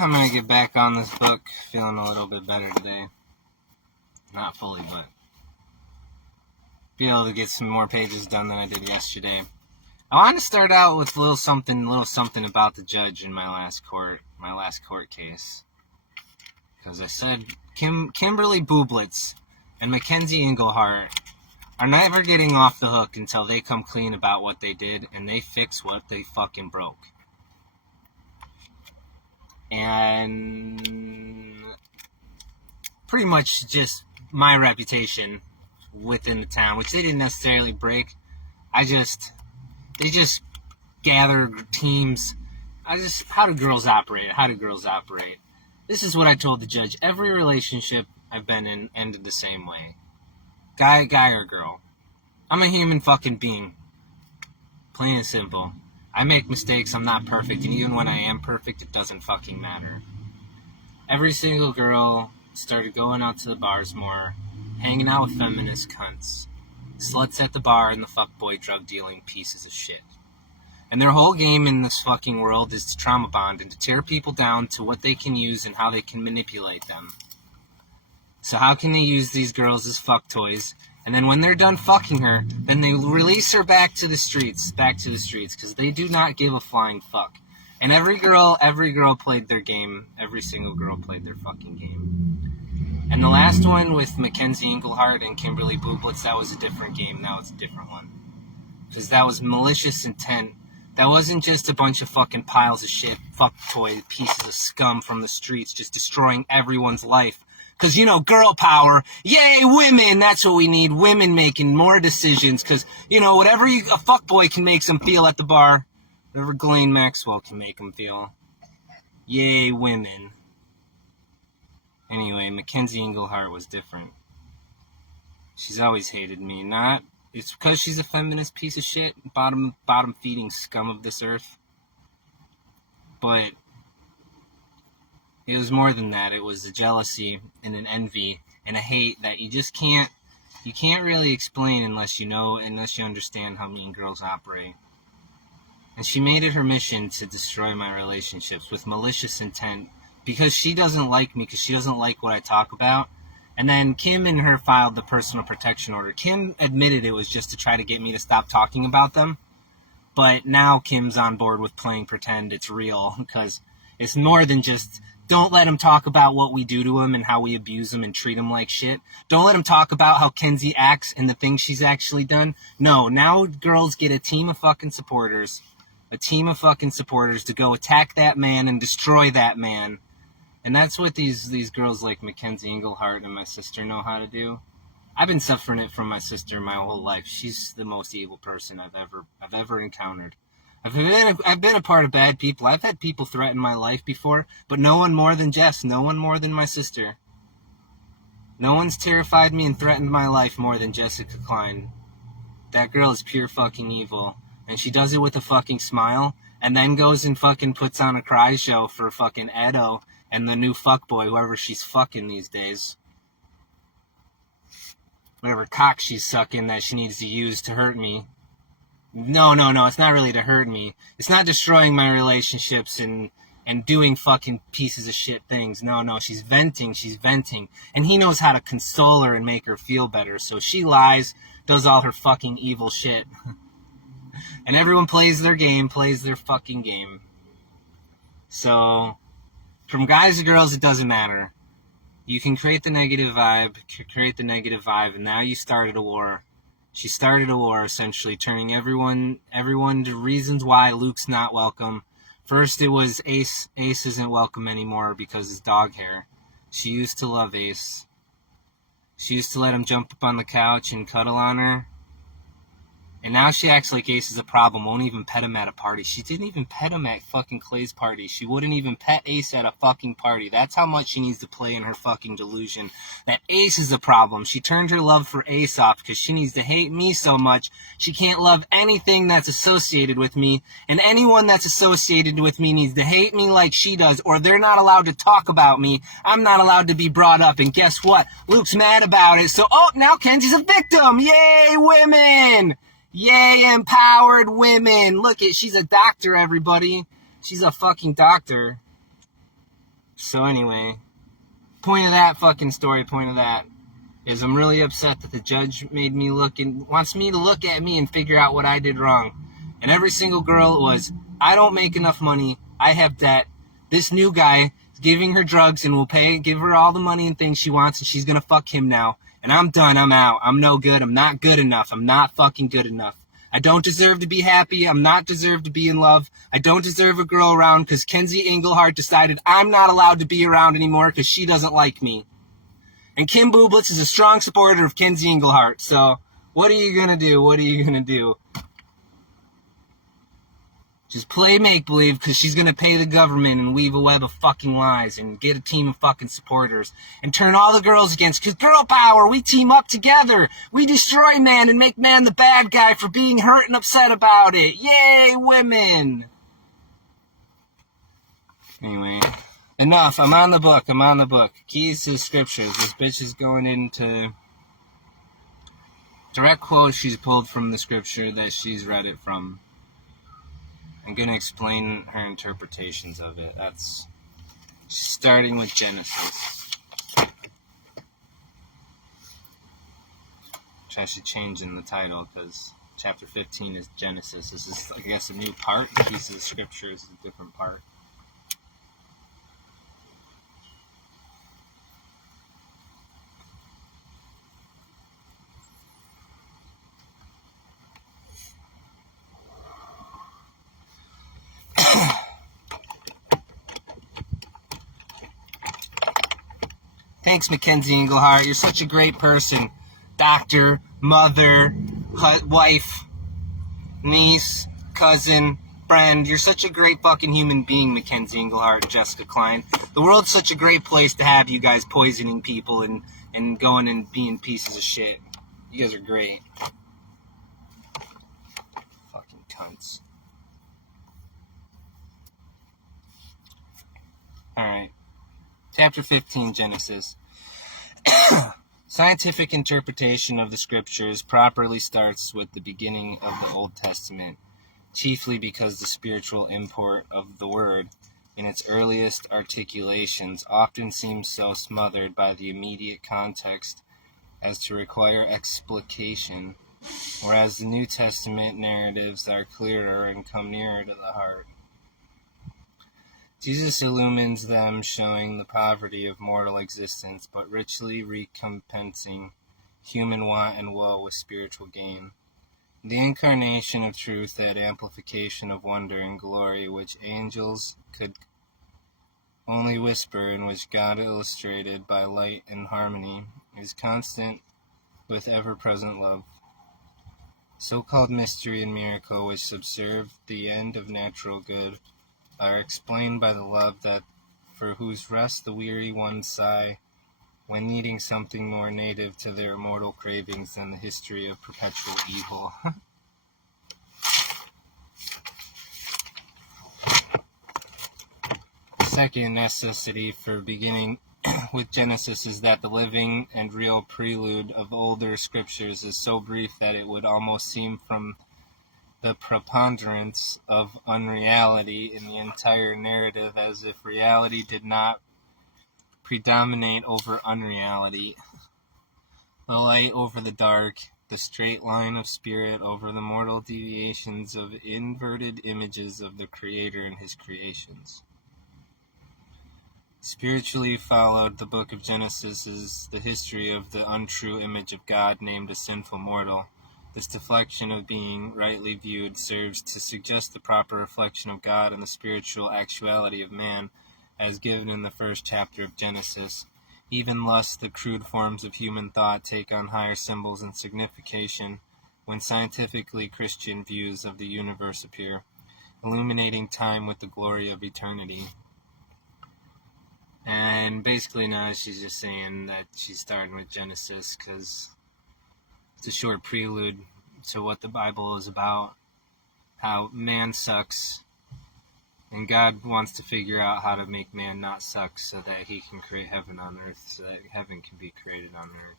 I'm gonna get back on this book. Feeling a little bit better today. Not fully, but be able to get some more pages done than I did yesterday. I want to start out with a little something about the judge in my last court case. Because I said Kimberly Bublitz and Mackenzie Engelhardt are never getting off the hook until they come clean about what they did and they fix what they fucking broke. And pretty much just my reputation within the town, which they didn't necessarily break. They just gather teams. How do girls operate? This is what I told the judge. Every relationship I've been in ended the same way. Guy or girl. I'm a human fucking being. Plain and simple. I make mistakes, I'm not perfect, and even when I am perfect, it doesn't fucking matter. Every single girl started going out to the bars more, hanging out with feminist cunts, sluts at the bar, and the fuckboy drug-dealing pieces of shit. And their whole game in this fucking world is to trauma bond and to tear people down to what they can use and how they can manipulate them. So how can they use these girls as fuck toys? And then when they're done fucking her, then they release her back to the streets, because they do not give a flying fuck. And every girl played their game. Every single girl played their fucking game. And the last one with Mackenzie Engelhardt and Kimberly Bublitz, that was a different game. Now it's a different one. Because that was malicious intent. That wasn't just a bunch of fucking piles of shit, fuck toy pieces of scum from the streets just destroying everyone's life. Because, girl power, yay, women, that's what we need, women making more decisions, because, whatever a fuckboy can make them feel at the bar, whatever Ghislaine Maxwell can make them feel, yay, women. Anyway, Mackenzie Engelhardt was different. She's always hated me, it's because she's a feminist piece of shit, bottom-feeding scum of this earth, but it was more than that. It was a jealousy and an envy and a hate that you can't really explain unless you understand how mean girls operate. And she made it her mission to destroy my relationships with malicious intent because she doesn't like me, because she doesn't like what I talk about. And then Kim and her filed the personal protection order. Kim admitted it was just to try to get me to stop talking about them. But now Kim's on board with playing pretend it's real, because it's more than just, don't let him talk about what we do to him and how we abuse him and treat him like shit. Don't let him talk about how Kenzie acts and the things she's actually done. No, now girls get a team of fucking supporters. To go attack that man and destroy that man. And that's what these girls like Mackenzie Engelhardt and my sister know how to do. I've been suffering it from my sister my whole life. She's the most evil person I've ever encountered. I've been a part of bad people. I've had people threaten my life before, but no one more than Jess, no one more than my sister. No one's terrified me and threatened my life more than Jessica Klein. That girl is pure fucking evil, and she does it with a fucking smile, and then goes and fucking puts on a cry show for fucking Edo and the new fuckboy, whoever she's fucking these days. Whatever cock she's sucking that she needs to use to hurt me. No, it's not really to hurt me. It's not destroying my relationships and doing fucking pieces of shit things. No, she's venting. And he knows how to console her and make her feel better. So she lies, does all her fucking evil shit. And everyone plays their fucking game. So, from guys to girls, it doesn't matter. You can create the negative vibe, and now you started a war. She started a war, essentially, turning everyone to reasons why Luke's not welcome. First, it was Ace. Ace isn't welcome anymore because his dog hair. She used to love Ace. She used to let him jump up on the couch and cuddle on her. And now she acts like Ace is a problem, won't even pet him at a party. She didn't even pet him at fucking Clay's party. She wouldn't even pet Ace at a fucking party. That's how much she needs to play in her fucking delusion. That Ace is a problem. She turned her love for Ace off because she needs to hate me so much. She can't love anything that's associated with me. And anyone that's associated with me needs to hate me like she does, or they're not allowed to talk about me. I'm not allowed to be brought up. And guess what? Luke's mad about it. So, now Kenzie's a victim. Yay, women! Yay, empowered women. Look, she's a doctor, everybody. She's a fucking doctor. So anyway, point of that fucking story, is I'm really upset that the judge made me look and wants me to look at me and figure out what I did wrong. And every single girl was, I don't make enough money, I have debt, this new guy is giving her drugs and will give her all the money and things she wants, and she's gonna fuck him now. And I'm done, I'm out, I'm no good, I'm not good enough, I'm not fucking good enough. I don't deserve to be happy, I'm not deserve to be in love, I don't deserve a girl around because Kenzie Engelhart decided I'm not allowed to be around anymore because she doesn't like me. And Kim Bublitz is a strong supporter of Kenzie Engelhart. So, what are you going to do? What are you going to do? Just play make-believe because she's going to pay the government and weave a web of fucking lies and get a team of fucking supporters and turn all the girls against. Because girl power, we team up together. We destroy man and make man the bad guy for being hurt and upset about it. Yay, women! Anyway... Enough, I'm on the book. Keys to the scriptures. This bitch is going into direct quotes she's pulled from the scripture that she's read it from. I'm going to explain her interpretations of it. That's starting with Genesis. Which I should change in the title because chapter 15 is Genesis. This is, I guess, a new part. Keys to the scriptures is a different part. Thanks, Mackenzie Engelhart. You're such a great person. Doctor, mother, wife, niece, cousin, friend. You're such a great fucking human being, Mackenzie Engelhart and Jessica Klein. The world's such a great place to have you guys poisoning people and going and being pieces of shit. You guys are great. Fucking cunts. Alright. Chapter 15, Genesis. Scientific interpretation of the scriptures properly starts with the beginning of the Old Testament, chiefly because the spiritual import of the word in its earliest articulations often seems so smothered by the immediate context as to require explication, whereas the New Testament narratives are clearer and come nearer to the heart. Jesus illumines them, showing the poverty of mortal existence, but richly recompensing human want and woe with spiritual gain. The incarnation of truth, that amplification of wonder and glory which angels could only whisper and which God illustrated by light and harmony, is constant with ever-present love. So-called mystery and miracle which subserve the end of natural good are explained by the love that for whose rest the weary ones sigh when needing something more native to their mortal cravings than the history of perpetual evil. The second necessity for beginning with Genesis is that the living and real prelude of older scriptures is so brief that it would almost seem from the preponderance of unreality in the entire narrative as if reality did not predominate over unreality. The light over the dark, the straight line of spirit over the mortal deviations of inverted images of the Creator and His creations. Spiritually followed, the book of Genesis is the history of the untrue image of God named a sinful mortal. This deflection of being, rightly viewed, serves to suggest the proper reflection of God and the spiritual actuality of man, as given in the first chapter of Genesis. Even thus, the crude forms of human thought take on higher symbols and signification when scientifically Christian views of the universe appear, illuminating time with the glory of eternity. And basically now she's just saying that she's starting with Genesis because it's a short prelude to what the Bible is about, how man sucks, and God wants to figure out how to make man not suck so that he can create heaven on earth, so that heaven can be created on earth.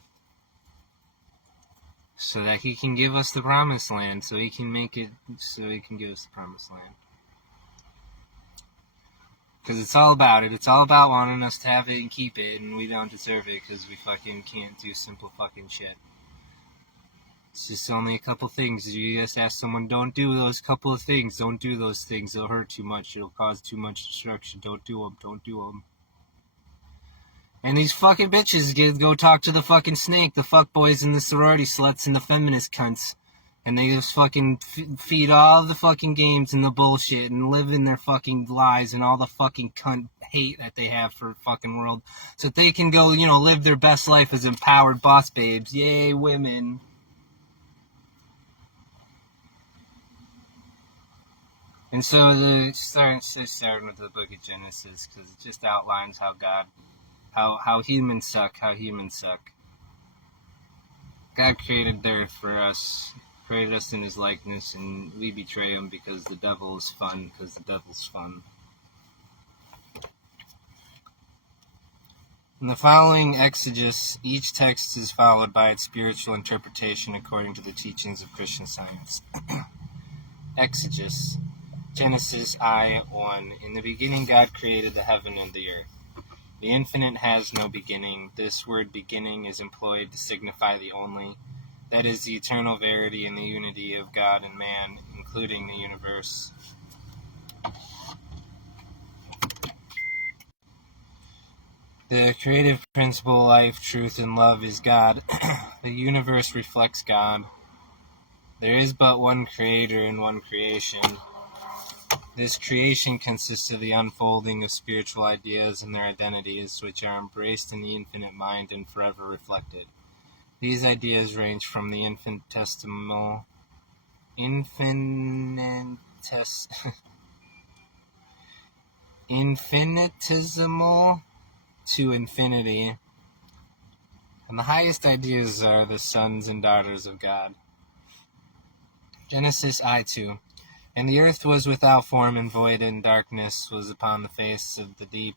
So that he can give us the promised land, so he can make it, so he can give us the promised land. Because it's all about it. It's all about wanting us to have it and keep it, and we don't deserve it because we fucking can't do simple fucking shit. It's just only a couple things. You just ask someone, don't do those couple of things. Don't do those things. They'll hurt too much. It'll cause too much destruction. Don't do them. Don't do them. And these fucking bitches go talk to the fucking snake, the fuckboys and the sorority sluts and the feminist cunts. And they just fucking feed all the fucking games and the bullshit and live in their fucking lies and all the fucking cunt hate that they have for the fucking world. So that they can go, live their best life as empowered boss babes. Yay, women. And so starting with the book of Genesis, because it just outlines how God, how humans suck, God created the earth for us, created us in his likeness, and we betray him because the devil is fun, In the following exegesis, each text is followed by its spiritual interpretation according to the teachings of Christian Science. Exegesis. Genesis I:1. In the beginning God created the heaven and the earth. The infinite has no beginning. This word beginning is employed to signify the only, that is, the eternal verity and the unity of God and man, including the universe. The creative principle, life, truth, and love is God. The universe reflects God. There is but one creator and one creation. This creation consists of the unfolding of spiritual ideas and their identities, which are embraced in the infinite mind and forever reflected. These ideas range from the infinitesimal to infinity, and the highest ideas are the sons and daughters of God. Genesis I:2. And the earth was without form and void, and darkness was upon the face of the deep,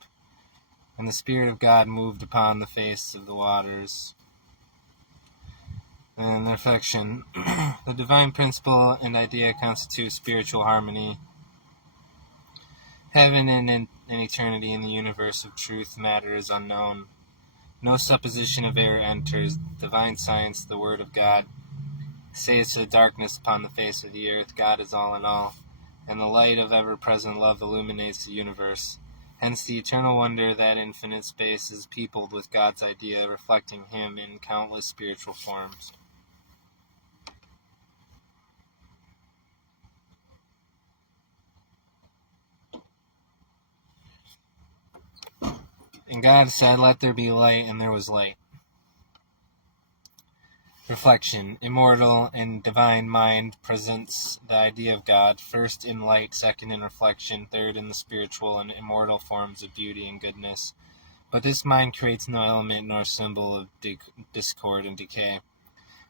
and the Spirit of God moved upon the face of the waters. And the reflection. The divine principle and idea constitute spiritual harmony. Heaven and eternity in the universe of truth matter is unknown. No supposition of error enters. Divine science, the word of God, says to the darkness upon the face of the earth, God is all in all, and the light of ever-present love illuminates the universe. Hence the eternal wonder that infinite space is peopled with God's idea, reflecting him in countless spiritual forms. And God said, let there be light, and there was light. Reflection. Immortal and divine mind presents the idea of God, first in light, second in reflection, third in the spiritual and immortal forms of beauty and goodness. But this mind creates no element nor symbol of discord and decay.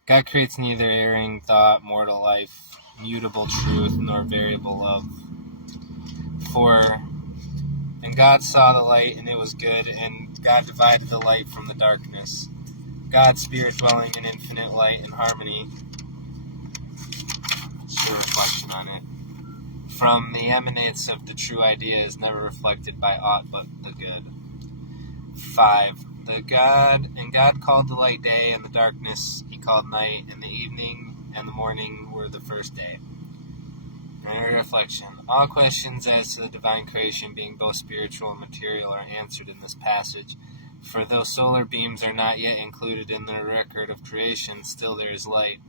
God creates neither erring thought, mortal life, mutable truth, nor variable love. And God saw the light, and it was good, and God divided the light from the darkness. God's spirit dwelling in infinite light and harmony. Short reflection on it. From the emanates of the true idea is never reflected by aught but the good. 5. God called the light day, and the darkness he called night, and the evening and the morning were the first day. Reflection. All questions as to the divine creation, being both spiritual and material, are answered in this passage. For though solar beams are not yet included in the record of creation, still there is light.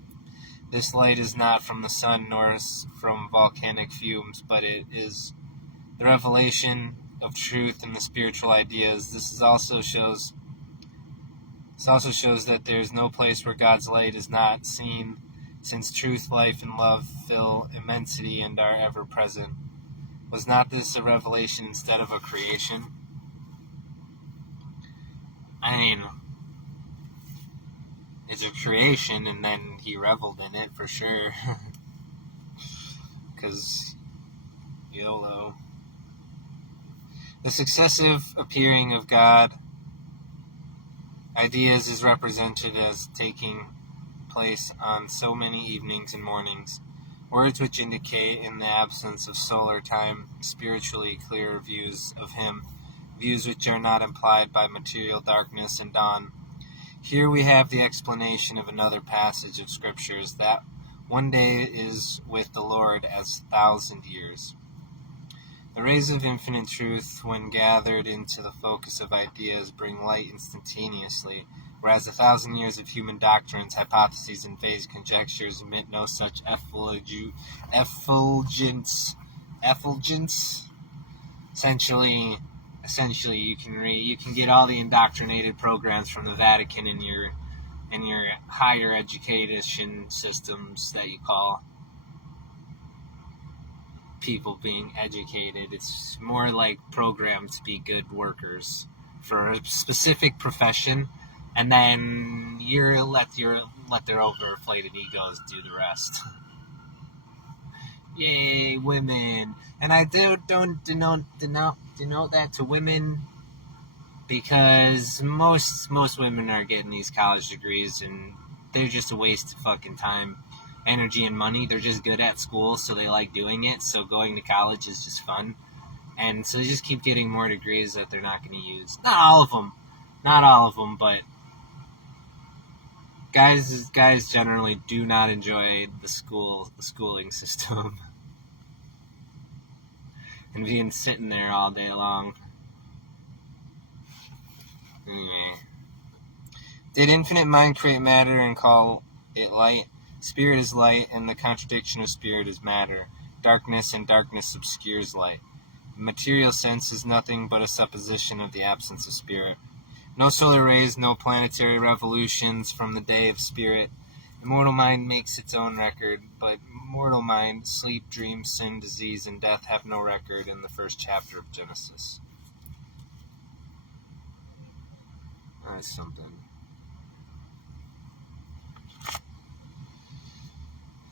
This light is not from the sun nor from volcanic fumes, but it is the revelation of truth and the spiritual ideas. This also shows that there is no place where God's light is not seen, since truth, life, and love fill immensity and are ever present. Was not this a revelation instead of a creation? I mean, it's a creation, and then he reveled in it for sure. Because YOLO. The successive appearing of God ideas is represented as taking place on so many evenings and mornings, Words which indicate, in the absence of solar time, spiritually clearer views of him, views which are not implied by material darkness and dawn. Here we have the explanation of another passage of scriptures, that one day is with the Lord as 1,000 years. The rays of infinite truth, when gathered into the focus of ideas, bring light instantaneously, whereas 1,000 years of human doctrines, hypotheses, and vague conjectures emit no such effulgence. Essentially, you can get all the indoctrinated programs from the Vatican in your higher education systems that you call people being educated. It's more like programmed to be good workers for a specific profession, and then let their overinflated egos do the rest. Yay, women! And I don't denote that to women, because most women are getting these college degrees and they're just a waste of fucking time, energy, and money. They're just good at school, so they like doing it, so going to college is just fun. And so they just keep getting more degrees that they're not going to use. Not all of them, but guys generally do not enjoy the schooling system. And being sitting there all day long. Anyway. Did infinite mind create matter and call it light? Spirit is light, and the contradiction of spirit is matter. Darkness, and darkness obscures light. The material sense is nothing but a supposition of the absence of spirit. No solar rays, no planetary revolutions from the day of spirit. Immortal mind makes its own record, but mortal mind, sleep, dream, sin, disease, and death have no record in the first chapter of Genesis. That's something.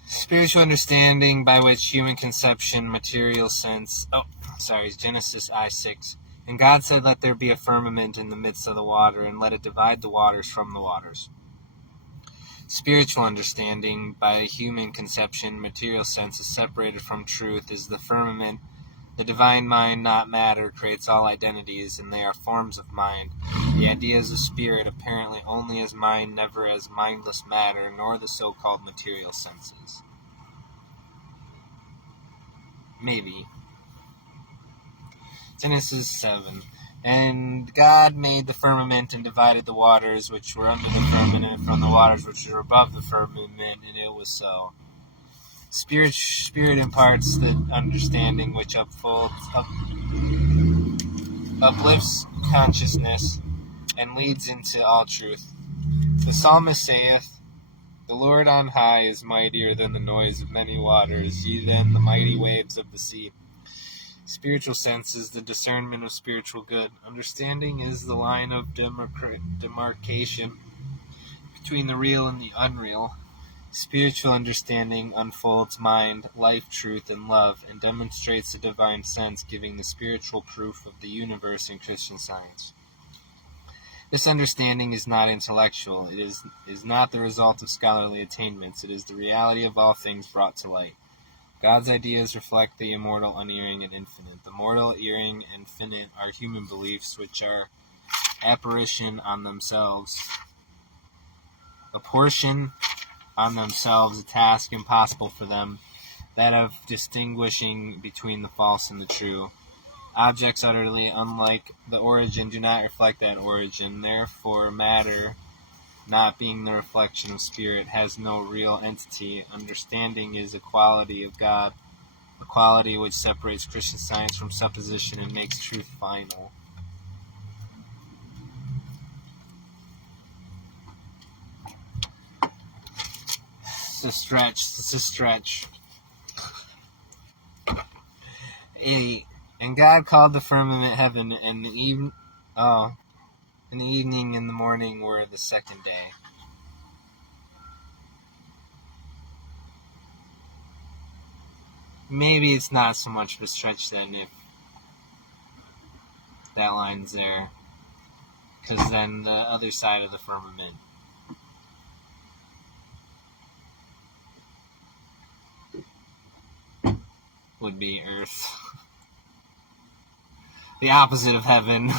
Spiritual understanding by which human conception, material sense... Genesis I6. And God said, let there be a firmament in the midst of the water, and let it divide the waters from the waters. Spiritual understanding by human conception, material sense is separated from truth, is the firmament. The divine mind, not matter, creates all identities, and they are forms of mind. The ideas of spirit apparently only as mind, never as mindless matter, nor the so-called material senses. Maybe. Genesis 7. And God made the firmament and divided the waters which were under the firmament from the waters which were above the firmament, and it was so. Spirit imparts the understanding which uplifts consciousness and leads into all truth. The psalmist saith, the Lord on high is mightier than the noise of many waters, ye than the mighty waves of the sea. Spiritual sense is the discernment of spiritual good. Understanding is the line of demarcation between the real and the unreal. Spiritual understanding unfolds mind, life, truth, and love, and demonstrates the divine sense, giving the spiritual proof of the universe in Christian Science. This understanding is not intellectual. It is not the result of scholarly attainments. It is the reality of all things brought to light. God's ideas reflect the immortal, unerring, and infinite. The mortal, erring, and finite are human beliefs, which are apportion on themselves a task impossible for them, that of distinguishing between the false and the true. Objects utterly unlike the origin do not reflect that origin. Therefore, matter, not being the reflection of spirit, has no real entity. Understanding is a quality of God, a quality which separates Christian Science from supposition and makes truth final. It's a stretch. And God called the firmament heaven, and the evening and the morning were the second day. Maybe it's not so much of a stretch then if that line's there, because then the other side of the firmament. would be Earth. The opposite of heaven.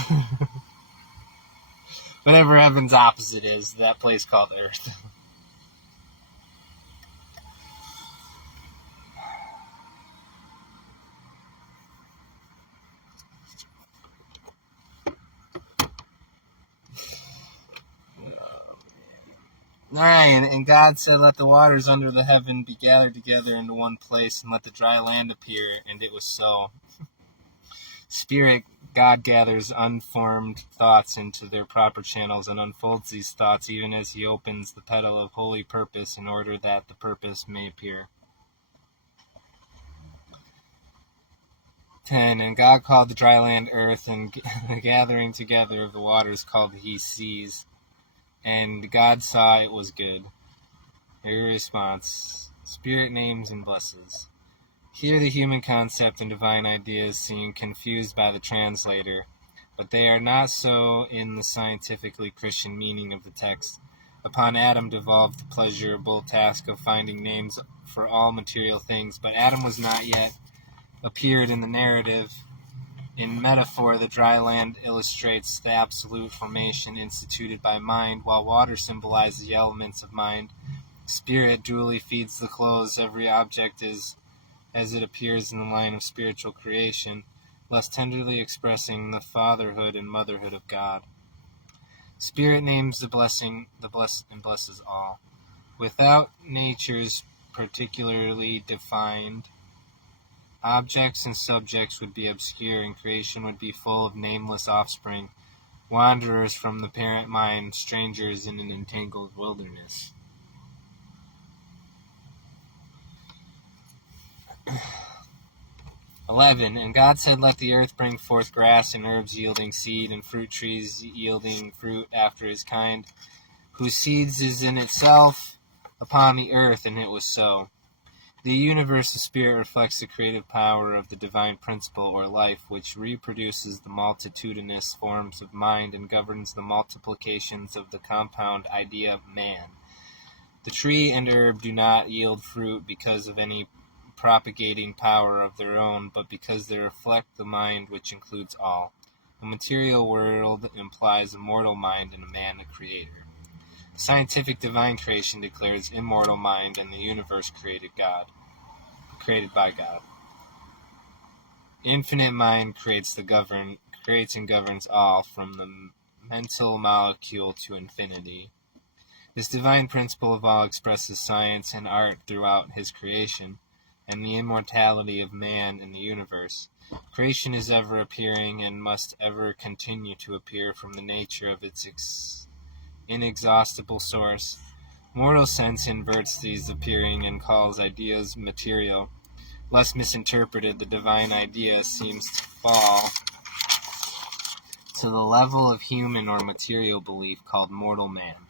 Whatever heaven's opposite is, that place called Earth. Alright, and God said, "Let the waters under the heaven be gathered together into one place, and let the dry land appear," and it was so. Spirit, God gathers unformed thoughts into their proper channels and unfolds these thoughts even as he opens the petal of holy purpose in order that the purpose may appear. 10. And God called the dry land earth, and the gathering together of the waters called he seas. And God saw it was good. Your response: Spirit names and blesses. Here the human concept and divine ideas seem confused by the translator, but they are not so in the scientifically Christian meaning of the text. Upon Adam devolved the pleasurable task of finding names for all material things, but Adam was not yet appeared in the narrative. In metaphor, the dry land illustrates the absolute formation instituted by mind, while water symbolizes the elements of mind. Spirit duly feeds the clothes every object as it appears in the line of spiritual creation, less tenderly expressing the fatherhood and motherhood of God. Spirit names the blessing, and blesses all. Without natures particularly defined, objects and subjects would be obscure, and creation would be full of nameless offspring, wanderers from the parent mind, strangers in an entangled wilderness. "11. And God said, Let the earth bring forth grass and herbs yielding seed, and fruit trees yielding fruit after his kind, whose seeds is in itself upon the earth, and it was so." The universe of spirit reflects the creative power of the divine principle or life, which reproduces the multitudinous forms of mind and governs the multiplications of the compound idea man. The tree and herb do not yield fruit because of any propagating power of their own, but because they reflect the mind which includes all. The material world implies a mortal mind and a man a creator. Scientific divine creation declares immortal mind and the universe created by God. Infinite mind creates and governs all, from the mental molecule to infinity. This divine principle of all expresses science and art throughout his creation, and the immortality of man in the universe. Creation is ever appearing and must ever continue to appear from the nature of its inexhaustible source. Mortal sense inverts these appearing and calls ideas material. Less misinterpreted, the divine idea seems to fall to the level of human or material belief called mortal man.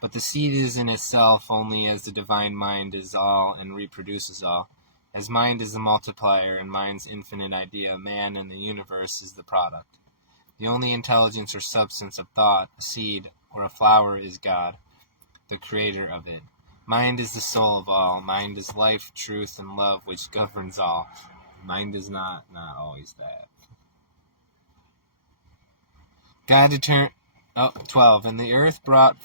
But the seed is in itself only as the divine mind is all and reproduces all. As mind is the multiplier and mind's infinite idea, man in the universe is the product. The only intelligence or substance of thought, a seed, or a flower is God, the creator of it. Mind is the soul of all. Mind is life, truth, and love, which governs all. Mind is not always that. 12. And the earth brought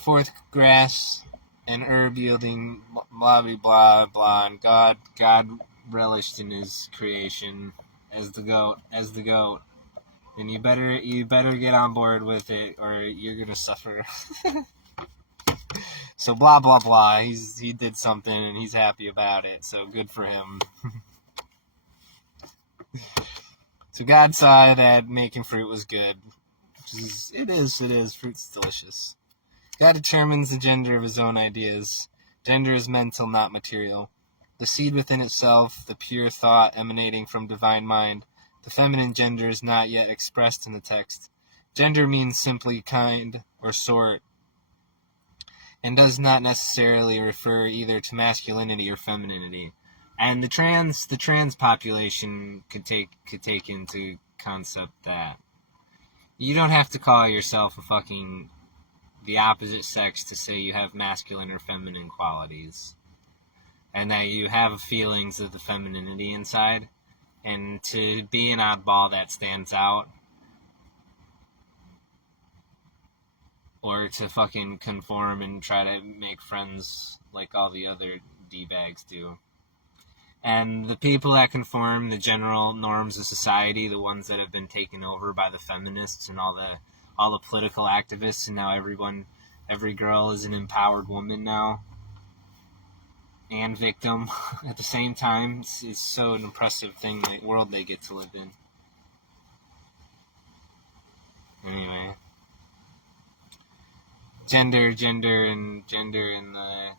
forth grass and herb yielding blah blah blah blah, and God relished in his creation as the goat. Then you better get on board with it, or you're gonna suffer. So blah blah blah. He did something and he's happy about it. So good for him. So God saw that making fruit was good. It is. Fruit's delicious. God determines the gender of his own ideas. Gender is mental, not material. The seed within itself, the pure thought emanating from divine mind. The feminine gender is not yet expressed in the text. Gender means simply kind or sort, and does not necessarily refer either to masculinity or femininity. And the trans population could take into concept that You don't have to call yourself the opposite sex to say you have masculine or feminine qualities. And that you have feelings of the femininity inside. And to be an oddball that stands out. Or to fucking conform and try to make friends like all the other D-bags do. And the people that conform the general norms of society, the ones that have been taken over by the feminists and all the political activists, and now every girl is an empowered woman now and victim at the same time. It's so an impressive thing, the world they get to live in. Anyway, gender and the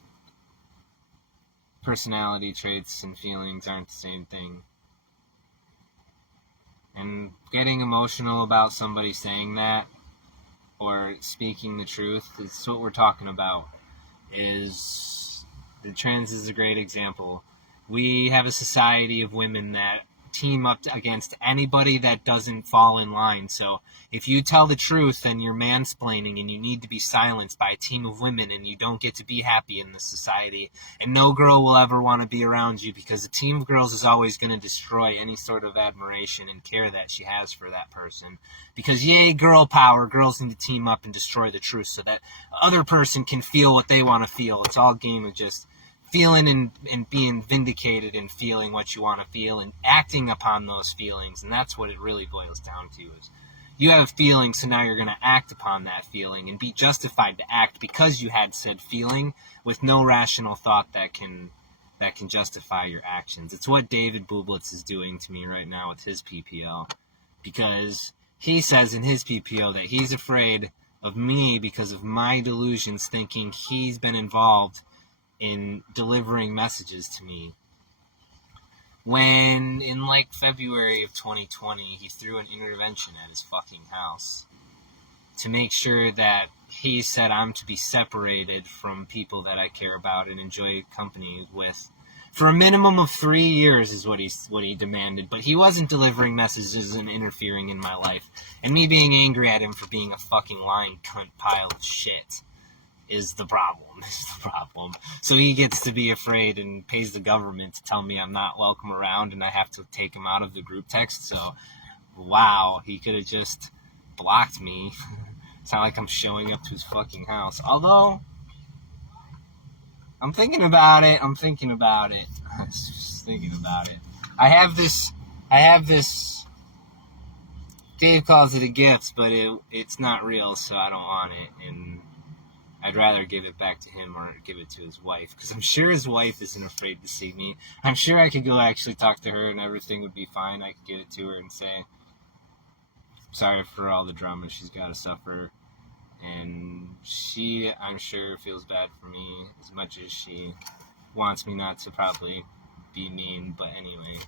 personality traits and feelings aren't the same thing. And getting emotional about somebody saying that or speaking the truth is what we're talking about. The trans is a great example. We have a society of women that team up against anybody that doesn't fall in line. So if you tell the truth, then you're mansplaining and you need to be silenced by a team of women, and you don't get to be happy in this society. And no girl will ever want to be around you, because a team of girls is always going to destroy any sort of admiration and care that she has for that person. Because yay, girl power, girls need to team up and destroy the truth so that other person can feel what they want to feel. It's all a game of just feeling and being vindicated and feeling what you want to feel and acting upon those feelings. And that's what it really boils down to, is you have feelings, so now you're going to act upon that feeling and be justified to act because you had said feeling with no rational thought that can justify your actions. It's what David Bublitz is doing to me right now with his PPO, because he says in his PPO that he's afraid of me because of my delusions, thinking he's been involved in delivering messages to me. When in like February of 2020, he threw an intervention at his fucking house to make sure that he said I'm to be separated from people that I care about and enjoy company with for a minimum of 3 years, is what he demanded. But he wasn't delivering messages and interfering in my life. And me being angry at him for being a fucking lying cunt pile of shit is the problem. So he gets to be afraid and pays the government to tell me I'm not welcome around, and I have to take him out of the group text. So, wow, he could have just blocked me. It's not like I'm showing up to his fucking house. Although, I'm thinking about it. I was just thinking about it. I have this, Dave calls it a gift, but it's not real, so I don't want it, and I'd rather give it back to him or give it to his wife, because I'm sure his wife isn't afraid to see me. I'm sure I could go actually talk to her and everything would be fine. I could give it to her and say, sorry for all the drama she's got to suffer. And she, I'm sure, feels bad for me as much as she wants me not to probably be mean. But anyway.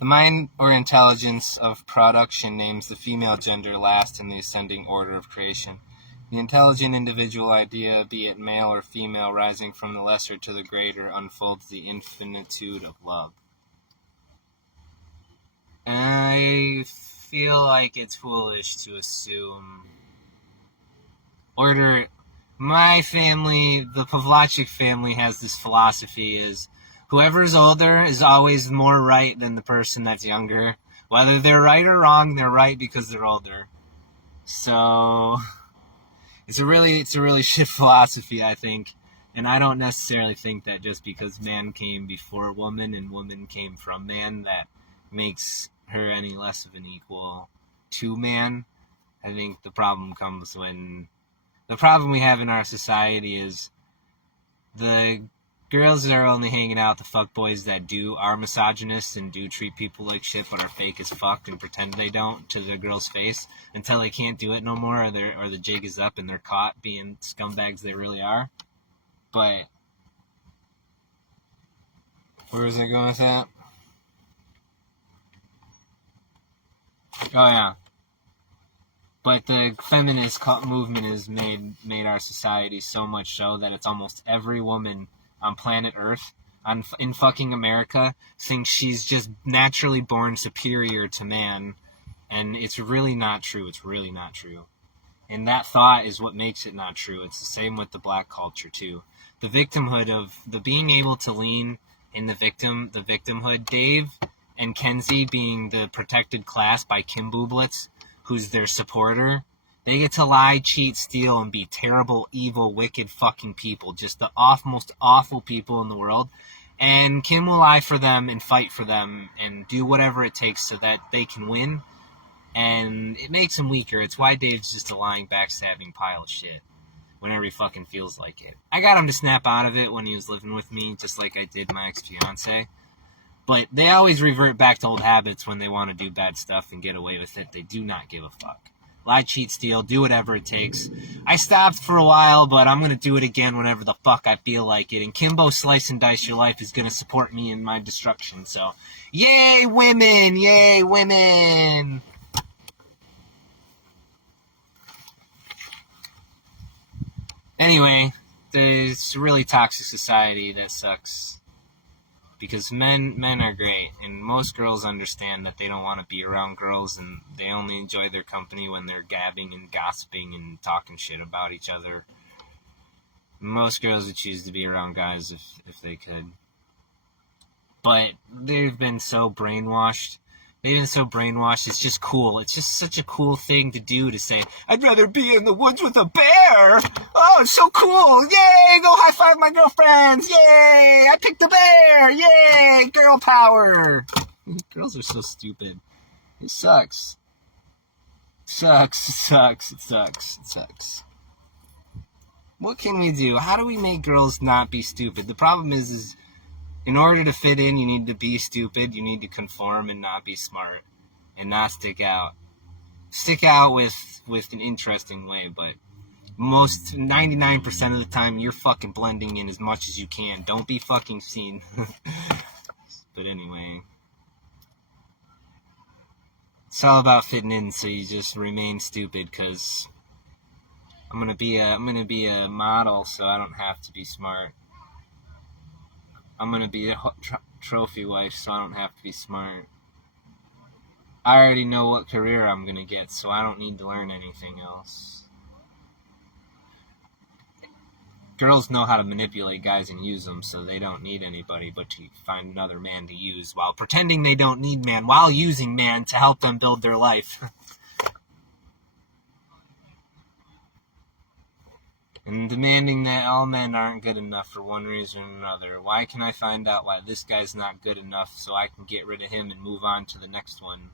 The mind or intelligence of production names the female gender last in the ascending order of creation. The intelligent individual idea, be it male or female, rising from the lesser to the greater, unfolds the infinitude of love. And I feel like it's foolish to assume my family, the Pavlachik family, has this philosophy is whoever's older is always more right than the person that's younger. Whether they're right or wrong, they're right because they're older. So it's a really shit philosophy, I think. And I don't necessarily think that just because man came before woman and woman came from man, that makes her any less of an equal to man. I think the problem comes when the problem we have in our society is the girls that are only hanging out the fuckboys that are misogynists and do treat people like shit but are fake as fuck and pretend they don't to the girl's face until they can't do it no more, or the jig is up and they're caught being scumbags they really are. But where was I going with that? Oh yeah. But the feminist movement has made our society so much so that it's almost every woman on planet Earth, in fucking America, thinks she's just naturally born superior to man. And it's really not true. It's really not true. And that thought is what makes it not true. It's the same with the black culture, too. The victimhood of the being able to lean in the victimhood. Dave and Kenzie being the protected class by Kim Bublitz, who's their supporter. They get to lie, cheat, steal, and be terrible, evil, wicked fucking people. Just the most awful people in the world. And Kim will lie for them and fight for them and do whatever it takes so that they can win. And it makes him weaker. It's why Dave's just a lying, backstabbing pile of shit whenever he fucking feels like it. I got him to snap out of it when he was living with me, just like I did my ex-fiance. But they always revert back to old habits when they want to do bad stuff and get away with it. They do not give a fuck. Lie, cheat, steal, do whatever it takes. I stopped for a while, but I'm going to do it again whenever the fuck I feel like it. And Kimbo Slice and Dice Your Life is going to support me in my destruction. So, yay, women! Yay, women! Anyway, it's a really toxic society that sucks. Because men are great, and most girls understand that they don't want to be around girls, and they only enjoy their company when they're gabbing and gossiping and talking shit about each other. Most girls would choose to be around guys if they could. But they've been so brainwashed. It's just cool. It's just such a cool thing to do, to say, I'd rather be in the woods with a bear. Oh, it's so cool. Yay, go high five my girlfriends. Yay, I picked a bear. Yay, girl power. Girls are so stupid. It sucks. It sucks. What can we do? How do we make girls not be stupid? The problem is in order to fit in, you need to be stupid. You need to conform and not be smart and not stick out. Stick out with an interesting way, but 99% of the time, you're fucking blending in as much as you can. Don't be fucking seen. But anyway, it's all about fitting in, so you just remain stupid. Cause I'm gonna be a model, so I don't have to be smart. I'm going to be a trophy wife, so I don't have to be smart. I already know what career I'm going to get, so I don't need to learn anything else. Girls know how to manipulate guys and use them, so they don't need anybody but to find another man to use while pretending they don't need man, while using man to help them build their life. And demanding that all men aren't good enough for one reason or another. Why can I find out why this guy's not good enough so I can get rid of him and move on to the next one?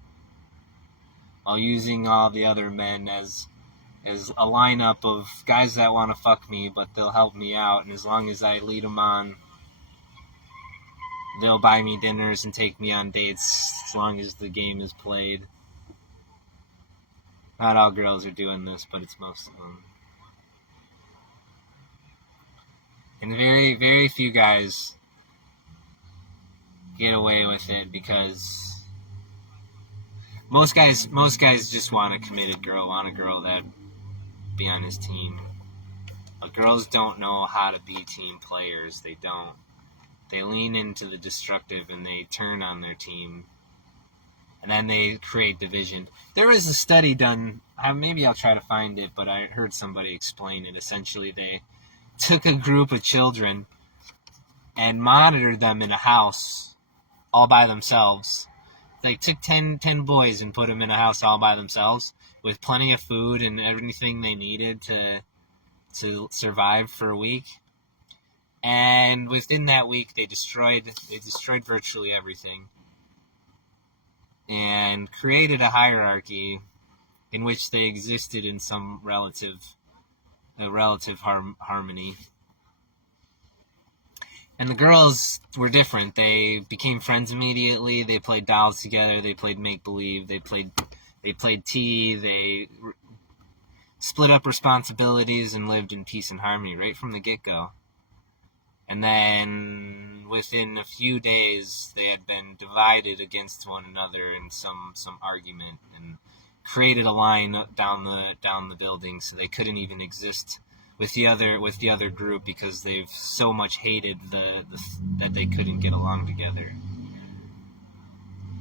While using all the other men as a lineup of guys that want to fuck me, but they'll help me out, and as long as I lead them on, they'll buy me dinners and take me on dates as long as the game is played. Not all girls are doing this, but it's most of them. And very, very few guys get away with it because most guys just want a committed girl, want a girl that be on his team. But girls don't know how to be team players. They don't. They lean into the destructive and they turn on their team. And then they create division. There was a study done, maybe I'll try to find it, but I heard somebody explain it. Essentially, they took a group of children and monitored them in a house all by themselves. They took 10 boys and put them in a house all by themselves with plenty of food and everything they needed to survive for a week. And within that week, they destroyed virtually everything and created a hierarchy in which they existed in some relative harmony. And the girls were different. They became friends immediately. They played dolls together. They played make-believe. They played tea. They split up responsibilities and lived in peace and harmony right from the get-go. And then within a few days, they had been divided against one another in some argument and created a line down the building, so they couldn't even exist with the other group because they've so much hated that they couldn't get along together.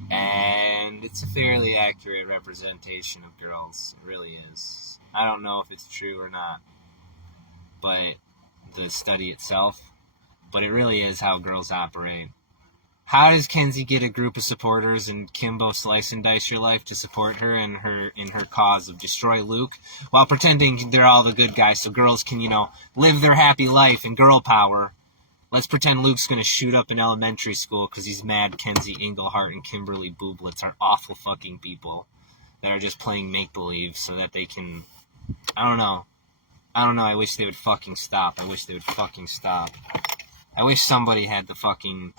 And it's a fairly accurate representation of girls. It really is. I don't know if it's true or not, but the study itself, but it really is how girls operate. How does Kenzie get a group of supporters and Kimbo slice and dice your life to support her in her cause of destroy Luke while pretending they're all the good guys so girls can, live their happy life in girl power? Let's pretend Luke's going to shoot up an elementary school because he's mad Kenzie Englehart and Kimberly Bublitz are awful fucking people that are just playing make-believe so that they can... I don't know. I wish they would fucking stop. I wish somebody had the fucking...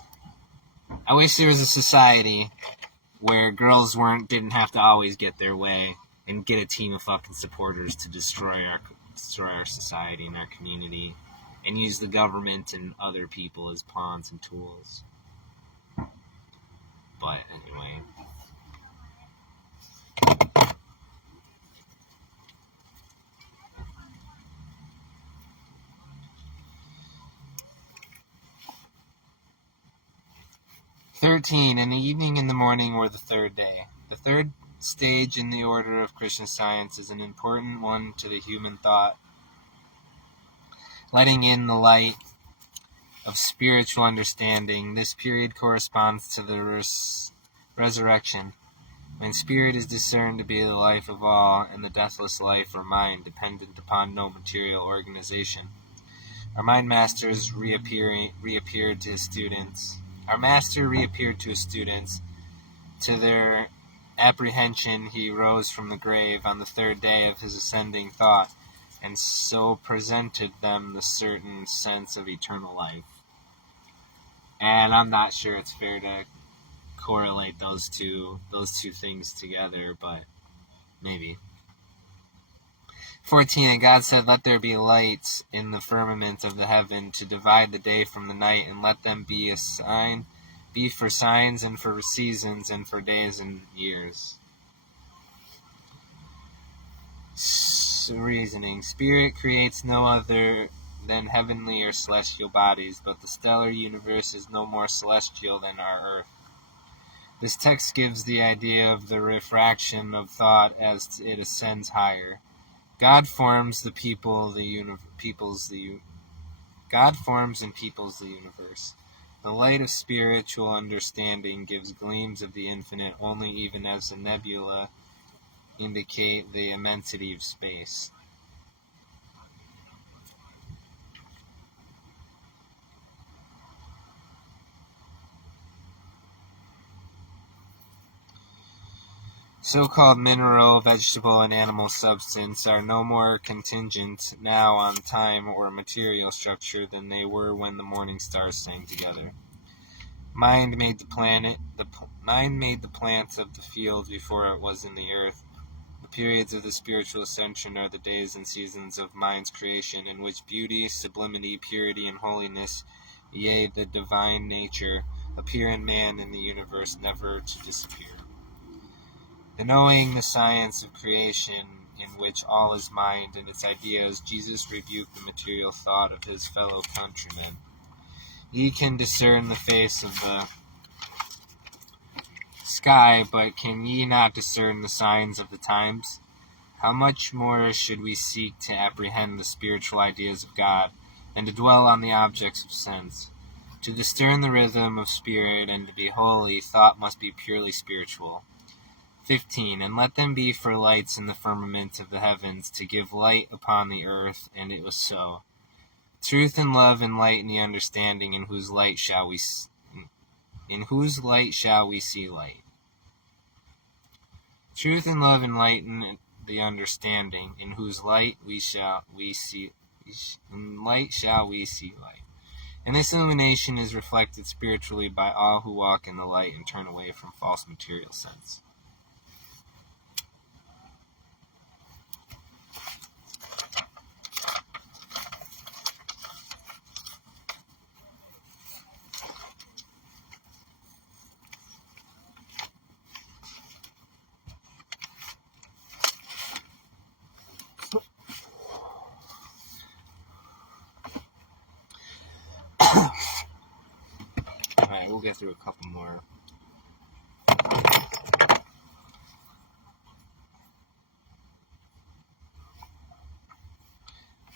I wish there was a society where girls didn't have to always get their way and get a team of fucking supporters to destroy our society and our community and use the government and other people as pawns and tools. But anyway. "13. In the evening and the morning were the third day. The third stage in the order of Christian Science is an important one to the human thought, letting in the light of spiritual understanding. This period corresponds to the resurrection, when spirit is discerned to be the life of all, and the deathless life or mind dependent upon no material organization. Our masters reappeared to his students. Our master reappeared to his students. To their apprehension, he rose from the grave on the third day of his ascending thought, and so presented them the certain sense of eternal life." And I'm not sure it's fair to correlate those two things together, but maybe. 14. And God said, "Let there be lights in the firmament of the heaven to divide the day from the night, and let them be for signs and for seasons and for days and years." Reasoning. Spirit creates no other than heavenly or celestial bodies, but the stellar universe is no more celestial than our earth. This text gives the idea of the refraction of thought as it ascends higher. God forms and peoples the universe. The light of spiritual understanding gives gleams of the infinite only even as the nebula indicate the immensity of space. So-called mineral, vegetable, and animal substance are no more contingent now on time or material structure than they were when the morning stars sang together. Mind made the plants of the field before it was in the earth. The periods of the spiritual ascension are the days and seasons of mind's creation, in which beauty, sublimity, purity, and holiness, yea, the divine nature, appear in man and the universe, never to disappear. The knowing the science of creation, in which all is mind and its ideas, Jesus rebuked the material thought of his fellow countrymen. Ye can discern the face of the sky, but can ye not discern the signs of the times? How much more should we seek to apprehend the spiritual ideas of God, and to dwell on the objects of sense? To discern the rhythm of spirit and to be holy, thought must be purely spiritual. 15. And let them be for lights in the firmament of the heavens, to give light upon the earth, and it was so. Truth and love enlighten the understanding, in whose light shall we see light. Truth and love enlighten the understanding, in whose light shall we see light. And this illumination is reflected spiritually by all who walk in the light and turn away from false material sense. Alright, we'll get through a couple more.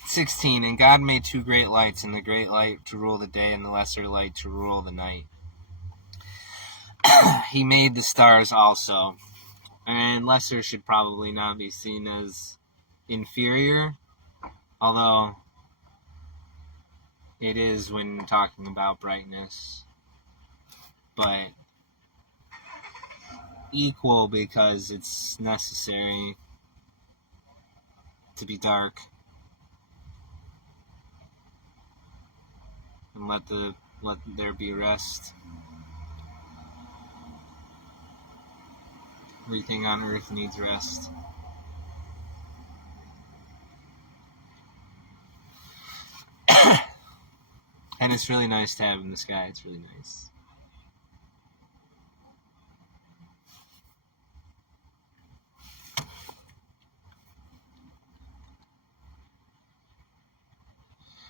"16. And God made two great lights, and the great light to rule the day, and the lesser light to rule the night. He made the stars also." And lesser should probably not be seen as inferior, although it is when talking about brightness, but equal because it's necessary to be dark. And let there be rest. Everything on earth needs rest. And it's really nice to have in the sky. It's really nice.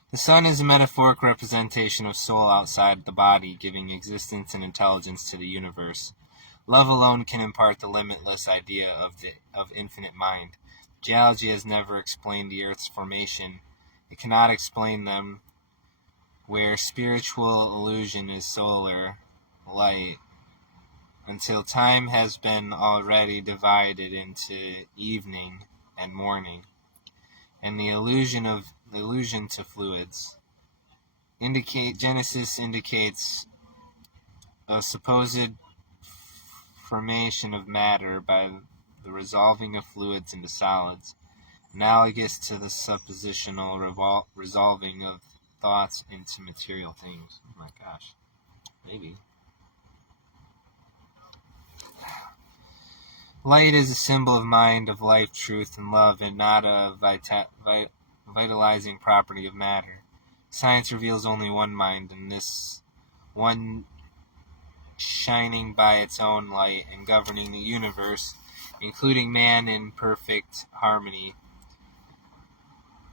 "The sun is a metaphoric representation of soul outside the body, giving existence and intelligence to the universe. Love alone can impart the limitless idea of infinite mind. Geology has never explained the Earth's formation. It cannot explain them where spiritual illusion is solar light, until time has been already divided into evening and morning, and the illusion to fluids. Genesis indicates a supposed formation of matter by the resolving of fluids into solids, analogous to the suppositional resolving of thoughts into material things." Oh my gosh. Maybe. "Light is a symbol of mind, of life, truth, and love, and not a vitalizing property of matter. Science reveals only one mind, and this one shining by its own light and governing the universe, including man in perfect harmony.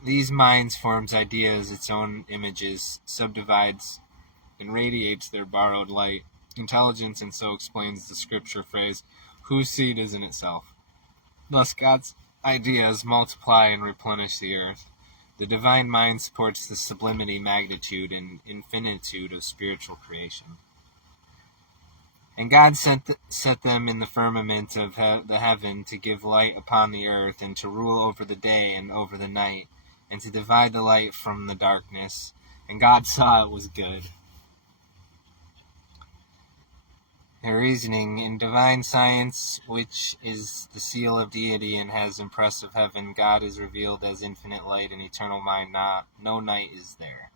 These minds forms ideas, its own images, subdivides and radiates their borrowed light, intelligence, and so explains the scripture phrase, 'Whose seed is in itself?' Thus God's ideas multiply and replenish the earth. The divine mind supports the sublimity, magnitude, and infinitude of spiritual creation. And God set them in the firmament of the heaven to give light upon the earth, and to rule over the day and over the night, and to divide the light from the darkness. And God saw it was good." Their reasoning: "In divine science, which is the seal of deity and has impressive heaven, God is revealed as infinite light and eternal mind. No night is there."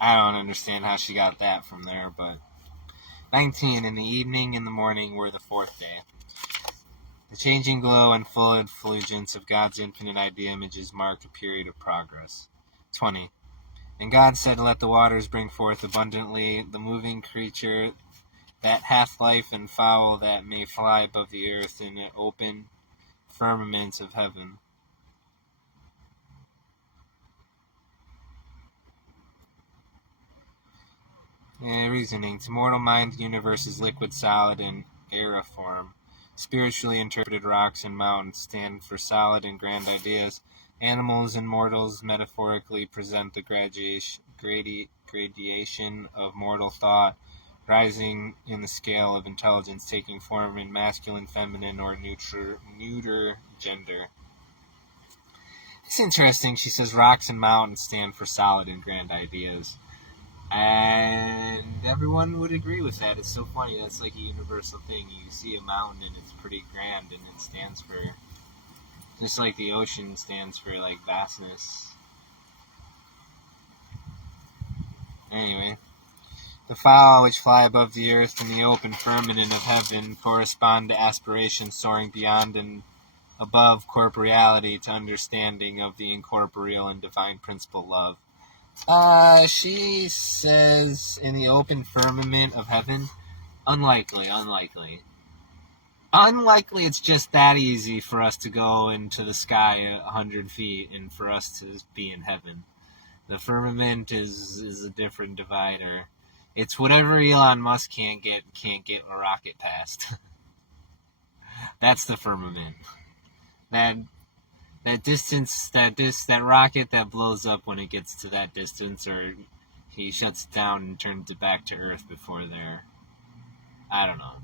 I don't understand how she got that from there, but 19. "In the evening and the morning were the fourth day. The changing glow and full effulgence of God's infinite idea images mark a period of progress." 20. "And God said, Let the waters bring forth abundantly the moving creature that hath life, and fowl that may fly above the earth in an open firmament of heaven." Reasoning: "To mortal mind, the universe is liquid, solid, and aeriform. Spiritually interpreted, rocks and mountains stand for solid and grand ideas. Animals and mortals metaphorically present the gradation of mortal thought, rising in the scale of intelligence, taking form in masculine, feminine, or neuter gender." It's interesting. She says rocks and mountains stand for solid and grand ideas. And everyone would agree with that. It's so funny. That's like a universal thing. You see a mountain and it's pretty grand, and it stands for, just like the ocean stands for, like, vastness. Anyway, "The fowl which fly above the earth in the open firmament of heaven correspond to aspirations soaring beyond and above corporeality to understanding of the incorporeal and divine principle love." She says in the open firmament of heaven. Unlikely. unlikely it's just that easy for us to go into the sky 100 feet and for us to be in heaven. The firmament is a different divider. It's whatever Elon Musk can't get a rocket past. That's the firmament. That distance, that rocket that blows up when it gets to that distance, or he shuts it down and turns it back to Earth before there. I don't know.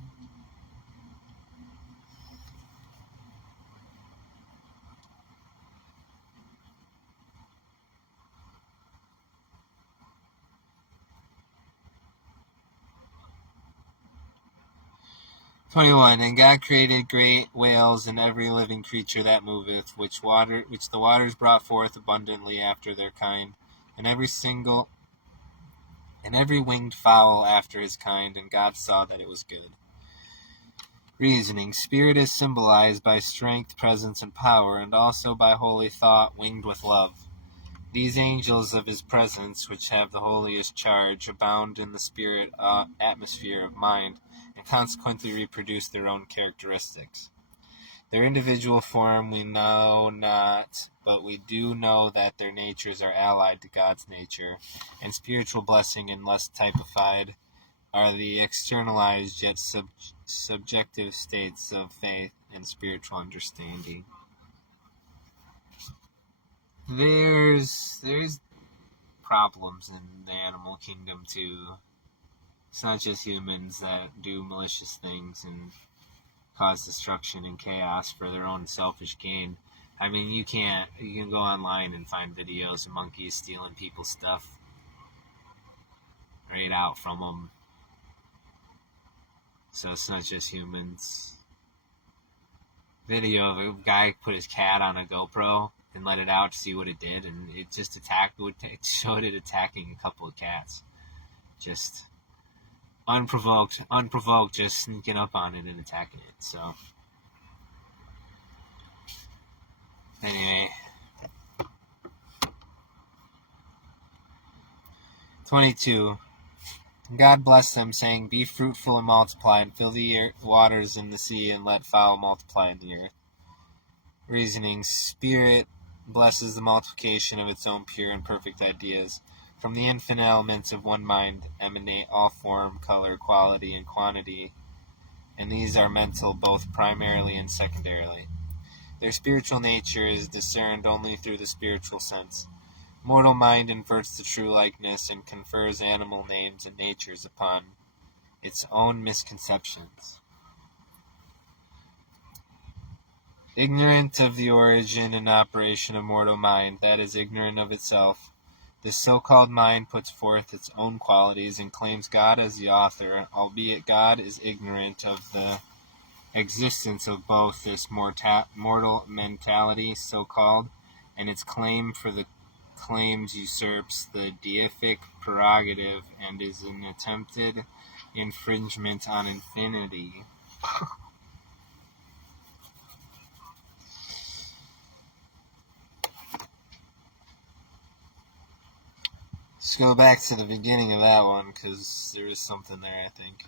"21. And God created great whales and every living creature that moveth, which the waters brought forth abundantly after their kind, and every winged fowl after his kind, and God saw that it was good." Reasoning. Spirit is symbolized by strength, presence, and power, and also by holy thought winged with love. These angels of his presence, which have the holiest charge, abound in the spirit atmosphere of mind, and consequently reproduce their own characteristics. Their individual form we know not, but we do know that their natures are allied to God's nature, and spiritual blessing and less typified are the externalized yet subjective states of faith and spiritual understanding. There's problems in the animal kingdom too. It's not just humans that do malicious things and cause destruction and chaos for their own selfish gain. I mean, you can go online and find videos of monkeys stealing people's stuff right out from them. So it's not just humans. Video of a guy put his cat on a GoPro and let it out to see what it did, and it just showed it attacking a couple of cats. Just unprovoked, just sneaking up on it and attacking it. So, anyway. 22. God blessed them, saying, "Be fruitful and multiply, and fill the waters in the sea, and let fowl multiply in the earth." Reasoning. Spirit blesses the multiplication of its own pure and perfect ideas. From the infinite elements of one mind emanate all form, color, quality, and quantity, and these are mental both primarily and secondarily. Their spiritual nature is discerned only through the spiritual sense. Mortal mind inverts the true likeness and confers animal names and natures upon its own misconceptions. Ignorant of the origin and operation of mortal mind, that is ignorant of itself, this so-called mind puts forth its own qualities and claims God as the author, albeit God is ignorant of the existence of both this mortal mentality, so-called, and its claim for the claims usurps the deific prerogative and is an attempted infringement on infinity. Let's go back to the beginning of that one, because there is something there, I think.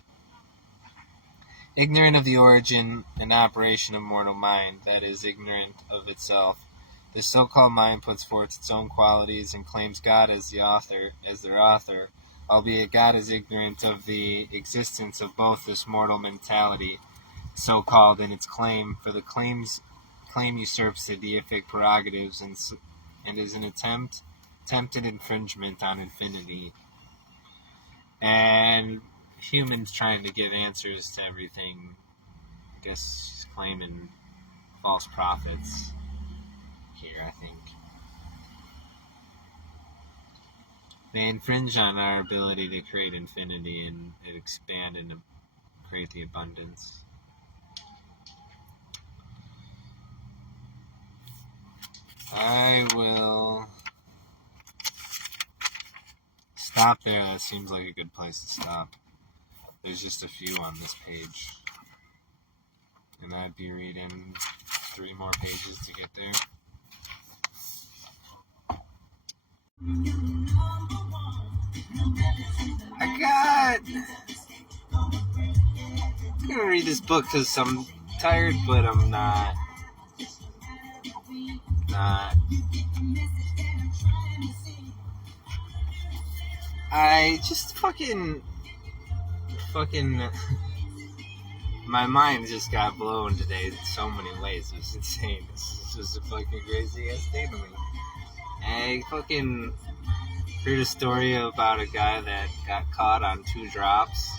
Ignorant of the origin and operation of mortal mind, that is ignorant of itself, this so-called mind puts forth its own qualities and claims God as their author, albeit God is ignorant of the existence of both this mortal mentality, so-called, and its claim, for the claim usurps the deific prerogatives and is an attempted infringement on infinity. And humans trying to give answers to everything, I guess claiming false prophets here, I think. They infringe on our ability to create infinity and expand and create the abundance. I will stop there. That seems like a good place to stop. There's just a few on this page, and I'd be reading 3 more pages to get there. I'm gonna read this book because sometimes tired, but I'm not. I just fucking. My mind just got blown today in so many ways. It was insane. This is just a fucking crazy ass day to me. I fucking heard a story about a guy that got caught on 2 drops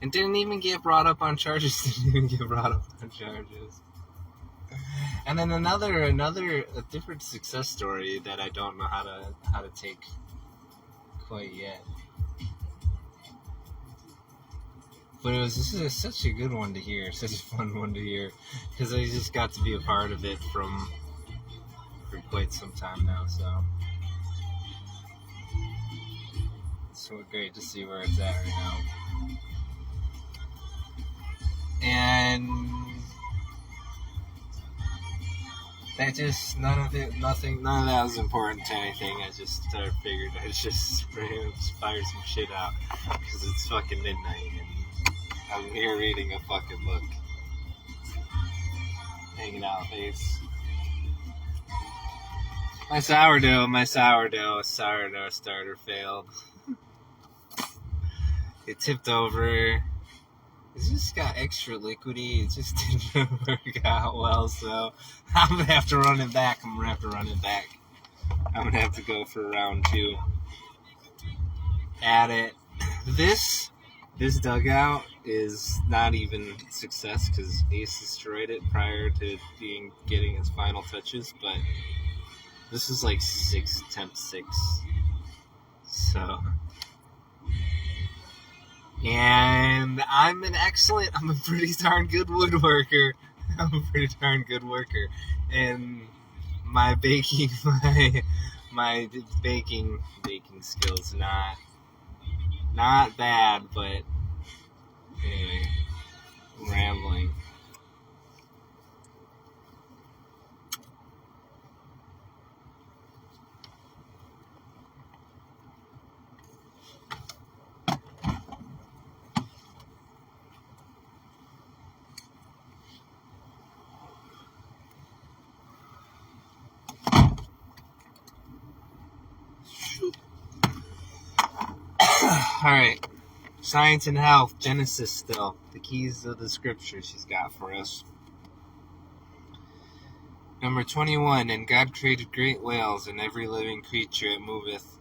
and didn't even get brought up on charges. And then a different success story that I don't know how to take quite yet. But this is such a good one to hear, such a fun one to hear, because I just got to be a part of it for quite some time now, so it's so great to see where it's at right now. And that just, none of that was important to anything. I just figured I'd just fire some shit out, because it's fucking midnight, and I'm here reading a fucking book. Hanging out, face. My sourdough starter failed. It tipped over. It's just got extra liquidy. It just didn't work out well, so I'm gonna have to run it back. I'm gonna have to go for round 2 at it. This dugout is not even a success because Ace destroyed it prior to getting his final touches, but this is like attempt 6. So, and I'm a pretty darn good woodworker. And my baking skills not bad, but anyway, I'm rambling. Alright. Science and health, Genesis still. The keys of the scripture she's got for us. Number 21, and God created great whales and every living creature it moveth,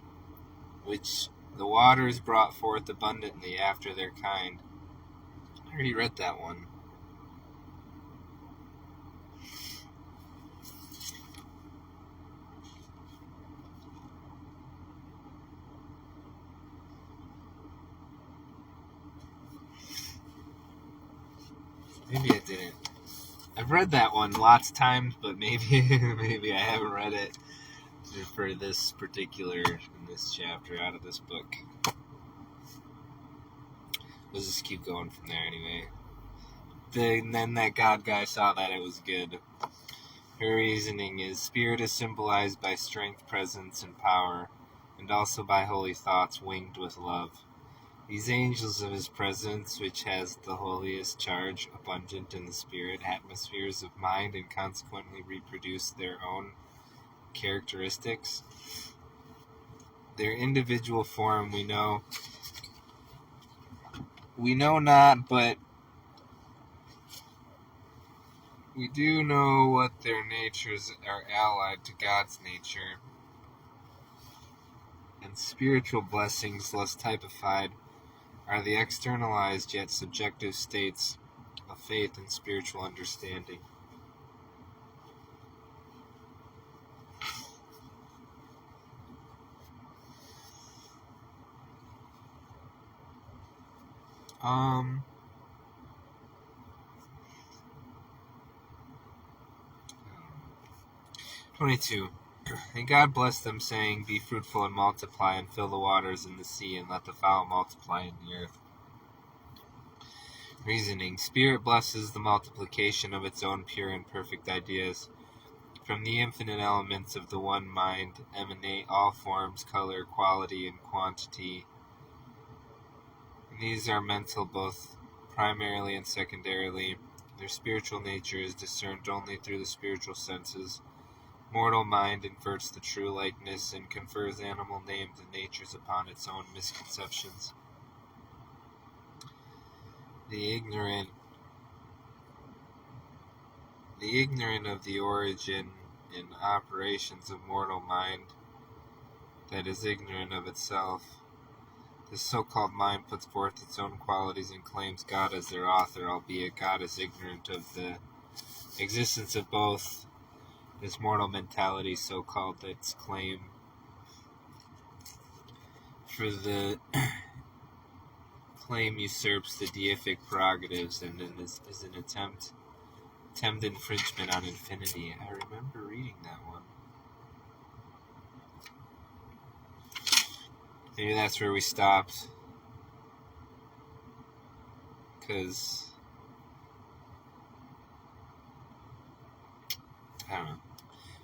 which the waters brought forth abundantly after their kind. I already read that one. Maybe I didn't. I've read that one lots of times, but maybe I haven't read it for this chapter out of this book. Let's just keep going from there anyway. Then that God guy saw that it was good. Her reasoning is, spirit is symbolized by strength, presence, and power, and also by holy thoughts winged with love. These angels of his presence, which has the holiest charge, abundant in the spirit, atmospheres of mind, and consequently reproduce their own characteristics. Their individual form we know not, but we do know what their natures are allied to God's nature, and spiritual blessings, less typified, are the externalized yet subjective states of faith and spiritual understanding. Um, 22. And God blessed them, saying, be fruitful and multiply, and fill the waters in the sea, and let the fowl multiply in the earth. Reasoning. Spirit blesses the multiplication of its own pure and perfect ideas. From the infinite elements of the one mind emanate all forms, color, quality, and quantity. And these are mental both primarily and secondarily. Their spiritual nature is discerned only through the spiritual senses. Mortal mind inverts the true likeness and confers animal names and natures upon its own misconceptions. The ignorant of the origin and operations of mortal mind, that is ignorant of itself. This so-called mind puts forth its own qualities and claims God as their author, albeit God is ignorant of the existence of both. This mortal mentality, so-called, its claim for the claim usurps the deific prerogatives and is an attempted infringement on infinity. I remember reading that one. Maybe that's where we stopped. Because I don't know.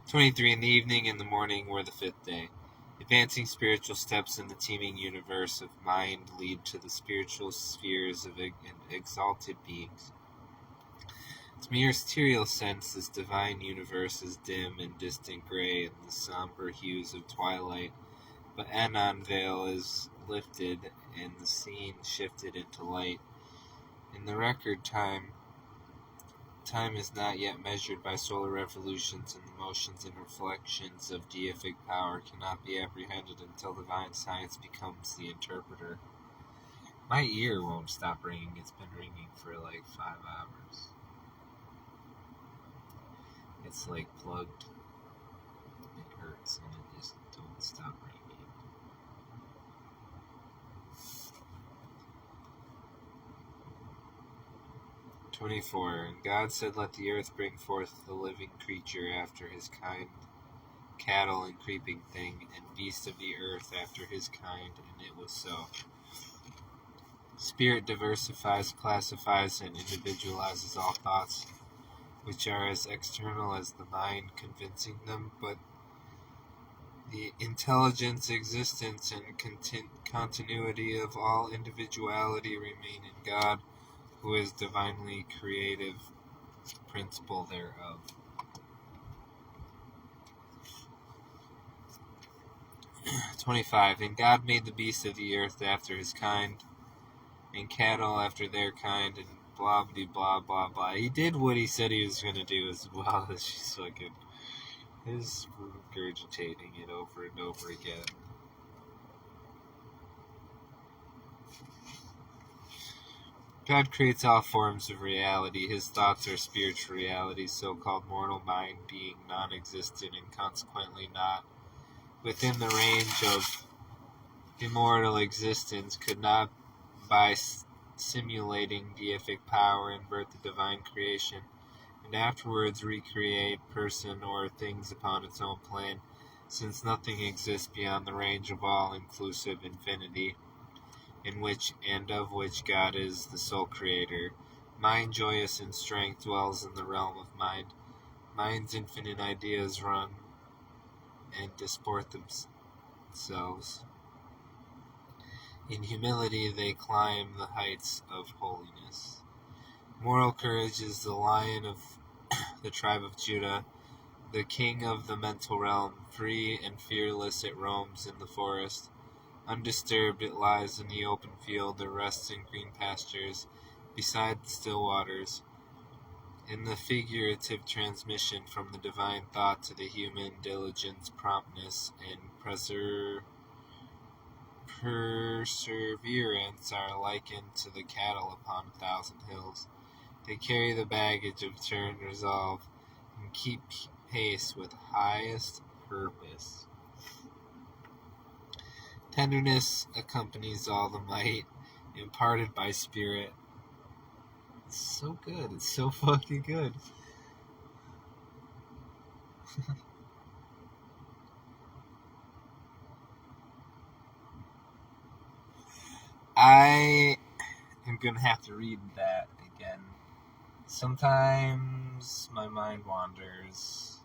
23 in the evening and the morning were the fifth day. Advancing spiritual steps in the teeming universe of mind lead to the spiritual spheres of exalted beings. Its mere exterior sense, this divine universe is dim and distant gray in the somber hues of twilight, but anon veil is lifted and the scene shifted into light. In the record time is not yet measured by solar revolutions, and the motions and reflections of deific power cannot be apprehended until divine science becomes the interpreter. My ear won't stop ringing. It's been ringing for like 5 hours. It's like plugged. It hurts and it just don't stop ringing. "24. And God said, Let the earth bring forth the living creature after his kind, cattle and creeping thing, and beast of the earth after his kind, and it was so." Spirit diversifies, classifies, and individualizes all thoughts, which are as external as the mind convincing them, but the intelligence, existence, and continuity of all individuality remain in God, who is divinely creative principle thereof. "25. And God made the beasts of the earth after his kind, and cattle after their kind, and blah blah blah blah. He did what he said he was going to do as well as she's fucking is regurgitating it over and over again. God creates all forms of reality. His thoughts are spiritual realities, so-called mortal mind being non-existent and consequently not within the range of immortal existence, could not, by simulating deific power, invert the divine creation, and afterwards recreate person or things upon its own plane, since nothing exists beyond the range of all-inclusive infinity, in which and of which God is the sole creator. Mind, joyous in strength, dwells in the realm of mind. Mind's infinite ideas run and disport themselves. In humility they climb the heights of holiness. Moral courage is the lion of the tribe of Judah, the king of the mental realm. Free and fearless it roams in the forest. Undisturbed it lies in the open field, or rests in green pastures, beside the still waters. In the figurative transmission from the divine thought to the human, diligence, promptness, and perseverance are likened to the cattle upon 1,000 hills. They carry the baggage of stern resolve, and keep pace with highest purpose. Tenderness accompanies all the might imparted by spirit. It's so good. It's so fucking good. I am gonna have to read that again. Sometimes my mind wanders,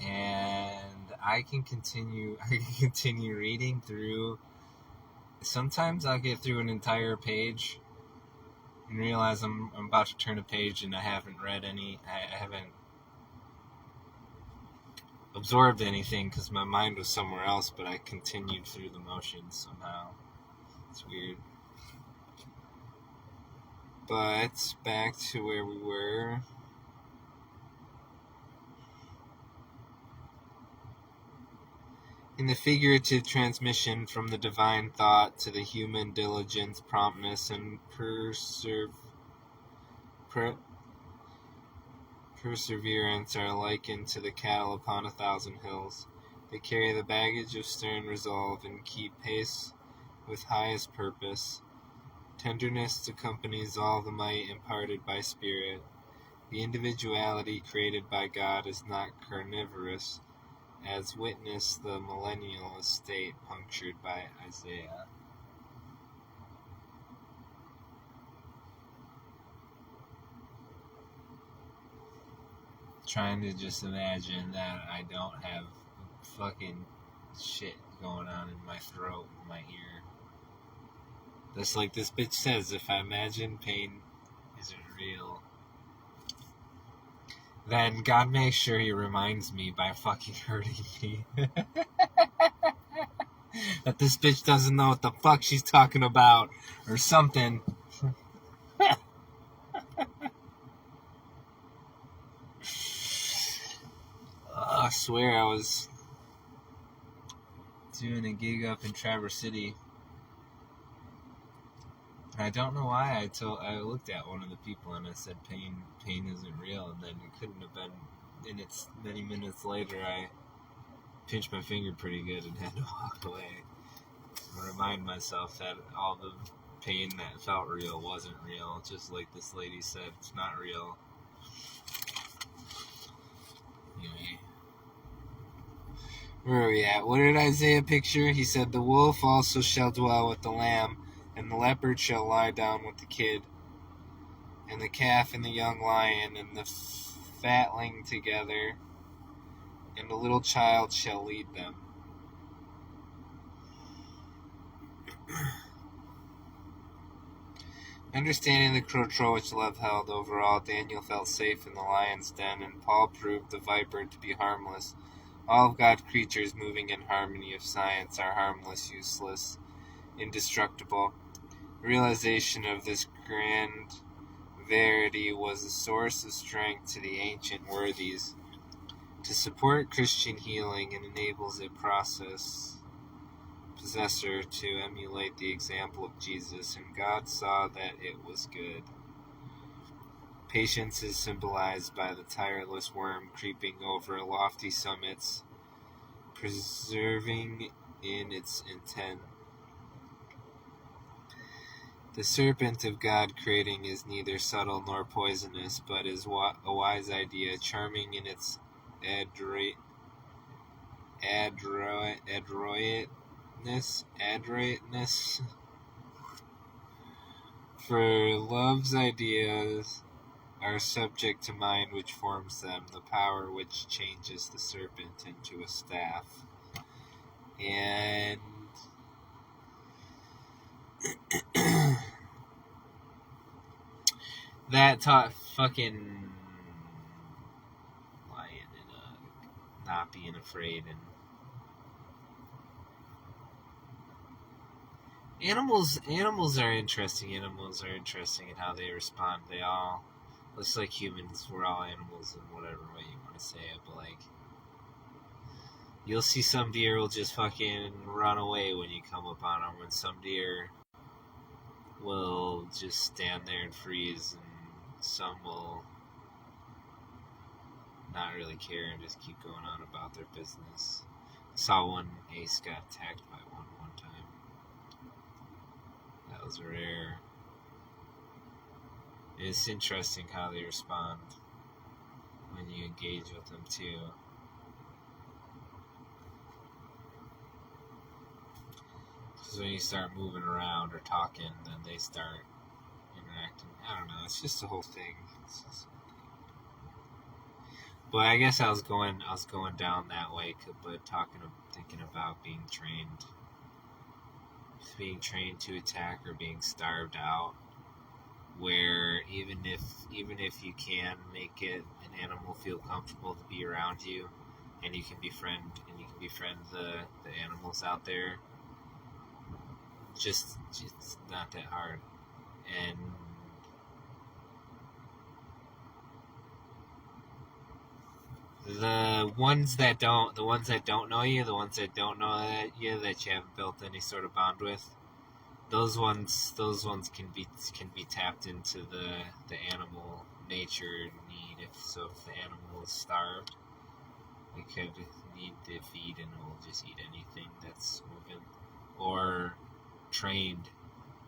and I can continue reading through. Sometimes I'll get through an entire page and realize I'm about to turn a page and I haven't read any. I haven't absorbed anything because my mind was somewhere else, but I continued through the motions somehow. It's weird. But back to where we were. In the figurative transmission from the divine thought to the human diligence, promptness, and perseverance are likened to the cattle upon 1,000 hills. They carry the baggage of stern resolve and keep pace with highest purpose. Tenderness accompanies all the might imparted by spirit. The individuality created by God is not carnivorous, as witness the millennial estate punctured by Isaiah. Trying to just imagine that I don't have fucking shit going on in my throat, in my ear. That's like this bitch says, if I imagine pain isn't real, then God makes sure he reminds me by fucking hurting me. That this bitch doesn't know what the fuck she's talking about, or something. I swear I was doing a gig up in Traverse City. I don't know why I looked at one of the people and I said pain isn't real, and then it couldn't have been. And it's many minutes later I pinched my finger pretty good and had to walk away. I remind myself that all the pain that felt real wasn't real, just like this lady said, it's not real. Anyway, where are we at? What did Isaiah picture? He said, the wolf also shall dwell with the lamb, and the leopard shall lie down with the kid, and the calf and the young lion and the fatling together, and the little child shall lead them. Understanding the control which love held over all, Daniel felt safe in the lion's den, and Paul proved the viper to be harmless. All of God's creatures moving in harmony of science are harmless, useless, indestructible. The realization of this grand verity was a source of strength to the ancient worthies. To support Christian healing, and enables a possessor to emulate the example of Jesus, and God saw that it was good. Patience is symbolized by the tireless worm creeping over lofty summits, persevering in its intent. The serpent of God creating is neither subtle nor poisonous, but is a wise idea, charming in its adroitness. For love's ideas are subject to mind which forms them, the power which changes the serpent into a staff. And that taught fucking lion and not being afraid. And animals are interesting. Animals are interesting in how they respond. They all, looks like humans, we're all animals in whatever way you want to say it, but like, you'll see some deer will just fucking run away when you come up on them, and some deer will just stand there and freeze, and some will not really care and just keep going on about their business. I saw one ace got attacked by one time. That was rare. It's interesting how they respond when you engage with them too. Because when you start moving around or talking, then they start interacting. I don't know, it's just the whole thing. But I guess I was going down that way, but thinking about being trained to attack or being starved out. where even if you can make it an animal feel comfortable to be around you, and you can befriend the animals out there, just it's not that hard. And the ones that don't know you, the ones that don't know that you haven't built any sort of bond with, those ones can be tapped into the animal nature need. If the animal is starved, it could need to feed, and it will just eat anything that's moving. Or trained,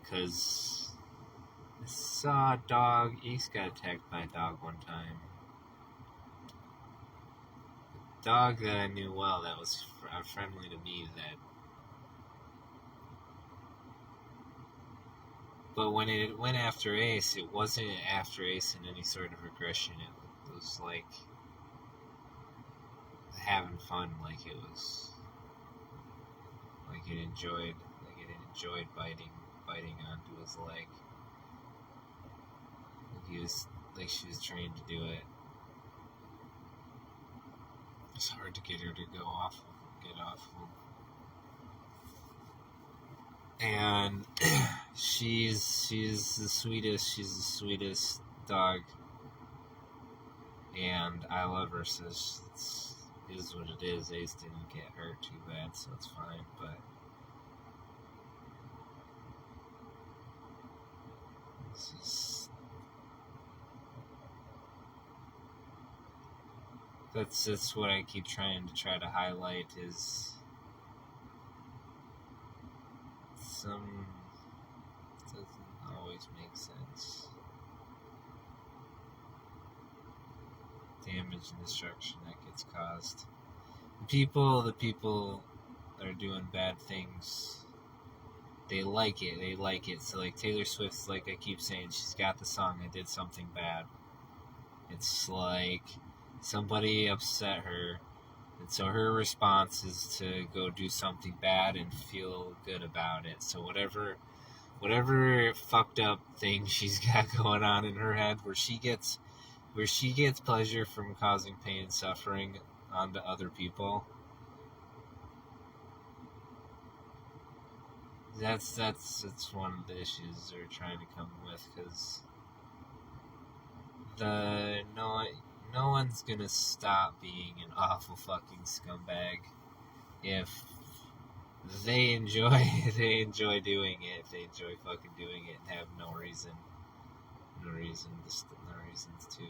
because I saw a dog. Ace got attacked by a dog one time. A dog that I knew well, that was friendly to me. But when it went after Ace, it wasn't after Ace in any sort of aggression. It was like having fun, like it enjoyed biting onto his leg. Like she was trained to do it. It's hard to get her to get off of him. And she's the sweetest dog, and I love her. So it is what it is. Ace didn't get hurt too bad, so it's fine. But it's just, that's what I keep trying to highlight is some doesn't always make sense. Damage and destruction that gets caused. The people that are doing bad things, they like it. So like Taylor Swift, like I keep saying, she's got the song "I Did Something Bad." It's like somebody upset her, and so her response is to go do something bad and feel good about it. So whatever fucked up thing she's got going on in her head, where she gets pleasure from causing pain and suffering onto other people, that's one of the issues they're trying to come with, because no one's gonna stop being an awful fucking scumbag if they enjoy doing it, if they enjoy fucking doing it and have no reasons to.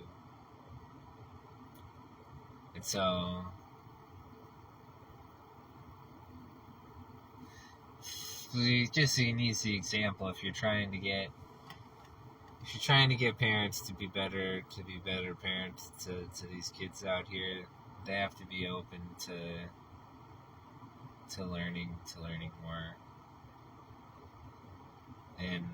And so just an easy example, if you're trying to get parents to be better parents to these kids out here, they have to be open to learning more. And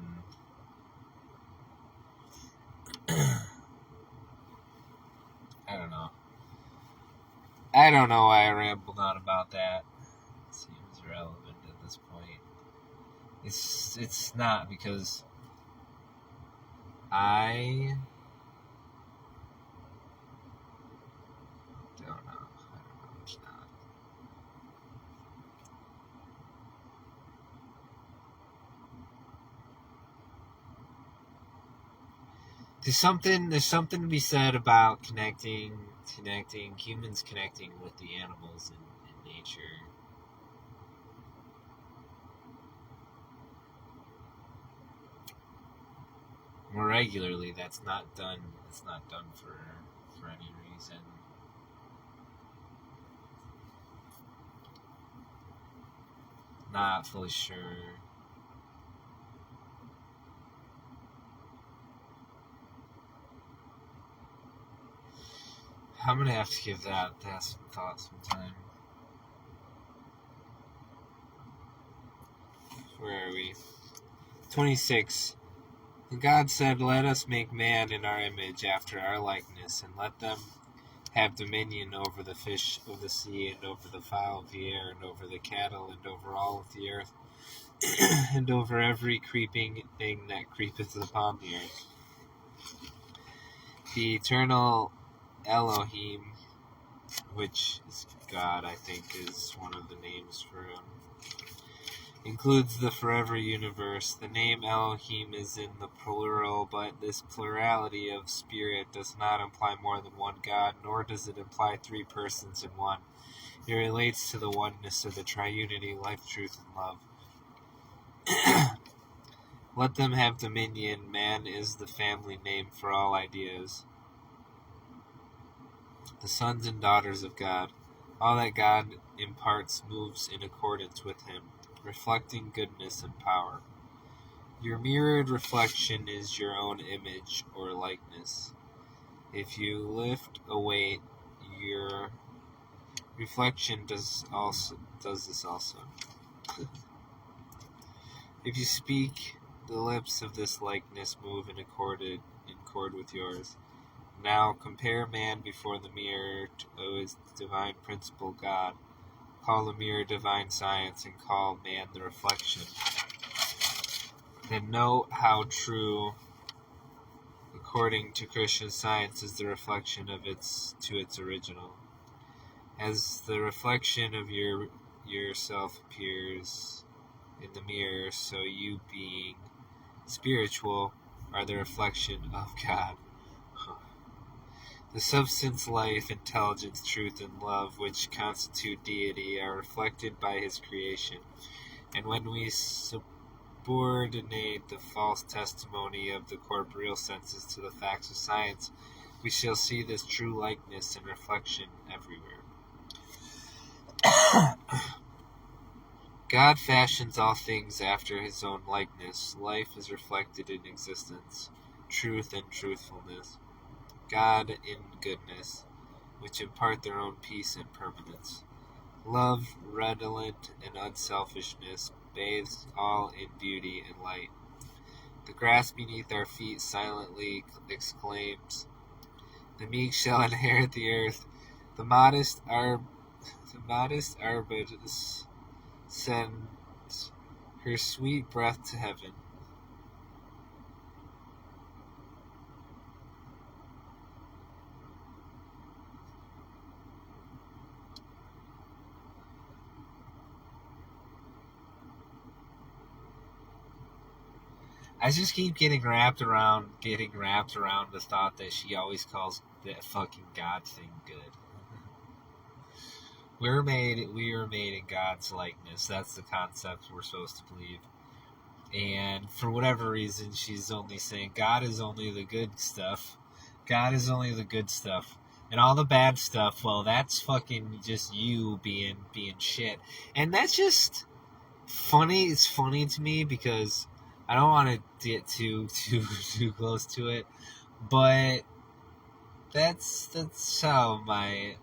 I don't know why I rambled on about that. It seems irrelevant at this point. It's not, because I don't know. It's not. There's something to be said about connecting humans connecting with the animals in nature. More regularly. It's not done for any reason. Not fully sure. I'm gonna have to give that some thought sometime. Where are we? 26. God said, "Let us make man in our image, after our likeness, and let them have dominion over the fish of the sea, and over the fowl of the air, and over the cattle, and over all of the earth, and over every creeping thing that creepeth upon the earth." The eternal Elohim, which is God, I think, is one of the names for him, includes the forever universe. The name Elohim is in the plural, but this plurality of spirit does not imply more than one God, nor does it imply three persons in one. It relates to the oneness of the triunity, life, truth, and love. Let them have dominion. Man is the family name for all ideas. The sons and daughters of God. All that God imparts moves in accordance with him, reflecting goodness and power. Your mirrored reflection is your own image or likeness. If you lift a weight, your reflection does this also. If you speak, the lips of this likeness move in accord with yours. Now compare man before the mirror to his divine principle God. Call the mirror divine science and call man the reflection. Then note how true, according to Christian Science, is the reflection of its original. As the reflection of yourself appears in the mirror, so you, being spiritual, are the reflection of God. The substance, life, intelligence, truth, and love which constitute deity are reflected by his creation. And when we subordinate the false testimony of the corporeal senses to the facts of science, we shall see this true likeness and reflection everywhere. God fashions all things after his own likeness. Life is reflected in existence, truth and truthfulness. God in goodness, which impart their own peace and permanence. Love, redolent and unselfishness, bathes all in beauty and light. The grass beneath our feet silently exclaims, "The meek shall inherit the earth." The modest arbutus sends her sweet breath to heaven. I just keep getting wrapped around the thought that she always calls that fucking God thing good. We were made in God's likeness. That's the concept we're supposed to believe. And for whatever reason, she's only saying God is only the good stuff. God is only the good stuff. And all the bad stuff, well, that's fucking just you being shit. And that's just funny. It's funny to me because I don't want to get too close to it, but that's how my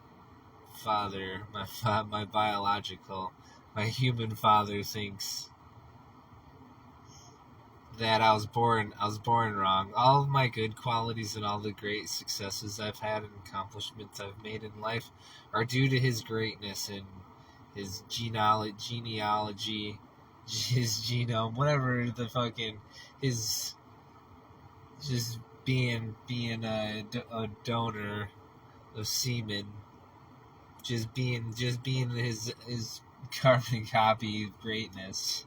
father, my biological, my human father thinks that I was born wrong. All of my good qualities and all the great successes I've had and accomplishments I've made in life are due to his greatness and his genealogy, his genome, whatever the fucking, his just being a donor of semen, just being his carbon copy of greatness.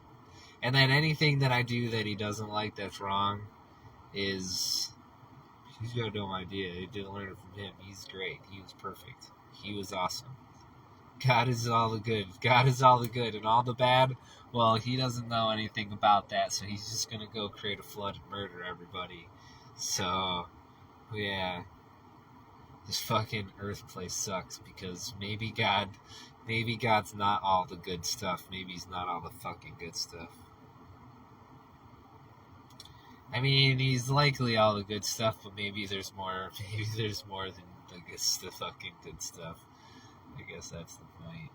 And then anything that I do that he doesn't like that's wrong is, he's got no idea. He didn't learn it from him. He's great. He was perfect. He was awesome. God is all the good. God is all the good. And all the bad, well, he doesn't know anything about that, so he's just going to go create a flood and murder everybody. So, yeah. This fucking Earth place sucks because maybe God's not all the good stuff. Maybe he's not all the fucking good stuff. I mean, he's likely all the good stuff, but maybe there's more. Maybe there's more than the fucking good stuff. I guess that's the point.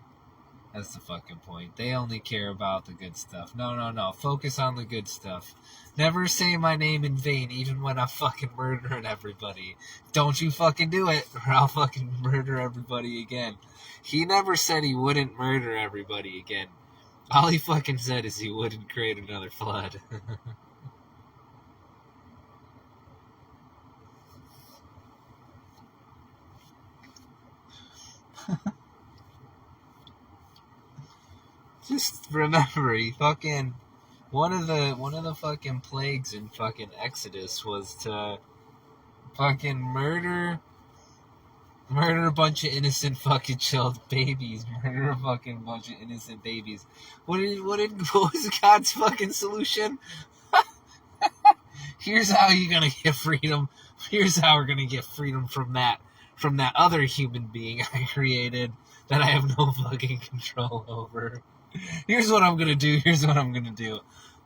That's the fucking point. They only care about the good stuff. No. Focus on the good stuff. Never say my name in vain, even when I'm fucking murdering everybody. Don't you fucking do it, or I'll fucking murder everybody again. He never said he wouldn't murder everybody again. All he fucking said is he wouldn't create another flood. remember, he fucking one of the fucking plagues in fucking Exodus was to fucking murder a bunch of innocent fucking child babies. Murder a fucking bunch of innocent babies. What was God's fucking solution? Here's how you're gonna get freedom. Here's how we're gonna get freedom from that other human being I created that I have no fucking control over. Here's what I'm gonna do.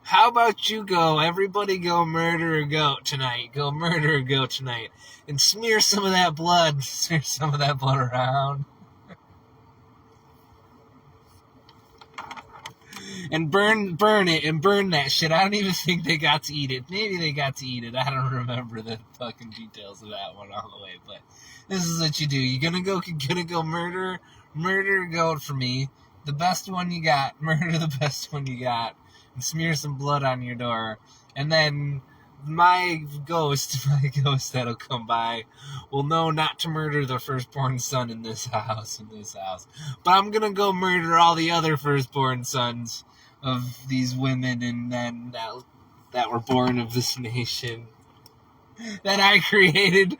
How about you everybody go murder a goat tonight. Go murder a goat tonight. And smear some of that blood. Smear some of that blood around. And burn it and burn that shit. I don't even think they got to eat it. Maybe they got to eat it. I don't remember the fucking details of that one all the way. But this is what you do. You're gonna go murder a goat for me. The best one you got. Murder the best one you got. And smear some blood on your door. And then my ghost that'll come by will know not to murder the firstborn son in this house. But I'm gonna go murder all the other firstborn sons of these women and then that were born of this nation that I created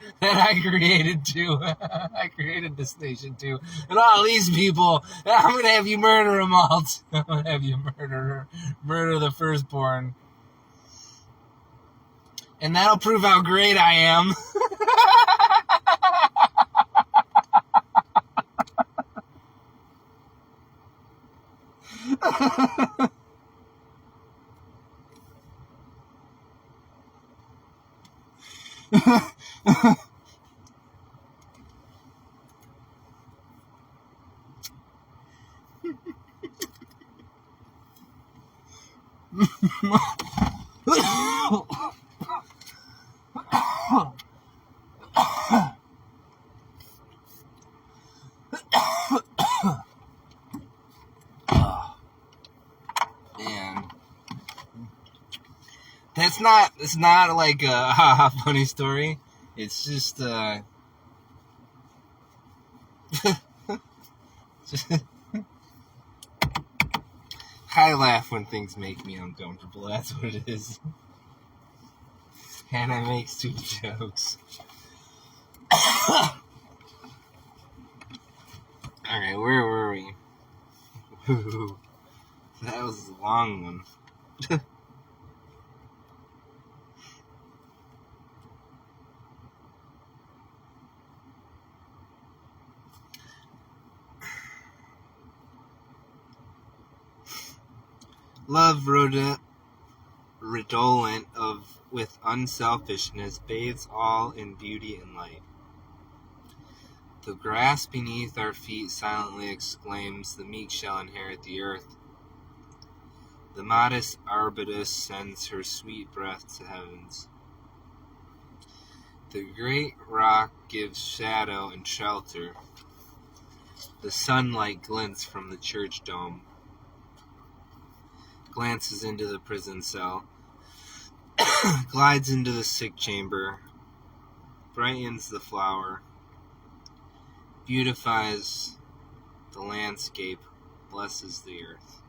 too. I created this nation too. And all these people, I'm gonna have you murder them all too. I'm gonna have you murder the firstborn. And that'll prove how great I am. Man. It's not like a funny story. It's just I laugh when things make me uncomfortable. That's what it is. And I make stupid jokes. Alright, where were we? That was a long one. Love redolent with unselfishness bathes all in beauty and light. The grass beneath our feet silently exclaims, the meek shall inherit the earth. The modest arbutus sends her sweet breath to heavens. The great rock gives shadow and shelter. The sunlight glints from the church dome. Glances into the prison cell, glides into the sick chamber, brightens the flower, beautifies the landscape, blesses the earth.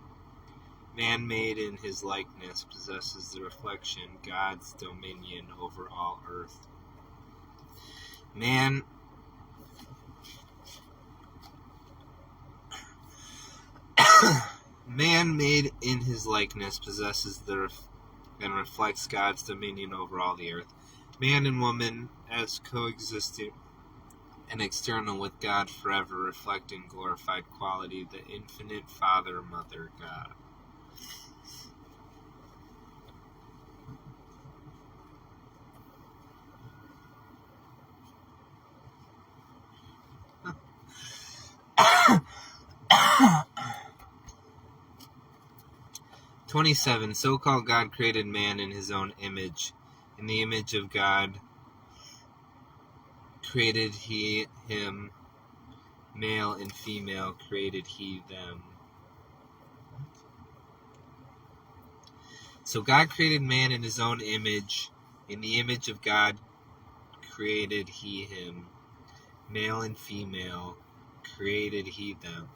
Man made in his likeness possesses the reflection, God's dominion over all earth. Man made in his likeness possesses and reflects God's dominion over all the earth. Man and woman, as coexisting and external with God forever, reflect in glorified quality the infinite Father, Mother, God. "27. So-called God created man in his own image. In the image of God created he him. Male and female created he them." So God created man in his own image. In the image of God created he him. Male and female created he them.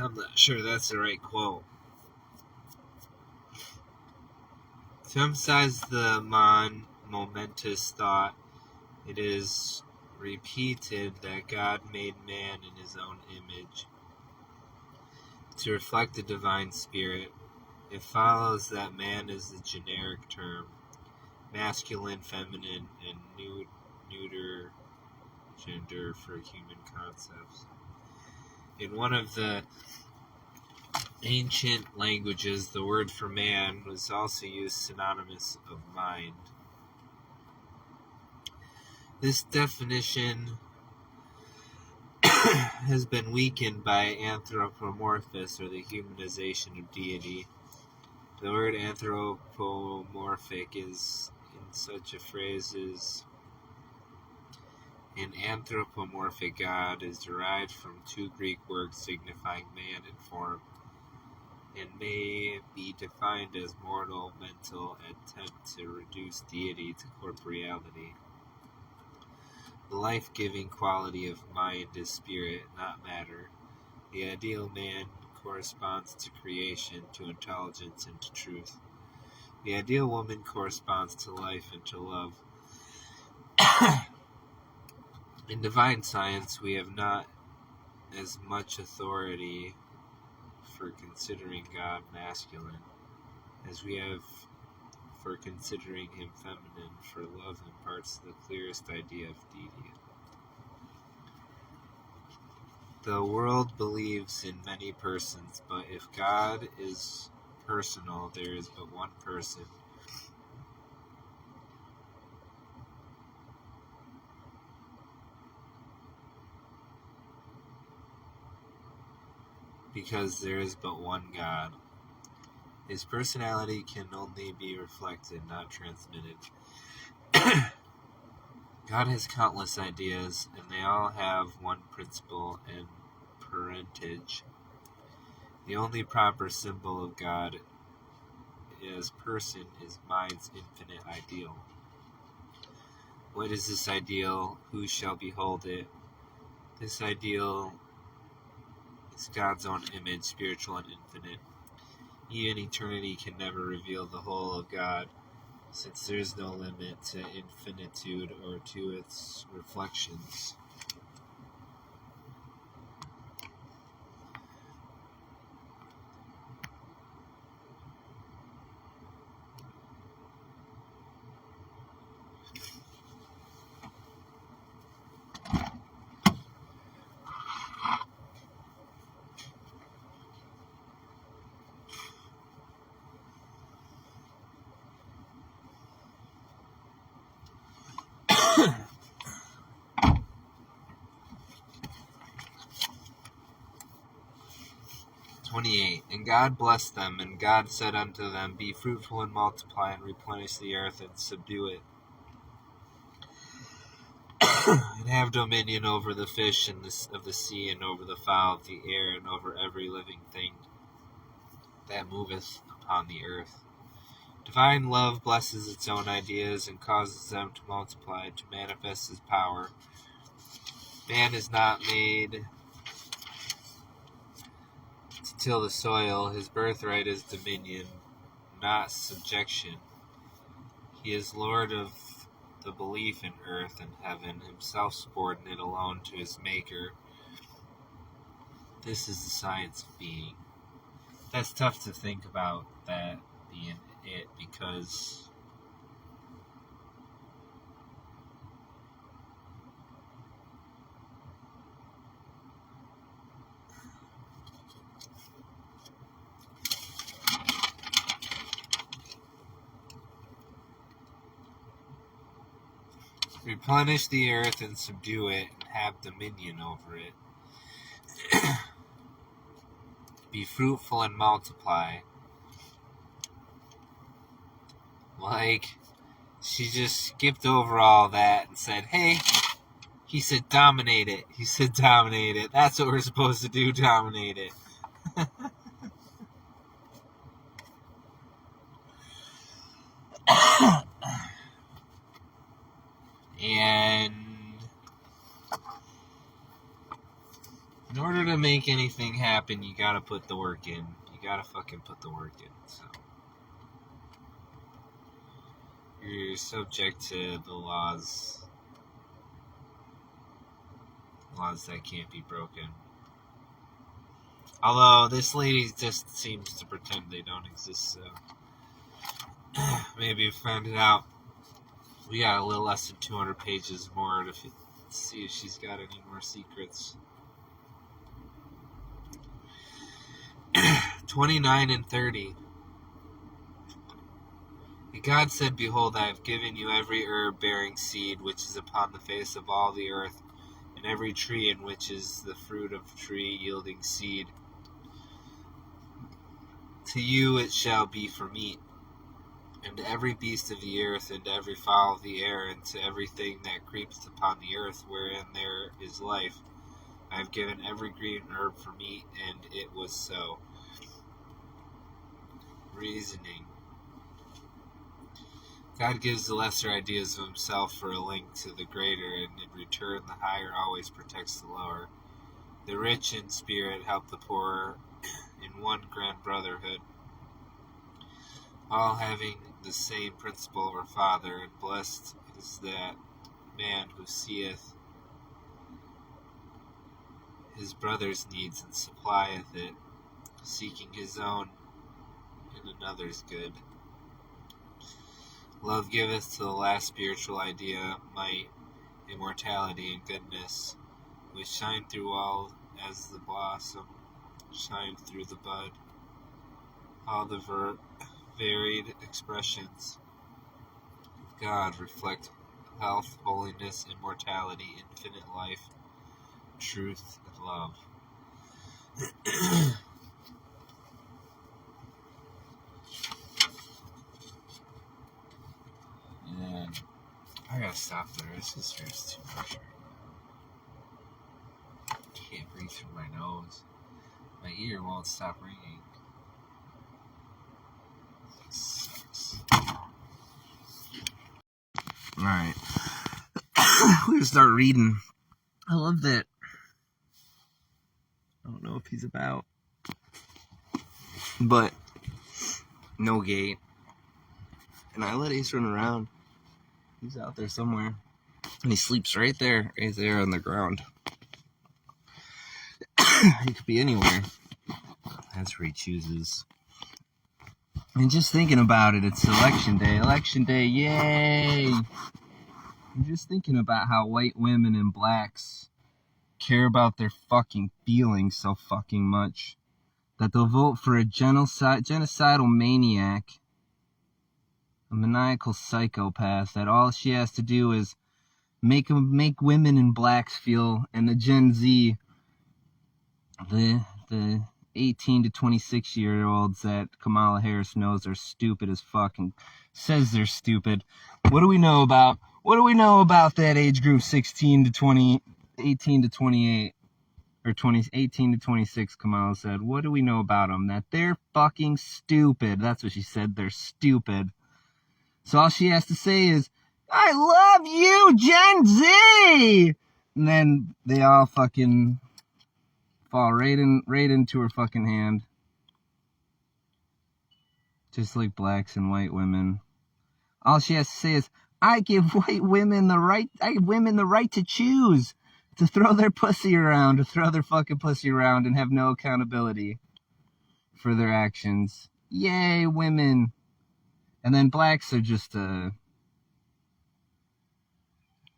I'm not sure that's the right quote. To emphasize the momentous thought, it is repeated that God made man in his own image. To reflect the divine spirit, it follows that man is the generic term, masculine, feminine, and neuter gender for human concepts. In one of the ancient languages, the word for man was also used synonymous of mind. This definition has been weakened by anthropomorphism, or the humanization of deity. The word anthropomorphic is in such a phrase as an anthropomorphic god is derived from two Greek words signifying man in form, and may be defined as mortal mental attempt to reduce deity to corporeality. The life-giving quality of mind is spirit, not matter. The ideal man corresponds to creation, to intelligence, and to truth. The ideal woman corresponds to life and to love. In divine science, we have not as much authority for considering God masculine as we have for considering him feminine, for love imparts the clearest idea of deity. The world believes in many persons, but if God is personal, there is but one person. Because there is but one God. His personality can only be reflected, not transmitted. God has countless ideas, and they all have one principle and parentage. The only proper symbol of God as person is mind's infinite ideal. What is this ideal? Who shall behold it? This ideal is God's own image, spiritual and infinite. Even eternity can never reveal the whole of God, since there is no limit to infinitude or to its reflections. And God blessed them, and God said unto them, Be fruitful and multiply, and replenish the earth, and subdue it, and have dominion over the fish of the sea, and over the fowl of the air, and over every living thing that moveth upon the earth. Divine love blesses its own ideas, and causes them to multiply, to manifest his power. Man is not made till the soil. His birthright is dominion, not subjection. He is Lord of the belief in earth and heaven, himself subordinate alone to his Maker. This is the science of being. That's tough to think about, that being it, because replenish the earth and subdue it, and have dominion over it. Be fruitful and multiply. Like, she just skipped over all that and said, hey, he said dominate it. He said dominate it. That's what we're supposed to do, dominate it. And in order to make anything happen, you gotta put the work in. You gotta fucking put the work in. So you're subject to the laws that can't be broken. Although this lady just seems to pretend they don't exist, so maybe find it out. We got a little less than 200 pages more to see if she's got any more secrets. 29 and 30. And God said, Behold, I have given you every herb bearing seed which is upon the face of all the earth, and every tree in which is the fruit of tree yielding seed. To you it shall be for meat, and to every beast of the earth, and to every fowl of the air, and to everything that creepeth upon the earth, wherein there is life. I have given every green herb for meat, and it was so. Reasoning. God gives the lesser ideas of himself for a link to the greater, and in return the higher always protects the lower. The rich in spirit help the poor in one grand brotherhood, all having the same principle or Father, and blessed is that man who seeth his brother's needs and supplieth it, seeking his own and another's good. Love giveth to the last spiritual idea might, immortality, and goodness, which shine through all as the blossom shines through the bud. All the varied expressions of God reflect health, holiness, immortality, infinite life, truth, and love. And I gotta stop there. This is just too much. Can't breathe through my nose. My ear won't stop ringing. That sucks. Alright. We're gonna start reading. I love that. I don't know if he's about. But no gate. And I let Ace run around. He's out there somewhere. And he sleeps right there on the ground. He could be anywhere. That's where he chooses. And just thinking about it, it's election day. Election day, yay! I'm just thinking about how white women and blacks care about their fucking feelings so fucking much that they'll vote for a genocidal maniac, a maniacal psychopath, that all she has to do is make women and blacks feel, and the Gen Z, the 18 to 26 year olds that Kamala Harris knows are stupid as fuck and says they're stupid. What do we know about that age group 18 to 28 or 18 to 26? Kamala said, what do we know about them? That they're fucking stupid. That's what she said. They're stupid. So all she has to say is, I love you, Gen Z! And then they all fucking fall right into her fucking hand. Just like blacks and white women. All she has to say is, I give women the right to choose, to throw their pussy around, and have no accountability for their actions. Yay, women. And then blacks are just,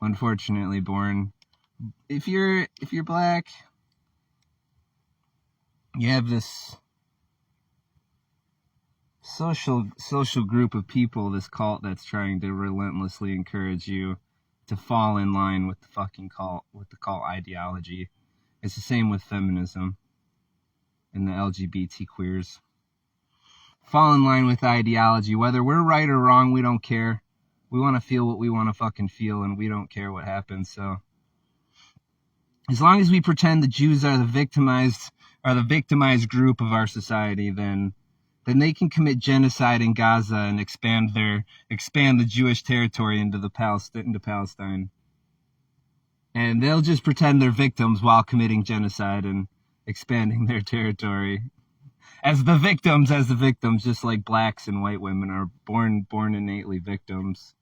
unfortunately born. If you're black, you have this social group of people, this cult that's trying to relentlessly encourage you to fall in line with the fucking cult, with the cult ideology. It's the same with feminism and the LGBT queers. Fall in line with ideology. Whether we're right or wrong, we don't care. We want to feel what we want to fucking feel, and we don't care what happens. So as long as we pretend the Jews are the victimized group of our society, then they can commit genocide in Gaza and expand the Jewish territory into Palestine. And they'll just pretend they're victims while committing genocide and expanding their territory. As the victims, just like blacks and white women are born innately victims,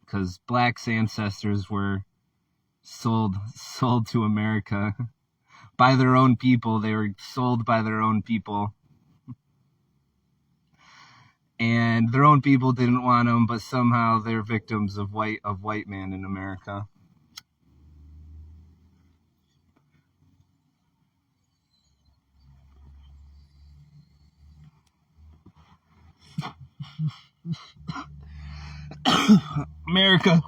because blacks' ancestors were sold to America by their own people. They were sold by their own people, and their own people didn't want them, but somehow they're victims of white man in America. America,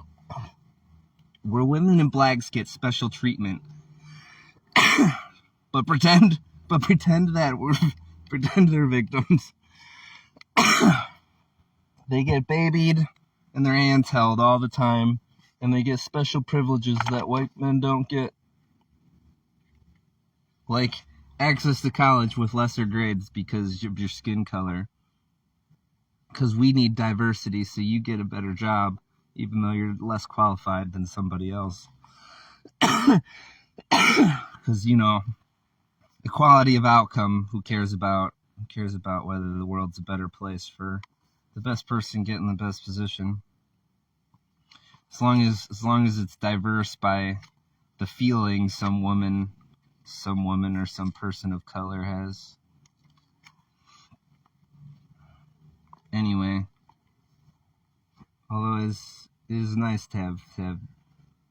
where women and blacks get special treatment, but pretend they're victims. They get babied and their hands held all the time, and they get special privileges that white men don't get, like access to college with lesser grades because of your skin color. Because we need diversity, so you get a better job, even though you're less qualified than somebody else. Because, equality of outcome, who cares about whether the world's a better place for the best person getting the best position? As long as it's diverse by the feeling some woman or some person of color has. Anyway, although it is nice to have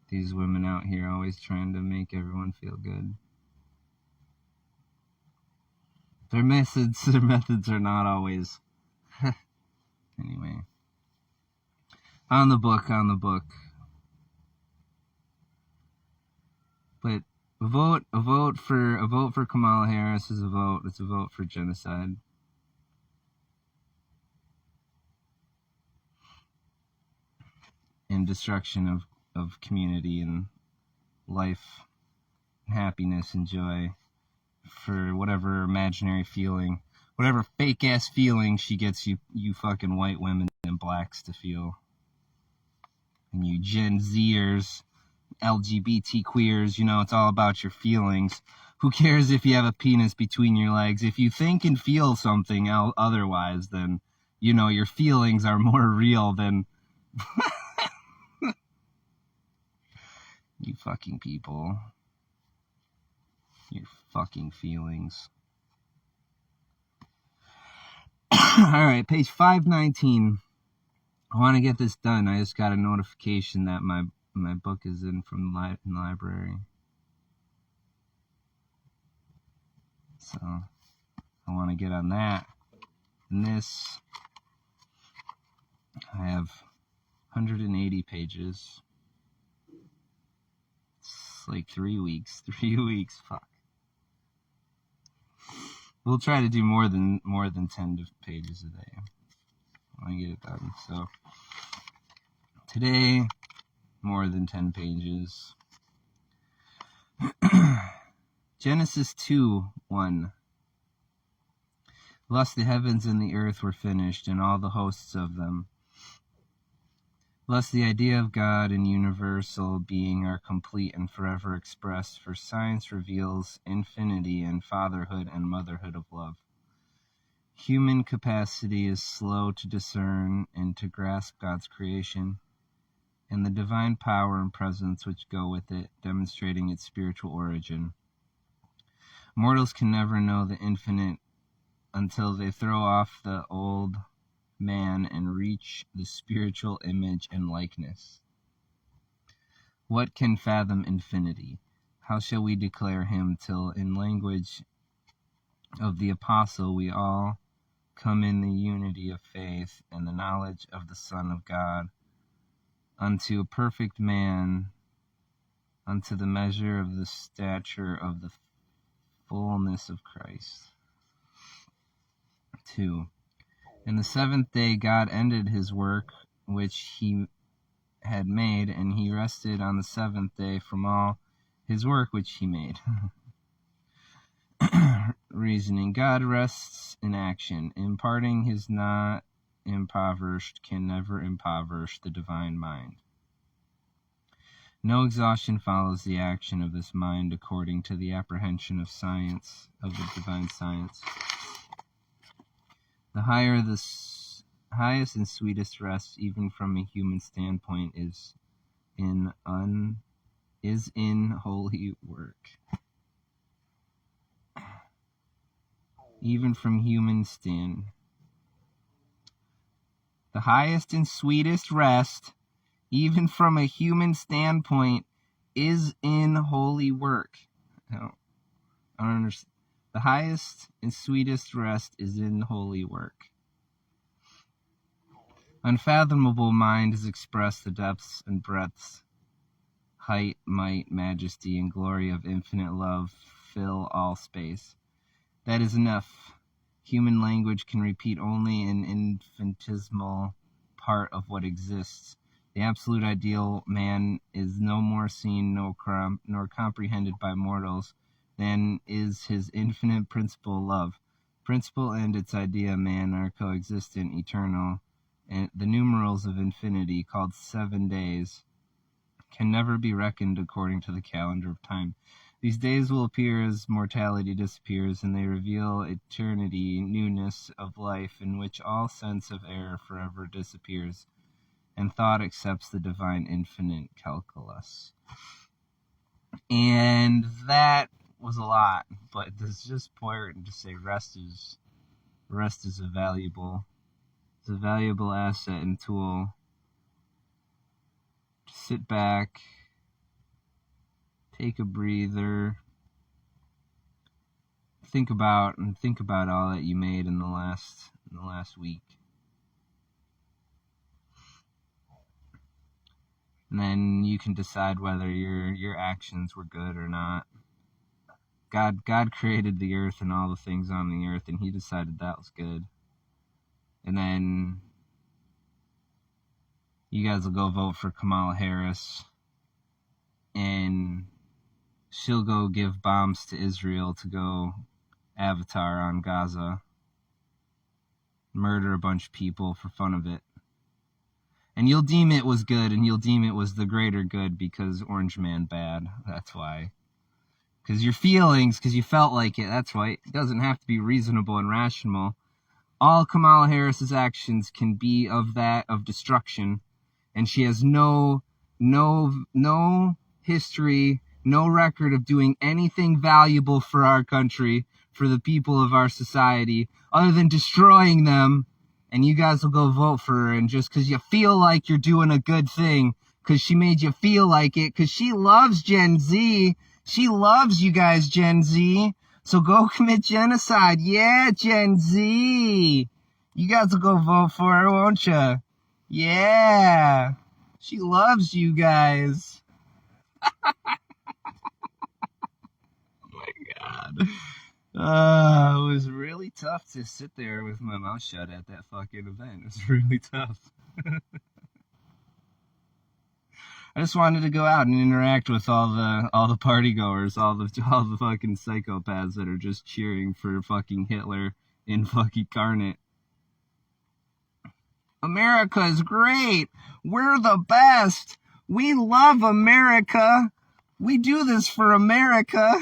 these women out here always trying to make everyone feel good. Their methods are not always. Anyway, on the book. But a vote for Kamala Harris is a vote. It's a vote for genocide. And destruction of community and life, and happiness and joy, for whatever imaginary feeling, whatever fake ass feeling she gets you fucking white women and blacks to feel. And you Gen Zers, LGBT queers, it's all about your feelings. Who cares if you have a penis between your legs? If you think and feel something otherwise, then, your feelings are more real than... You fucking people. Your fucking feelings. Alright, page 519. I want to get this done. I just got a notification that my book is in from the library. So, I want to get on that. And this, I have 180 pages. Like 3 weeks, fuck. We'll try to do more than 10 pages a day. I want to get it done. So today, more than 10 pages. Genesis 2:1. Thus the heavens and the earth were finished, and all the hosts of them. Thus the idea of God and universal being are complete and forever expressed, for science reveals infinity and fatherhood and motherhood of love. Human capacity is slow to discern and to grasp God's creation, and the divine power and presence which go with it, demonstrating its spiritual origin. Mortals can never know the infinite until they throw off the old man and reach the spiritual image and likeness. What can fathom infinity? How shall we declare him till in language of the apostle we all come in the unity of faith and the knowledge of the Son of God, unto a perfect man, unto the measure of the stature of the fullness of Christ. 2. In the seventh day God ended his work which he had made, and he rested on the seventh day from all his work which he made. Reasoning. God rests in action. Imparting his not impoverished can never impoverish the divine mind. No exhaustion follows the action of this mind according to the apprehension of science, of the divine science. The higher the highest and sweetest rest, even from a human standpoint, is in holy work. Even from human the highest and sweetest rest, even from a human standpoint, is in holy work. I don't understand. The highest and sweetest rest is in holy work. Unfathomable mind has expressed the depths and breadths, height, might, majesty, and glory of infinite love fill all space. That is enough. Human language can repeat only an infinitesimal part of what exists. The absolute ideal man is no more seen nor comprehended by mortals than is his infinite principle love. Principle and its idea man are coexistent, eternal, and the numerals of infinity, called 7 days, can never be reckoned according to the calendar of time. These days will appear as mortality disappears, and they reveal eternity, newness of life, in which all sense of error forever disappears, and thought accepts the divine infinite calculus. And that was a lot, but it's just important to say rest is a valuable asset and tool. Sit back, take a breather, think about all that you made in the last week. And then you can decide whether your actions were good or not. God created the earth and all the things on the earth, and he decided that was good. And then you guys will go vote for Kamala Harris, and she'll go give bombs to Israel to go Avatar on Gaza, murder a bunch of people for fun of it. And you'll deem it was good, and you'll deem it was the greater good because Orange Man bad. That's why. Because your feelings, because you felt like it, that's why. It doesn't have to be reasonable and rational. All Kamala Harris's actions can be of destruction, and she has no history, no record of doing anything valuable for our country, for the people of our society, other than destroying them. And you guys will go vote for her, and just because you feel like you're doing a good thing, because she made you feel like it, because she loves Gen Z. She loves you guys, Gen Z. So go commit genocide. Yeah, Gen Z. You guys will go vote for her, won't you? Yeah. She loves you guys. Oh my God. It was really tough to sit there with my mouth shut at that fucking event. It was really tough. I just wanted to go out and interact with all the party goers, all the fucking psychopaths that are just cheering for fucking Hitler incarnate. America is great. We're the best. We love America. We do this for America.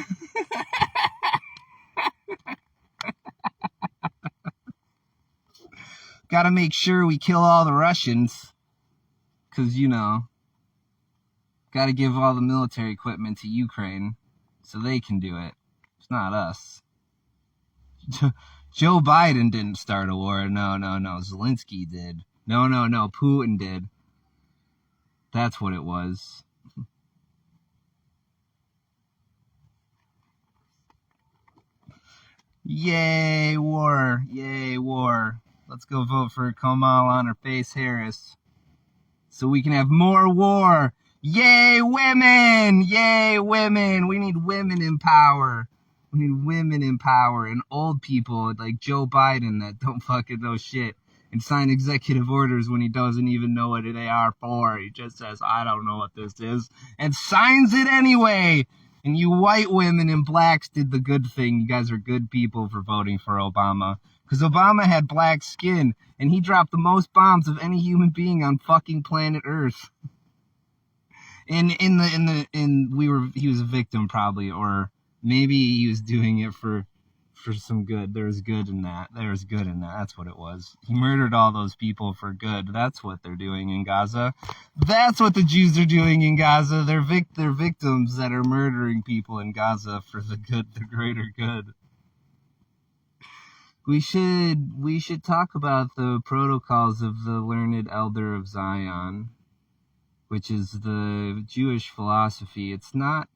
Gotta make sure we kill all the Russians. 'Cause, gotta give all the military equipment to Ukraine so they can do it. It's not us. Joe Biden didn't start a war. No. Zelensky did. No. Putin did. That's what it was. Yay, war. Yay, war. Let's go vote for Kamala on her face, Harris. So we can have more war. Yay, women! Yay, women! We need women in power. We need women in power and old people like Joe Biden that don't fucking know shit and sign executive orders when he doesn't even know what they are for. He just says, I don't know what this is, and signs it anyway. And you white women and blacks did the good thing. You guys are good people for voting for Obama. Because Obama had black skin, and he dropped the most bombs of any human being on fucking planet Earth. He was a victim probably, or maybe he was doing it for some good. There's good in that. That's what it was. He murdered all those people for good. That's what they're doing in Gaza. That's what the Jews are doing in Gaza. They're victims that are murdering people in Gaza for the greater good. We should talk about the protocols of the Learned Elder of Zion, which is the Jewish philosophy. It's not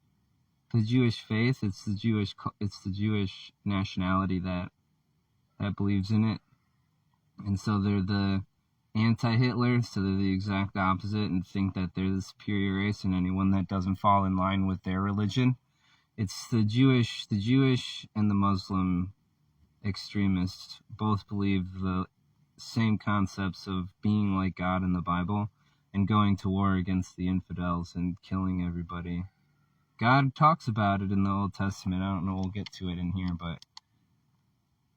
the Jewish faith, it's the Jewish nationality that believes in it. And so they're the anti-Hitler, so they're the exact opposite and think that they're the superior race, and anyone that doesn't fall in line with their religion. It's the Jewish and the Muslim extremists both believe the same concepts of being like God in the Bible and going to war against the infidels and killing everybody. God talks about it in the Old Testament. I don't know, we'll get to it in here, but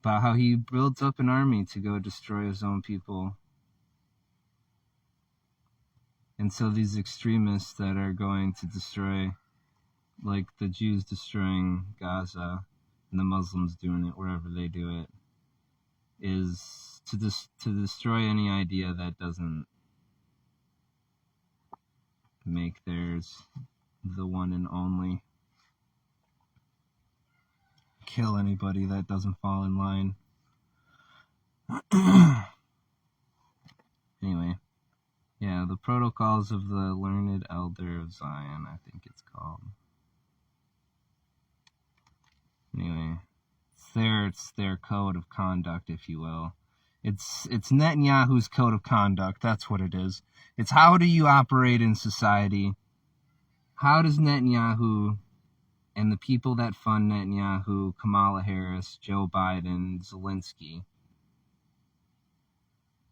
about how he builds up an army to go destroy his own people. And so these extremists that are going to destroy, like the Jews destroying Gaza and the Muslims doing it wherever they do it, is to destroy any idea that doesn't make theirs the one and only. Kill anybody that doesn't fall in line. Anyway, yeah, the protocols of the Learned Elder of Zion, I think it's called. Anyway, it's their code of conduct, if you will. It's Netanyahu's code of conduct. That's what it is. It's how do you operate in society? How does Netanyahu and the people that fund Netanyahu, Kamala Harris, Joe Biden, Zelensky,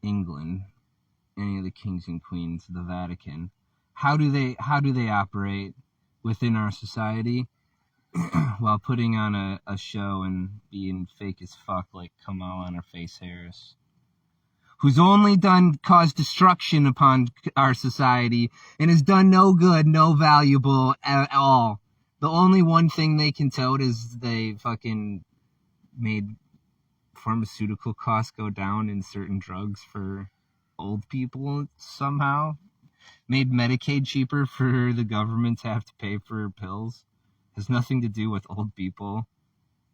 England, any of the kings and queens, the Vatican, how do they operate within our society while putting on a show and being fake as fuck like Kamala on her face Harris, who's only caused destruction upon our society and has done no good, no valuable at all. The only one thing they can tout is they fucking made pharmaceutical costs go down in certain drugs for old people somehow. Made Medicaid cheaper for the government to have to pay for pills. Has nothing to do with old people.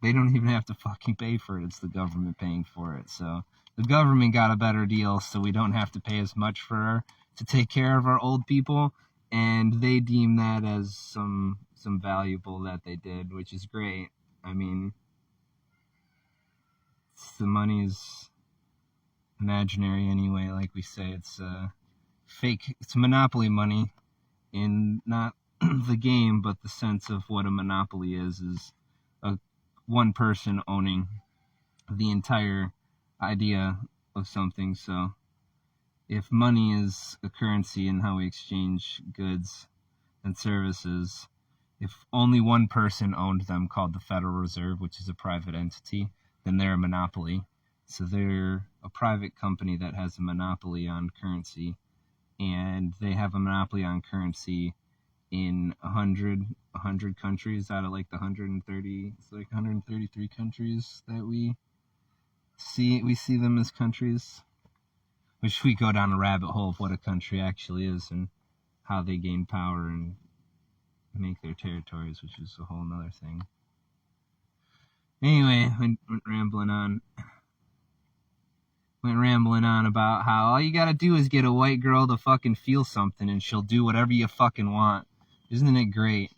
They don't even have to fucking pay for it. It's the government paying for it. So the government got a better deal, so we don't have to pay as much to take care of our old people. And they deem that as some valuable that they did, which is great. I mean, the money is imaginary anyway, like we say. It's fake. It's monopoly money in not the game, but the sense of what a monopoly is one person owning the entire idea of something. So if money is a currency in how we exchange goods and services, if only one person owned them, called the Federal Reserve, which is a private entity, then they're a monopoly. So they're a private company that has a monopoly on currency, and they have a monopoly on currency in 100 countries out of like the 130, it's like 133 countries that we see them as countries, which we go down a rabbit hole of what a country actually is and how they gain power and make their territories, which is a whole nother thing. Anyway, went rambling on about how all you gotta do is get a white girl to fucking feel something and she'll do whatever you fucking want. Isn't it great?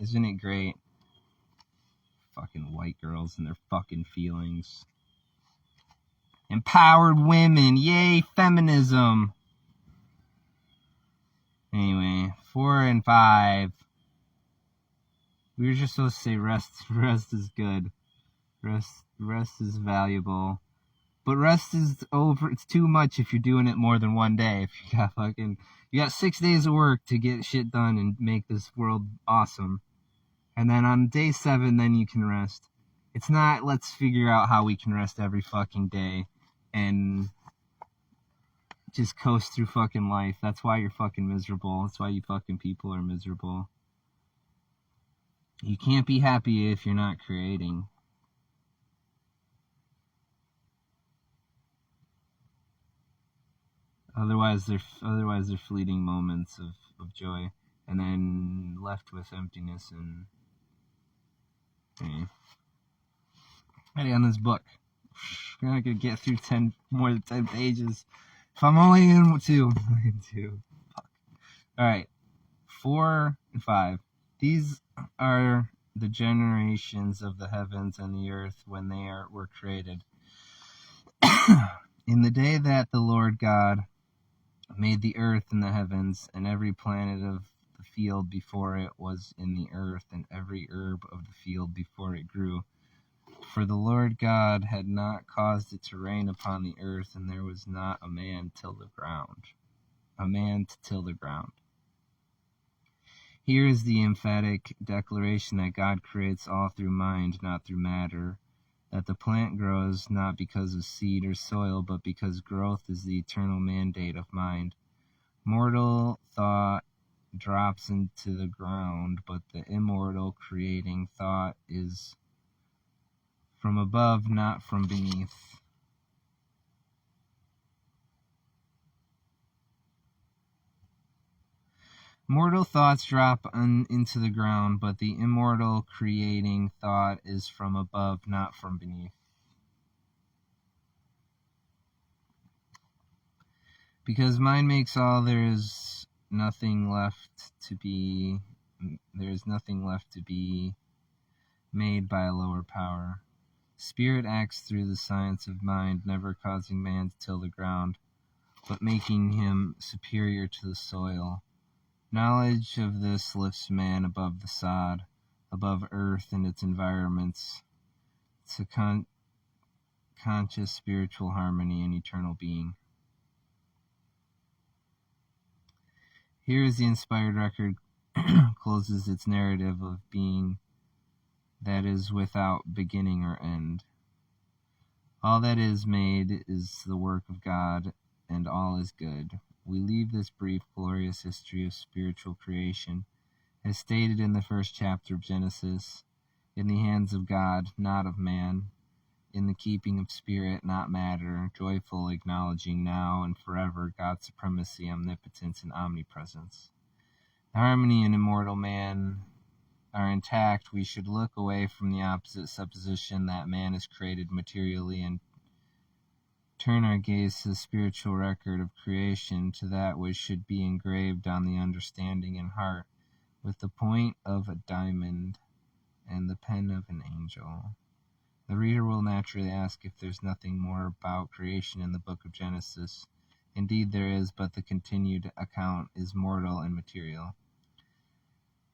Fucking white girls and their fucking feelings. Empowered women. Yay, feminism. Anyway, 4 and 5. We were just supposed to say rest is good. Rest is valuable. But rest is over. It's too much if you're doing it more than one day. If you got 6 days of work to get shit done and make this world awesome. And then on day 7, then you can rest. It's not, let's figure out how we can rest every fucking day and just coast through fucking life. That's why you're fucking miserable. That's why you fucking people are miserable. You can't be happy if you're not creating. Otherwise, they're fleeting moments of joy, and then left with emptiness and. Ready on this book. We're not gonna get through more than 10 pages. If I'm only in two. Fuck. Alright. 4 and 5. These are the generations of the heavens and the earth when they were created. In the day that the Lord God made the earth and the heavens, and every planet of the field before it was in the earth, and every herb of the field before it grew. For the Lord God had not caused it to rain upon the earth, and there was not a man to till the ground. Here is the emphatic declaration that God creates all through mind, not through matter, that the plant grows not because of seed or soil, but because growth is the eternal mandate of mind. Mortal thought drops into the ground, but the immortal creating thought is from above, not from beneath. Mortal thoughts drop into the ground, but the immortal creating thought is from above, not from beneath. Because mind makes all, there is nothing left to be made by a lower power. Spirit acts through the science of mind, never causing man to till the ground, but making him superior to the soil. Knowledge of this lifts man above the sod, above earth and its environments, to conscious spiritual harmony and eternal being. Here is the inspired record closes its narrative of being that is without beginning or end. All that is made is the work of God, and all is good. We leave this brief, glorious history of spiritual creation, as stated in the first chapter of Genesis, in the hands of God, not of man, in the keeping of spirit, not matter, joyful, acknowledging now and forever God's supremacy, omnipotence, and omnipresence. The harmony and immortal man are intact. We should look away from the opposite supposition that man is created materially and turn our gaze to the spiritual record of creation, to that which should be engraved on the understanding and heart with the point of a diamond and the pen of an angel. The reader will naturally ask if there's nothing more about creation in the book of Genesis. Indeed there is, but the continued account is mortal and material.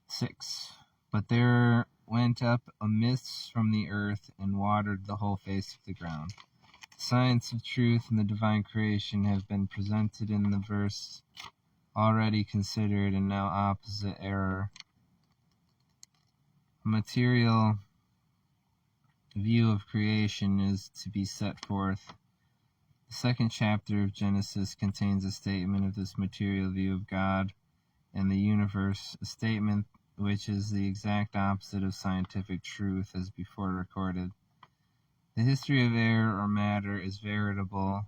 6. But there went up a mist from the earth and watered the whole face of the ground. The science of truth and the divine creation have been presented in the verse already considered, and now opposite error. A material view of creation is to be set forth. The second chapter of Genesis contains a statement of this material view of God and the universe, a statement which is the exact opposite of scientific truth as before recorded. The history of air or matter is veritable,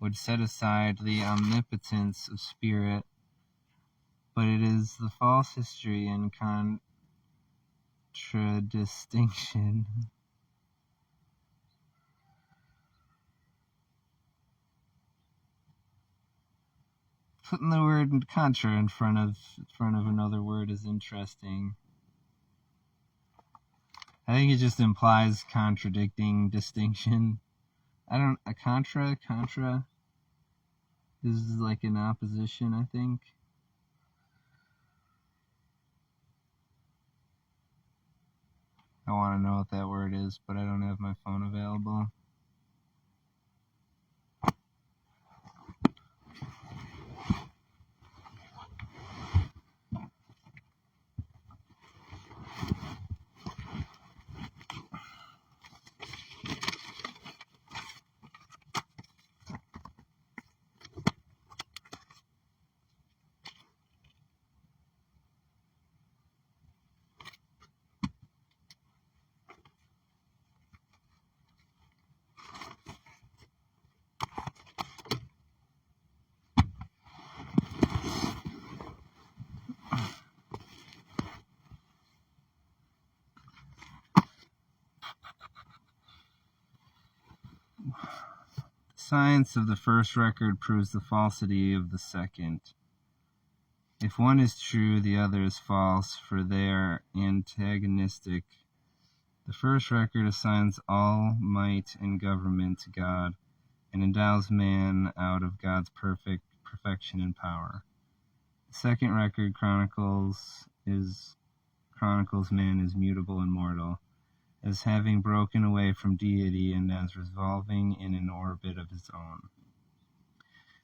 would set aside the omnipotence of spirit, but it is the false history and contradistinction putting the word contra in front of another word is interesting. I think it just implies contradicting distinction. A contra is like an opposition, I think. I want to know what that word is, but I don't have my phone available. science of the first record proves the falsity of the second. If one is true, the other is false, for they are antagonistic. The first record assigns all might and government to God, and endows man out of God's perfection and power. The second record chronicles man as mutable and mortal, as having broken away from deity and as revolving in an orbit of his own.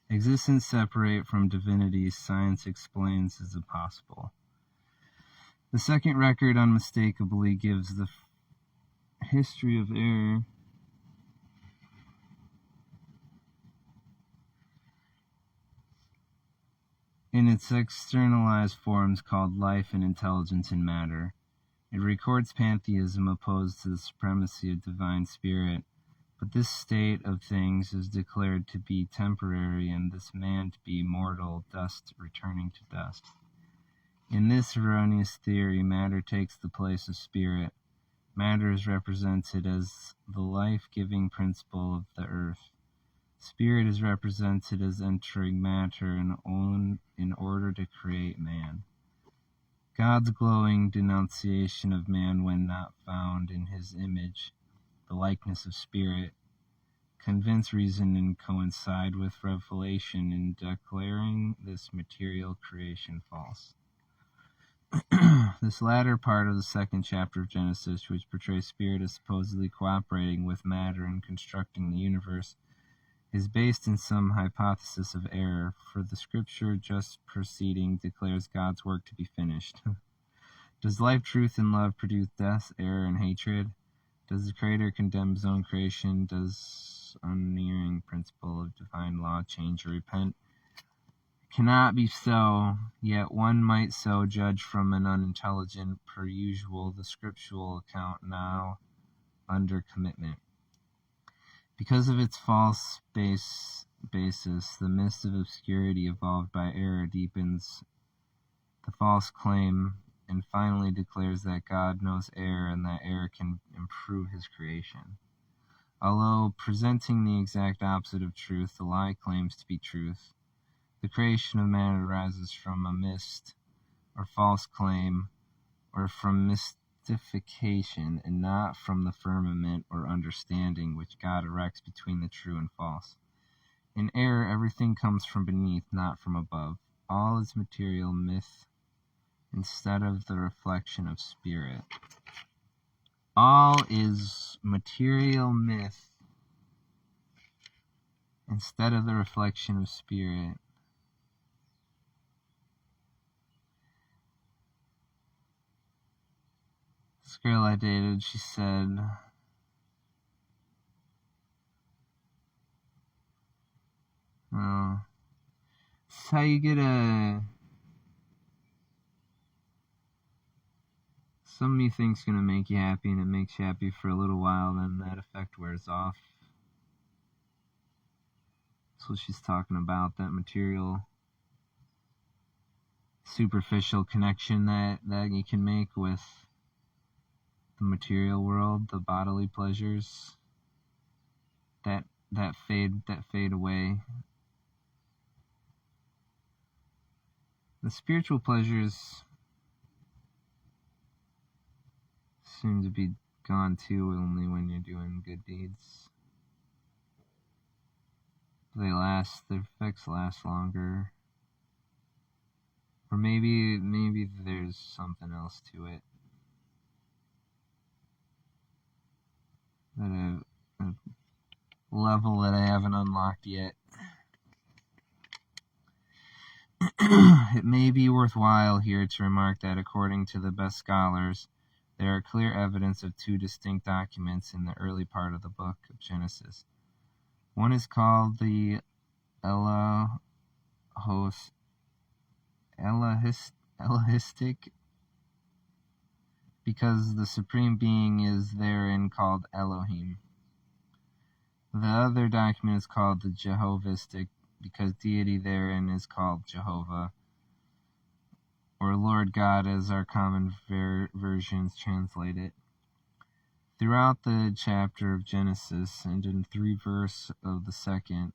Existence separate from divinity, science explains, is impossible. The second record unmistakably gives the history of error in its externalized forms called life and intelligence and matter. It records pantheism opposed to the supremacy of divine spirit, but this state of things is declared to be temporary and this man to be mortal, dust returning to dust. In this erroneous theory, matter takes the place of spirit. Matter is represented as the life-giving principle of the earth. Spirit is represented as entering matter in order to create man. God's glowing denunciation of man when not found in his image, the likeness of spirit, convince reason and coincide with revelation in declaring this material creation false. This latter part of the second chapter of Genesis, which portrays spirit as supposedly cooperating with matter in constructing the universe, is based in some hypothesis of error, for the scripture just preceding declares God's work to be finished. Does life, truth, and love produce death, error, and hatred? Does the Creator condemn his own creation? Does unerring principle of divine law change or repent? It cannot be so, yet one might so judge from an unintelligent, per usual, the scriptural account now under commitment. Because of its false basis, the mist of obscurity evolved by error deepens the false claim and finally declares that God knows error and that error can improve his creation. Although presenting the exact opposite of truth, the lie claims to be truth. The creation of man arises from a mist or false claim or from mystification and not from the firmament or understanding which God erects between the true and false. In error, everything comes from beneath, not from above. All is material myth instead of the reflection of spirit. All is material myth instead of the reflection of spirit. This girl I dated, she said, well, this is how you get some you think's gonna make you happy, and it makes you happy for a little while, then that effect wears off. That's what she's talking about, that material, superficial connection that you can make with the material world, the bodily pleasures that fade away. The spiritual pleasures seem to be gone too only when you're doing good deeds. They last, their effects last longer. Or maybe there's something else to it. At a level that I haven't unlocked yet. It may be worthwhile here to remark that according to the best scholars, there are clear evidence of two distinct documents in the early part of the book of Genesis. One is called the Elohistic, because the Supreme Being is therein called Elohim. The other document is called the Jehovistic, because deity therein is called Jehovah, or Lord God as our common versions translate it. Throughout the chapter of Genesis and in 3 verses of the 2nd,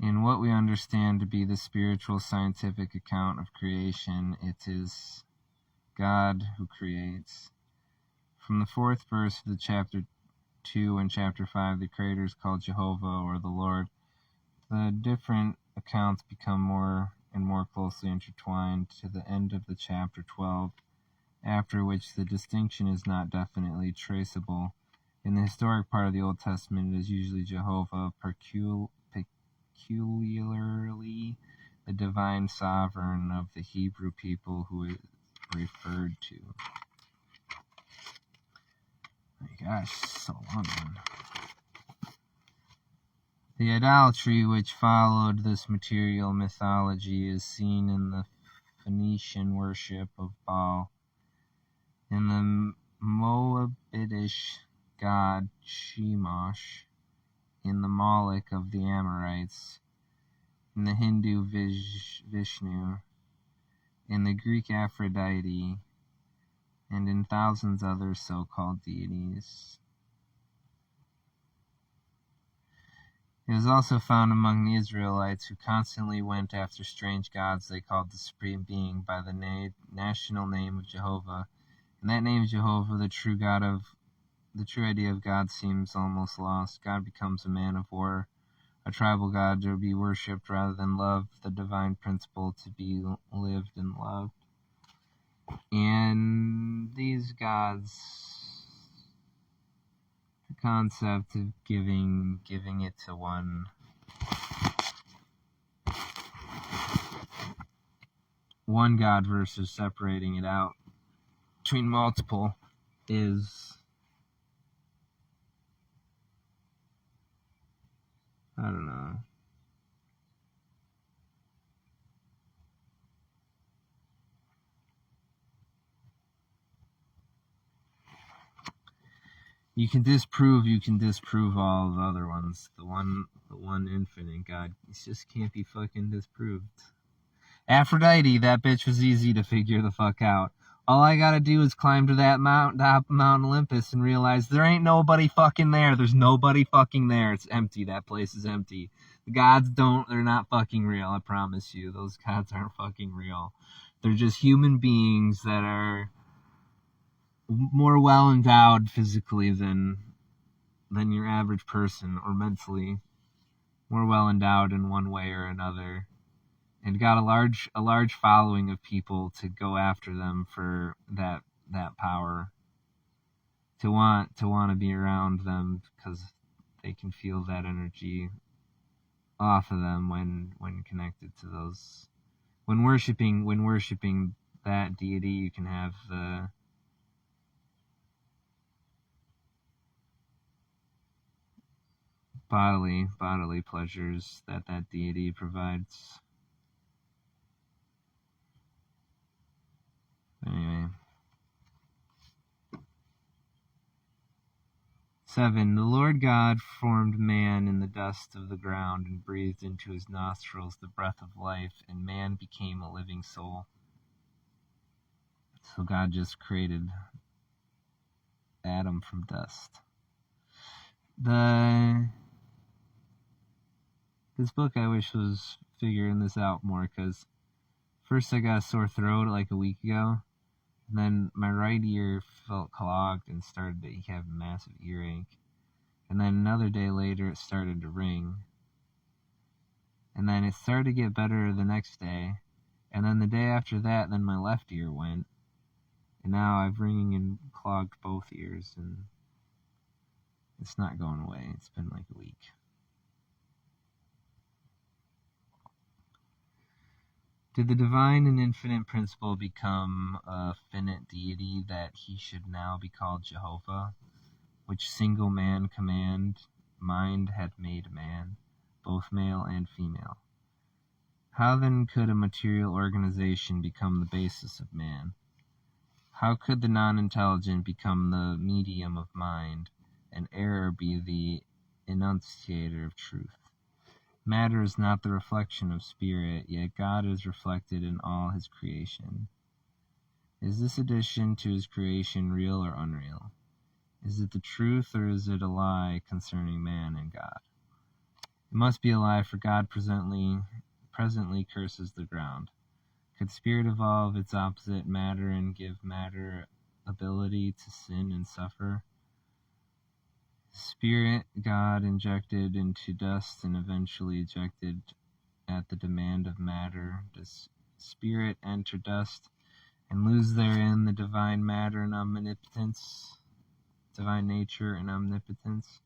in what we understand to be the spiritual scientific account of creation, it is God who creates. From the 4th verse of the chapter 2 and chapter 5, the creator is called Jehovah or the Lord. The different accounts become more and more closely intertwined to the end of the chapter 12, after which the distinction is not definitely traceable. In the historic part of the Old Testament, it is usually Jehovah, peculiarly the divine sovereign of the Hebrew people, who is referred to. Oh my gosh, so long, man. The idolatry which followed this material mythology is seen in the Phoenician worship of Baal, in the Moabitish god Chemosh, in the Moloch of the Amorites, in the Hindu Vishnu, in the Greek Aphrodite, and in thousands other so-called deities. It was also found among the Israelites, who constantly went after strange gods they called the Supreme Being by the national name of Jehovah. And that name Jehovah, the true idea of God, seems almost lost. God becomes a man of war, a tribal god to be worshipped rather than loved, the divine principle to be lived and loved. And these gods, the concept of giving it to one God versus separating it out between multiple is, I don't know. You can disprove all the other ones. The one infinite God, it just can't be fucking disproved. Aphrodite, that bitch was easy to figure the fuck out. All I gotta do is climb to that top of Mount Olympus and realize there ain't nobody fucking there. There's nobody fucking there. It's empty. That place is empty. The gods they're not fucking real, I promise you. Those gods aren't fucking real. They're just human beings that are more well endowed physically than your average person, or mentally more well endowed in one way or another, and got a large following of people to go after them for that power, to want to be around them because they can feel that energy off of them when connected to those. When worshiping that deity, you can have the bodily pleasures that deity provides. Anyway. 7. The Lord God formed man in the dust of the ground and breathed into his nostrils the breath of life, and man became a living soul. So God just created Adam from dust. This book, I wish, was figuring this out more, because first I got a sore throat like a week ago, and then my right ear felt clogged and started to have a massive earache. And then another day later, it started to ring. And then it started to get better the next day. And then the day after that, then my left ear went. And now I've ringing and clogged both ears, and it's not going away. It's been like a week. Did the divine and infinite principle become a finite deity that he should now be called Jehovah, which single man mind had made man, both male and female? How then could a material organization become the basis of man? How could the non-intelligent become the medium of mind, and error be the enunciator of truth? Matter is not the reflection of spirit, yet God is reflected in all his creation. Is this addition to his creation real or unreal? Is it the truth or is it a lie concerning man and God? It must be a lie, for God presently curses the ground. Could spirit evolve its opposite, matter, and give matter ability to sin and suffer? Spirit God injected into dust and eventually ejected at the demand of matter. Does spirit enter dust and lose therein the divine matter and omnipotence, divine nature and omnipotence?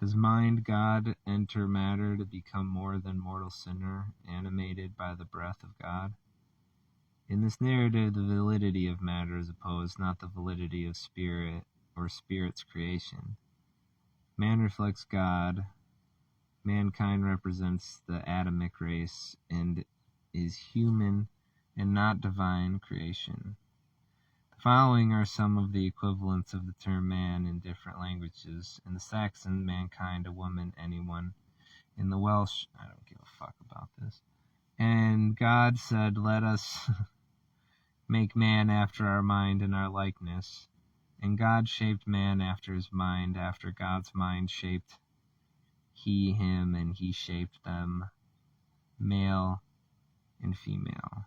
Does mind God enter matter to become more than mortal sinner, animated by the breath of God? In this narrative, the validity of matter is opposed, not the validity of spirit or spirit's creation. Man reflects God. Mankind represents the Adamic race and is human and not divine creation. The following are some of the equivalents of the term man in different languages. In the Saxon, mankind, a woman, anyone. In the Welsh, I don't give a fuck about this. And God said, let us make man after our mind and our likeness. And God shaped man after his mind. After God's mind shaped he him, and he shaped them, male and female.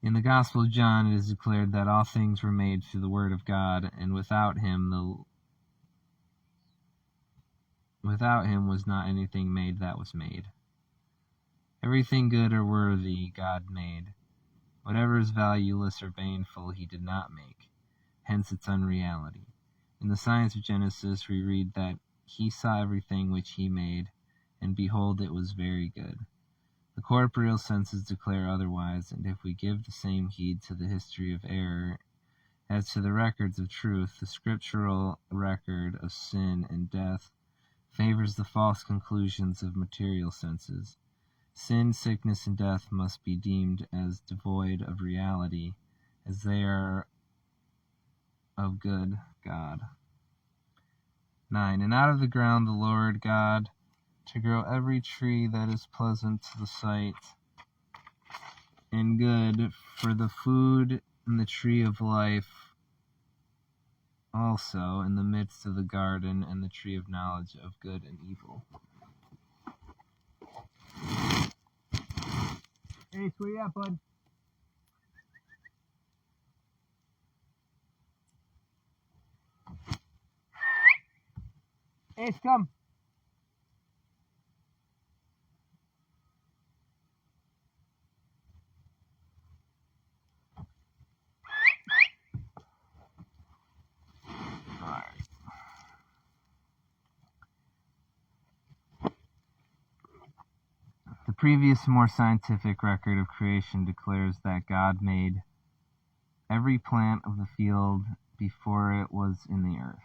In the Gospel of John, it is declared that all things were made through the Word of God, and without him was not anything made that was made. Everything good or worthy God made. Whatever is valueless or baneful he did not make, hence its unreality. In the science of Genesis, we read that he saw everything which he made, and behold, it was very good. The corporeal senses declare otherwise, and if we give the same heed to the history of error as to the records of truth, the scriptural record of sin and death favors the false conclusions of material senses. Sin, sickness, and death must be deemed as devoid of reality, as they are of good God. 9. And out of the ground the Lord God to grow every tree that is pleasant to the sight and good for the food, and the tree of life also in the midst of the garden, and the tree of knowledge of good and evil. Ace, where you at, bud? Ace, come. Alright. The previous, more scientific record of creation declares that God made every plant of the field before it was in the earth.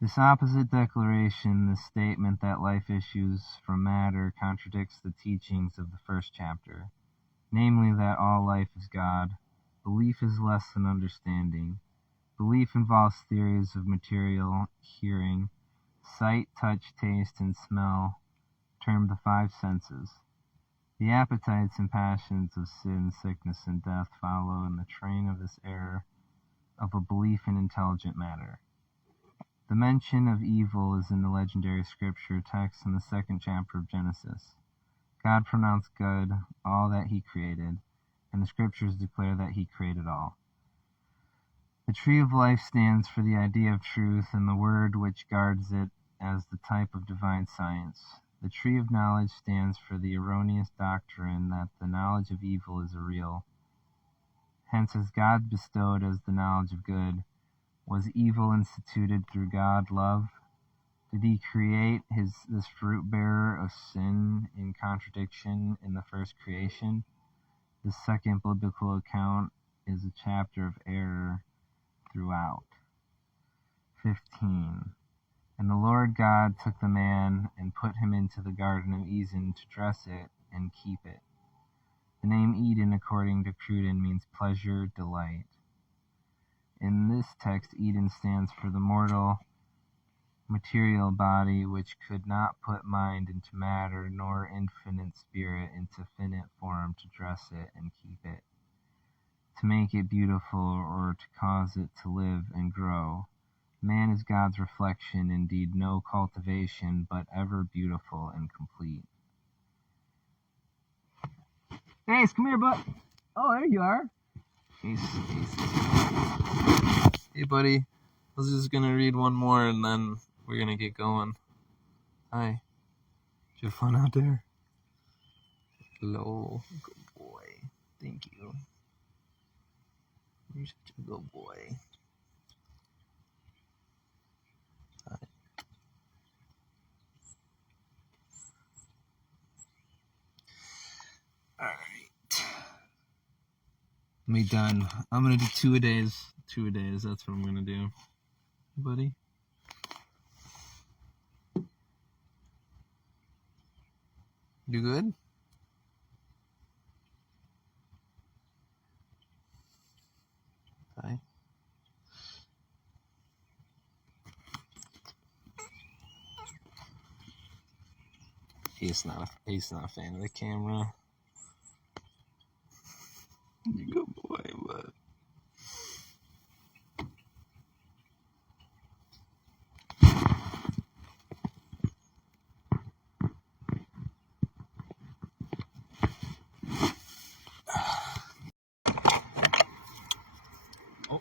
This opposite declaration, the statement that life issues from matter, contradicts the teachings of the first chapter, namely that all life is God. Belief is less than understanding. Belief involves theories of material hearing, sight, touch, taste, and smell, termed the five senses. The appetites and passions of sin, sickness, and death follow in the train of this error of a belief in intelligent matter. The mention of evil is in the legendary scripture text in the second chapter of Genesis. God pronounced good all that he created, and the scriptures declare that he created all. The tree of life stands for the idea of truth and the word which guards it as the type of divine science. The tree of knowledge stands for the erroneous doctrine that the knowledge of evil is real. Hence, as God bestowed as the knowledge of good, was evil instituted through God love? Did he create this fruit bearer of sin in contradiction in the first creation? The second biblical account is a chapter of error throughout. 15. And the Lord God took the man and put him into the garden of Eden to dress it and keep it. The name Eden, according to Cruden, means pleasure, delight. In this text, Eden stands for the mortal material body which could not put mind into matter, nor infinite spirit into finite form to dress it and keep it, to make it beautiful or to cause it to live and grow. Man is God's reflection, indeed no cultivation, but ever beautiful and complete. Ace, come here, bud. Oh, there you are. Ace. Hey, buddy. I was just gonna read one more and then we're gonna get going. Hi. Did you have fun out there? Hello. Good boy. Thank you. You're such a good boy. Hi. Alright. Me done. I'm gonna do 2 a days. 2 a days. That's what I'm gonna do. Buddy? You good? Hi. He's not a fan of the camera. You good boy, but oh,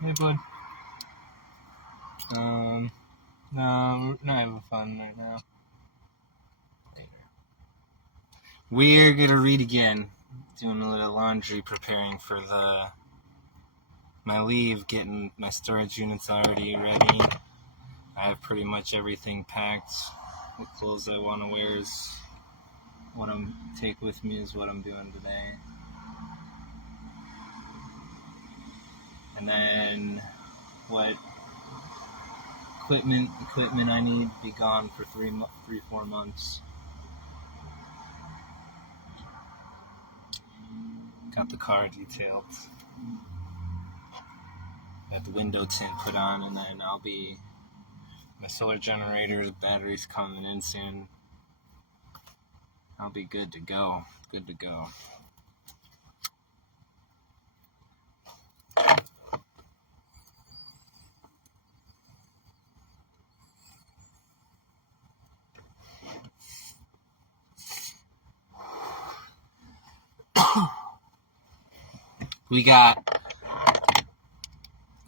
hey bud. No, we're not having fun right now. We're gonna read again. Doing a little laundry, preparing for my leave, getting my storage units already ready. I have pretty much everything packed. The clothes I want to wear is what I'm take with me is what I'm doing today. And then what equipment I need be gone for 3-4 months. Got the car detailed. Got the window tint put on, and then my solar generator, the battery's coming in soon. I'll be good to go. Good to go. We got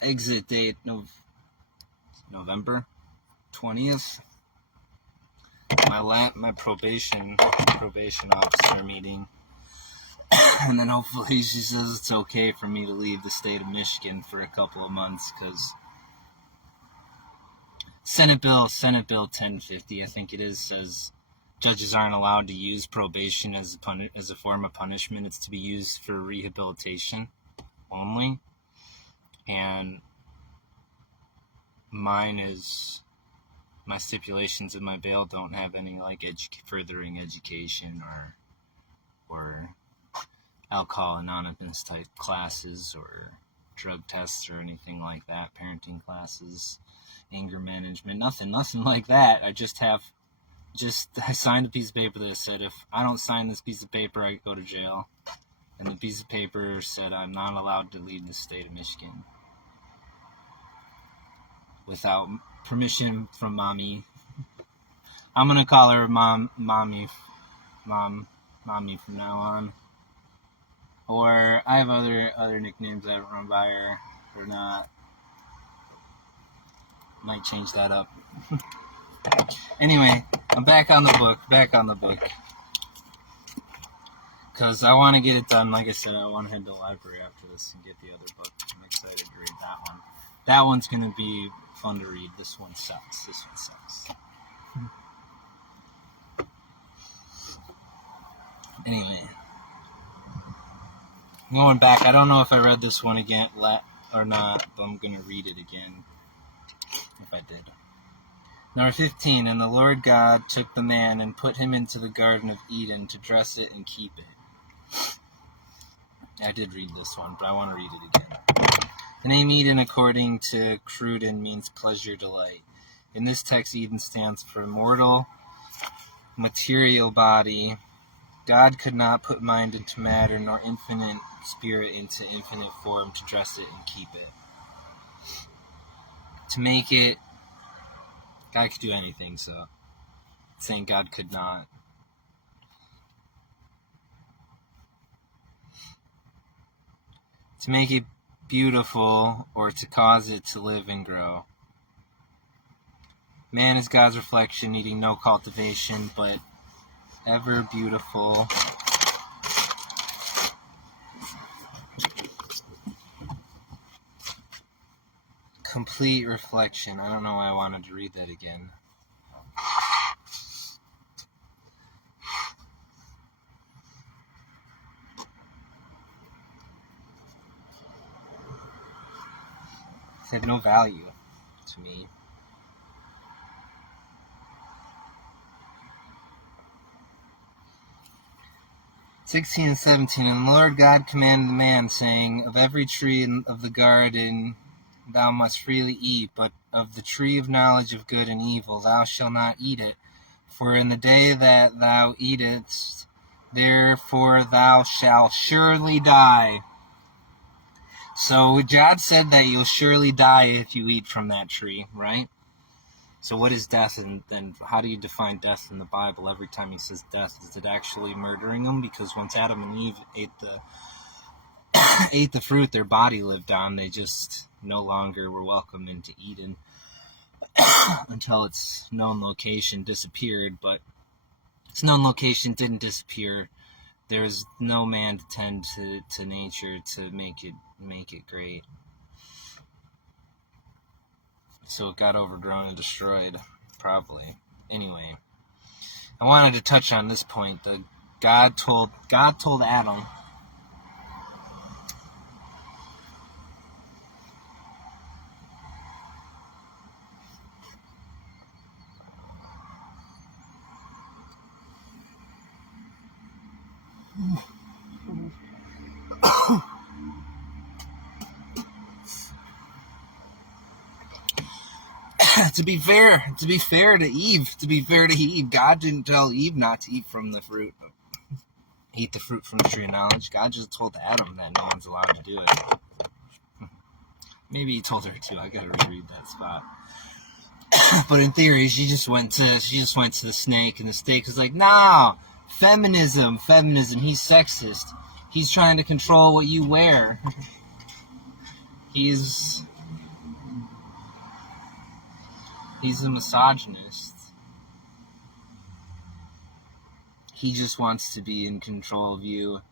exit date November 20th. My probation officer meeting, and then hopefully she says it's okay for me to leave the state of Michigan for a couple of months, because Senate Bill 1050, I think it is, says judges aren't allowed to use probation as a form of punishment. It's to be used for rehabilitation only. And my stipulations in my bail don't have any like furthering education or alcohol anonymous type classes or drug tests or anything like that, parenting classes, anger management, nothing like that. I signed a piece of paper that said if I don't sign this piece of paper, I go to jail. And the piece of paper said I'm not allowed to leave the state of Michigan without permission from mommy. I'm gonna call her mommy from now on. Or I have other nicknames that run by her or not. Might change that up. Anyway, I'm back on the book. Because I want to get it done. Like I said, I want to head to the library after this and get the other book. I'm excited to read that one. That one's going to be fun to read. This one sucks. Anyway. Going back, I don't know if I read this one again or not, but I'm going to read it again. If I did. Number 15, and the Lord God took the man and put him into the Garden of Eden to dress it and keep it. I did read this one, but I want to read it again. The name Eden, according to Cruden, means pleasure, delight. In this text, Eden stands for mortal, material body. God could not put mind into matter, nor infinite spirit into infinite form to dress it and keep it. To make it, God could do anything, so saying God could not. To make it beautiful, or to cause it to live and grow. Man is God's reflection, needing no cultivation, but ever beautiful. Complete reflection. I don't know why I wanted to read that again. It had no value to me. 16 and 17, and the Lord God commanded the man, saying, of every tree of the garden thou must freely eat, but of the tree of knowledge of good and evil thou shalt not eat it. For in the day that thou eatest, therefore thou shalt surely die. So God said that you'll surely die if you eat from that tree, right? So what is death, and then how do you define death in the Bible? Every time he says death, is it actually murdering them? Because once Adam and Eve ate the fruit their body lived on, they just no longer were welcome into Eden until its known location disappeared. But its known location didn't disappear. There was no man to tend to nature to make it great. So it got overgrown and destroyed, probably. Anyway, I wanted to touch on this point. God told Adam, to be fair to Eve, God didn't tell Eve not to eat from the fruit. Eat the fruit from the tree of knowledge. God just told Adam that no one's allowed to do it. Maybe he told her too. I gotta reread that spot. But in theory, she just went to the snake, and the snake was like, "Nah, feminism. He's sexist. He's trying to control what you wear. He's a misogynist. He just wants to be in control of you.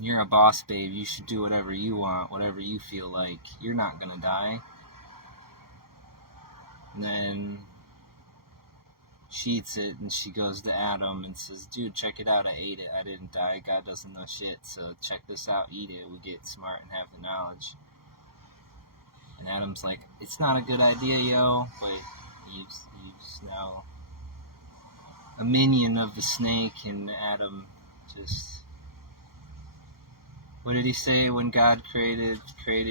You're a boss, babe. You should do whatever you want, whatever you feel like. You're not gonna die." And then she eats it, and she goes to Adam and says, "Dude, check it out. I ate it. I didn't die. God doesn't know shit. So check this out. Eat it. We get smart and have the knowledge." And Adam's like, "It's not a good idea, yo." But Eve's now a minion of the snake, and Adam just... What did he say when God created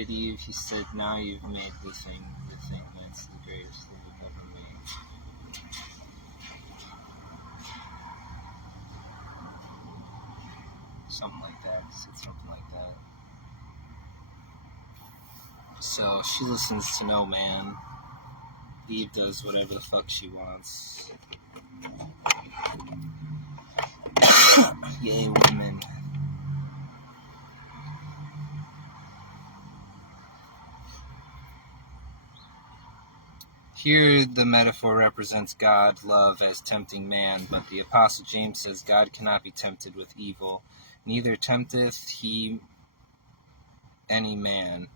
Eve? He said, "Now you've made the thing that's the greatest thing you've ever made." Something like that. He said something like that. So she listens to no man. Eve does whatever the fuck she wants. Yay, women. Here the metaphor represents God, love, as tempting man, but the Apostle James says God cannot be tempted with evil, neither tempteth he any man.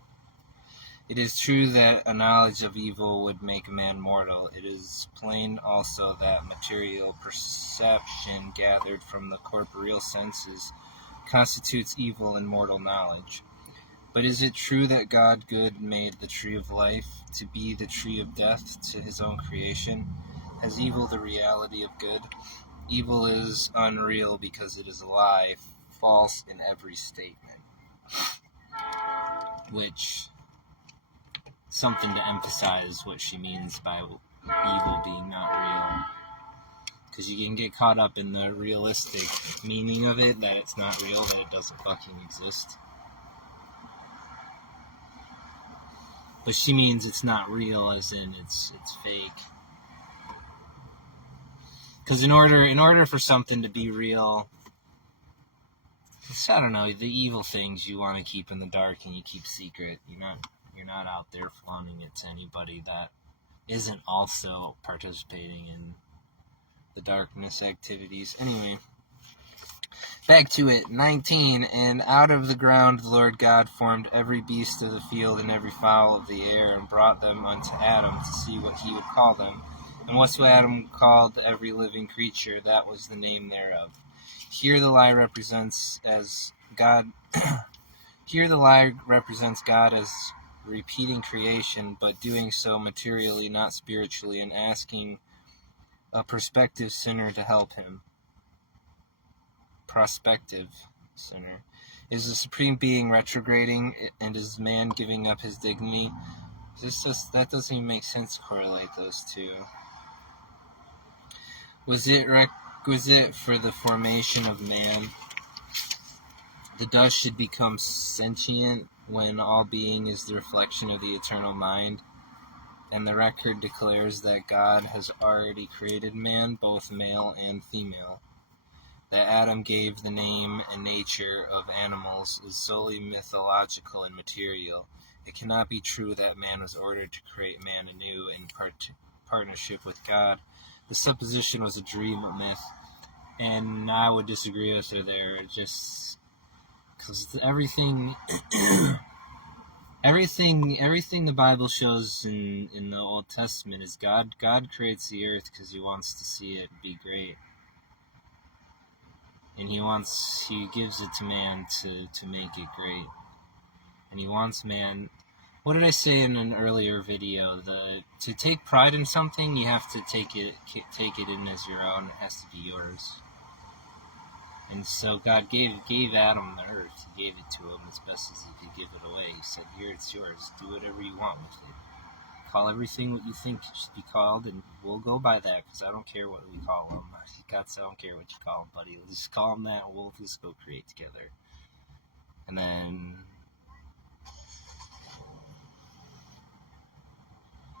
It is true that a knowledge of evil would make a man mortal. It is plain also that material perception gathered from the corporeal senses constitutes evil and mortal knowledge. But is it true that God good made the tree of life to be the tree of death to his own creation? Has evil the reality of good? Evil is unreal because it is a lie, false in every statement. Which something to emphasize what she means by evil being not real. Because you can get caught up in the realistic meaning of it, that it's not real, that it doesn't fucking exist. But she means it's not real, as in it's fake. Because in order for something to be real, it's, I don't know, the evil things you want to keep in the dark and you keep secret. You're not out there flaunting it to anybody that isn't also participating in the darkness activities. Anyway, back to it. 19, and out of the ground the Lord God formed every beast of the field and every fowl of the air, and brought them unto Adam to see what he would call them. And whatso Adam called every living creature, that was the name thereof. Here the lie represents God as repeating creation, but doing so materially, not spiritually, and asking a prospective sinner to help him. Prospective sinner. Is the Supreme Being retrograding, and is man giving up his dignity? That doesn't even make sense to correlate those two. Was it requisite for the formation of man the dust should become sentient, when all being is the reflection of the eternal mind? And the record declares that God has already created man, both male and female. That Adam gave the name and nature of animals is solely mythological and material. It cannot be true that man was ordered to create man anew in partnership with God. The supposition was a dream, a myth, and I would disagree with her there, just because everything the Bible shows in the Old Testament is God creates the earth because he wants to see it be great. And he gives it to man to make it great. And he wants man, what did I say in an earlier video? To take pride in something, you have to take it in as your own. It has to be yours. And so God gave Adam the earth. He gave it to him as best as he could give it away. He said, here, it's yours. Do whatever you want with it. Call everything what you think it should be called, and we'll go by that, because I don't care what we call them. God said, I don't care what you call them, buddy. Just call them that, and we'll just go create together. And then...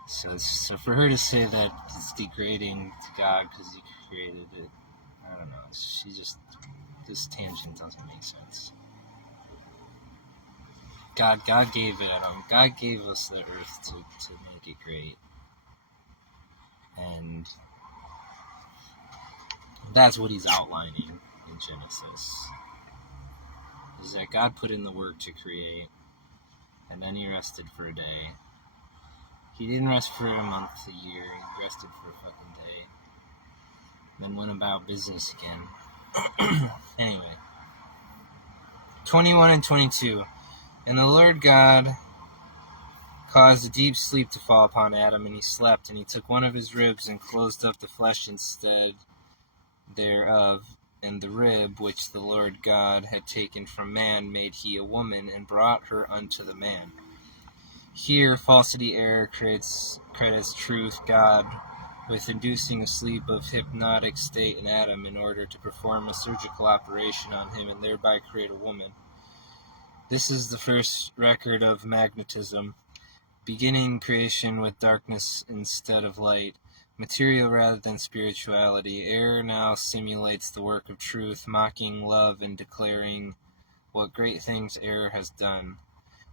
So for her to say that it's degrading to God because he created it, I don't know. This tangent doesn't make sense. God gave it Adam. God gave us the earth to make it great. And that's what he's outlining in Genesis. Is that God put in the work to create, and then he rested for a day. He didn't rest for a month, a year. He rested for a fucking day. And then went about business again. Anyway. 21 and 22. And the Lord God caused a deep sleep to fall upon Adam, and he slept. And he took one of his ribs and closed up the flesh instead thereof. And the rib which the Lord God had taken from man made he a woman, and brought her unto the man. Here, falsity error credits truth God with inducing a sleep of hypnotic state in Adam in order to perform a surgical operation on him and thereby create a woman. This is the first record of magnetism, beginning creation with darkness instead of light, material rather than spirituality. Error now simulates the work of truth, mocking love and declaring what great things error has done.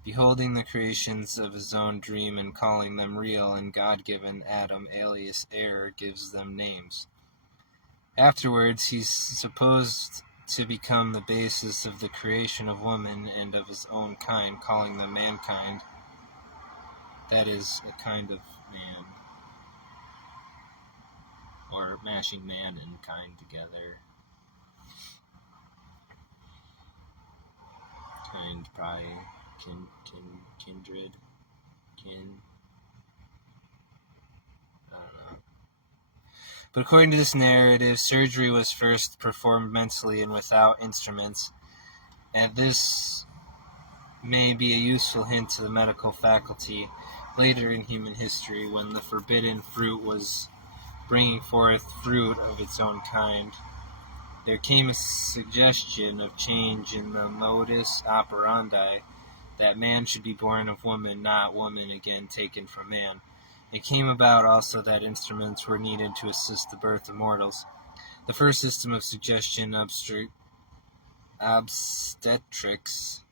Beholding the creations of his own dream and calling them real, and God-given Adam, alias error, gives them names. Afterwards, he's supposed to become the basis of the creation of woman and of his own kind, calling them mankind. That is a kind of man. Or mashing man and kind together. Kind, probably. Kindred, I don't know. But according to this narrative, surgery was first performed mentally and without instruments, and this may be a useful hint to the medical faculty. later in human history, when the forbidden fruit was bringing forth fruit of its own kind, there came a suggestion of change in the modus operandi, that man should be born of woman, not woman again taken from man. It came about also that instruments were needed to assist the birth of mortals. The first system of suggestion, obstetrics,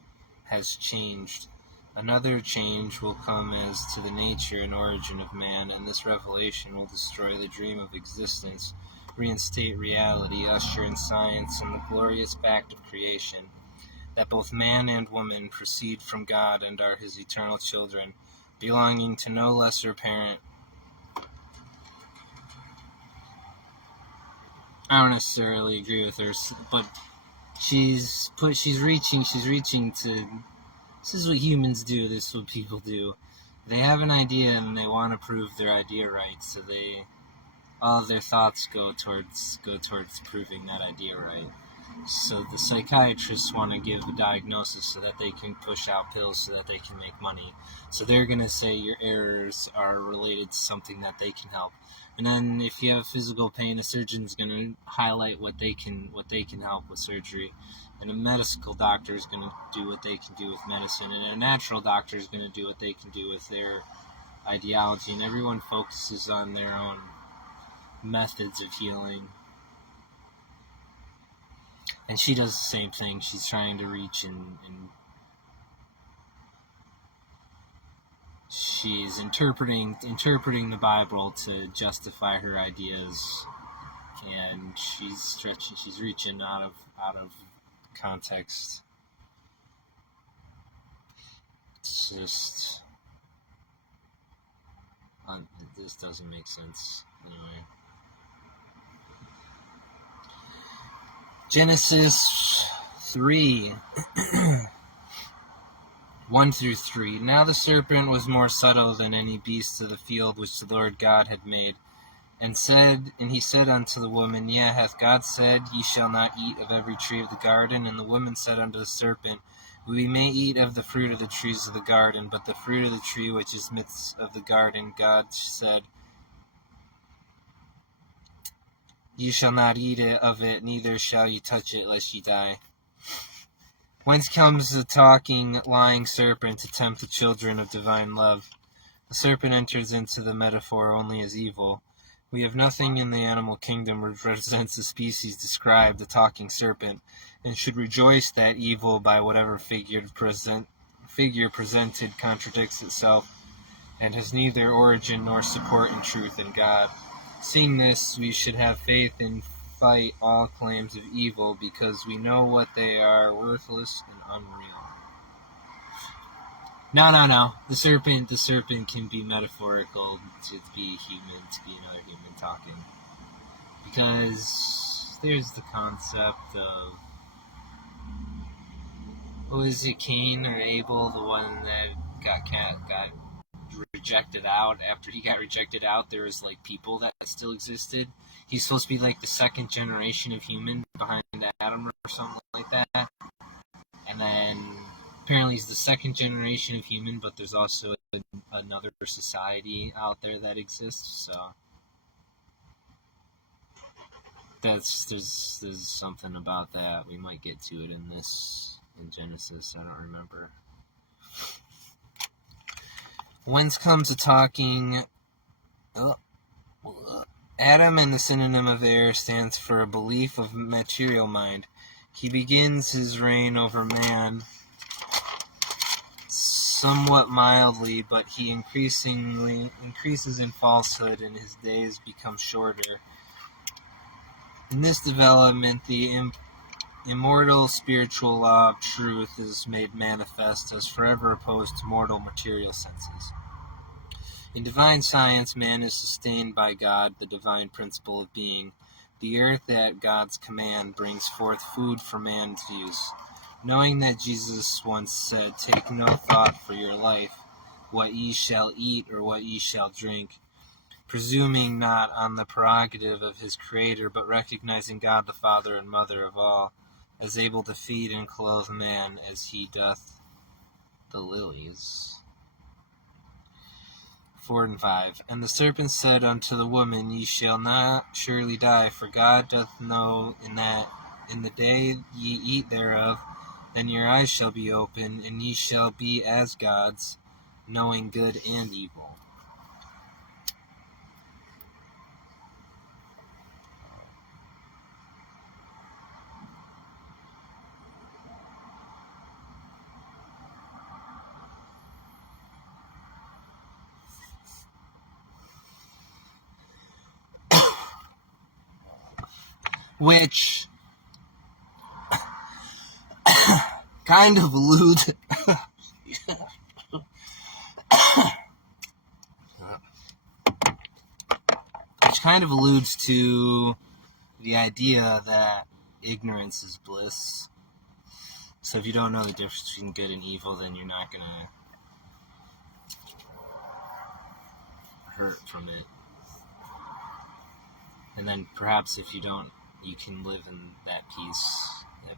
has changed. Another change will come as to the nature and origin of man, and this revelation will destroy the dream of existence, reinstate reality, usher in science and the glorious fact of creation, that both man and woman proceed from God and are his eternal children, belonging to no lesser parent. I don't necessarily agree with her, but she's reaching to, this is what humans do, this is what people do. They have an idea and they want to prove their idea right, so all of their thoughts go towards proving that idea right. So the psychiatrists want to give a diagnosis so that they can push out pills so that they can make money. So they're going to say your errors are related to something that they can help. And then if you have physical pain, a surgeon's going to highlight what they can help with surgery. And a medical doctor is going to do what they can do with medicine. And a natural doctor is going to do what they can do with their ideology. And everyone focuses on their own methods of healing. And she does the same thing. She's trying to reach and she's interpreting the Bible to justify her ideas, and she's reaching out of context. It's just this doesn't make sense anyway. Genesis 3, 1 through 3. Now the serpent was more subtle than any beast of the field which the Lord God had made. And he said unto the woman, Yea, hath God said, Ye shall not eat of every tree of the garden? And the woman said unto the serpent, We may eat of the fruit of the trees of the garden, but the fruit of the tree which is midst of the garden, God said, Ye shall not eat of it, neither shall ye touch it, lest ye die. Whence comes the talking, lying serpent to tempt the children of divine love? The serpent enters into the metaphor only as evil. We have nothing in the animal kingdom which represents the species described, the talking serpent, and should rejoice that evil, by whatever figure presented, contradicts itself, and has neither origin nor support in truth in God. Seeing this, we should have faith and fight all claims of evil, because we know what they are, worthless and unreal. No. The serpent can be metaphorical to be human, to be another human talking. Because there's the concept of, was it Cain or Abel, the one that got rejected out? After he got rejected out, there was like people that still existed. He's supposed to be like the second generation of human behind Adam or something like that. And then apparently he's the second generation of human, but there's also another society out there that exists. So there's something about that. We might get to it in Genesis. I don't remember. Whence comes the talking? Adam, and the synonym of error, stands for a belief of material mind. He begins his reign over man somewhat mildly, but he increases in falsehood, and his days become shorter. In this development, the immortal spiritual law of truth is made manifest as forever opposed to mortal material senses. In divine science, man is sustained by God, the divine principle of being. The earth, at God's command, brings forth food for man's use. Knowing that Jesus once said, Take no thought for your life, what ye shall eat or what ye shall drink, presuming not on the prerogative of his Creator, but recognizing God the Father and Mother of all, as able to feed and clothe man as he doth the lilies. 4 and 5. And the serpent said unto the woman, Ye shall not surely die, for God doth know in the day ye eat thereof, then your eyes shall be opened, and ye shall be as gods, knowing good and evil. Which kind of alludes to the idea that ignorance is bliss. So if you don't know the difference between good and evil, then you're not gonna hurt from it. And then perhaps if you don't, you can live in that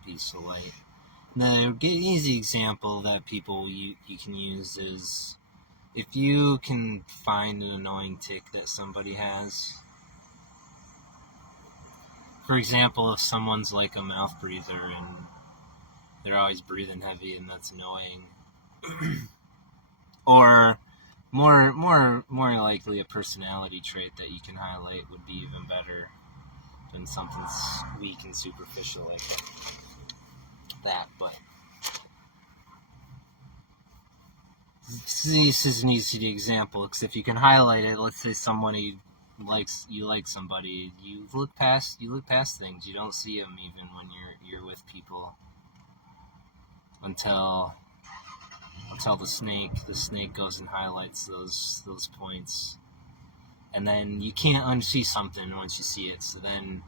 peaceful light. The easy example that you can use is if you can find an annoying tick that somebody has. For example, if someone's like a mouth breather and they're always breathing heavy and that's annoying, or more likely a personality trait that you can highlight would be even better than something weak and superficial like that. But this is an easy example, because if you can highlight it, let's say you like somebody, you look past things. You don't see them even when you're with people until the snake goes and highlights those points, and then you can't unsee something once you see it. So then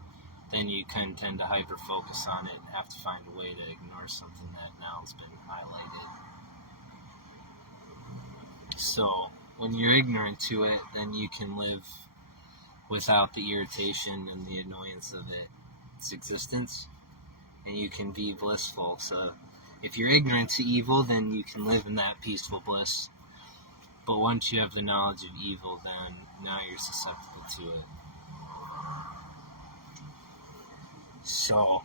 you can tend to hyper focus on it and have to find a way to ignore something that now has been highlighted. So when you're ignorant to it, then you can live without the irritation and the annoyance of its existence, and you can be blissful. So if you're ignorant to evil, then you can live in that peaceful bliss. But once you have the knowledge of evil, then now you're susceptible to it. So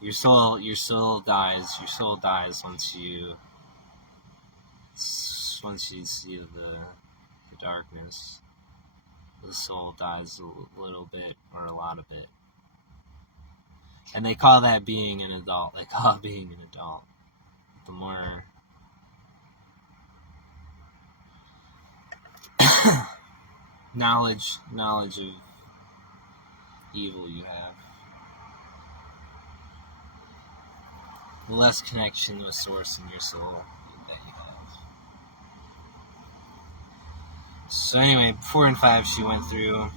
your soul dies. Your soul dies once you see the darkness. The soul dies a little bit or a lot of it. And they call that being an adult. The more knowledge of evil you have, the less connection with Source in your soul that you have. So anyway, 4 and 5 she went through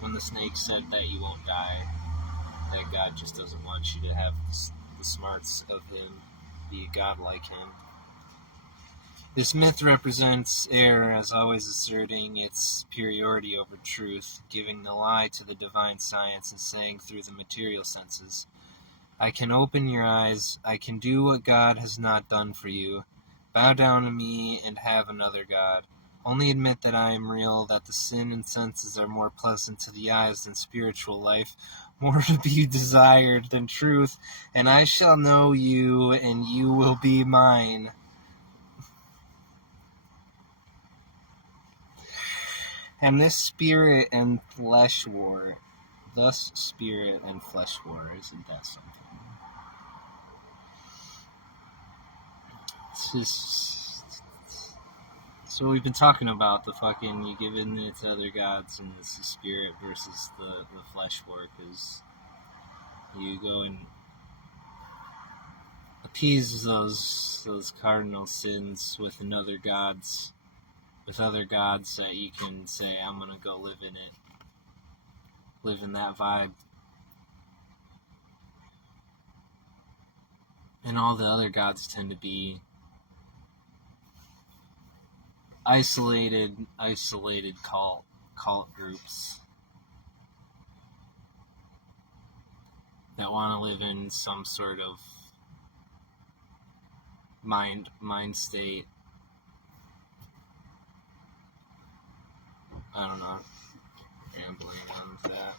when the snake said that you won't die, that God just doesn't want you to have the smarts of him, be a god like him. This myth represents error as always asserting its superiority over truth, giving the lie to the divine science and saying through the material senses, I can open your eyes, I can do what God has not done for you. Bow down to me and have another God. Only admit that I am real, that the sin and senses are more pleasant to the eyes than spiritual life, more to be desired than truth, and I shall know you, and you will be mine. And this spirit and flesh war, isn't that something? It's just, so we've been talking about the fucking, you give in it to other gods, and it's the spirit versus the flesh war, because you go and appease those cardinal sins with other gods that you can say, I'm gonna go live in it, live in that vibe. And all the other gods tend to be isolated cult groups that want to live in some sort of mind state I don't know. Rambling on that.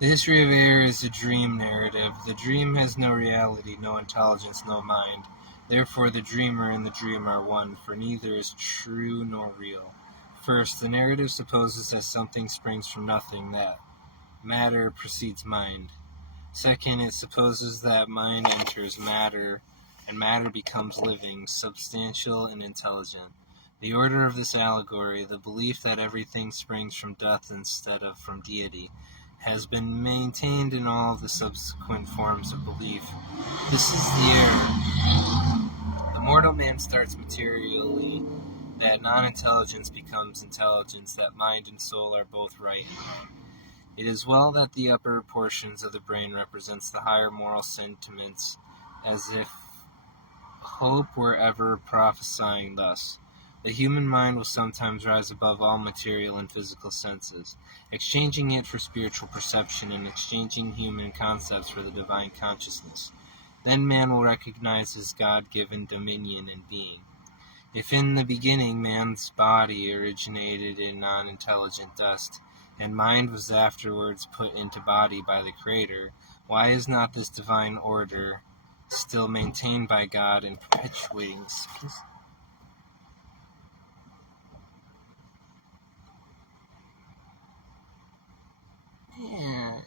The history of air is a dream narrative. The dream has no reality, no intelligence, no mind. Therefore, the dreamer and the dream are one, for neither is true nor real. First, the narrative supposes that something springs from nothing, that matter precedes mind. Second, it supposes that mind enters matter, and matter becomes living, substantial, and intelligent. The order of this allegory, the belief that everything springs from death instead of from deity, has been maintained in all the subsequent forms of belief. This is the error. The mortal man starts materially, that non-intelligence becomes intelligence, that mind and soul are both right and wrong. It is well that the upper portions of the brain represents the higher moral sentiments, as if hope were ever prophesying thus. The human mind will sometimes rise above all material and physical senses, exchanging it for spiritual perception and exchanging human concepts for the divine consciousness. Then man will recognize his God-given dominion and being. If in the beginning man's body originated in non-intelligent dust, and mind was afterwards put into body by the Creator, why is not this divine order still maintained by God and perpetuating this? Yeah.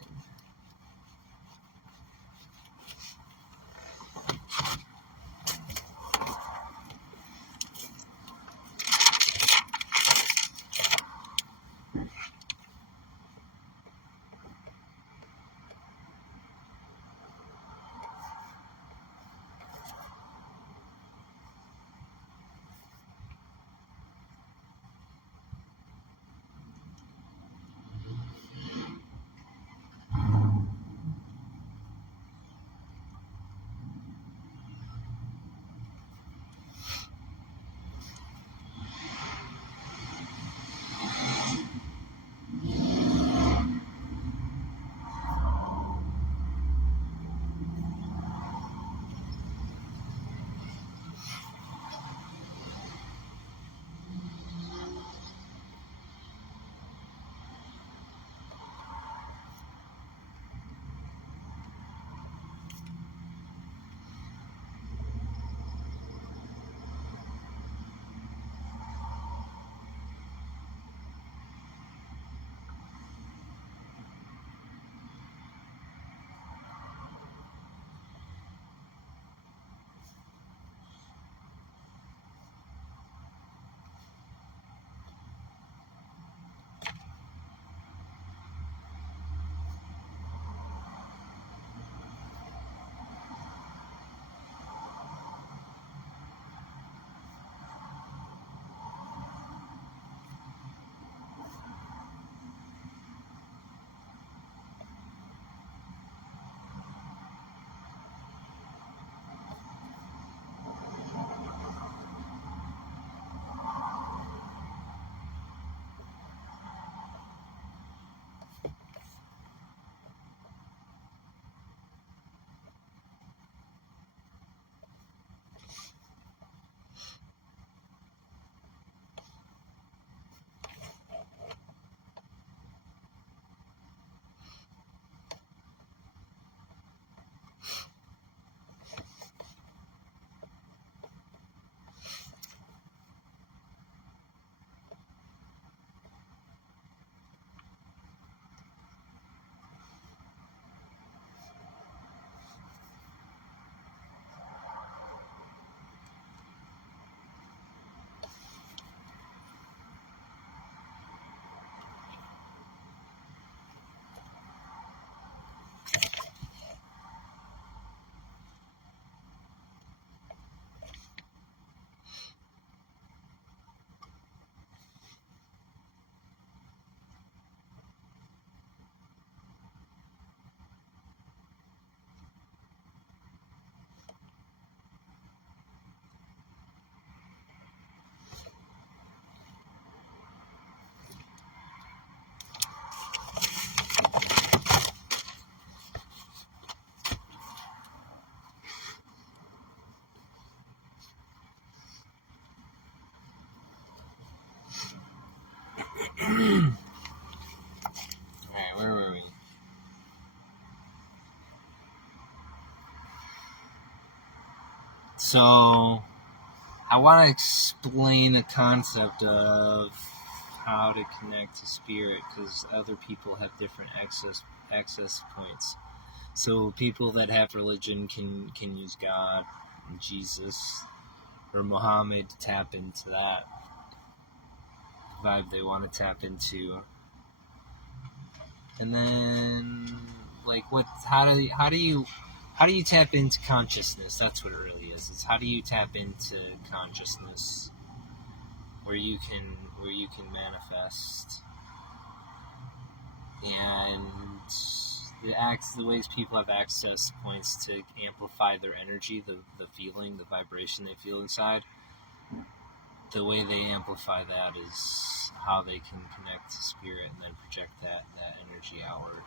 So I want to explain the concept of how to connect to spirit, because other people have different access points. So people that have religion can use God, Jesus, or Muhammad to tap into that vibe they want to tap into. And then, like, how do you tap into consciousness? That's what it really is. It's how do you tap into consciousness where you can manifest. And the ways people have access points to amplify their energy, the feeling, the vibration they feel inside. The way they amplify that is how they can connect to spirit and then project that energy outward.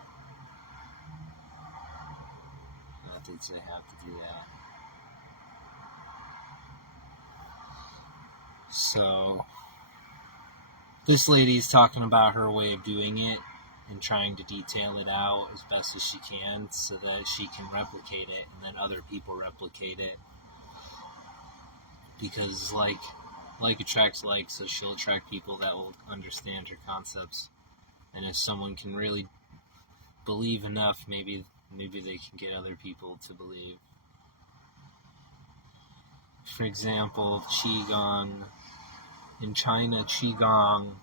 Methods they have to do that. So this lady's talking about her way of doing it and trying to detail it out as best as she can so that she can replicate it and then other people replicate it. Because like attracts like, so she'll attract people that will understand her concepts. And if someone can really believe enough, maybe they can get other people to believe. For example, Qigong. In China, Qigong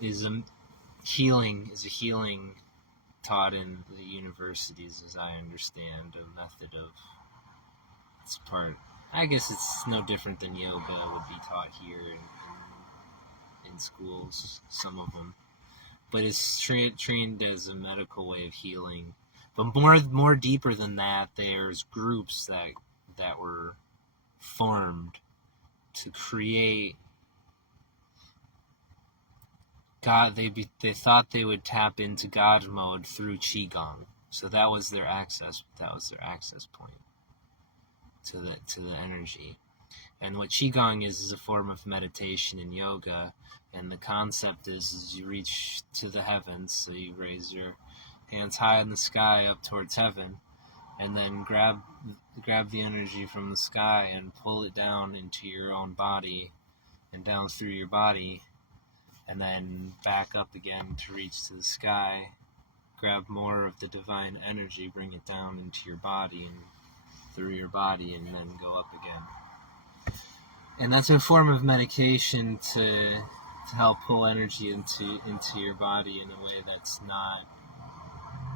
is a healing taught in the universities, as I understand, a method of, it's part, I guess it's no different than yoga would be taught here in schools, some of them. But it's trained as a medical way of healing. But more deeper than that, there's groups that were formed to create God. They thought they would tap into God mode through Qigong. So that was their access point to the energy. And what Qigong is a form of meditation and yoga. And the concept is you reach to the heavens, so you raise your hands high in the sky up towards heaven, and then grab the energy from the sky and pull it down into your own body and down through your body, and then back up again to reach to the sky, grab more of the divine energy, bring it down into your body and through your body, and then go up again. And that's a form of medication to help pull energy into your body in a way that's not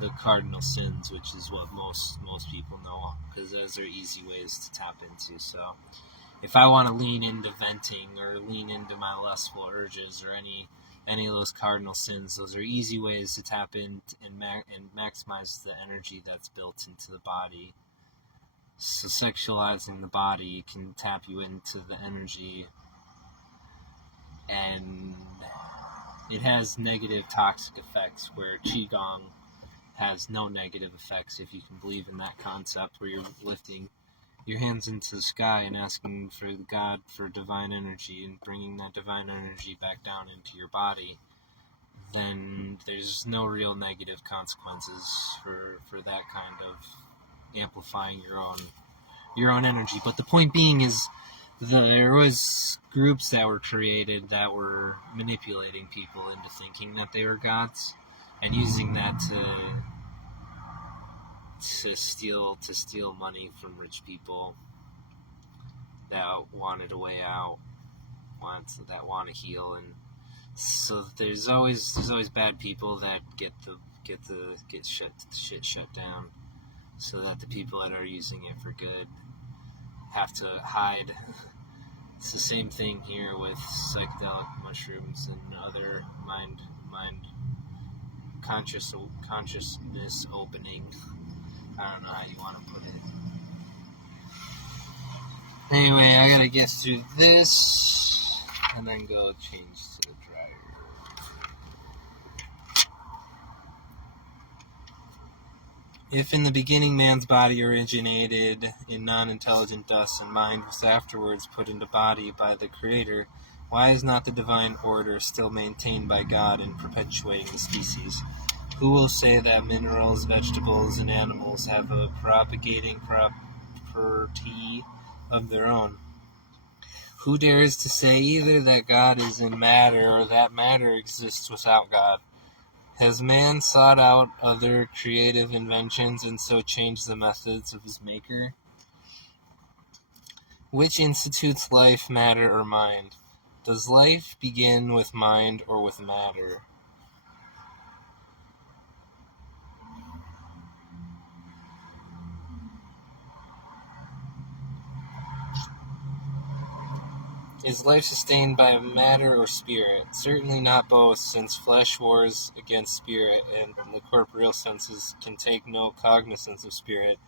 the cardinal sins, which is what most people know, because those are easy ways to tap into. So if I want to lean into venting or lean into my lustful urges or any of those cardinal sins, those are easy ways to tap in and maximize the energy that's built into the body. So sexualizing the body can tap you into the energy, and it has negative toxic effects, where Qigong has no negative effects, if you can believe in that concept, where you're lifting your hands into the sky and asking for God for divine energy and bringing that divine energy back down into your body. Then there's no real negative consequences for that kind of amplifying your own energy. But the point being is there was groups that were created that were manipulating people into thinking that they were gods and using that to steal money from rich people that wanted a way out, that want to heal. And so there's always bad people that get shit shut down, so that the people that are using it for good have to hide. It's the same thing here with psychedelic mushrooms and other mind consciousness opening. I don't know how you want to put it. Anyway, I gotta get through this and then go change to the dryer. If in the beginning man's body originated in non-intelligent dust and mind was afterwards put into body by the Creator, why is not the divine order still maintained by God in perpetuating the species? Who will say that minerals, vegetables, and animals have a propagating property of their own. Who dares to say either that God is in matter or that matter exists without God? Has man sought out other creative inventions and so changed the methods of his maker? Which institutes life, matter, or mind? Does life begin with mind or with matter? Is life sustained by matter or spirit? Certainly not both, since flesh wars against spirit, and the corporeal senses can take no cognizance of spirit.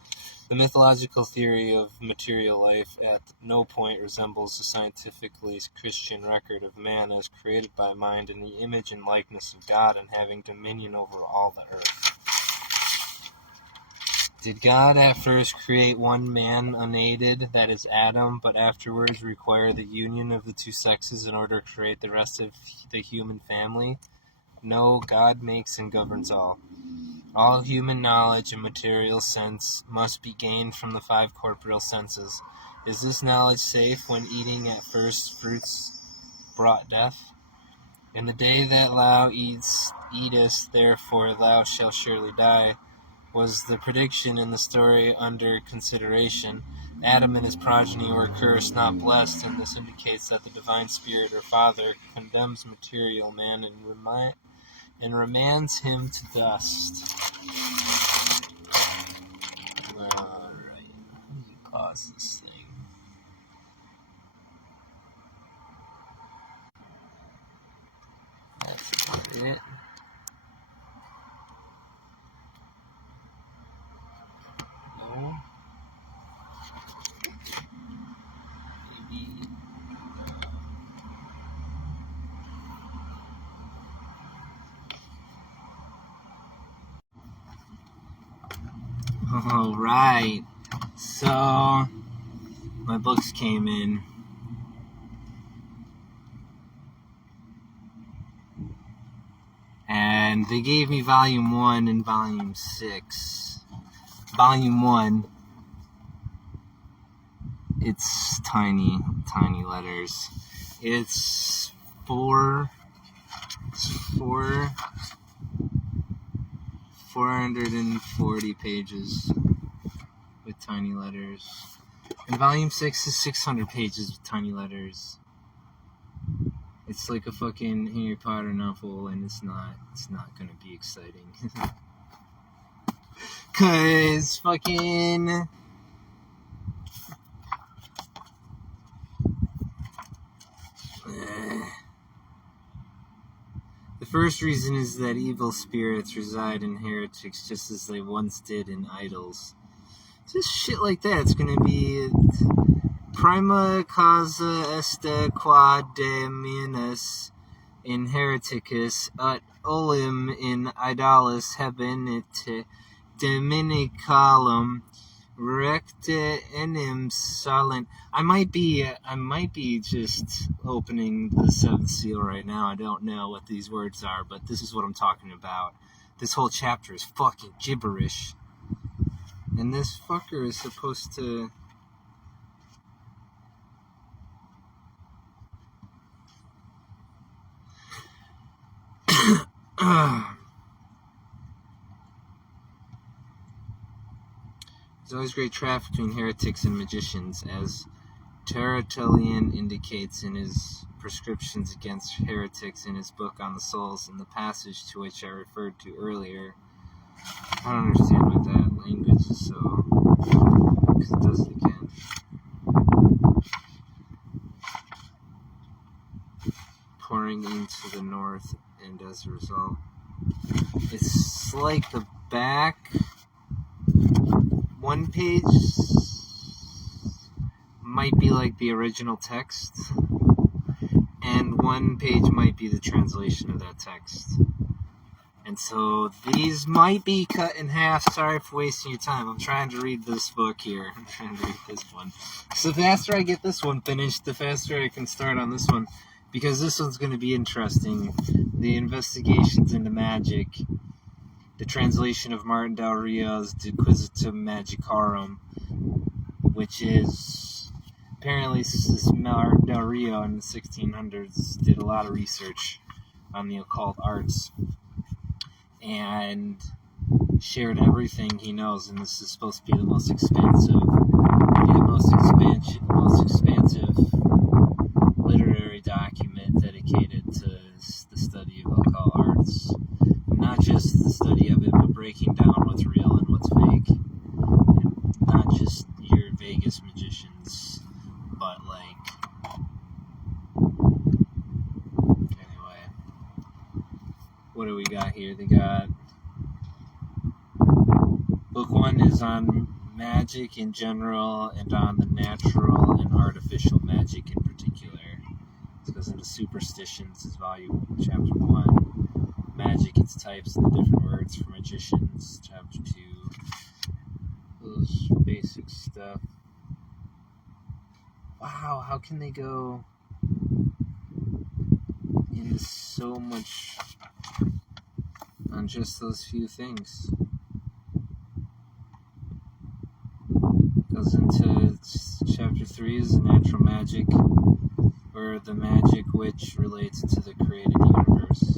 The mythological theory of material life at no point resembles the scientifically Christian record of man as created by mind in the image and likeness of God and having dominion over all the earth. Did God at first create one man unaided, that is Adam, but afterwards require the union of the two sexes in order to create the rest of the human family? No, God makes and governs all. All human knowledge and material sense must be gained from the five corporeal senses. Is this knowledge safe when eating at first fruits brought death? In the day that thou eatest, therefore thou shalt surely die, was the prediction in the story under consideration. Adam and his progeny were cursed, not blessed, and this indicates that the divine spirit or father condemns material man and remands him to dust. Alright, let me pause this thing. That's about it. No. Maybe. Alright, so my books came in. And they gave me volume 1 and volume 6. Volume 1, it's tiny letters. It's 440 pages with tiny letters. And volume 6 is 600 pages with tiny letters. It's like a fucking Harry Potter novel, and it's not gonna be exciting. Cause fucking the first reason is that evil spirits reside in heretics just as they once did in idols. Just shit like that. It's gonna be prima causa est quod deminus in hereticus ut olim in idolis habent Dominicalum recte enim salent. I might be just opening the seventh seal right now. I don't know what these words are, but this is what I'm talking about. This whole chapter is fucking gibberish. And this fucker is supposed to... There's always great traffic between heretics and magicians, as Tertullian indicates in his prescriptions against heretics in his book on the souls, in the passage to which I referred to earlier. I don't understand what that language is so... because it does it again. Pouring into the north, and as a result... It's like the back... One page might be like the original text, and one page might be the translation of that text. And so these might be cut in half. Sorry for wasting your time. I'm trying to read this book here. I'm trying to read this one. So the faster I get this one finished, the faster I can start on this one, because this one's going to be interesting. The investigations into magic. The translation of Martin Del Rio's De Quisitum Magicarum. which is apparently Del Rio in the 1600s did a lot of research on the occult arts and shared everything he knows, and this is supposed to be the most expansive literary document dedicated to the study of occult arts. Not just the study of it, but breaking down what's real and what's fake. And not just your Vegas magicians, but like... Anyway. What do we got here? They got... Book 1 is on magic in general and on the natural and artificial magic in particular. This goes into superstitions, is chapter 1. Magic, its types and the different words for magicians, chapter 2. Those basic stuff. Wow, how can they go into so much on just those few things? Goes into chapter 3 is the natural magic, or the magic which relates to the created universe.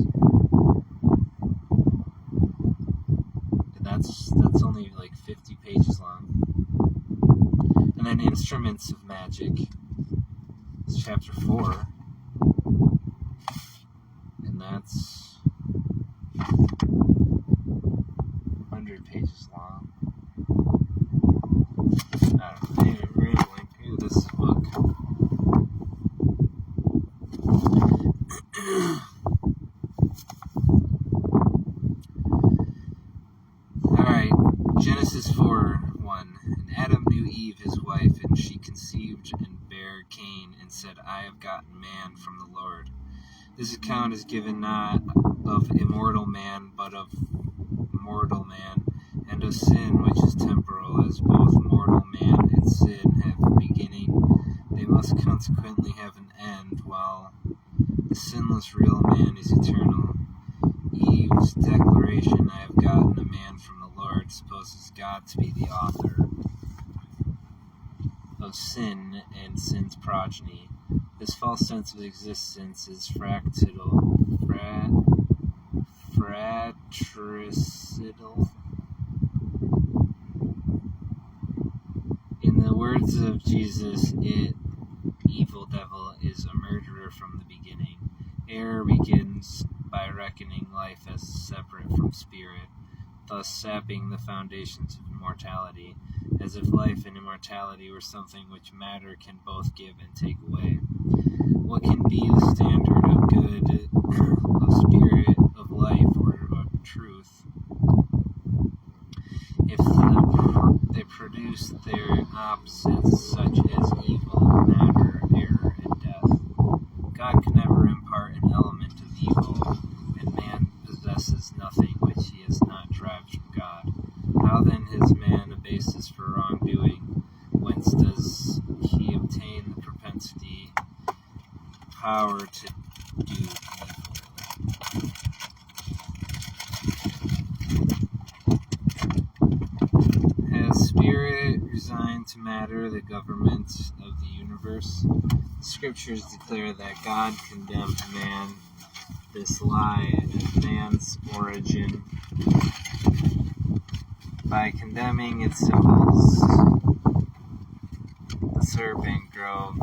And that's only like 50 pages long. And then instruments of magic is chapter 4. And that's 100 pages long. I don't know, anyway, rambling through this book. Alright, Genesis 4:1. And Adam knew Eve his wife, and she conceived and bare Cain, and said, I have gotten man from the Lord. This account is given not of immortal man, but of mortal man, and of sin which is temporal, as both mortal man and sin have a beginning, they must consequently have an end, while the sinless real man is eternal. Eve's declaration, I have gotten a man from the Lord, supposes God to be the author of sin and sin's progeny. This false sense of existence is fratricidal. In the words of Jesus, evil devil, is a murderer from the beginning. Error begins by reckoning life as separate from spirit, thus sapping the foundations of immortality, as if life and immortality were something which matter can both give and take away. What can be the standard of good, of spirit, of life, or of truth, if they produce their opposites, such as evil, matter, error, and death? God can never impart an element of evil, and man possesses nothing which he has not derived from God. How then has man a basis for wrongdoing? Whence does he obtain the propensity, power to do evil? Has spirit resigned to matter the government of the universe? The scriptures declare that God condemned man, this lie of man's origin, by condemning its symbols, the serpent grove,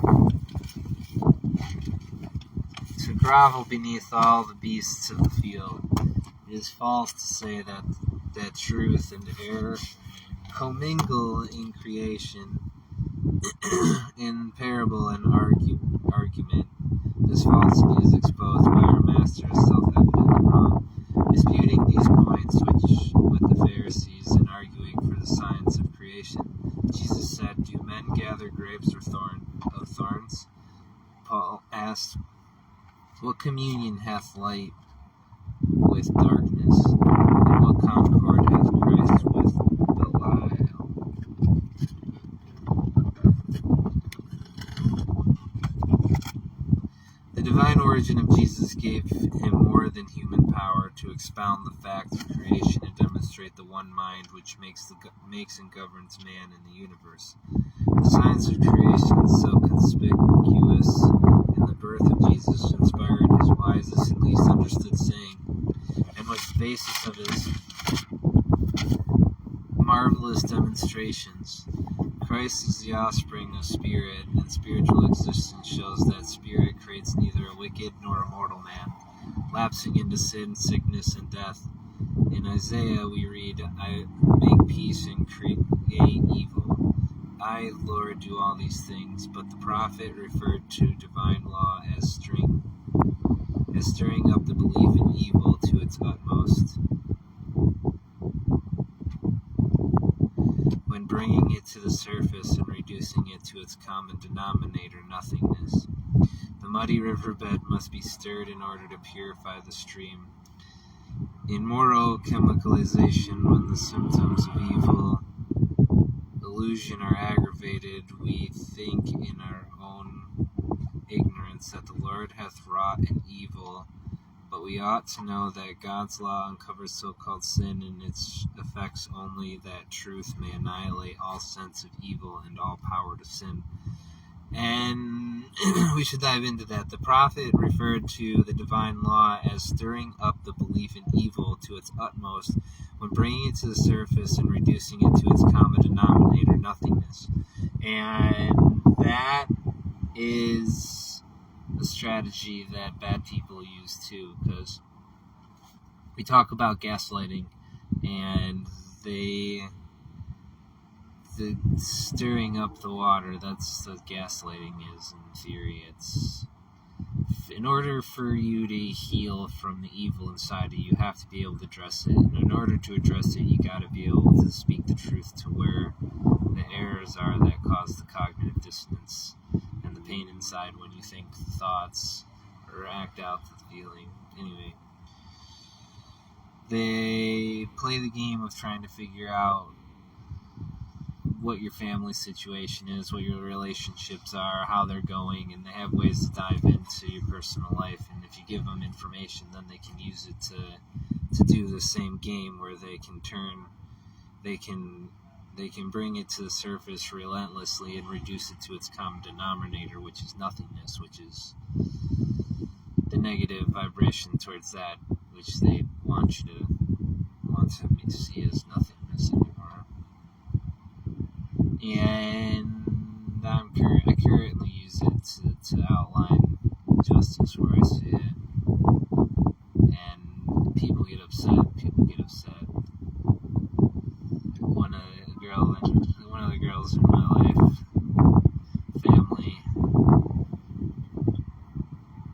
to grovel beneath all the beasts of the field. It is false to say that truth and error commingle in creation, in parable and argument. This falsity is exposed by our master as self-evidently wrong. Disputing these points with the Pharisees and arguing for the science of creation, Jesus said, Do men gather grapes or thorns? Paul asked, What communion hath light with darkness? And what concord hath Christ with Belial? The divine origin of Jesus gave him more than human power to expound the facts of creation and demonstrate the one mind which makes and governs man in the universe. The signs of creation so conspicuous in the birth of Jesus inspired his wisest and least understood saying, and was the basis of his marvelous demonstrations. Christ is the offspring of spirit, and spiritual existence shows that spirit creates neither a wicked nor a mortal man, lapsing into sin, sickness, and death. In Isaiah we read, I make peace and create evil. I, Lord, do all these things. But the prophet referred to divine law as stirring up the belief in evil to its utmost, when bringing it to the surface and reducing it to its common denominator, nothingness. The muddy riverbed must be stirred in order to purify the stream. In moral chemicalization, when the symptoms of evil illusion are aggravated, we think in our own ignorance that the Lord hath wrought an evil, but we ought to know that God's law uncovers so-called sin and its effects only, that truth may annihilate all sense of evil and all power to sin. And we should dive into that. The prophet referred to the divine law as stirring up the belief in evil to its utmost, when bringing it to the surface and reducing it to its common denominator, nothingness. And that is a strategy that bad people use too, because we talk about gaslighting, and the stirring up the water, that's what gaslighting is in theory. It's, in order for you to heal from the evil inside of you, you have to be able to address it. And in order to address it, you got to be able to speak the truth to where the errors are that cause the cognitive dissonance and the pain inside when you think thoughts or act out the feeling. Anyway, they play the game of trying to figure out what your family situation is, what your relationships are, how they're going, and they have ways to dive into your personal life. And if you give them information, then they can use it to do the same game where they can bring it to the surface relentlessly and reduce it to its common denominator, which is nothingness, which is the negative vibration towards that which they want to see as nothingness anymore. And I currently use it to outline justice where I see it. And people get upset. One of the girls in my life, family,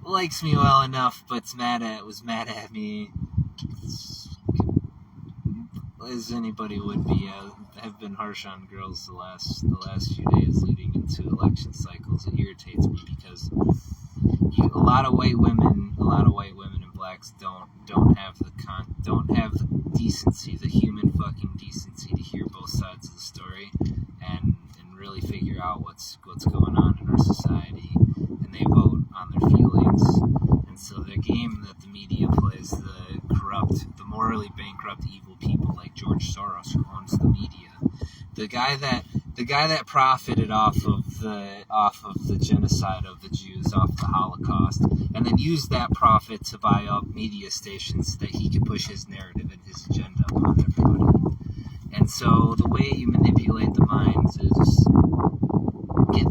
likes me well enough, but was mad at me, as anybody would be. Have been harsh on girls the last few days leading into election cycles. It irritates me because a lot of white women and blacks don't have the decency, the human fucking decency, to hear both sides of the story and really figure out what's going on in our society, and they vote on their feelings. And so the game that the media plays, the morally bankrupt evil people like George Soros, who owns the media, the guy that profited off of the genocide of the Jews, off the Holocaust, and then used that profit to buy up media stations so that he could push his narrative and his agenda upon everybody. And so the way you manipulate the minds is get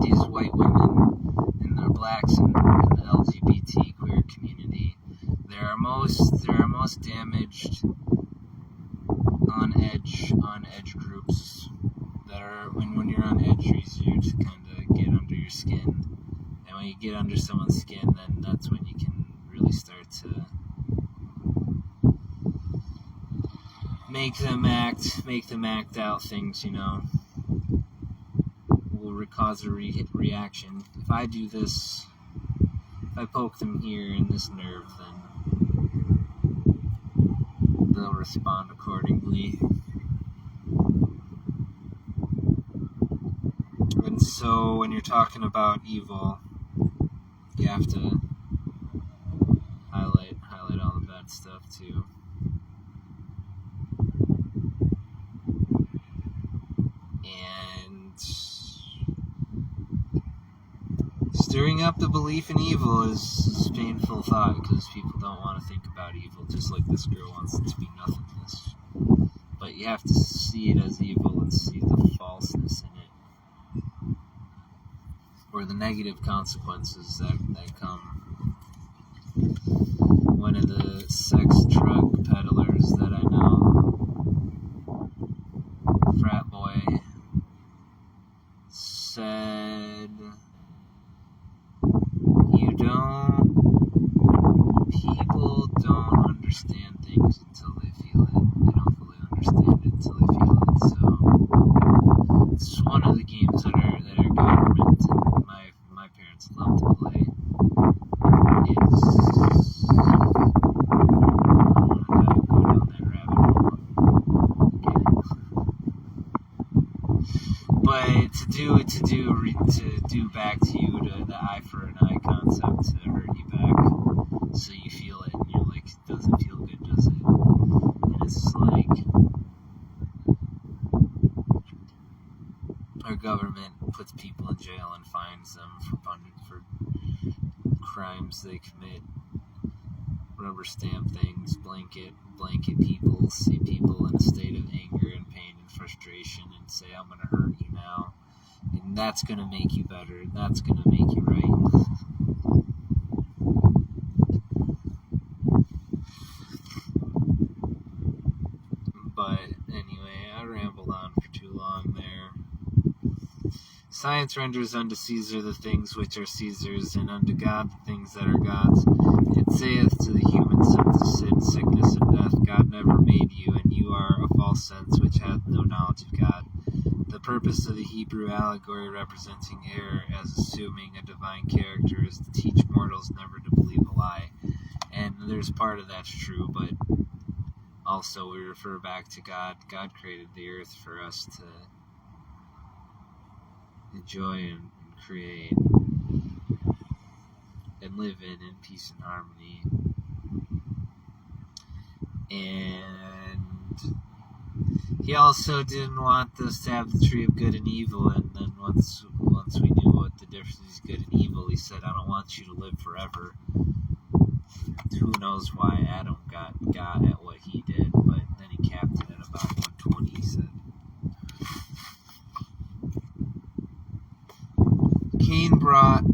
these white women and their blacks and the LGBT queer community. They're most damaged on edge groups that are, when you're on edge, it's easier to kind of get under your skin. And when you get under someone's skin, then that's when you can really start to make them act out things, will cause a reaction. If I do this, if I poke them here in this nerve, then they'll respond accordingly. And so when you're talking about evil, you have to highlight all the bad stuff too. And stirring up the belief in evil is a painful thought because people don't want to think about evil, just like this girl wants it to be nothingness. But you have to see it as evil and see the falseness in it, or the negative consequences that come. One of the sex drug peddlers that I know, frat boy, said, people don't understand things until they feel it. They don't fully understand it until they feel it. So it's one of the games that our government and my parents love to play. Is I don't go down that rabbit hole again. But to do back to you the eye for an eye concept to hurt you back, so you feel it and you're like, it doesn't feel good, does it? And it's like our government puts people in jail and fines them for crimes they commit, rubber stamp things, blanket people, see people in a state of anger and pain and frustration and say, I'm going to hurt you now, and that's going to make you better, and that's going to make you right. But anyway, I rambled on for too long there. Science renders unto Caesar the things which are Caesar's, and unto God the things that are God's. It saith to the human sense of sin, sickness, and death, God never made you, and you are a false sense which hath no knowledge of God. The purpose of the Hebrew allegory representing error as assuming a divine character is to teach mortals never to believe a lie. And there's part of that's true, but also we refer back to God. God created the earth for us to enjoy and create and live in peace and harmony. And he also didn't want us to have the tree of good and evil, and then once we knew what the difference is good and evil, he said, I don't want you to live forever. Who knows why Adam got at what he did, but then he capped it at about 120, he said. Cain brought,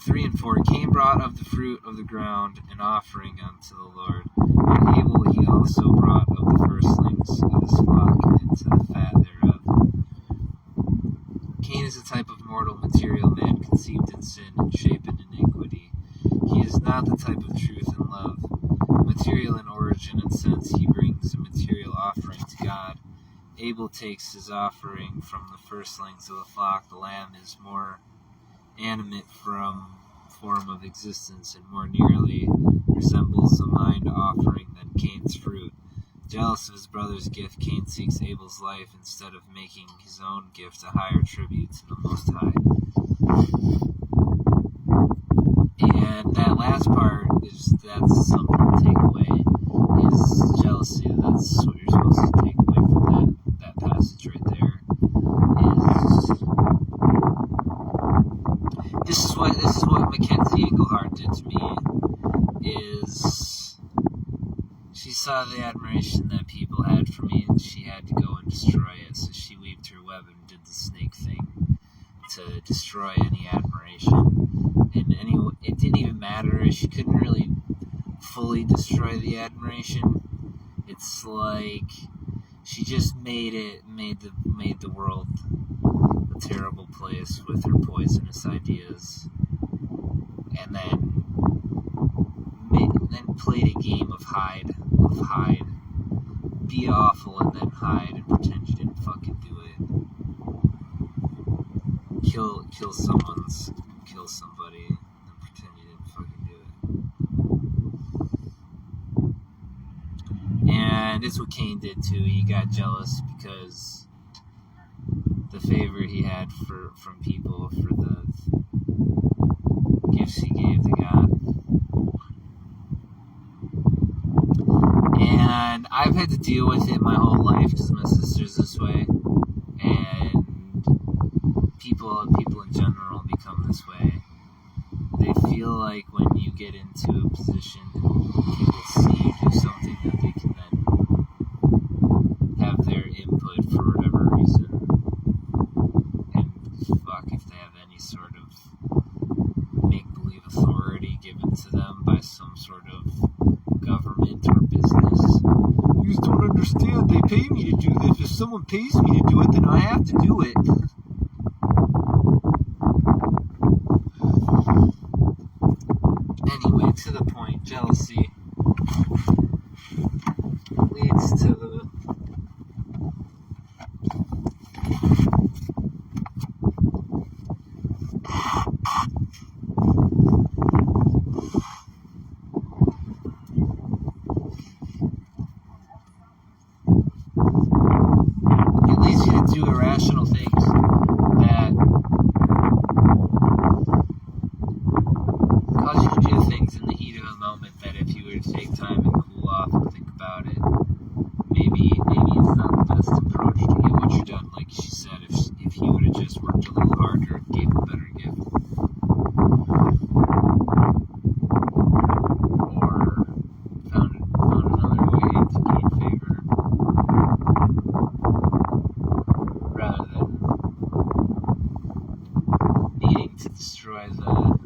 3 and 4, Cain brought of the fruit of the ground an offering unto the Lord, and Abel he also brought of the firstlings of his flock and to the fat thereof. Cain is a type of mortal material man conceived in sin and shapen in iniquity. He is not the type of truth and love. Material in origin and sense, he brings a material offering to God. Abel takes his offering from the firstlings of the flock. The lamb is more animate from form of existence and more nearly resembles a mind offering than Cain's fruit. Jealous of his brother's gift, Cain seeks Abel's life instead of making his own gift a higher tribute to the Most High. And that last part that's something to take away, is jealousy. That's what you're supposed to take away from that passage right there. This is what Mackenzie Engelhardt did to me. Is she saw the admiration that people had for me, and she had to go and destroy it. So she weaved her web and did the snake thing to destroy any admiration. And anyway, it didn't even matter. She couldn't really fully destroy the admiration. It's like she just made the world a terrible place with her poisonous ideas, and then played a game of hide, be awful and then hide and pretend you didn't fucking do it. Kill somebody and pretend you didn't fucking do it. And it's what Cain did too. He got jealous because the favor he had from people for the gifts he gave to God. And I've had to deal with it my whole life because my sister's this way, and people in general become this way. they feel like when you get into a position, people see you do something that they can then have their input for whatever reason. And fuck, if they have any sort of make-believe authority given to them by some sort of government or business. You just don't understand. They pay me to do this. If someone pays me to do it, then I have to do it. Anyway, to the point, jealousy leads to the it leads you to do irrational things that cause you to do things in the heat of a moment that if you were to take time and cool off and think about it, maybe it's not the best approach to get what you're done. Like she said, if he would have just worked a little harder and gave a better gift. Or found another way to gain favor. Rather than needing to destroy the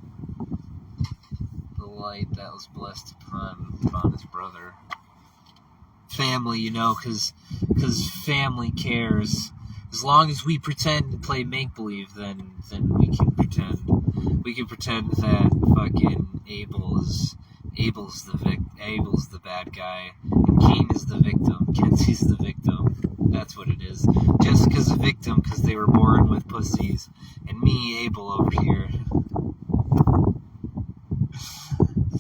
light that was blessed upon his brother. Family, you know, because family cares. As long as we pretend to play make-believe, then we can pretend. We can pretend that fucking Abel's the bad guy, and Cain is the victim. Kenzie's the victim. That's what it is. Jessica's a victim because they were born with pussies, and me, Abel, over here.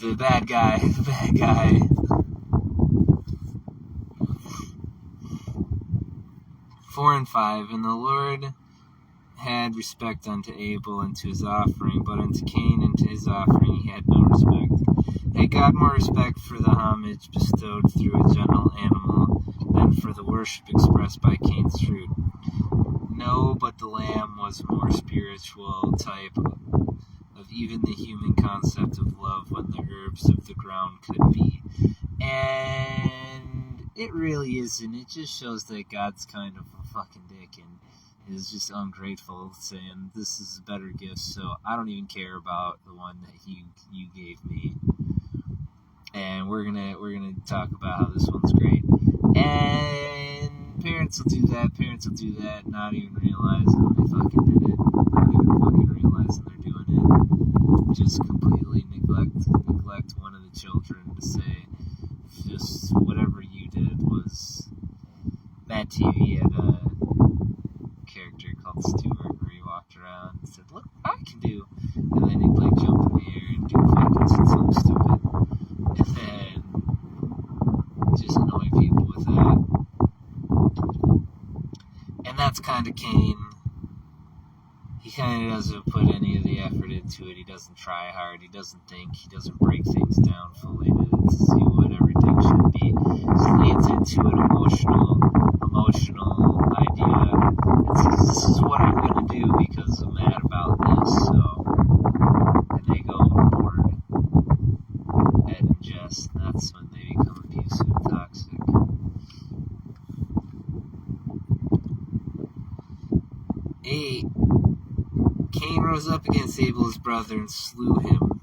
The bad guy. 4 and 5. And the Lord had respect unto Abel and to his offering, but unto Cain and to his offering he had no respect. Had God more respect for the homage bestowed through a gentle animal than for the worship expressed by Cain's fruit? No, but the lamb was a more spiritual type of even the human concept of love when the herbs of the ground could be. And it really isn't. It just shows that God's kind of a fucking dick and is just ungrateful, saying this is a better gift, so I don't even care about the one that you gave me. And we're gonna talk about how this one's great. And parents will do that, not even realizing they fucking did it, not even fucking realizing they're doing it. Just completely neglect one of the children to say, just whatever you did was. Mad TV had a character called Stuart where he walked around and said, look what I can do, and then he'd like jump in the air and do fucking something stupid, and then just annoy people with that. And that's kind of Cain. He kind of doesn't put any of the effort into it. He doesn't try hard. He doesn't think. He doesn't break things down fully to see what everything should be. Just leads into an emotional idea. It says, this is what I'm going to do because I'm mad about this. So, and they go overboard and ingest. And that's when they become abusive and toxic. Cain rose up against Abel his brother and slew him.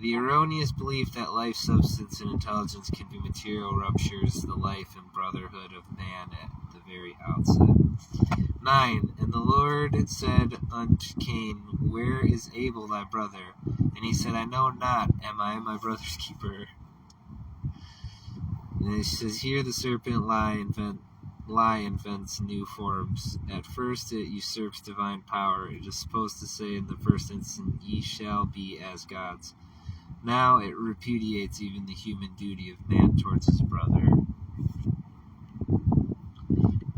The erroneous belief that life, substance, and intelligence can be material ruptures the life and brotherhood of man at the very outset. 9. And the Lord said unto Cain, where is Abel thy brother? And he said, I know not, am I my brother's keeper? And it says, here the serpent lie invents new forms. At first it usurps divine power. It is supposed to say in the first instant, ye shall be as gods. Now it repudiates even the human duty of man towards his brother.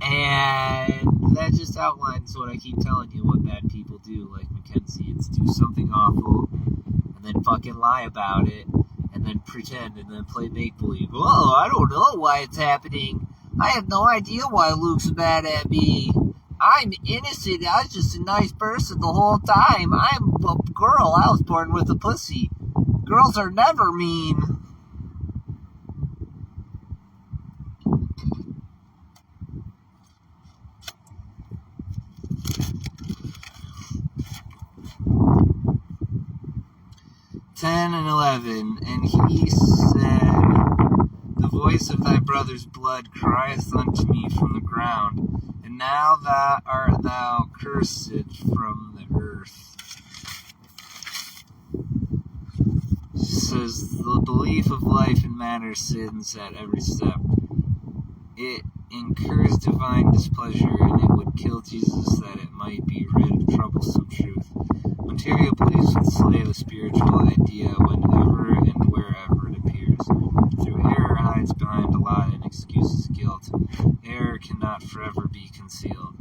And that just outlines what I keep telling you, what bad people do, like Mackenzie. It's do something awful, and then fucking lie about it, and then pretend, and then play make-believe. Oh, I don't know why it's happening. I have no idea why Luke's mad at me. I'm innocent. I was just a nice person the whole time. I'm a girl. I was born with a pussy. Girls are never mean. Ten and 11, and he said, the voice of thy brother's blood crieth unto me from the ground, and now that art thou cursed from the earth. She says, the belief of life in matter sins at every step. It incurs divine displeasure, and it would kill Jesus that it might be rid of troublesome truth. Material beliefs would slay the spiritual idea whenever and wherever it appears. Through error hides behind a lie and excuses guilt. Error cannot forever be concealed.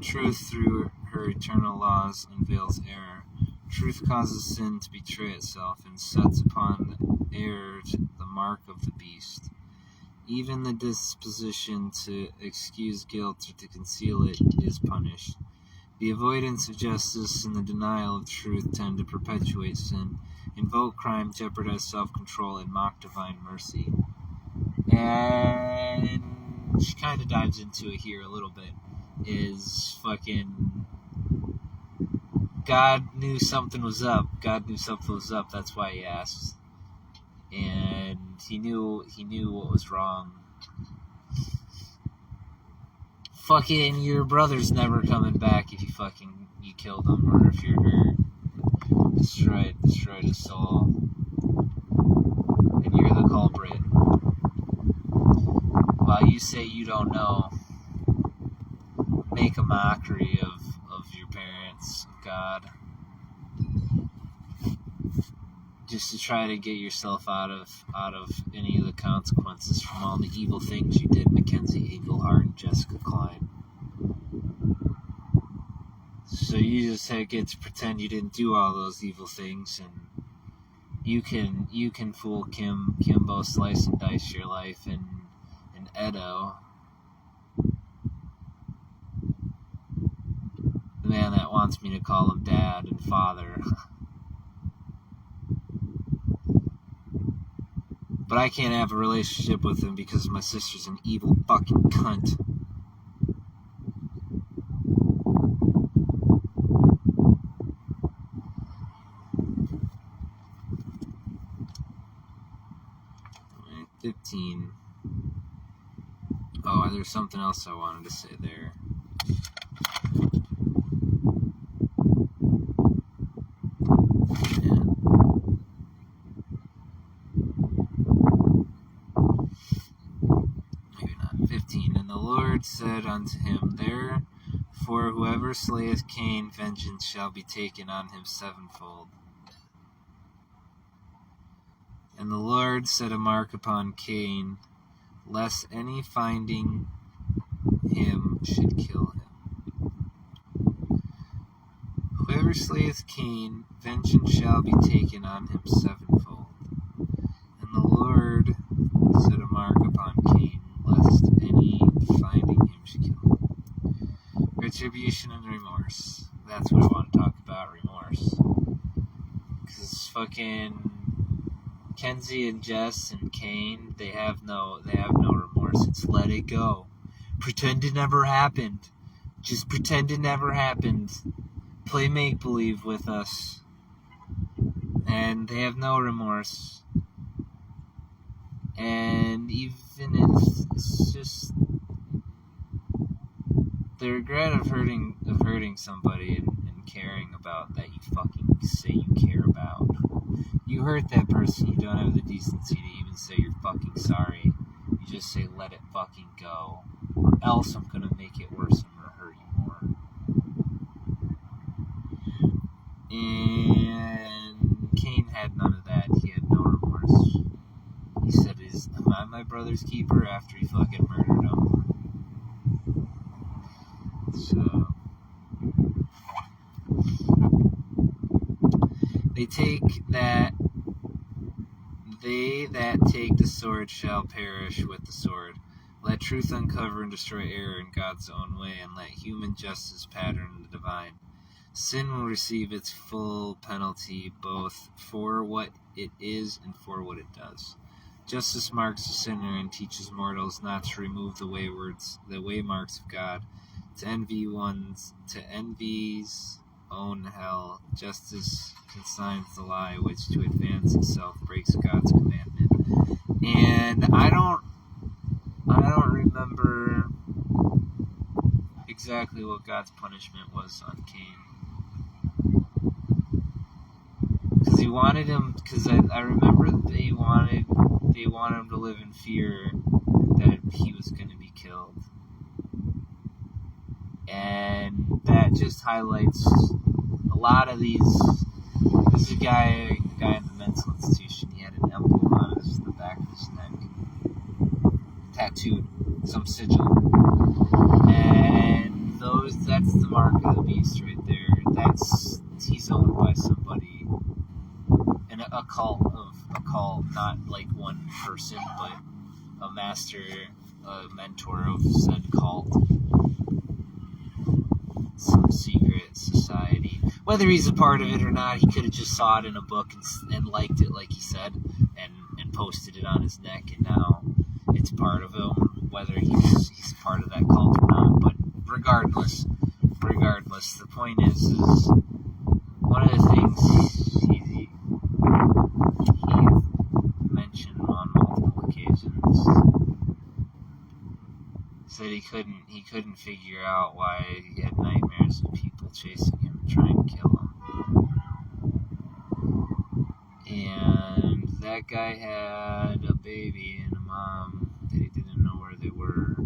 Truth, through her eternal laws, unveils error. Truth causes sin to betray itself and sets upon error the mark of the beast. Even the disposition to excuse guilt or to conceal it is punished. The avoidance of justice and the denial of truth tend to perpetuate sin, invoke crime, jeopardize self-control, and mock divine mercy. And she kind of dives into it here a little bit. Is fucking God knew something was up. God knew something was up. That's why he asked, and he knew what was wrong. Fucking your brother's never coming back if you killed him, or if you're hurt, destroyed his soul, and you're the culprit. While you say you don't know, make a mockery of your parents, of God, just to try to get yourself out of any of the consequences from all the evil things you did, Mackenzie Engelhart and Jessica Klein. So you just get to pretend you didn't do all those evil things, and you can fool Kimbo, slice and dice your life, and Edo, the man that wants me to call him dad and father. But I can't have a relationship with him because my sister's an evil fucking cunt. Right, 15. Oh, there's something else I wanted to say there. Said unto him, therefore whoever slayeth Cain, vengeance shall be taken on him sevenfold. And the Lord set a mark upon Cain, lest any finding him should kill him. Whoever slayeth Cain, vengeance shall be taken on him sevenfold. And the Lord set a mark upon Cain, lest any finding him should kill him. Retribution and remorse. That's what I want to talk about, remorse. Because fucking Kenzie and Jess and Cain, they have no remorse. It's let it go. Pretend it never happened. Just pretend it never happened. Play make-believe with us. And they have no remorse. And even if it's just the regret of hurting somebody and caring about that you fucking say you care about. You hurt that person, you don't have the decency to even say you're fucking sorry. You just say let it fucking go, or else I'm gonna make it worse and I'm gonna hurt you more. And Cain had none of that. He had no remorse. He said, am I my brother's keeper after he fucking murdered him? So, they that take the sword shall perish with the sword. Let truth uncover and destroy error in God's own way, and let human justice pattern the divine. Sin will receive its full penalty, both for what it is and for what it does. Justice marks the sinner and teaches mortals not to remove the waymarks of God, to envy's own hell. Justice consigns the lie, which to advance itself breaks God's commandment. And I don't remember exactly what God's punishment was on Cain. Because he wanted him. Because I remember they wanted him to live in fear that he was going to be killed, and that just highlights a lot of these. This is a guy in the mental institution. He had an emblem on the back of his neck, tattooed, some sigil, and that's the mark of the beast right there. He's owned by somebody. A cult, not like one person, but a master, a mentor of said cult. Some secret society. Whether he's a part of it or not, he could have just saw it in a book and liked it, like he said, and posted it on his neck, and now it's part of him, whether he's part of that cult or not. But regardless, the point is one of the things he mentioned on multiple occasions said he couldn't figure out why he had nightmares of people chasing him and trying to kill him. And that guy had a baby and a mom that he didn't know where they were.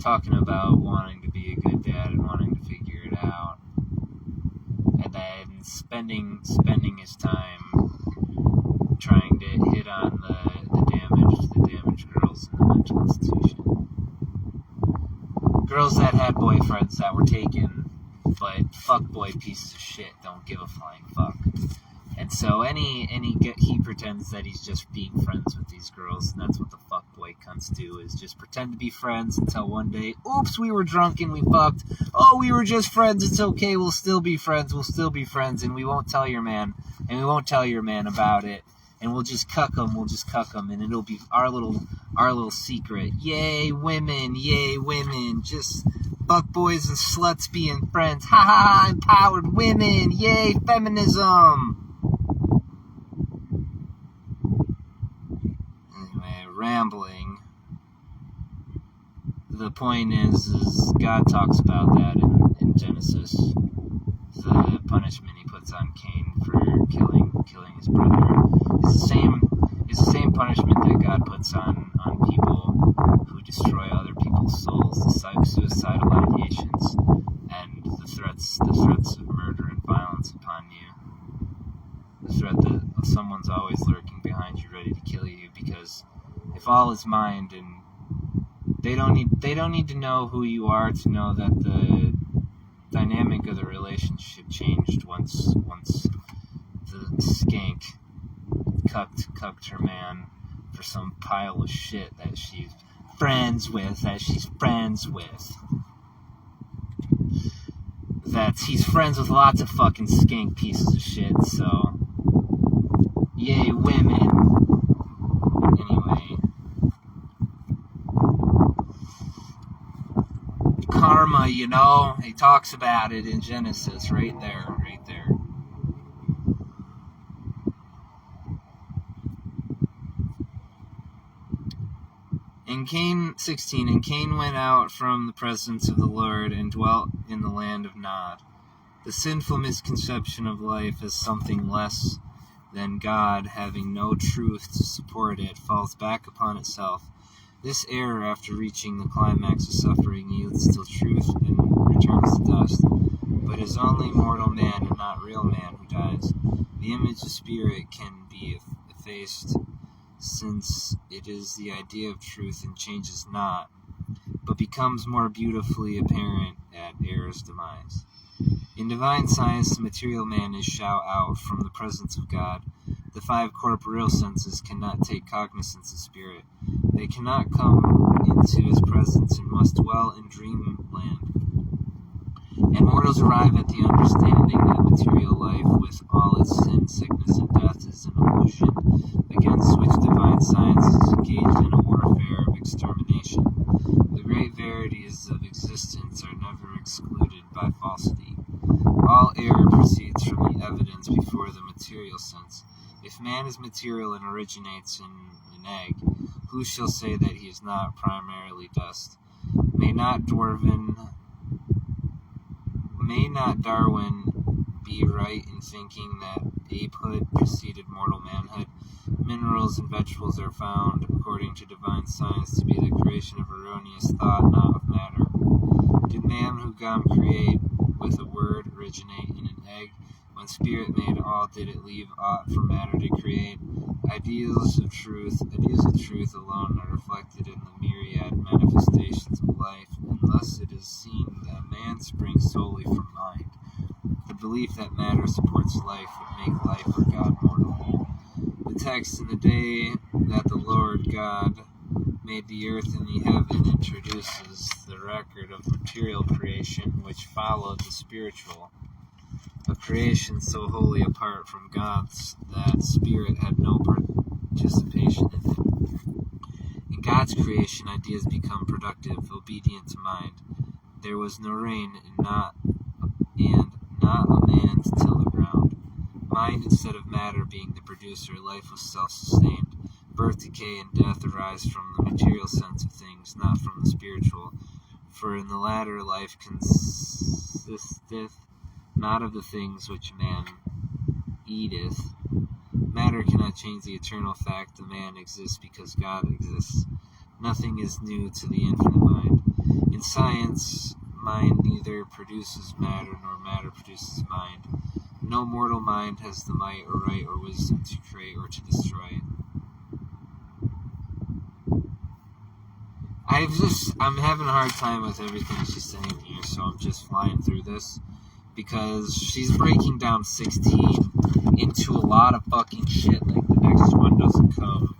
Talking about wanting to be a good dad and wanting to figure it out. And then spending his time trying to hit on the damaged girls in the mental institution. Girls that had boyfriends that were taken, but fuckboy pieces of shit don't give a flying fuck. And so he pretends that he's just being friends with these girls, and that's what the fuckboy cunts do, is just pretend to be friends until one day, oops, we were drunk and we fucked. Oh, we were just friends, it's okay, we'll still be friends, and we won't tell your man, about it, and we'll just cuck him, and it'll be our little secret. Yay, women, just fuckboys and sluts being friends. Ha ha, empowered women, yay, feminism. Rambling. The point is God talks about that in Genesis. The punishment he puts on Cain for killing his brother is the same punishment that God puts on people who destroy other people's souls, the suicidal ideations, and the threats of murder and violence upon you. The threat that someone's always lurking behind you, ready to kill you, because if all is mind, and they don't need to know who you are to know that the dynamic of the relationship changed once the skank cucked her man for some pile of shit that she's friends with. That he's friends with lots of fucking skank pieces of shit. So, yay, women. Anyway. Karma, he talks about it in Genesis, right there. In Cain 16, and Cain went out from the presence of the Lord and dwelt in the land of Nod. The sinful misconception of life as something less than God, having no truth to support it, falls back upon itself. This error, after reaching the climax of suffering, yields to truth and returns to dust. But it is only mortal man and not real man who dies. The image of spirit can be effaced, since it is the idea of truth and changes not, but becomes more beautifully apparent at error's demise. In divine science, the material man is shut out from the presence of God. The 5 corporeal senses cannot take cognizance of spirit. They cannot come into his presence and must dwell in dreamland. And mortals arrive at the understanding that material life, with all its sin, sickness, and death, is an illusion against which divine science is engaged in a warfare of extermination. The great verities of existence are never excluded by falsity. All error proceeds from the evidence before the material sense. If man is material and originates in an egg, who shall say that he is not primarily dust? May not Darwin be right in thinking that apehood preceded mortal manhood? Minerals and vegetables are found, according to divine science, to be the creation of erroneous thought, not of matter. Did man who God create with a word originate in an egg? When spirit made all, did it leave aught for matter to create? Ideals of truth alone are reflected in the myriad manifestations of life, and thus it is seen that man springs solely from mind. The belief that matter supports life would make life or God mortal. The text in the day that the Lord God made the earth and the heaven introduces the record of material creation which followed the spiritual. A creation so wholly apart from God's that spirit had no participation in it. In God's creation, ideas become productive, obedient to mind. There was no rain and not a man to till the ground. Mind instead of matter being the producer, life was self-sustained. Birth, decay, and death arise from the material sense of things, not from the spiritual. For in the latter, life consisteth not of the things which man eateth. Matter cannot change the eternal fact that man exists because God exists. Nothing is new to the infinite mind. In science, mind neither produces matter nor matter produces mind. No mortal mind has the might or right or wisdom to create or to destroy. I'm having a hard time with everything she's saying here, so I'm just flying through this. Because she's breaking down 16 into a lot of fucking shit, like the next one doesn't come.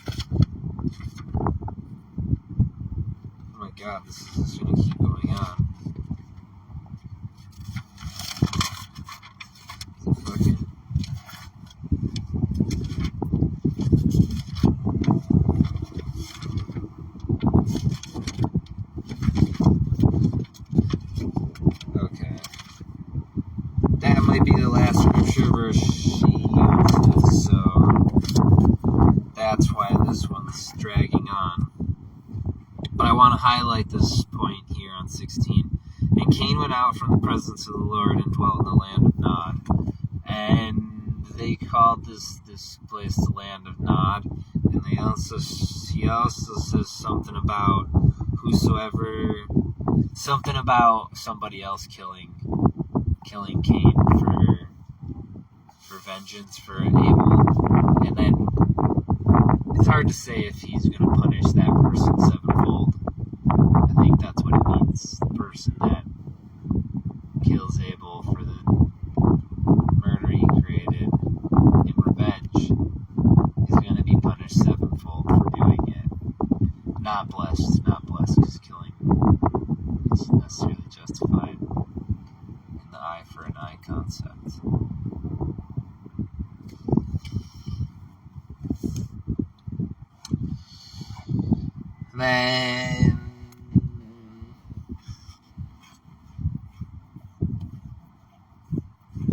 Oh my god, this is just gonna keep going on. Fucking... Okay. That might be the last scripture verse she uses, so that's why this one's dragging on. But I want to highlight this point here on 16. And Cain went out from the presence of the Lord and dwelt in the land of Nod. And they called this place the land of Nod. And he also says something about something about somebody else killing Cain for vengeance for Abel. And then it's hard to say if he's going to punish that person sevenfold. I think that's what it means. The person that kills Abel for the murder he created in revenge is going to be punished sevenfold for doing it. Not blessed, because killing isn't necessarily justified in the eye for an eye concept. Man.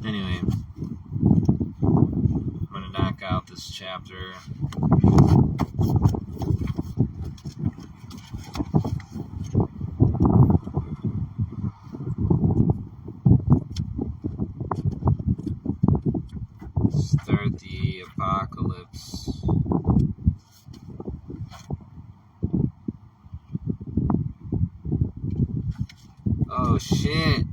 Anyway, I'm gonna knock out this chapter. Start the apocalypse. Oh shit.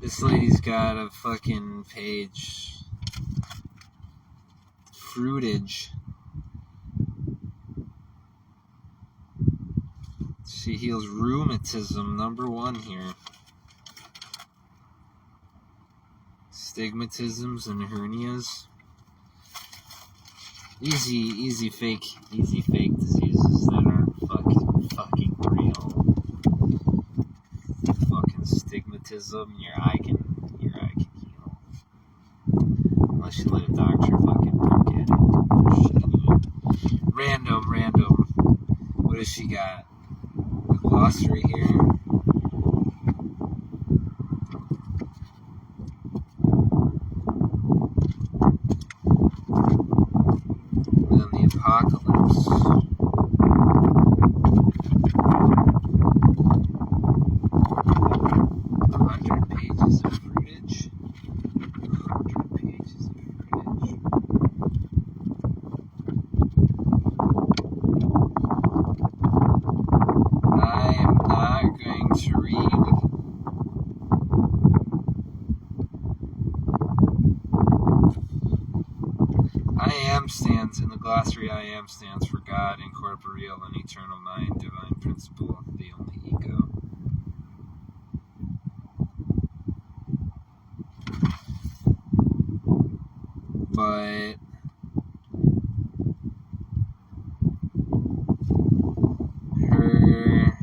This lady's got a fucking page. Fruitage. She heals rheumatism, number 1 here. Stigmatisms and hernias. Easy fake diseases that aren't fucking real. Fucking stigmatism, your eye can heal. Unless you let a doctor fucking look at it. Shit. Random. What has she got? A glossary here. And then the apocalypse. 100 pages of fruitage. 100 pages of fruitage. I am not going to read I am stands in the glossary. I am stands for God, incorporeal and eternal mind, divine principle, the only ego. But her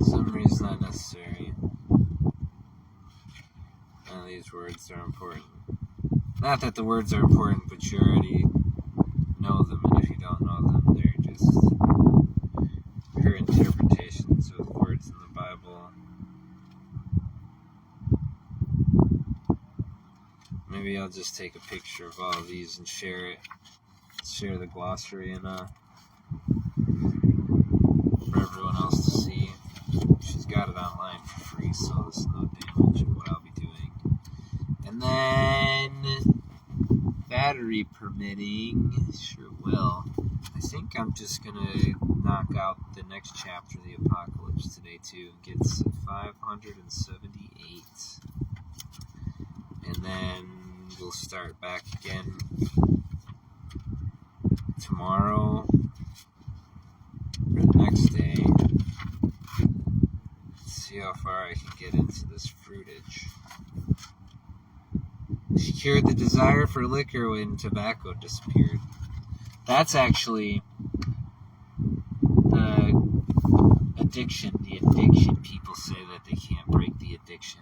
summary is not necessary. None of these words are important. Not that the words are important, but you already know them, and if you don't know them, they're just her interpretations of words in the Bible. Maybe I'll just take a picture of all of these and share the glossary for everyone else to see. She's got it online for free, so there's no damage in what I'll be doing. And then, battery permitting, sure will. I think I'm just gonna knock out the next chapter of the Apocalypse today too. Get 578. And then we'll start back again tomorrow or the next day. See how far I can get into this fruitage. She cured the desire for liquor when tobacco disappeared. That's actually the addiction. The addiction, people say that they can't break the addiction.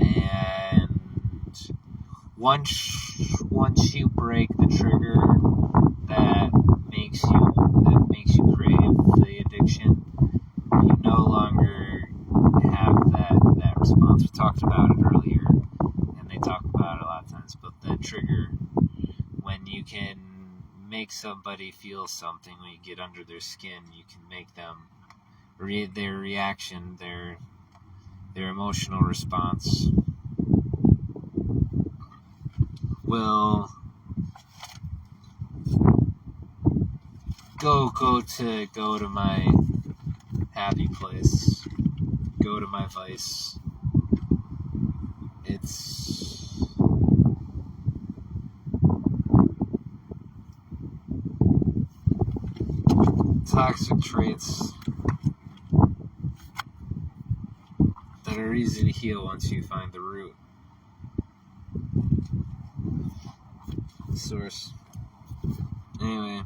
And once you break the trigger that makes you crave the addiction, you no longer have that response. We talked about it earlier, and they talk about it a lot of times, but the trigger, when you can make somebody feel something, when you get under their skin, you can make them their reaction, their emotional response will go to my happy place, go to my vice. It's toxic traits that are easy to heal once you find the root. Source. Anyway,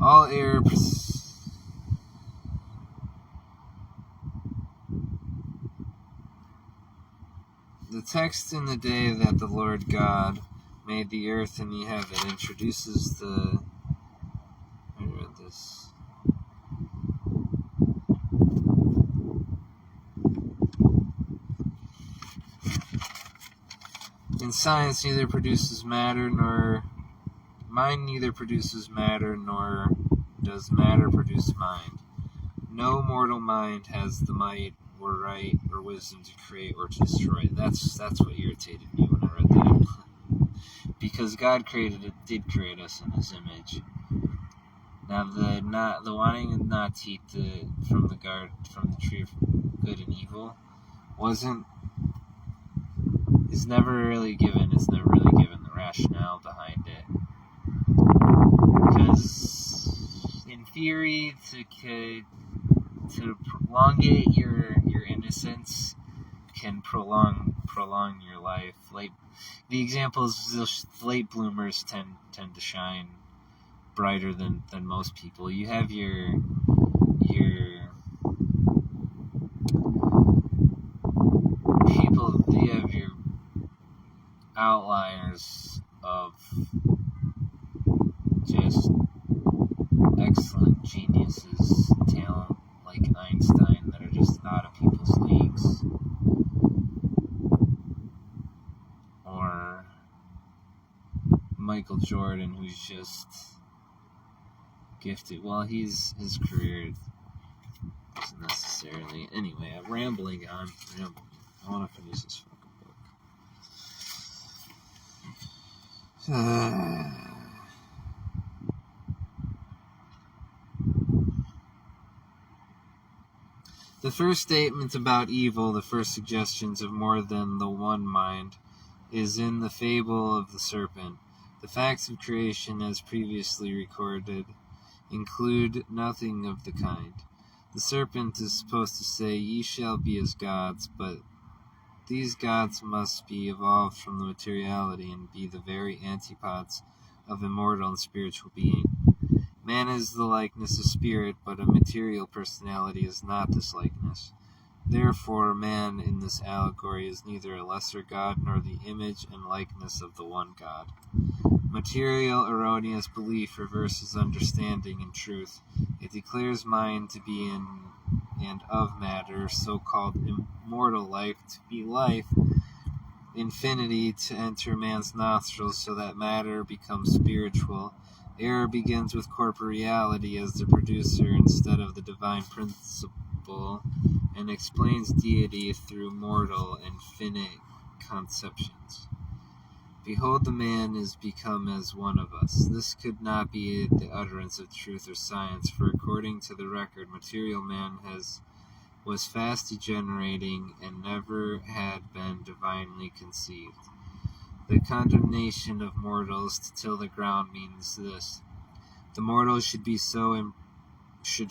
all air. The text in the day that the Lord God made the earth and the heaven introduces the. I read this. In science, neither produces matter nor mind neither produces matter nor does matter produce mind. No mortal mind has the might or right or wisdom to create or to destroy. That's what irritated me when I read that. Because God did create us in His image. Now the wanting of not to eat from the tree of good and evil is never really given. It's never really given the rationale behind it, because in theory, to prolongate your innocence can prolong your life. Like the examples, the late bloomers tend to shine brighter than most people. You have your people, you have your outliers of just excellent geniuses, talent, like Einstein, that are just out of people's leagues. Or Michael Jordan, who's just gifted. Well, his career isn't necessarily. Anyway, I'm rambling on. I want to finish this fucking book. The first statement about evil, the first suggestions of more than the one mind, is in the fable of the serpent. The facts of creation, as previously recorded, include nothing of the kind. The serpent is supposed to say, "Ye shall be as gods," but these gods must be evolved from the materiality and be the very antipodes of immortal and spiritual being. Man is the likeness of spirit, but a material personality is not this likeness. Therefore, man in this allegory is neither a lesser god nor the image and likeness of the one God. Material erroneous belief reverses understanding and truth. It declares mind to be in and of matter, so-called immortal life to be life, infinity to enter man's nostrils, so that matter becomes spiritual. Error begins with corporeality as the producer instead of the divine principle, and explains deity through mortal and finite conceptions. Behold, the man is become as one of us. This could not be the utterance of truth or science, for according to the record, material man was fast degenerating and never had been divinely conceived. The condemnation of mortals to till the ground means this: the mortals should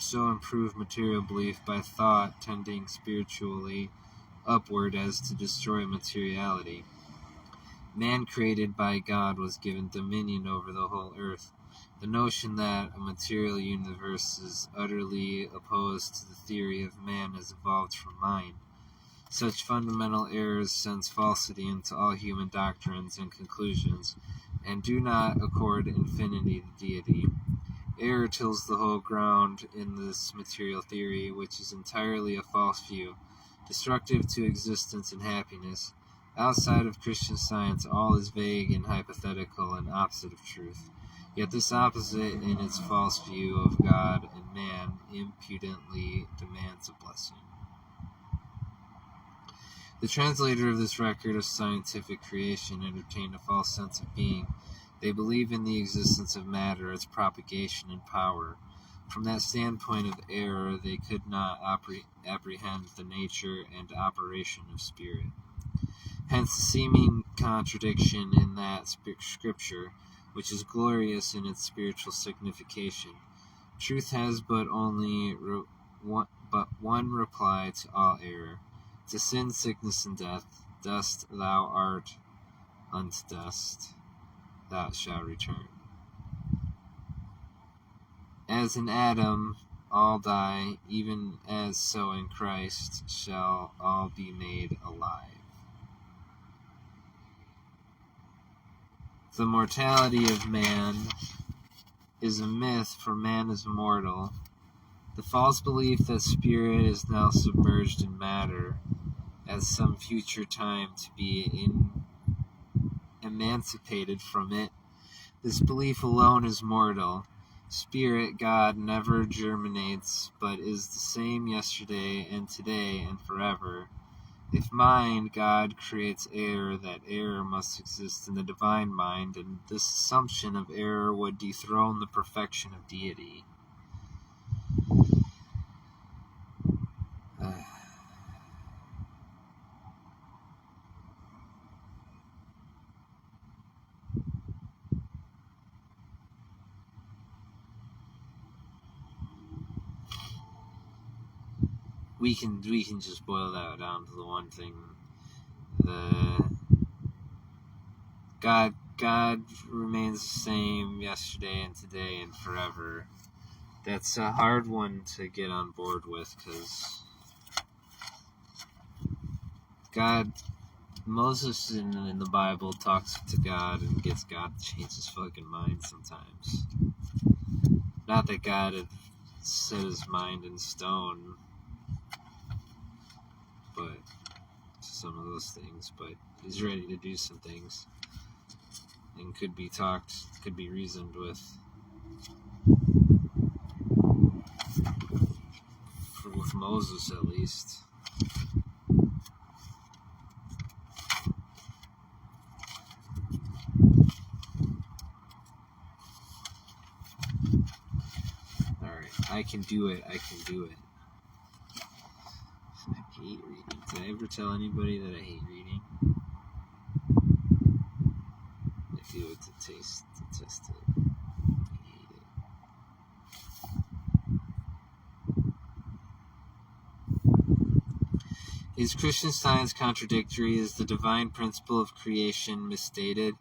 so improve material belief by thought tending spiritually upward as to destroy materiality. Man created by God was given dominion over the whole earth. The notion that a material universe is utterly opposed to the theory of man has evolved from mind. Such fundamental errors sense falsity into all human doctrines and conclusions, and do not accord infinity to deity. Error tills the whole ground in this material theory, which is entirely a false view, destructive to existence and happiness. Outside of Christian Science, all is vague and hypothetical and opposite of truth. Yet this opposite, in its false view of God and man, impudently demands a blessing. The translator of this record of scientific creation entertained a false sense of being. They believe in the existence of matter, its propagation and power. From that standpoint of error, they could not apprehend the nature and operation of spirit. Hence the seeming contradiction in that scripture, which is glorious in its spiritual signification. Truth has but one reply to all error. To sin, sickness, and death, dust thou art, unto dust thou shalt return. As in Adam all die, even as so in Christ shall all be made alive. The mortality of man is a myth, for man is mortal. The false belief that spirit is now submerged in matter at some future time to be emancipated from it. This belief alone is mortal. Spirit, God, never germinates, but is the same yesterday and today and forever. If mind, God creates error, that error must exist in the divine mind, and this assumption of error would dethrone the perfection of deity. We can just boil that down to the one thing. God remains the same yesterday and today and forever. That's a hard one to get on board with, because Moses in the Bible talks to God and gets God to change his fucking mind sometimes. Not that God had set his mind in stone, but some of those things, but he's ready to do some things and could be reasoned with Moses at least. Alright, I can do it. I hate reading. Did I ever tell anybody that I hate reading? I do it to test it. I hate it. Is Christian Science contradictory? Is the divine principle of creation misstated?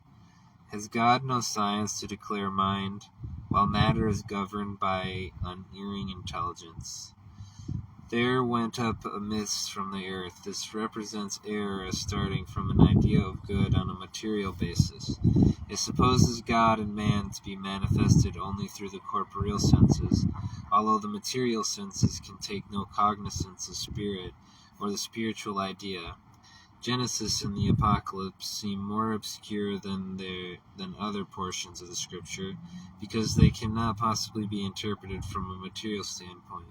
Has God no science to declare mind, while matter is governed by unerring intelligence? There went up a mist from the earth. This represents error as starting from an idea of good on a material basis. It supposes God and man to be manifested only through the corporeal senses, although the material senses can take no cognizance of spirit or the spiritual idea. Genesis and the Apocalypse seem more obscure than other portions of the Scripture, because they cannot possibly be interpreted from a material standpoint.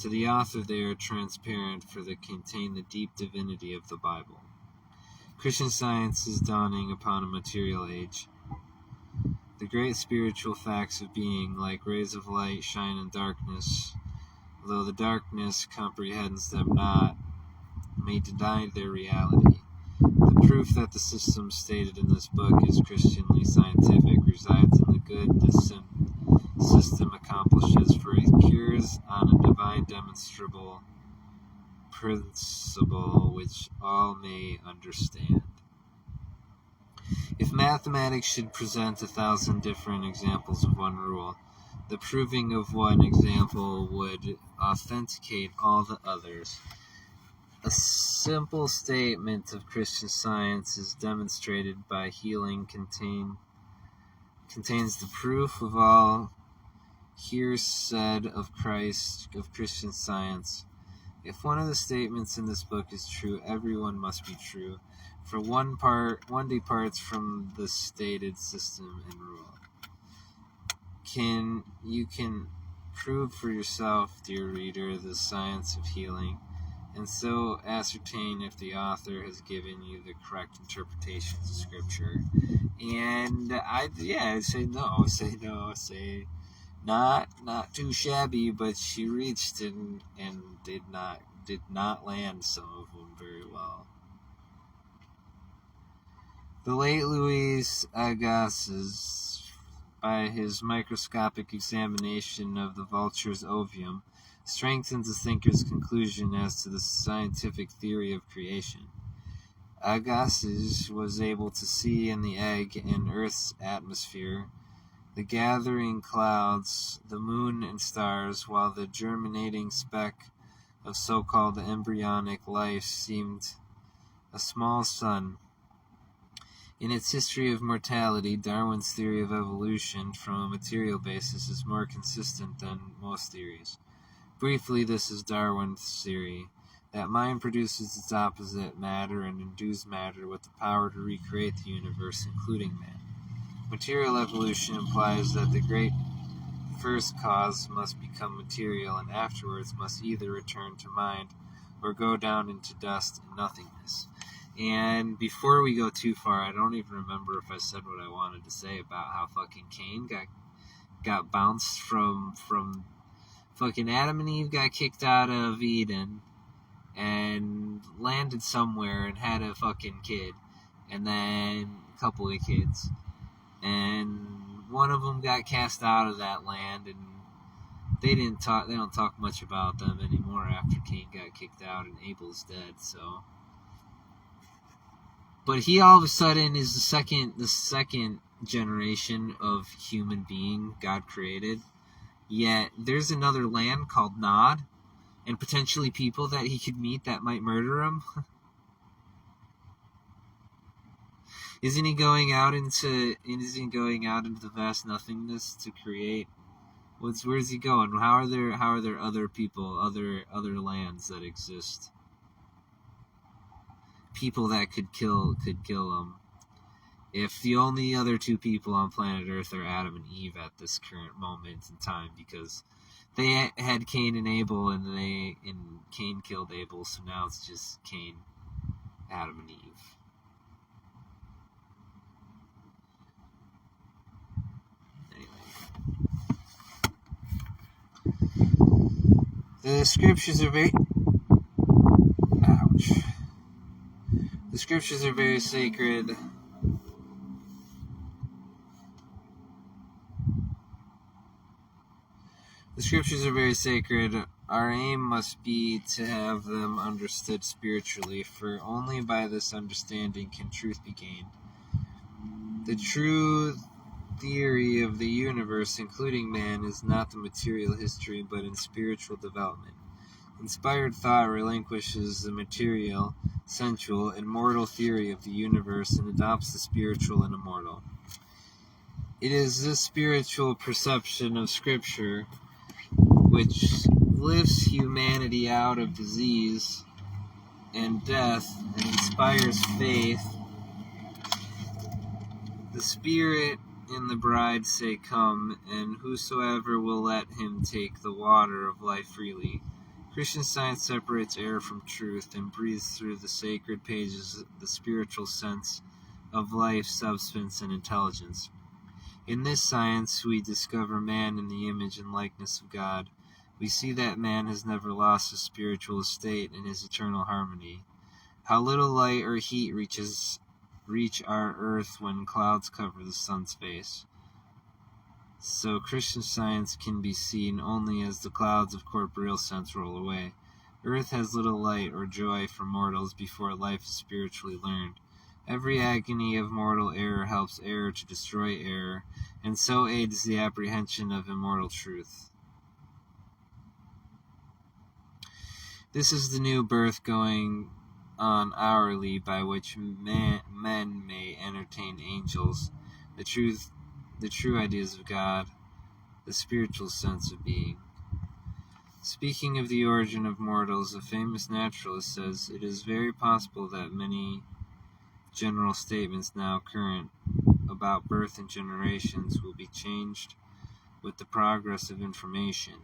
To the author they are transparent, for they contain the deep divinity of the Bible. Christian Science is dawning upon a material age. The great spiritual facts of being, like rays of light, shine in darkness, though the darkness comprehends them not, may deny their reality. The proof that the system stated in this book is Christianly scientific resides in the good this system accomplishes, for it cures on a divine demonstrable principle which all may understand. If mathematics should present 1,000 different examples of one rule, the proving of one example would authenticate all the others. A simple statement of Christian Science is demonstrated by healing contains the proof of all here said of Christ, of Christian Science. If one of the statements in this book is true, everyone must be true, for one departs from the stated system and rule. You can prove for yourself, dear reader, the science of healing, and so ascertain if the author has given you the correct interpretations of Scripture. And I'd say no, say not too shabby, but she reached and did not land some of them very well. The late Louis Agassiz, by his microscopic examination of the vulture's ovum, strengthens the thinker's conclusion as to the scientific theory of creation. Agassiz was able to see in the egg and Earth's atmosphere the gathering clouds, the moon and stars, while the germinating speck of so-called embryonic life seemed a small sun. In its history of mortality, Darwin's theory of evolution from a material basis is more consistent than most theories. Briefly, this is Darwin's theory, that mind produces its opposite, matter, and endues matter with the power to recreate the universe, including man. Material evolution implies that the great first cause must become material and afterwards must either return to mind or go down into dust and nothingness. And before we go too far, I don't even remember if I said what I wanted to say about how fucking Cain got bounced from fucking Adam and Eve got kicked out of Eden and landed somewhere and had a fucking kid, and then a couple of kids, and one of them got cast out of that land, and they don't talk much about them anymore after Cain got kicked out and Abel's dead. So, but he all of a sudden is the second generation of human being God created. Yet there's another land called Nod, and potentially people that he could meet that might murder him. Isn't he going out into the vast nothingness to create? Where's he going? How are there other people, other lands that exist? People that could kill him. If the only other two people on planet Earth are Adam and Eve at this current moment in time, because they had Cain and Abel, and Cain killed Abel, so now it's just Cain, Adam, and Eve. The scriptures are very... Ouch. The scriptures are very sacred. The scriptures are very sacred. Our aim must be to have them understood spiritually, for only by this understanding can truth be gained. The true theory of the universe, including man, is not the material history, but in spiritual development. Inspired thought relinquishes the material, sensual, and mortal theory of the universe and adopts the spiritual and immortal. It is this spiritual perception of Scripture which lifts humanity out of disease and death and inspires faith. The Spirit and the bride say, "Come," and whosoever will let him take the water of life freely. Christian Science separates error from truth and breathes through the sacred pages the spiritual sense of life, substance, and intelligence. In this science, we discover man in the image and likeness of God. We see that man has never lost his spiritual estate and his eternal harmony. How little light or heat reach our earth when clouds cover the sun's face. So Christian Science can be seen only as the clouds of corporeal sense roll away. Earth has little light or joy for mortals before life is spiritually learned. Every agony of mortal error helps error to destroy error, and so aids the apprehension of immortal truth. This is the new birth going on hourly, by which men may entertain angels, the true ideas of God, the spiritual sense of being. Speaking of the origin of mortals, a famous naturalist says, "It is very possible that many general statements now current about birth and generations will be changed with the progress of information.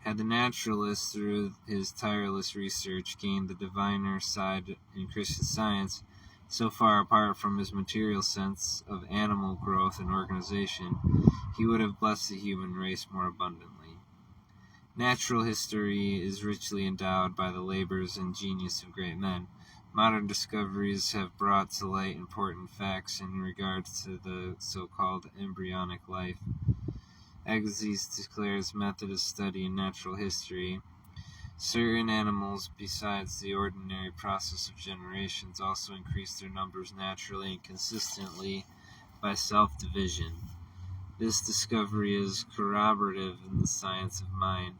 Had the naturalist, through his tireless research, gained the diviner side in Christian Science, so far apart from his material sense of animal growth and organization, he would have blessed the human race more abundantly. Natural history is richly endowed by the labors and genius of great men. Modern discoveries have brought to light important facts in regard to the so-called embryonic life. Agassiz declares method of study in natural history. Certain animals, besides the ordinary process of generations, also increase their numbers naturally and consistently by self-division. This discovery is corroborative in the science of mind,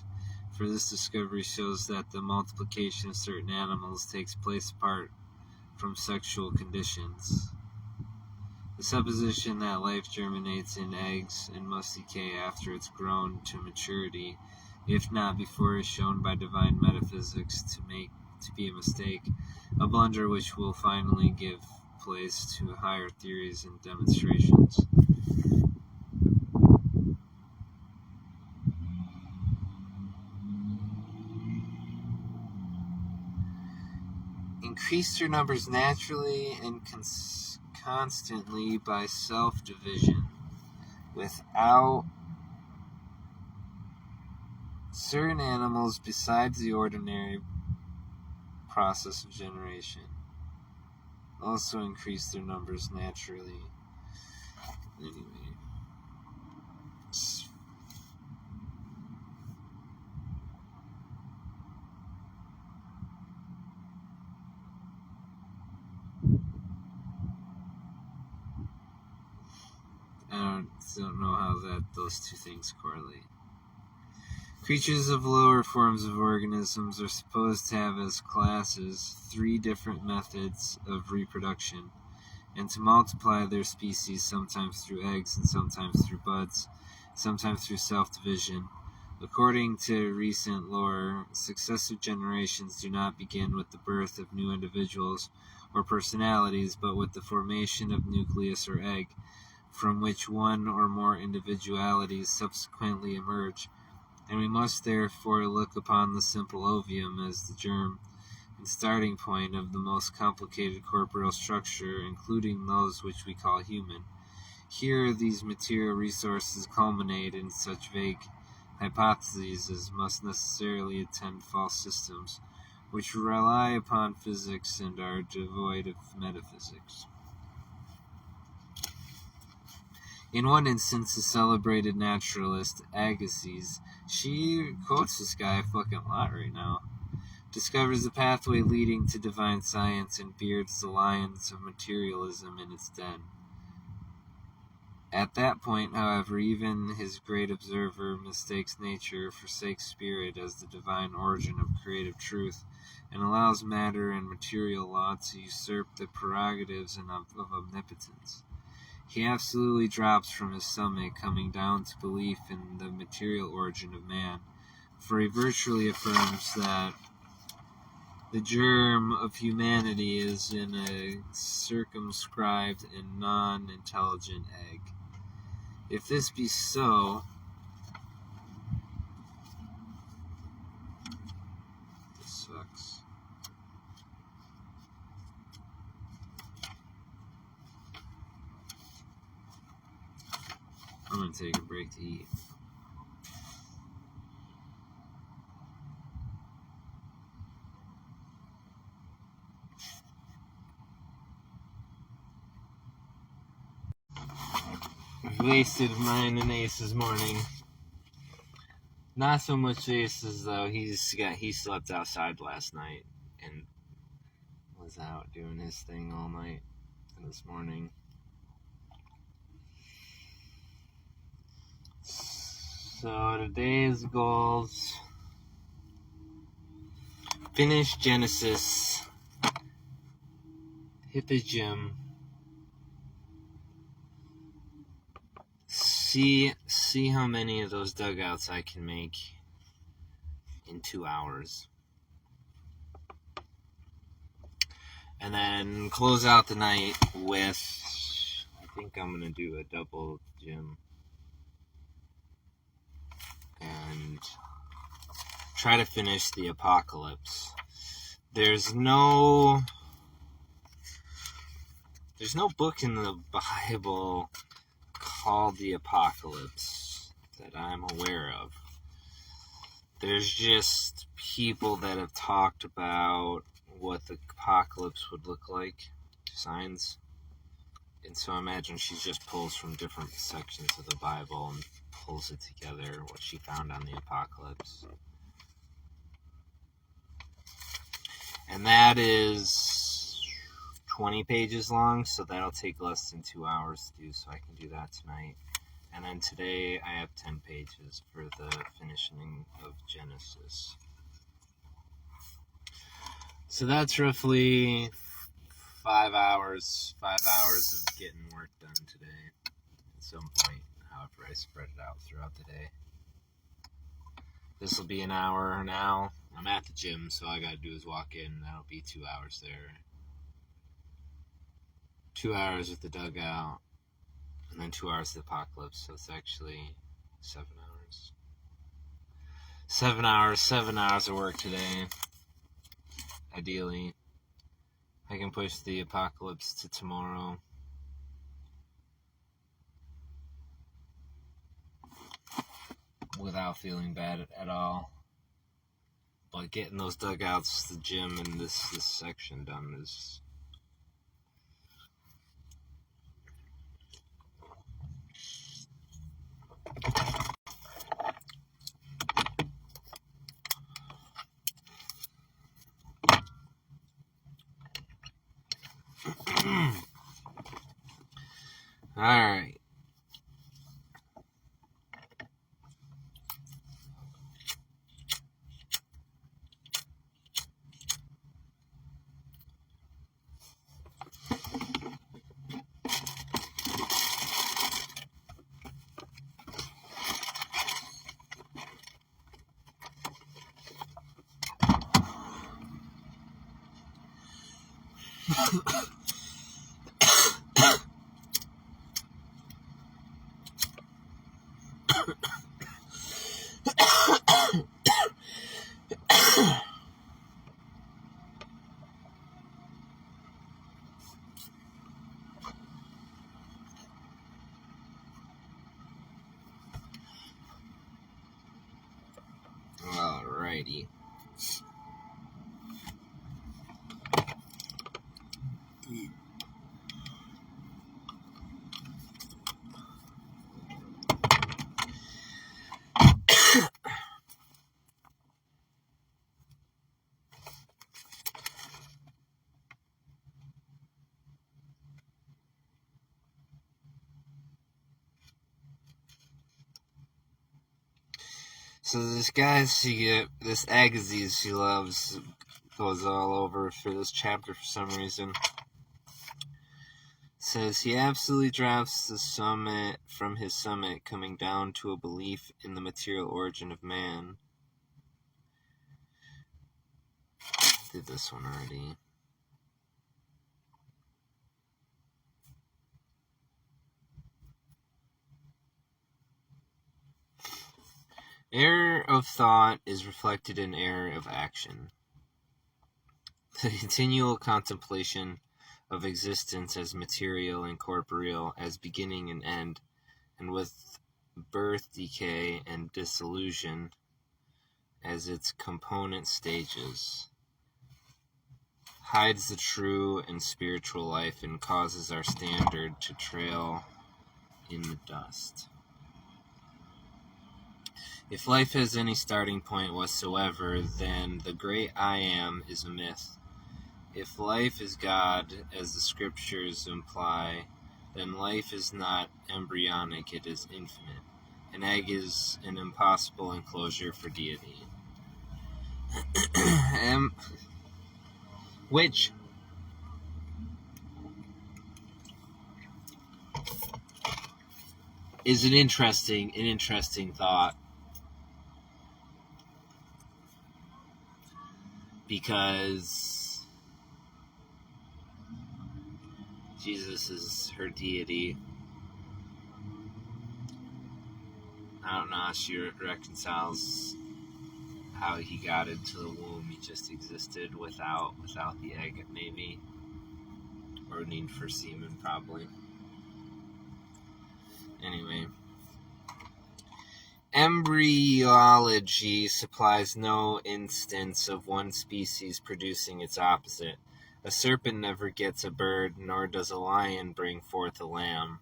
for this discovery shows that the multiplication of certain animals takes place apart from sexual conditions. The supposition that life germinates in eggs and must decay after it's grown to maturity, if not before, is shown by divine metaphysics to be a mistake, a blunder which will finally give place to higher theories and demonstrations. increase their numbers naturally and constantly by self-division, without certain animals besides the ordinary process of generation also increase their numbers naturally. Anyway. I don't know how those two things correlate. Creatures of lower forms of organisms are supposed to have as classes 3 different methods of reproduction, and to multiply their species sometimes through eggs and sometimes through buds, sometimes through self-division. According to recent lore, successive generations do not begin with the birth of new individuals or personalities, but with the formation of nucleus or egg, from which one or more individualities subsequently emerge, and we must therefore look upon the simple ovum as the germ and starting point of the most complicated corporeal structure, including those which we call human. Here these material resources culminate in such vague hypotheses as must necessarily attend false systems, which rely upon physics and are devoid of metaphysics. In one instance, the celebrated naturalist Agassiz, she quotes this guy a fucking lot right now, discovers the pathway leading to divine science and beards the lions of materialism in its den. At that point, however, even his great observer mistakes nature, forsakes spirit as the divine origin of creative truth, and allows matter and material law to usurp the prerogatives of omnipotence. He absolutely drops from his summit, coming down to belief in the material origin of man, for he virtually affirms that the germ of humanity is in a circumscribed and non-intelligent egg. If this be so, this sucks. I'm going to take a break to eat. Wasted mine and Ace's morning. Not so much Ace's though. He slept outside last night and was out doing his thing all night this morning. So today's goals: finish Genesis, hit the gym, see how many of those dugouts I can make in 2 hours, and then close out the night with, I think I'm gonna do a double gym and try to finish the Apocalypse. There's no book in the Bible called the Apocalypse that I'm aware of. There's just people that have talked about what the apocalypse would look like, signs. And so I imagine she just pulls from different sections of the Bible and pulls it together, what she found on the apocalypse. And that is 20 pages long, so that'll take less than 2 hours to do, so I can do that tonight. And then today I have 10 pages for the finishing of Genesis. So that's roughly 5 hours of getting work done today at some point, however I spread it out throughout the day. This will be an hour now. I'm at the gym, so all I gotta do is walk in, and that'll be 2 hours there. 2 hours with the dugout, and then 2 hours of the apocalypse, so it's actually 7 hours. 7 hours of work today, ideally. I can push the apocalypse to tomorrow. Without feeling bad at all. But getting those dugouts, the gym, and this section done is... Alright. Alrighty. So this guy this Agassiz she loves, goes all over for this chapter for some reason. Says he absolutely drops the summit from his summit, coming down to a belief in the material origin of man. Did this one already. Error of thought is reflected in error of action. The continual contemplation of existence as material and corporeal, as beginning and end, and with birth, decay, and dissolution as its component stages, hides the true and spiritual life and causes our standard to trail in the dust. If life has any starting point whatsoever, then the great I Am is a myth. If life is God, as the scriptures imply, then life is not embryonic, it is infinite. An egg is an impossible enclosure for deity. Which is an interesting thought. Because Jesus is her deity. I don't know how she reconciles how he got into the womb. He just existed without the egg, maybe. Or need for semen, probably. Anyway. Embryology supplies no instance of one species producing its opposite. A serpent never gets a bird, nor does a lion bring forth a lamb.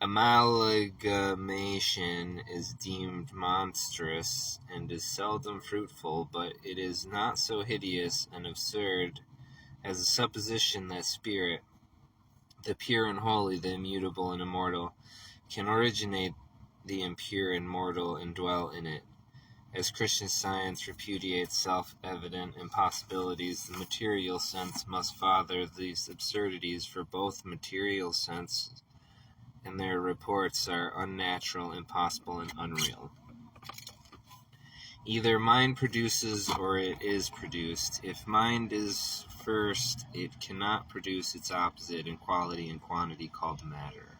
Amalgamation is deemed monstrous and is seldom fruitful, but it is not so hideous and absurd as a supposition that spirit, the pure and holy, the immutable and immortal, can originate the impure and mortal and dwell in it. As Christian Science repudiates self-evident impossibilities, the material sense must father these absurdities, for both material sense and their reports are unnatural, impossible, and unreal. Either mind produces or it is produced. If mind is first, it cannot produce its opposite in quality and quantity called matter.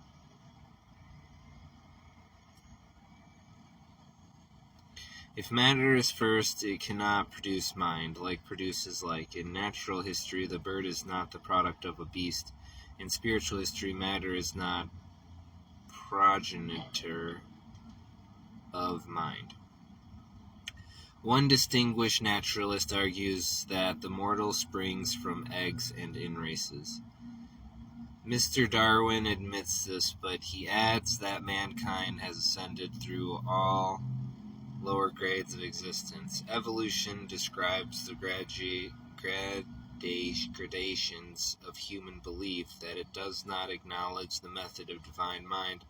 If matter is first, it cannot produce mind. Like produces like. In natural history, the bird is not the product of a beast. In spiritual history, matter is not progenitor of mind. One distinguished naturalist argues that the mortal springs from eggs and in races. Mr. Darwin admits this, but he adds that mankind has ascended through all lower grades of existence. Evolution describes the gradations of human belief, that it does not acknowledge the method of divine mind,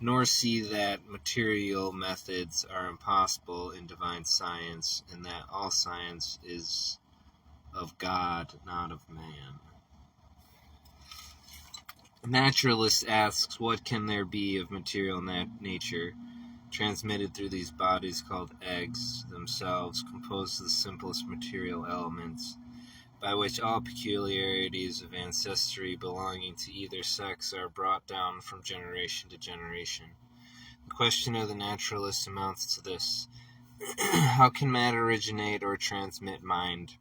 nor see that material methods are impossible in divine science, and that all science is of God, not of man. A naturalist asks, what can there be of material nature transmitted through these bodies called eggs, themselves composed of the simplest material elements, by which all peculiarities of ancestry belonging to either sex are brought down from generation to generation? The question of the naturalist amounts to this: how can matter originate or transmit mind?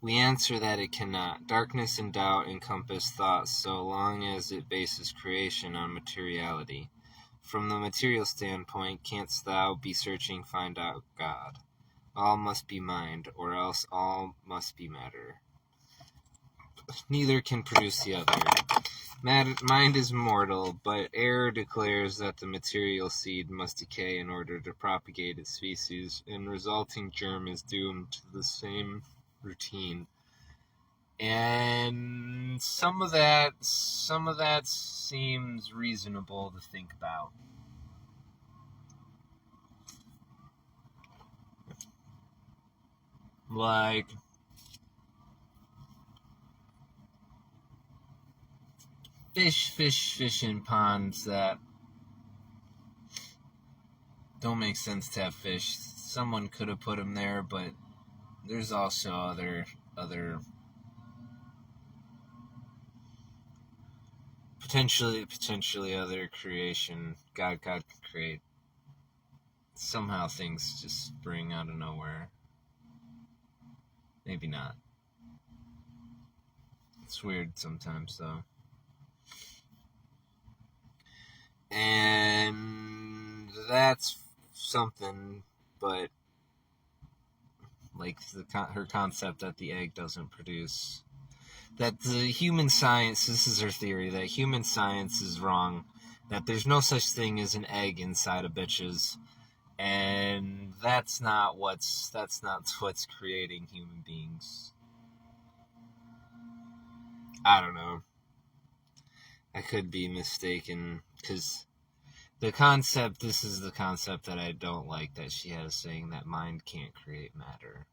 We answer that it cannot. Darkness and doubt encompass thought so long as it bases creation on materiality. From the material standpoint, canst thou be searching find out God? All must be mind, or else all must be matter. Neither can produce the other. Mind is mortal, but error declares that the material seed must decay in order to propagate its species, and resulting germ is doomed to the same routine. And some of that seems reasonable to think about. Like, fish in ponds that don't make sense to have fish. Someone could have put them there, but there's also other potentially other creation. God can create. Somehow things just spring out of nowhere. Maybe not. It's weird sometimes, though. And that's something, but like her concept that the egg doesn't produce, that the human science, this is her theory, that human science is wrong, that there's no such thing as an egg inside of bitches, and that's not what's creating human beings. I don't know. I could be mistaken, because this is the concept that I don't like that she has, saying that mind can't create matter.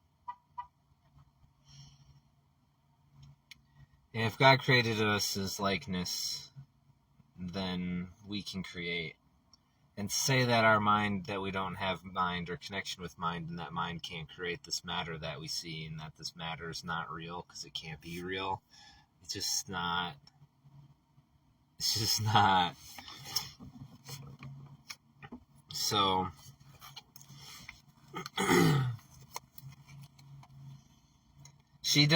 And if God created us as likeness, then we can create. And to say that our mind, that we don't have mind or connection with mind, and that mind can't create this matter that we see, and that this matter is not real because it can't be real, it's just not. So, she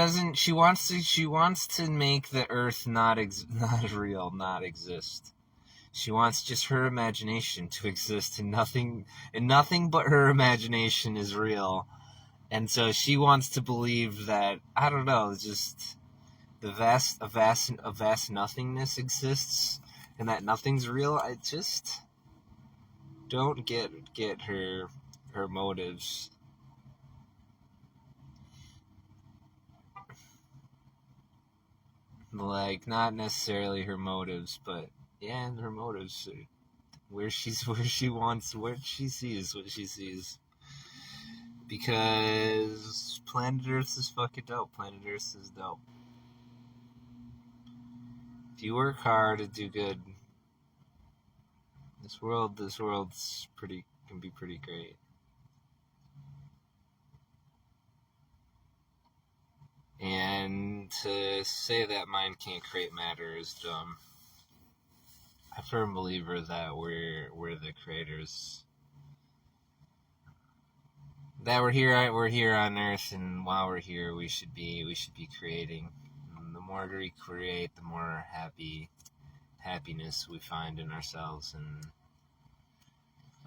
wants to make the earth not real, not exist. She wants just her imagination to exist, and nothing but her imagination is real. And so she wants to believe that, I don't know, just a vast nothingness exists, and that nothing's real. I just don't get her motives. Like, not necessarily her motives, but yeah, her motives, where she sees what she sees. Because planet Earth is fucking dope. Planet Earth is dope. If you work hard and do good, this world's can be pretty great. And to say that mind can't create matter is dumb. I'm a firm believer that we're the creators that we're here on Earth, and while we're here, we should be creating. And the more we create, the more happiness we find in ourselves and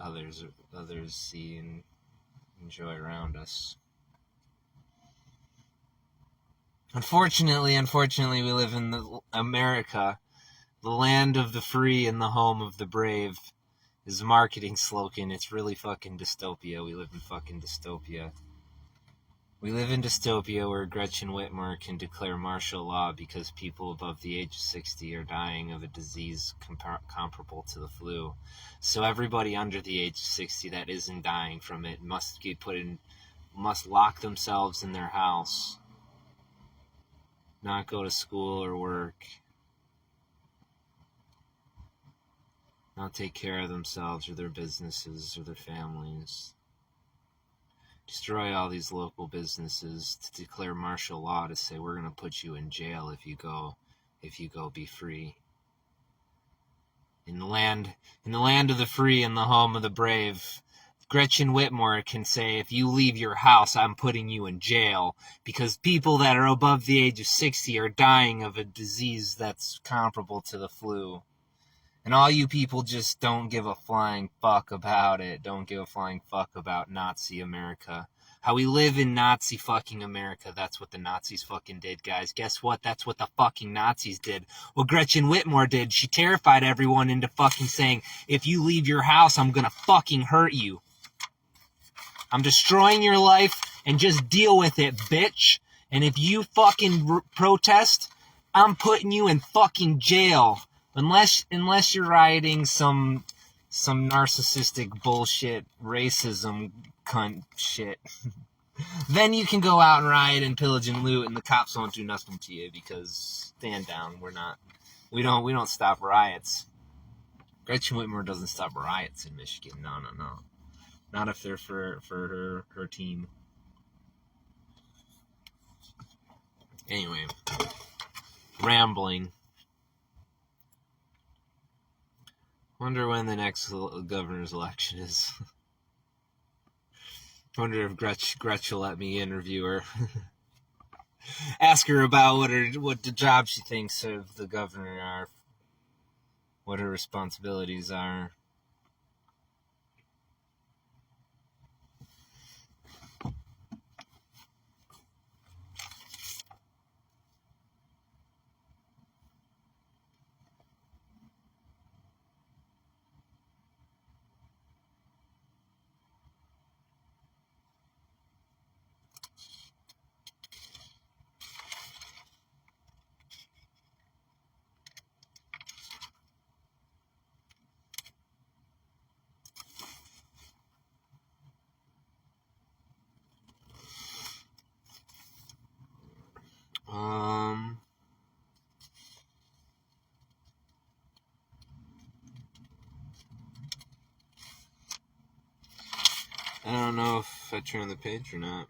others see and enjoy around us. Unfortunately, we live in America, the land of the free and the home of the brave. Is a marketing slogan. It's really fucking dystopia. We live in fucking dystopia. We live in dystopia where Gretchen Whitmer can declare martial law because people above the age of 60 are dying of a disease comparable to the flu. So everybody under the age of 60 that isn't dying from it must lock themselves in their house, not go to school or work, not take care of themselves or their businesses or their families. Destroy all these local businesses, to declare martial law, to say we're going to put you in jail if you go be free. In the land of the free and the home of the brave, Gretchen Whitmer can say, if you leave your house, I'm putting you in jail, because people that are above the age of 60 are dying of a disease that's comparable to the flu. And all you people just don't give a flying fuck about it. Don't give a flying fuck about Nazi America. How we live in Nazi fucking America. That's what the Nazis fucking did, guys. Guess what? That's what the fucking Nazis did. What Gretchen Whitmer did, she terrified everyone into fucking saying, if you leave your house, I'm gonna fucking hurt you. I'm destroying your life, and just deal with it, bitch. And if you fucking protest, I'm putting you in fucking jail. Unless you're rioting some narcissistic bullshit racism cunt shit. Then you can go out and riot and pillage and loot, and the cops won't do nothing to you because stand down. We don't stop riots. Gretchen Whitmer doesn't stop riots in Michigan. No. Not if they're for her team. Anyway, rambling. Wonder when the next governor's election is. Wonder if Gretch will let me interview her. Ask her about what the job she thinks of the governor are, what her responsibilities are. I don't know if I turned the page or not.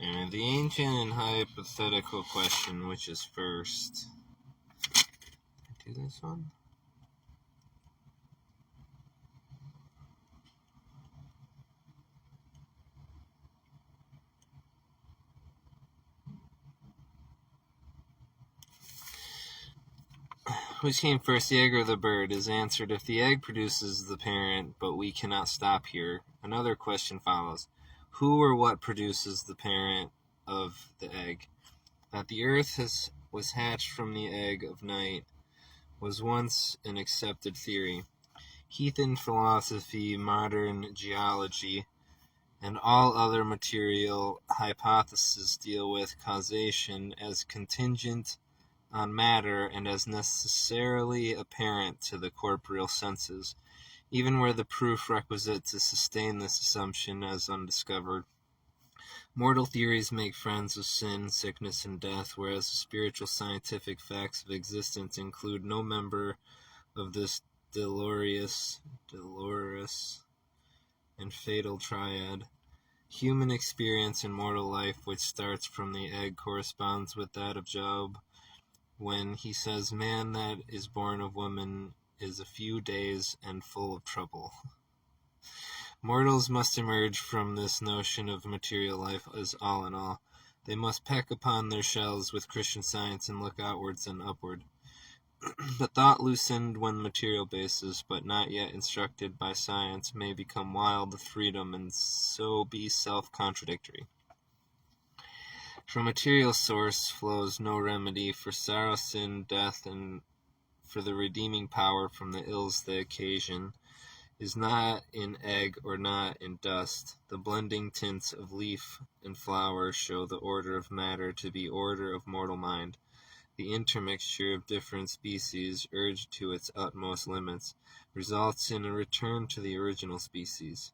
And the ancient and hypothetical question, which is first. Can I do this one? Which came first, the egg or the bird? Is answered if the egg produces the parent, but we cannot stop here. Another question follows. Who or what produces the parent of the egg? That the earth was hatched from the egg of night was once an accepted theory. Heathen philosophy, modern geology, and all other material hypotheses deal with causation as contingent on matter and as necessarily apparent to the corporeal senses, even where the proof requisite to sustain this assumption is undiscovered. Mortal theories make friends of sin, sickness, and death, whereas the spiritual scientific facts of existence include no member of this dolorous and fatal triad. Human experience in mortal life, which starts from the egg, corresponds with that of Job, when he says, "Man that is born of woman is a few days and full of trouble." Mortals must emerge from this notion of material life as all in all. They must peck upon their shells with Christian Science and look outwards and upward. The thought loosened when material basis, but not yet instructed by science, may become wild with freedom and so be self-contradictory. From material source flows no remedy for sorrow, sin, death, and for the redeeming power from the ills they occasion is not in egg or not in dust. The blending tints of leaf and flower show the order of matter to be order of mortal mind. The intermixture of different species, urged to its utmost limits, results in a return to the original species.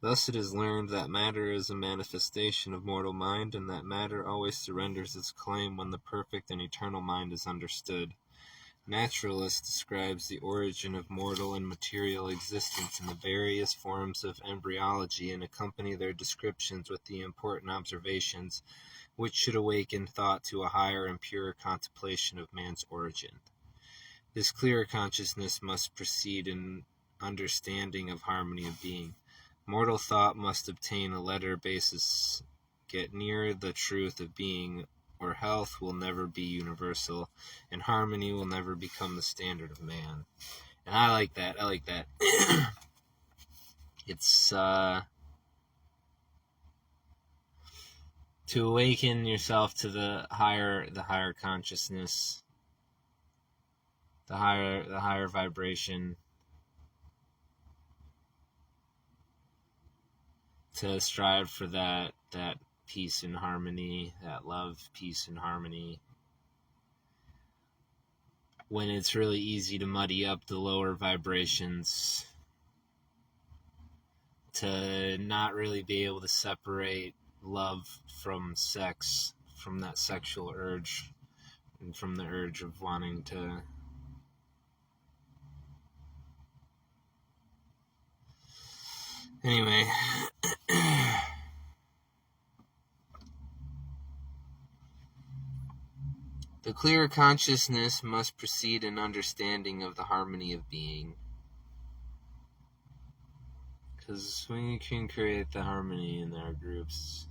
Thus it is learned that matter is a manifestation of mortal mind, and that matter always surrenders its claim when the perfect and eternal mind is understood. Naturalist describes the origin of mortal and material existence in the various forms of embryology and accompany their descriptions with the important observations which should awaken thought to a higher and purer contemplation of man's origin. This clearer consciousness must precede an understanding of harmony of being. Mortal thought must obtain a letter basis, get near the truth of being, or health will never be universal, and harmony will never become the standard of man. And I like that. It's, to awaken yourself to the higher consciousness, the higher vibration, to strive for that peace and harmony, that love, peace and harmony, when it's really easy to muddy up the lower vibrations, to not really be able to separate love from sex, from that sexual urge, and from the urge of wanting to anyway. The clearer consciousness must precede an understanding of the harmony of being. Because when you can create the harmony in our groups,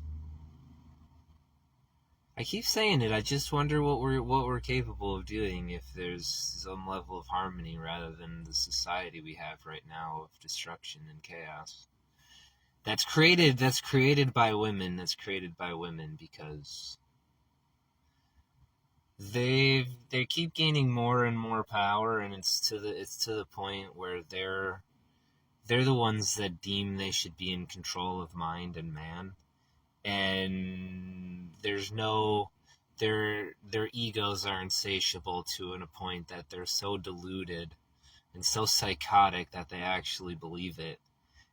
I keep saying it, I just wonder what we're capable of doing if there's some level of harmony rather than the society we have right now of destruction and chaos. That's created by women. That's created by women because they keep gaining more and more power, and it's to the point where they're the ones that deem they should be in control of mind and man, and there's no their egos are insatiable to a point that they're so deluded and so psychotic that they actually believe it.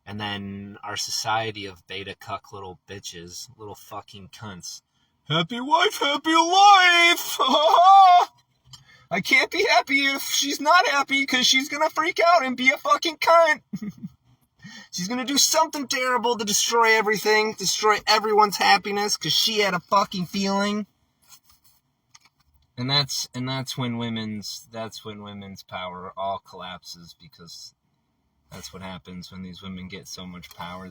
And then our society of beta cuck little bitches, little fucking cunts. Happy wife, happy life! I can't be happy if she's not happy because she's gonna freak out and be a fucking cunt. She's gonna do something terrible to destroy everything, destroy everyone's happiness because she had a fucking feeling. And that's when women's power all collapses, because that's what happens when these women get so much power.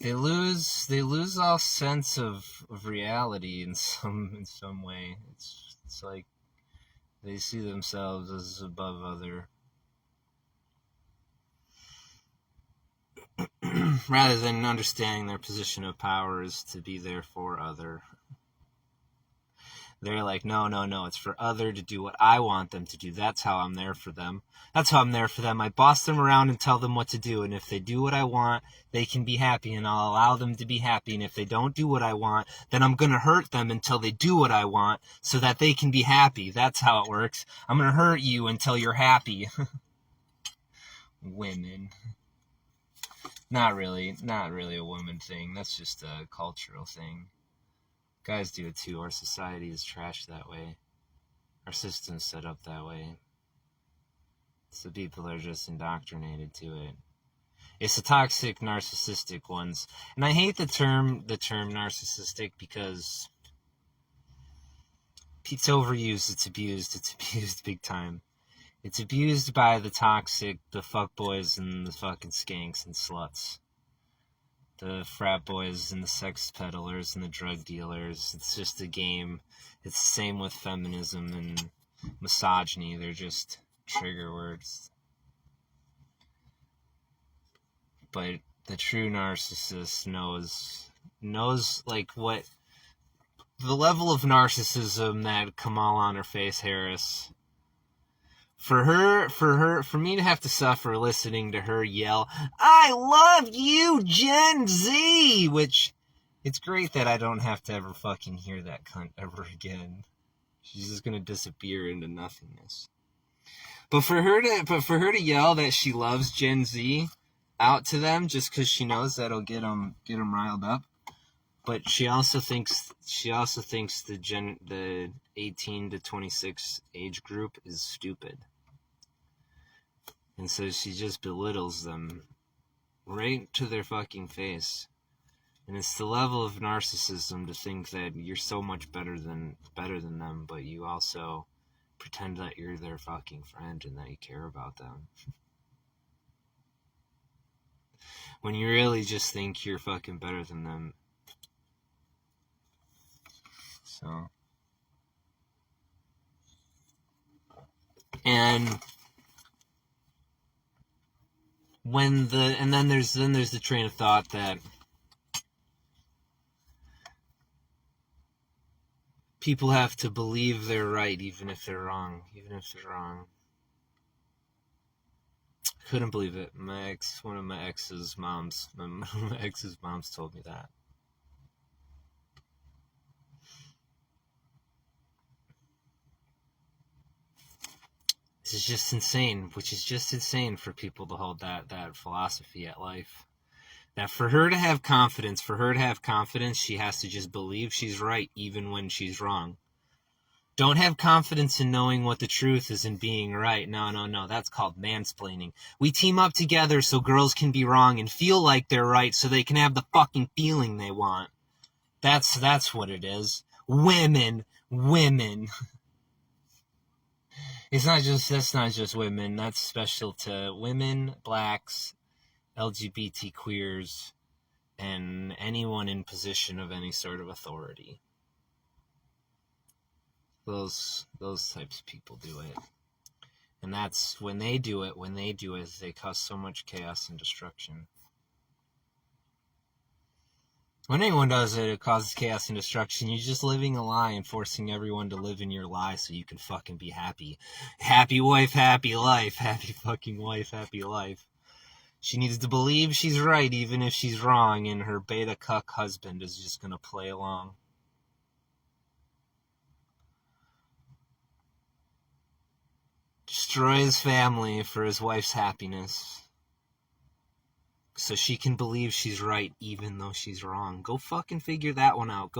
They lose all sense of reality in some way. It's like they see themselves as above other, rather than understanding their position of power is to be there for other. They're like, no, it's for other to do what I want them to do. That's how I'm there for them. I boss them around and tell them what to do. And if they do what I want, they can be happy, and I'll allow them to be happy. And if they don't do what I want, then I'm going to hurt them until they do what I want so that they can be happy. That's how it works. I'm going to hurt you until you're happy. Women. Not really a woman thing. That's just a cultural thing. Guys do it too. Our society is trashed that way. Our system's set up that way. So people are just indoctrinated to it. It's the toxic, narcissistic ones. And I hate the term narcissistic because It's overused, it's abused big time. It's abused by the toxic, the fuckboys and the fucking skanks and sluts. The frat boys and the sex peddlers and the drug dealers. It's just a game. It's the same with feminism and misogyny. They're just trigger words. But the true narcissist knows like what the level of narcissism that Kamala Harris, for me to have to suffer listening to her yell, "I love you, Gen Z," which it's great that I don't have to ever fucking hear that cunt ever again. She's just gonna disappear into nothingness. But for her to yell that she loves Gen Z out to them just because she knows that'll get them riled up. But she also thinks the 18 to 26 age group is stupid. And so she just belittles them right to their fucking face. And it's the level of narcissism to think that you're so much better than them, but you also pretend that you're their fucking friend and that you care about them. When you really just think you're fucking better than them. So. And then there's the train of thought that people have to believe they're right even if they're wrong. Couldn't believe it. One of my ex's moms told me that. This is just insane, which is just insane for people to hold that philosophy at life. That for her to have confidence, she has to just believe she's right even when she's wrong. Don't have confidence in knowing what the truth is and being right. No. That's called mansplaining. We team up together so girls can be wrong and feel like they're right so they can have the fucking feeling they want. That's what it is. Women. That's not just women. That's special to women, blacks, LGBT queers, and anyone in position of any sort of authority. Those types of people do it. And that's when they do it, they cause so much chaos and destruction. When anyone does it, it causes chaos and destruction. You're just living a lie and forcing everyone to live in your lie so you can fucking be happy. Happy wife, happy life. Happy fucking wife, happy life. She needs to believe she's right even if she's wrong, and her beta cuck husband is just gonna play along. Destroy his family for his wife's happiness. So she can believe she's right even though she's wrong. Go fucking figure that one out.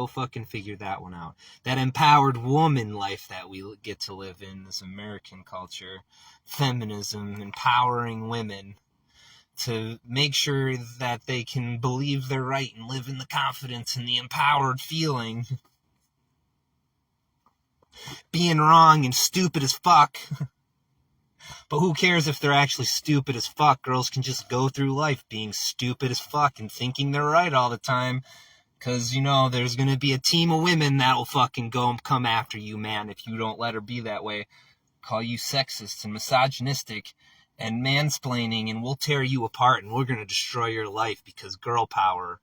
That empowered woman life that we get to live in, this American culture. Feminism, empowering women to make sure that they can believe they're right and live in the confidence and the empowered feeling. Being wrong and stupid as fuck. But who cares if they're actually stupid as fuck? Girls can just go through life being stupid as fuck and thinking they're right all the time. Because, there's going to be a team of women that will fucking go and come after you, man, if you don't let her be that way. Call you sexist and misogynistic and mansplaining, and we'll tear you apart and we're going to destroy your life because girl power.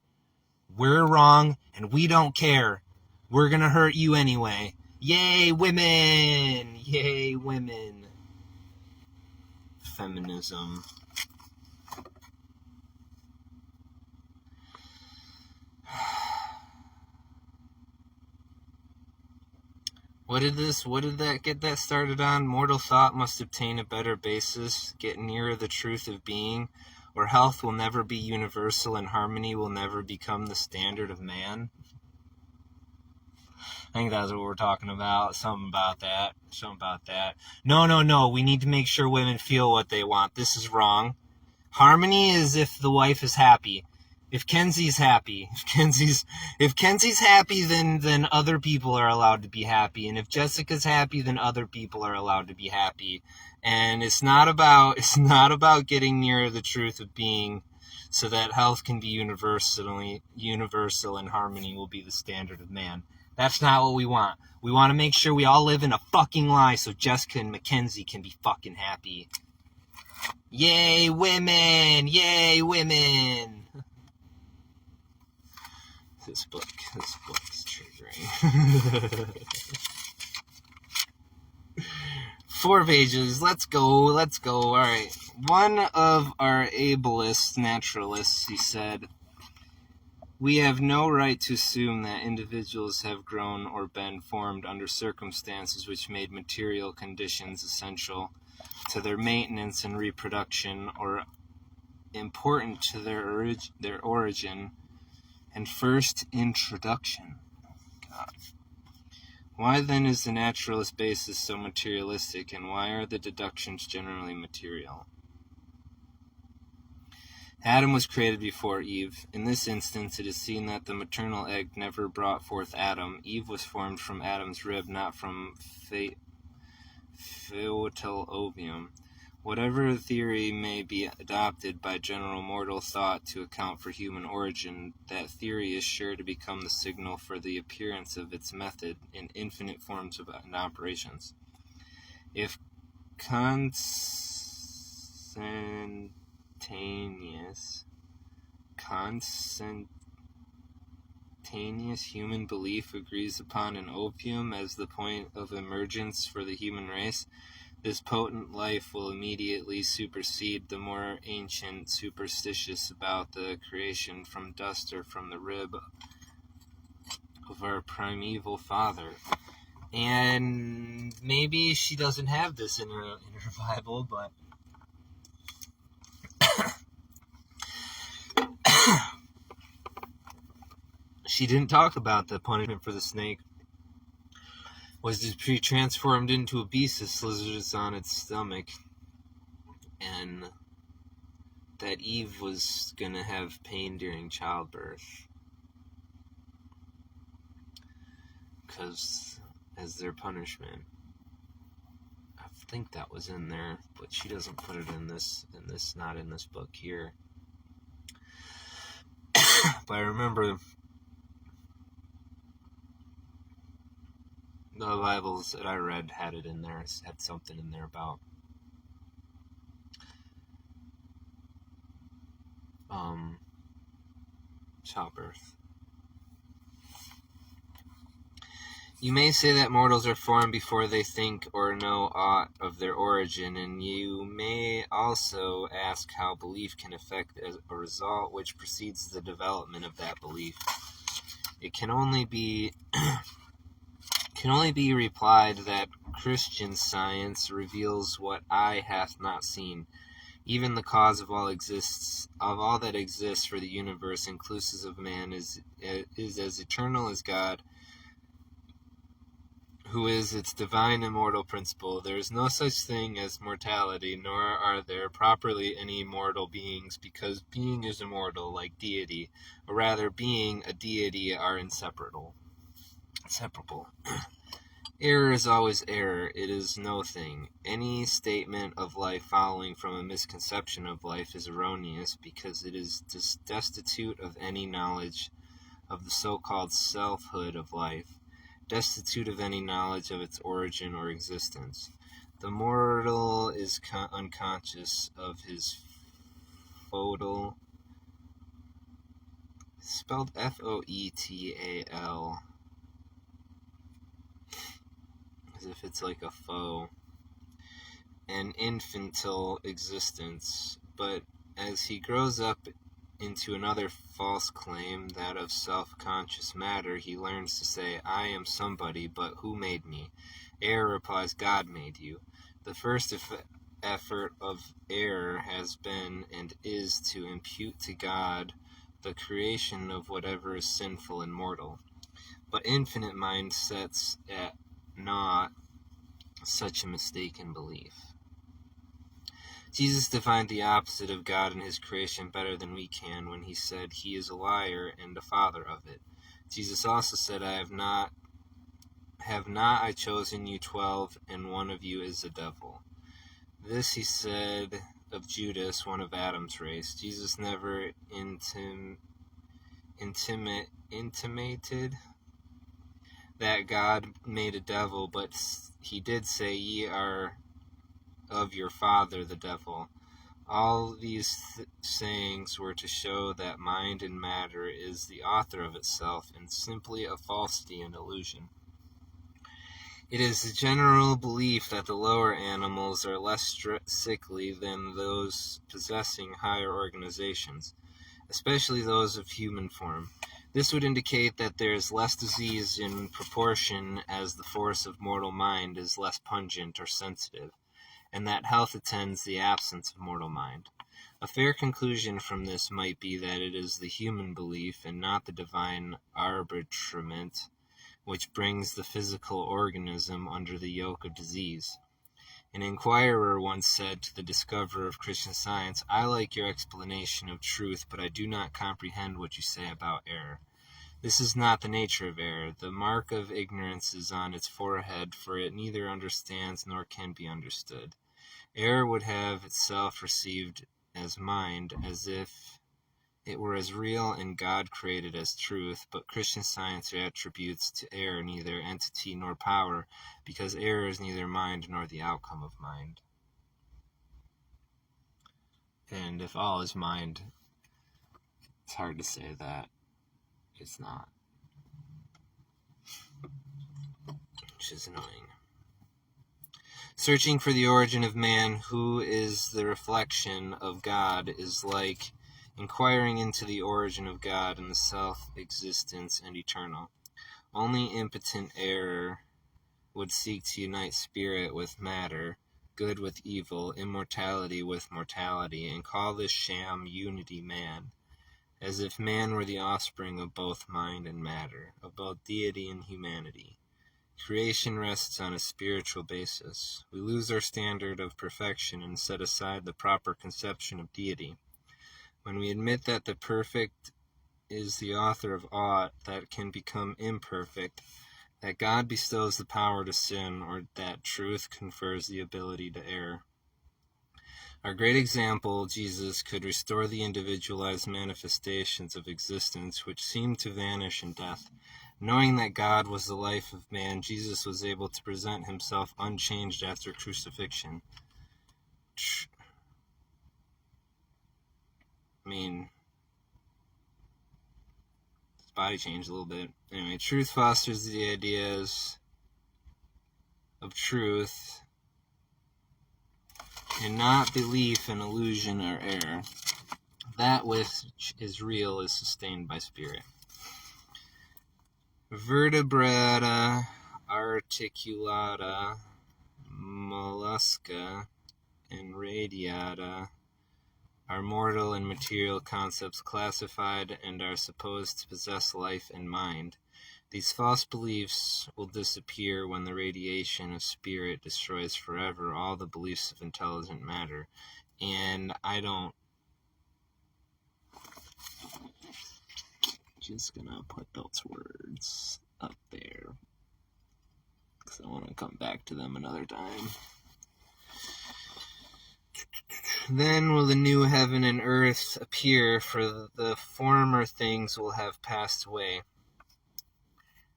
We're wrong and we don't care. We're going to hurt you anyway. Yay, women! Yay, women. Feminism. What did that get that started on? Mortal thought must obtain a better basis, get nearer the truth of being, or health will never be universal and harmony will never become the standard of man. I think that's what we're talking about. Something about that. No. We need to make sure women feel what they want. This is wrong. Harmony is if the wife is happy. If Kenzie's happy, if Kenzie's happy, then other people are allowed to be happy, and if Jessica's happy, then other people are allowed to be happy. And it's not about getting near the truth of being, so that health can be universal and harmony will be the standard of man. That's not what we want. We want to make sure we all live in a fucking lie so Jessica and Mackenzie can be fucking happy. Yay, women! Yay, women! This book is triggering. 4 pages. Let's go. All right. One of our ableist naturalists, he said, "We have no right to assume that individuals have grown or been formed under circumstances which made material conditions essential to their maintenance and reproduction or important to their origin and first introduction." God. Why then is the naturalist basis so materialistic, and why are the deductions generally material? Adam was created before Eve. In this instance, it is seen that the maternal egg never brought forth Adam. Eve was formed from Adam's rib, not from fetal ovum. Whatever theory may be adopted by general mortal thought to account for human origin, that theory is sure to become the signal for the appearance of its method in infinite forms and operations. If consentaneous human belief agrees upon an ovum as the point of emergence for the human race, this potent life will immediately supersede the more ancient superstitious about the creation from dust or from the rib of our primeval father. And maybe she doesn't have this in her Bible, but she didn't talk about the punishment for the snake was to be transformed into a beast that slithers on its stomach, and that Eve was going to have pain during childbirth, because as their punishment. I think that was in there, but she doesn't put it in this, not in this book here. But I remember the Bibles that I read had it in there, had something in there about childbirth. You may say that mortals are formed before they think or know aught of their origin, and you may also ask how belief can affect a result which precedes the development of that belief. It can only be replied that Christian science reveals what eye hath not seen, even the cause of all that exists for the universe, inclusive of man, is as eternal as God, who is its divine immortal principle. There is no such thing as mortality, nor are there properly any mortal beings, because being is immortal, like deity, or rather being a deity are inseparable. Error is always error. It is no thing. Any statement of life following from a misconception of life is erroneous, because it is destitute of any knowledge of the so-called selfhood of life, destitute of any knowledge of its origin or existence. The mortal is unconscious of his foetal, spelled Foetal, as if it's like a foe, an infantile existence, but as he grows up into another false claim, that of self-conscious matter, he learns to say, I am somebody, but who made me? Error replies, God made you. The first effort of error has been and is to impute to God the creation of whatever is sinful and mortal. But infinite mind sets at naught such a mistaken belief. Jesus defined the opposite of God and his creation better than we can when he said he is a liar and the father of it. Jesus also said, have not I chosen you 12, and one of you is the devil. This he said of Judas, one of Adam's race. Jesus never intimated that God made a devil, but he did say, ye are of your father the devil. All these sayings were to show that mind and matter is the author of itself and simply a falsity and illusion. It is the general belief that the lower animals are less sickly than those possessing higher organizations, especially those of human form. This would indicate that there is less disease in proportion as the force of mortal mind is less pungent or sensitive, and that health attends the absence of mortal mind. A fair conclusion from this might be that it is the human belief and not the divine arbitrament which brings the physical organism under the yoke of disease. An inquirer once said to the discoverer of Christian Science, I like your explanation of truth, but I do not comprehend what you say about error. This is not the nature of error. The mark of ignorance is on its forehead, for it neither understands nor can be understood. Error would have itself received as mind, as if it were as real and God created as truth, but Christian Science attributes to error neither entity nor power, because error is neither mind nor the outcome of mind. And if all is mind, it's hard to say that it's not. Which is annoying. Searching for the origin of man, who is the reflection of God, is like inquiring into the origin of God and the self-existence and eternal. Only impotent error would seek to unite spirit with matter, good with evil, immortality with mortality, and call this sham unity man, as if man were the offspring of both mind and matter, of both deity and humanity. Creation rests on a spiritual basis. We lose our standard of perfection and set aside the proper conception of deity. When we admit that the perfect is the author of aught that can become imperfect, that God bestows the power to sin, or that truth confers the ability to err. Our great example, Jesus, could restore the individualized manifestations of existence which seemed to vanish in death. Knowing that God was the life of man, Jesus was able to present himself unchanged after crucifixion. His body changed a little bit. Anyway, truth fosters the ideas of truth, and not belief in illusion or error. That which is real is sustained by spirit. Vertebrata, articulata, mollusca, and radiata are mortal and material concepts classified and are supposed to possess life and mind. These false beliefs will disappear when the radiation of spirit destroys forever all the beliefs of intelligent matter. And just gonna put those words up there because I want to come back to them another time. Then will the new heaven and earth appear, for the former things will have passed away.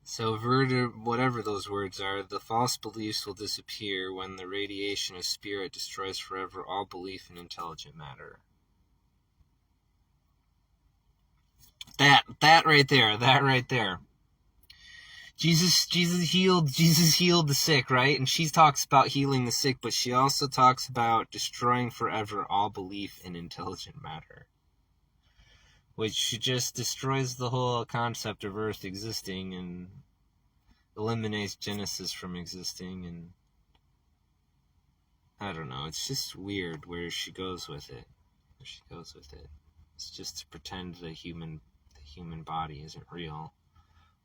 So whatever those words are, the false beliefs will disappear when the radiation of spirit destroys forever all belief in intelligent matter. That right there. Jesus healed the sick, right? And she talks about healing the sick, but she also talks about destroying forever all belief in intelligent matter, which just destroys the whole concept of Earth existing and eliminates Genesis from existing. And I don't know, it's just weird where she goes with it. It's just to pretend the human body isn't real,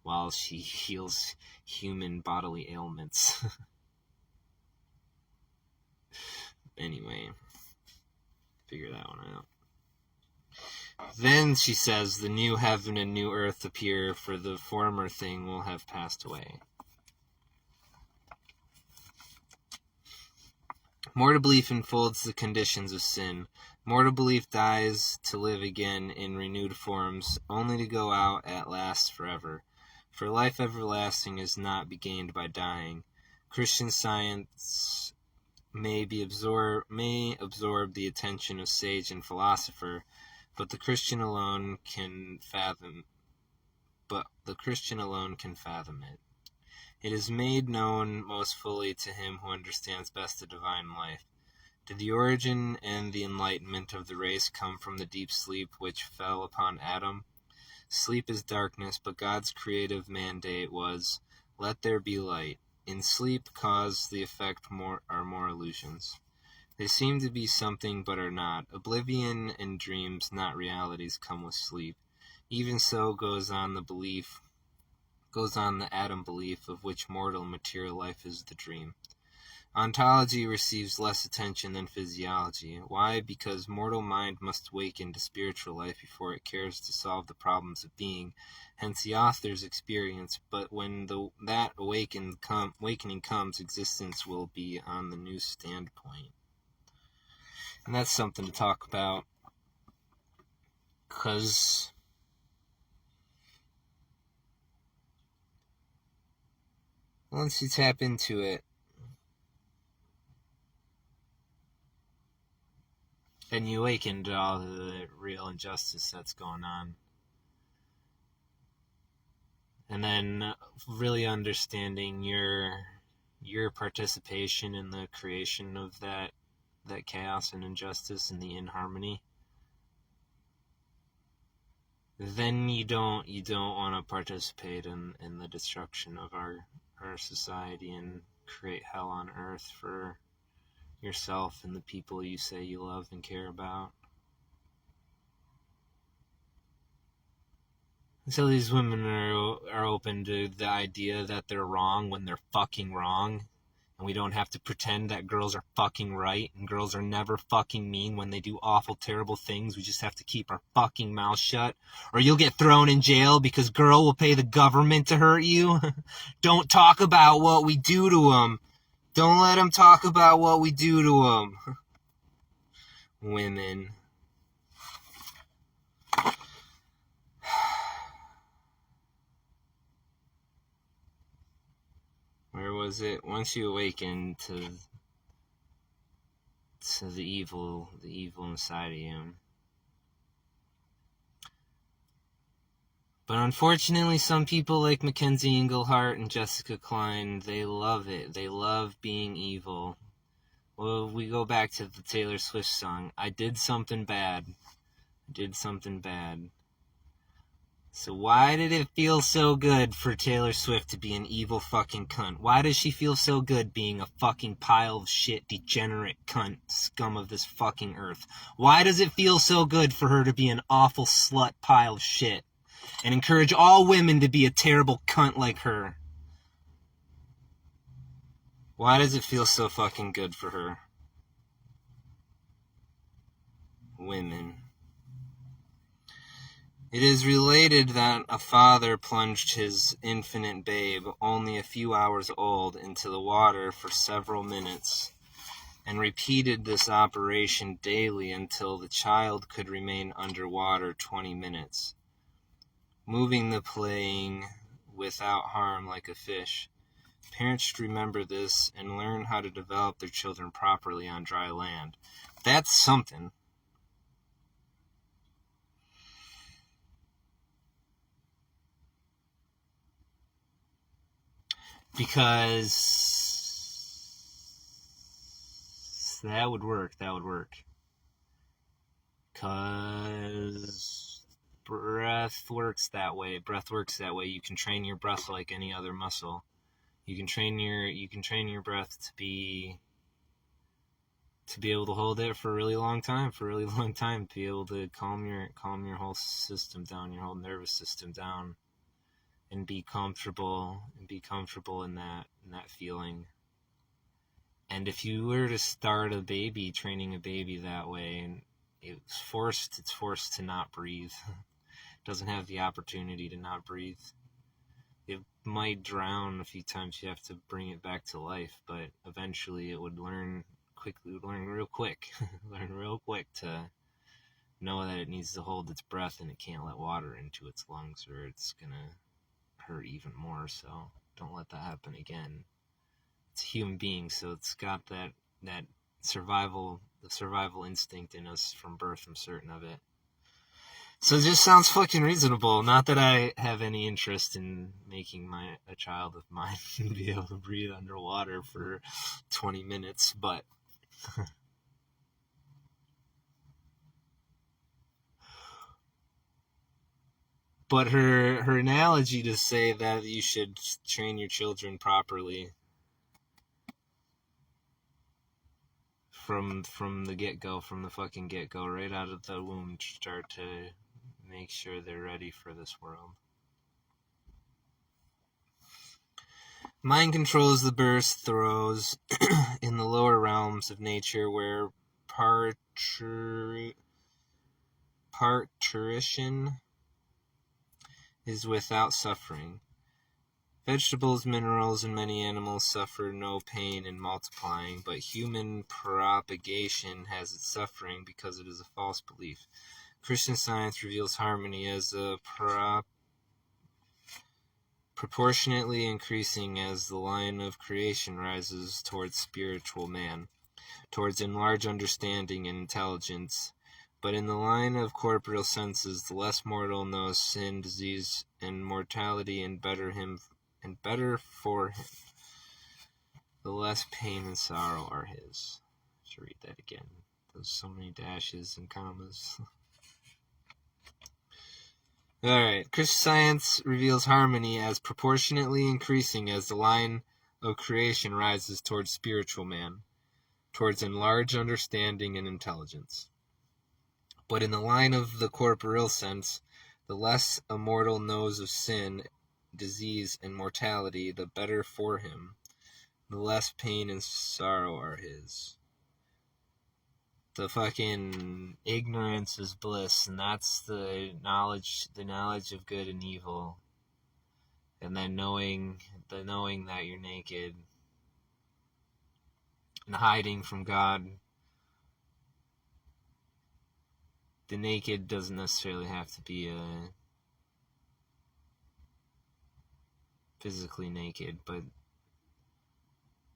while she heals human bodily ailments. Anyway, figure that one out. Then she says, the new heaven and new earth appear, for the former thing will have passed away. Mortal belief enfolds the conditions of sin. Mortal belief dies to live again in renewed forms, only to go out at last forever. For life everlasting is not be gained by dying. Christian Science may absorb the attention of sage and philosopher, but the Christian alone can fathom it. It is made known most fully to him who understands best the divine life. Did the origin and the enlightenment of the race come from the deep sleep which fell upon Adam? Sleep is darkness, but God's creative mandate was, let there be light. In sleep, cause, the effect are more illusions. They seem to be something but are not. Oblivion and dreams, not realities, come with sleep. Even so goes on the Adam belief, of which mortal material life is the dream. Ontology receives less attention than physiology. Why? Because mortal mind must awaken to spiritual life before it cares to solve the problems of being. Hence the author's experience. But when that awakening comes, existence will be on the new standpoint. And that's something to talk about. Because once you tap into it, and you awaken to all the real injustice that's going on. And then really understanding your participation in the creation of that chaos and injustice and the inharmony. Then you don't want to participate in the destruction of our society and create hell on earth for yourself and the people you say you love and care about. So these women are open to the idea that they're wrong when they're fucking wrong, and we don't have to pretend that girls are fucking right, and girls are never fucking mean when they do awful, terrible things. We just have to keep our fucking mouth shut, or you'll get thrown in jail because girl will pay the government to hurt you. Don't talk about what we do to them. Don't let them talk about what we do to them. Women. Where was it? Once you awaken to the evil inside of you. But unfortunately, some people like Mackenzie Engelhart and Jessica Klein, they love it. They love being evil. Well, we go back to the Taylor Swift song, I did something bad. So why did it feel so good for Taylor Swift to be an evil fucking cunt? Why does she feel so good being a fucking pile of shit, degenerate cunt, scum of this fucking earth? Why does it feel so good for her to be an awful slut pile of shit? And encourage all women to be a terrible cunt like her. Why does it feel so fucking good for her? Women. It is related that a father plunged his infant babe, only a few hours old, into the water for several minutes, and repeated this operation daily until the child could remain underwater 20 minutes. Moving the playing without harm like a fish. Parents should remember this and learn how to develop their children properly on dry land. That's something. Because that would work. Because breath works that way. You can train your breath like any other muscle. You can train your breath to be able to hold it for a really long time, to be able to calm your whole system down, your whole nervous system down, and be comfortable in that feeling. And if you were to start training a baby that way, it's forced to not breathe. It doesn't have the opportunity to not breathe. It might drown a few times. You have to bring it back to life, but eventually it would learn real quick to know that it needs to hold its breath and it can't let water into its lungs or it's gonna hurt even more. So don't let that happen again. It's a human being, so it's got that the survival instinct in us from birth. I'm certain of it. So it just sounds fucking reasonable. Not that I have any interest in making a child of mine be able to breathe underwater for 20 minutes, but but her analogy to say that you should train your children properly from the get-go, from the fucking get-go, right out of the womb, start to make sure they're ready for this world. Mind controls the birth throes in the lower realms of nature where parturition is without suffering. Vegetables, minerals, and many animals suffer no pain in multiplying, but human propagation has its suffering because it is a false belief. Christian Science reveals harmony as a proportionately increasing as the line of creation rises towards spiritual man, towards enlarged understanding and intelligence. But in the line of corporeal senses, the less mortal knows sin, disease, and mortality, and better for him. The less pain and sorrow are his. I should read that again. There's so many dashes and commas. Alright, Christian Science reveals harmony as proportionately increasing as the line of creation rises towards spiritual man, towards enlarged understanding and intelligence. But in the line of the corporeal sense, the less a mortal knows of sin, disease, and mortality, the better for him. The less pain and sorrow are his. The fucking ignorance is bliss, and that's the knowledge of good and evil. And then knowing that you're naked and hiding from God. The naked doesn't necessarily have to be physically naked, but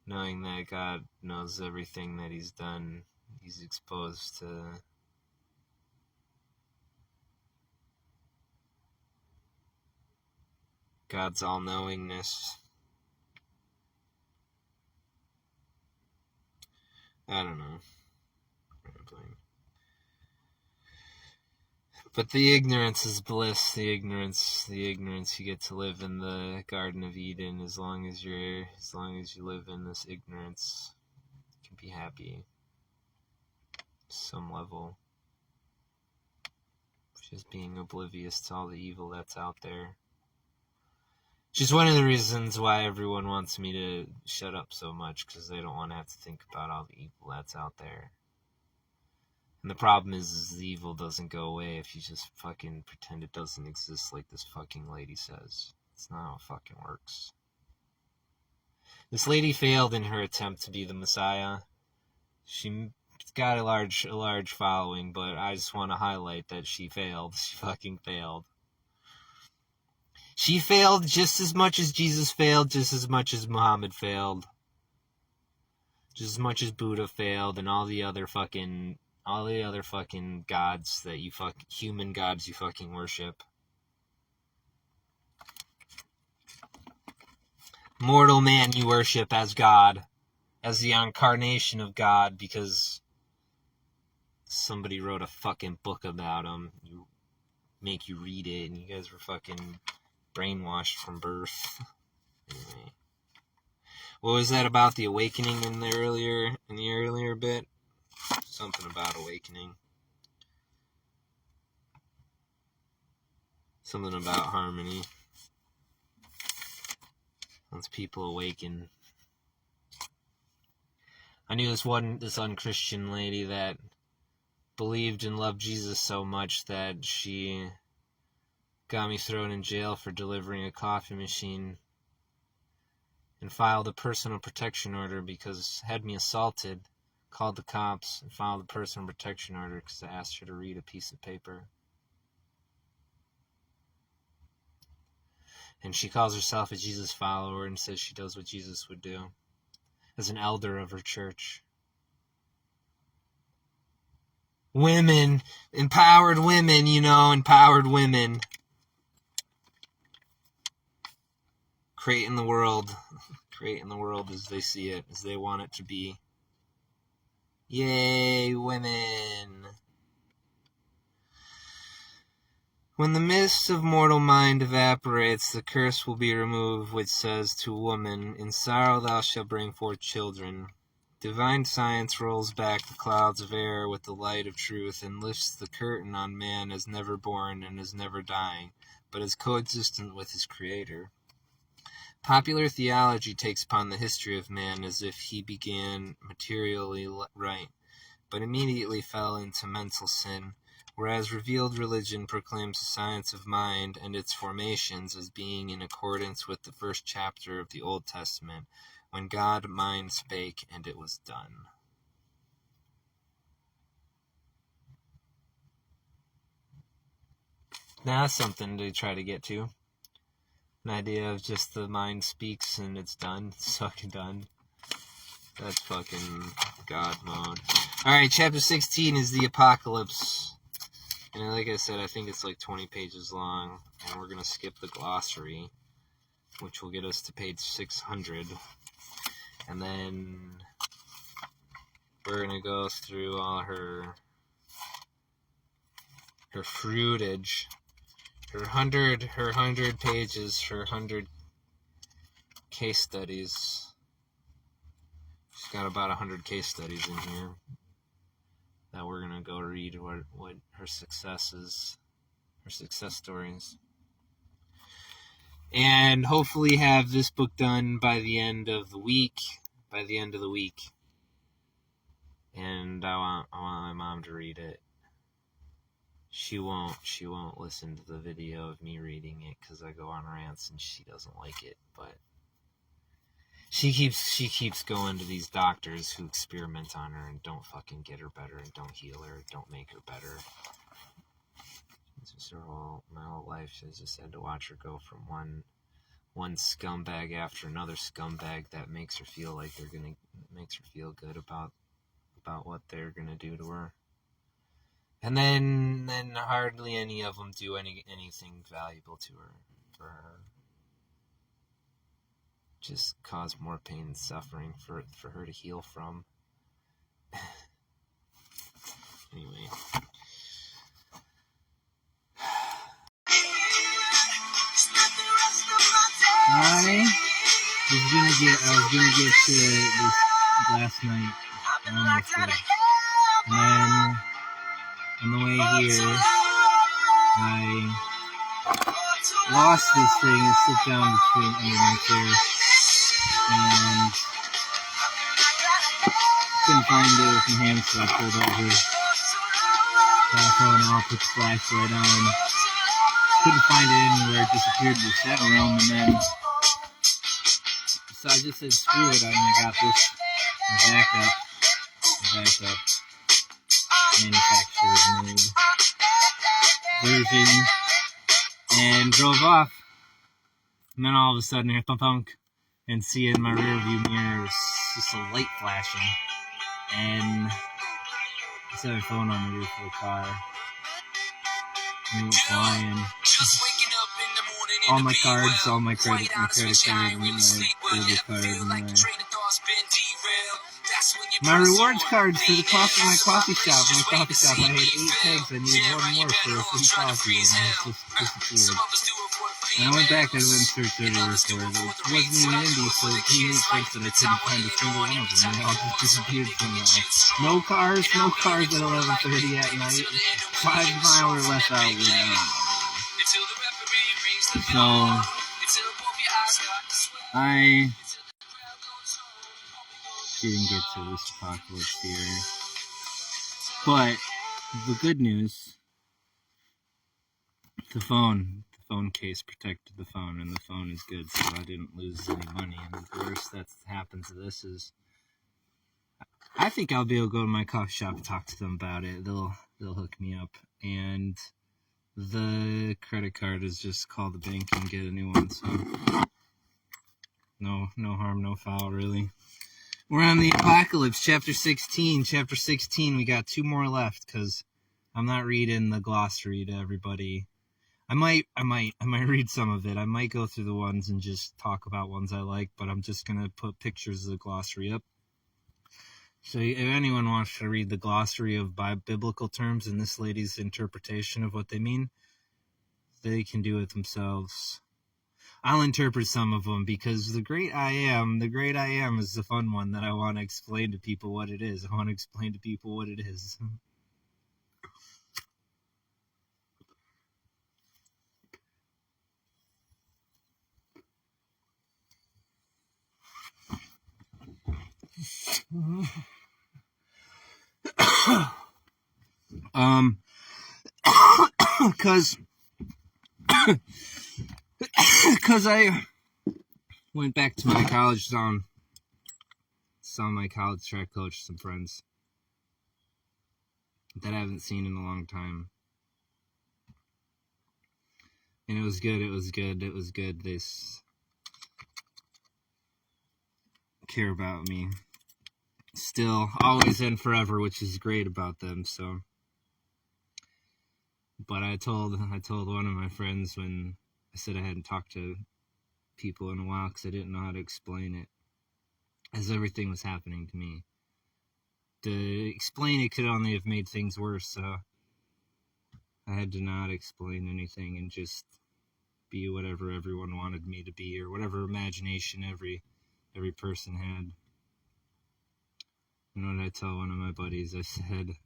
knowing that God knows everything that he's done, he's exposed to God's all-knowingness. I don't know. But the ignorance is bliss. The ignorance you get to live in the Garden of Eden as long as you live in this ignorance, you can be happy. Some level. Just being oblivious to all the evil that's out there. Which is one of the reasons why everyone wants me to shut up so much, because they don't want to have to think about all the evil that's out there. And the problem is the evil doesn't go away if you just fucking pretend it doesn't exist like this fucking lady says. It's not how it fucking works. This lady failed in her attempt to be the Messiah. She got a large following, but I just want to highlight that she failed. She fucking failed. She failed just as much as Jesus failed, just as much as Muhammad failed. Just as much as Buddha failed, and all the other fucking gods that human gods you fucking worship. Mortal man you worship as God, as the incarnation of God, because somebody wrote a fucking book about him. Make you read it, and you guys were fucking brainwashed from birth. Anyway. What was that about the awakening in the earlier bit? Something about awakening. Something about harmony. Once people awaken. I knew this unchristian lady that believed and loved Jesus so much that she got me thrown in jail for delivering a coffee machine and filed a personal protection order because had me assaulted, called the cops, and filed a personal protection order because I asked her to read a piece of paper. And she calls herself a Jesus follower and says she does what Jesus would do as an elder of her church. Women, empowered women, empowered women. Creating the world as they see it, as they want it to be. Yay, women! When the mist of mortal mind evaporates, the curse will be removed, which says to woman, in sorrow thou shalt bring forth children. Divine science rolls back the clouds of air with the light of truth and lifts the curtain on man as never born and as never dying, but as coexistent with his creator. Popular theology takes upon the history of man as if he began materially right, but immediately fell into mental sin, whereas revealed religion proclaims the science of mind and its formations as being in accordance with the first chapter of the Old Testament, when God mind spake and it was done. Now that's something to try to get to. An idea of just the mind speaks and it's done. It's fucking done. That's fucking God mode. Alright, chapter 16 is the apocalypse. And like I said, I think it's like 20 pages long. And we're going to skip the glossary, which will get us to page 600. And then we're going to go through all her fruitage. Her 100 pages, her 100 case studies. She's got about 100 case studies in here that we're going to go read what her success stories. And hopefully have this book done by the end of the week. And I want my mom to read it. She won't listen to the video of me reading it because I go on rants and she doesn't like it, but she keeps going to these doctors who experiment on her and don't fucking get her better and don't heal her, don't make her better. It's just my whole life she's just had to watch her go from one scumbag after another scumbag that makes her feel like makes her feel good about what they're gonna do to her. And then hardly any of them do anything valuable to her, for her. Just cause more pain and suffering for her to heal from. Anyway. I was gonna get to this last night. I almost did. And then on the way here, I lost this thing and slipped down between under my chair, and couldn't find it with my hand, so I pulled over. Got my phone out, put the flashlight on. Couldn't find it anywhere. It disappeared in the shadow realm, and then so I just said screw it, and I got this backup manufacturer's made version and drove off. And then all of a sudden I hear thunk and see in my rear view mirror just a light flashing, and I set my phone on the roof of the car and it went flying. All my cards, all my credit card, and my debit card, and my rewards cards for the coffee, my coffee shop. I had 8 pegs. I needed one more for a free coffee, and it just disappeared. And I went back and searched everywhere for it. It wasn't even Indy, so the teenage folks that I couldn't find a single one of them. They all just disappeared somehow. No cars at 11:30 at night. 5 miles or less out with me. So I didn't get to this apocalypse theory, but The good news, the phone case protected the phone, and the phone is good, so I didn't lose any money. And the worst that's happened to this is, I think I'll be able to go to my coffee shop and talk to them about it. They'll hook me up, and the credit card is just call the bank and get a new one. So no harm, no foul, really. We're on the Apocalypse, chapter 16. Chapter 16, we got 2 more left, because I'm not reading the glossary to everybody. I might read some of it. I might go through the ones and just talk about ones I like, but I'm just going to put pictures of the glossary up. So if anyone wants to read the glossary of biblical terms and this lady's interpretation of what they mean, they can do it themselves. I'll interpret some of them, because the great I am is the fun one that I want to explain to people what it is. I want to explain to people what it is. Because I went back to my college town, saw my college track coach, some friends that I haven't seen in a long time. And it was good. They care about me. Still, always and forever, which is great about them, so. But I told one of my friends when I said I hadn't talked to people in a while because I didn't know how to explain it, as everything was happening to me. To explain it could only have made things worse, so I had to not explain anything and just be whatever everyone wanted me to be, or whatever imagination every person had. And what did I tell one of my buddies? I said,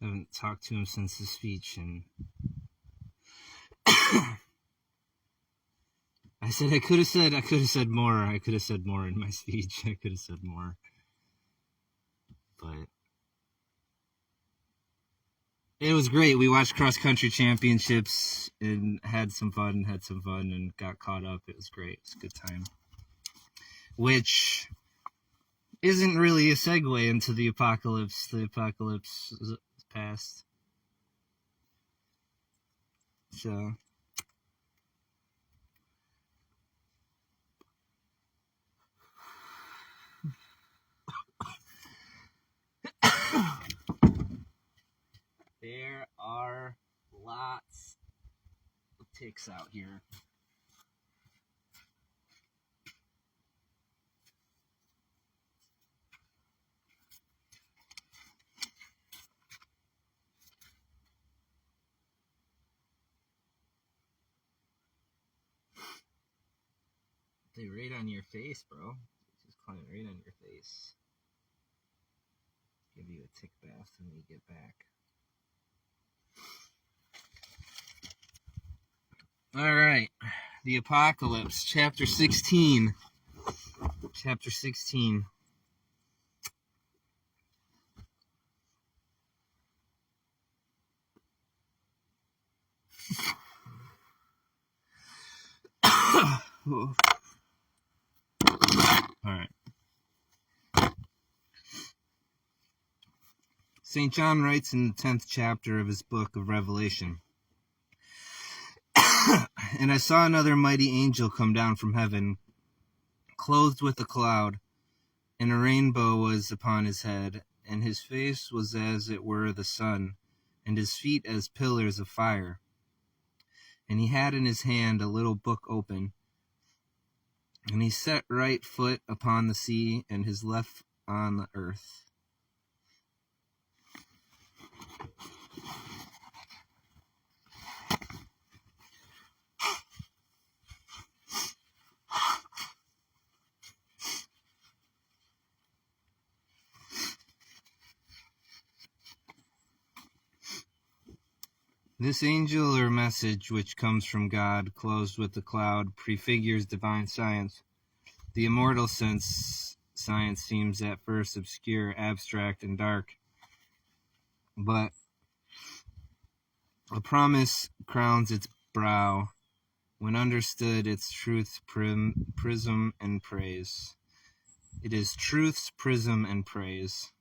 I haven't talked to him since the speech, and I said I could have said more. I could have said more in my speech. I could have said more. But it was great. We watched cross-country championships and had some fun and got caught up. It was great. It was a good time. Which isn't really a segue into the apocalypse. The apocalypse is past. So there are lots of ticks out here. They right on your face, bro. Just climb right on your face. Give you a tick bath when we get back. Alright. The Apocalypse, chapter 16. Chapter 16. Alright. St. John writes in the 10th chapter of his book of Revelation, "And I saw another mighty angel come down from heaven, clothed with a cloud, and a rainbow was upon his head, and his face was as it were the sun, and his feet as pillars of fire. And he had in his hand a little book open, and he set right foot upon the sea, and his left on the earth. This angel or message which comes from God, clothed with the cloud, prefigures divine science. The immortal sense science seems at first obscure, abstract, and dark. But a promise crowns its brow. When understood, its truth's prism and praise. It is truth's prism and praise.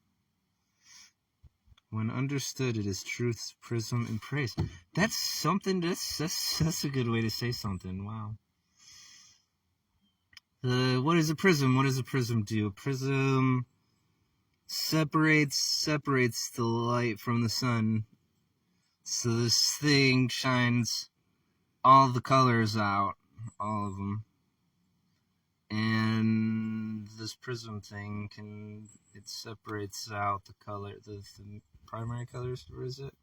When understood, it is truth's prism and praise. That's something. That's a good way to say something. Wow. What is a prism? What does a prism do? A prism separates the light from the sun. So this thing shines all the colors out, all of them. And this prism thing it separates out the color, the primary colors, or is it?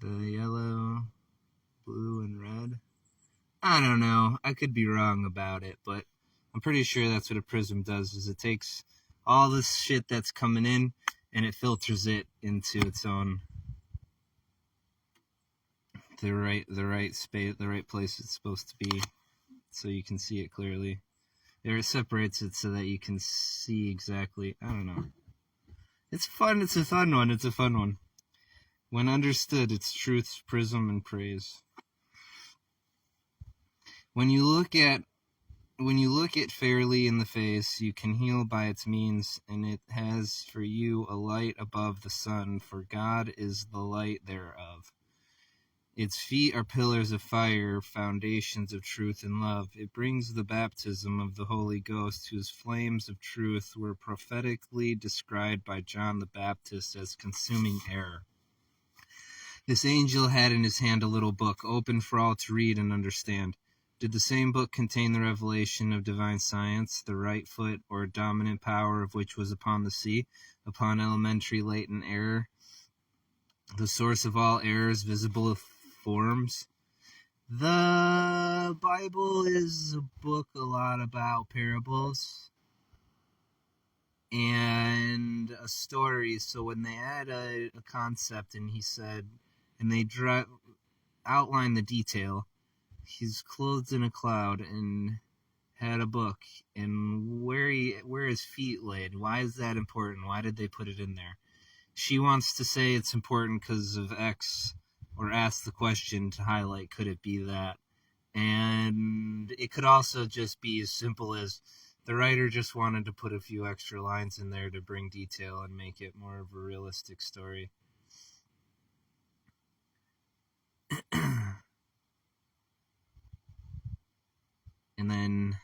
The yellow, blue, and red? I don't know. I could be wrong about it, but I'm pretty sure that's what a prism does, is it takes all this shit that's coming in and it filters it into its own the right space, the right place it's supposed to be, so you can see it clearly. It separates it so that you can see exactly. I don't know. It's fun. It's a fun one. It's a fun one. When understood, it's truth's prism and praise. When you look it fairly in the face, you can heal by its means, and it has for you a light above the sun, for God is the light thereof. Its feet are pillars of fire, foundations of truth and love. It brings the baptism of the Holy Ghost, whose flames of truth were prophetically described by John the Baptist as consuming air. This angel had in his hand a little book, open for all to read and understand. Did the same book contain the revelation of divine science, the right foot or dominant power of which was upon the sea, upon elementary latent error, the source of all errors, visible of forms? The Bible is a book a lot about parables and a story. So when they had a concept and they outline the detail, he's clothed in a cloud and had a book, and where his feet laid. Why is that important? Why did they put it in there? She wants to say it's important because of X, or ask the question to highlight, could it be that? And it could also just be as simple as the writer just wanted to put a few extra lines in there to bring detail and make it more of a realistic story. And then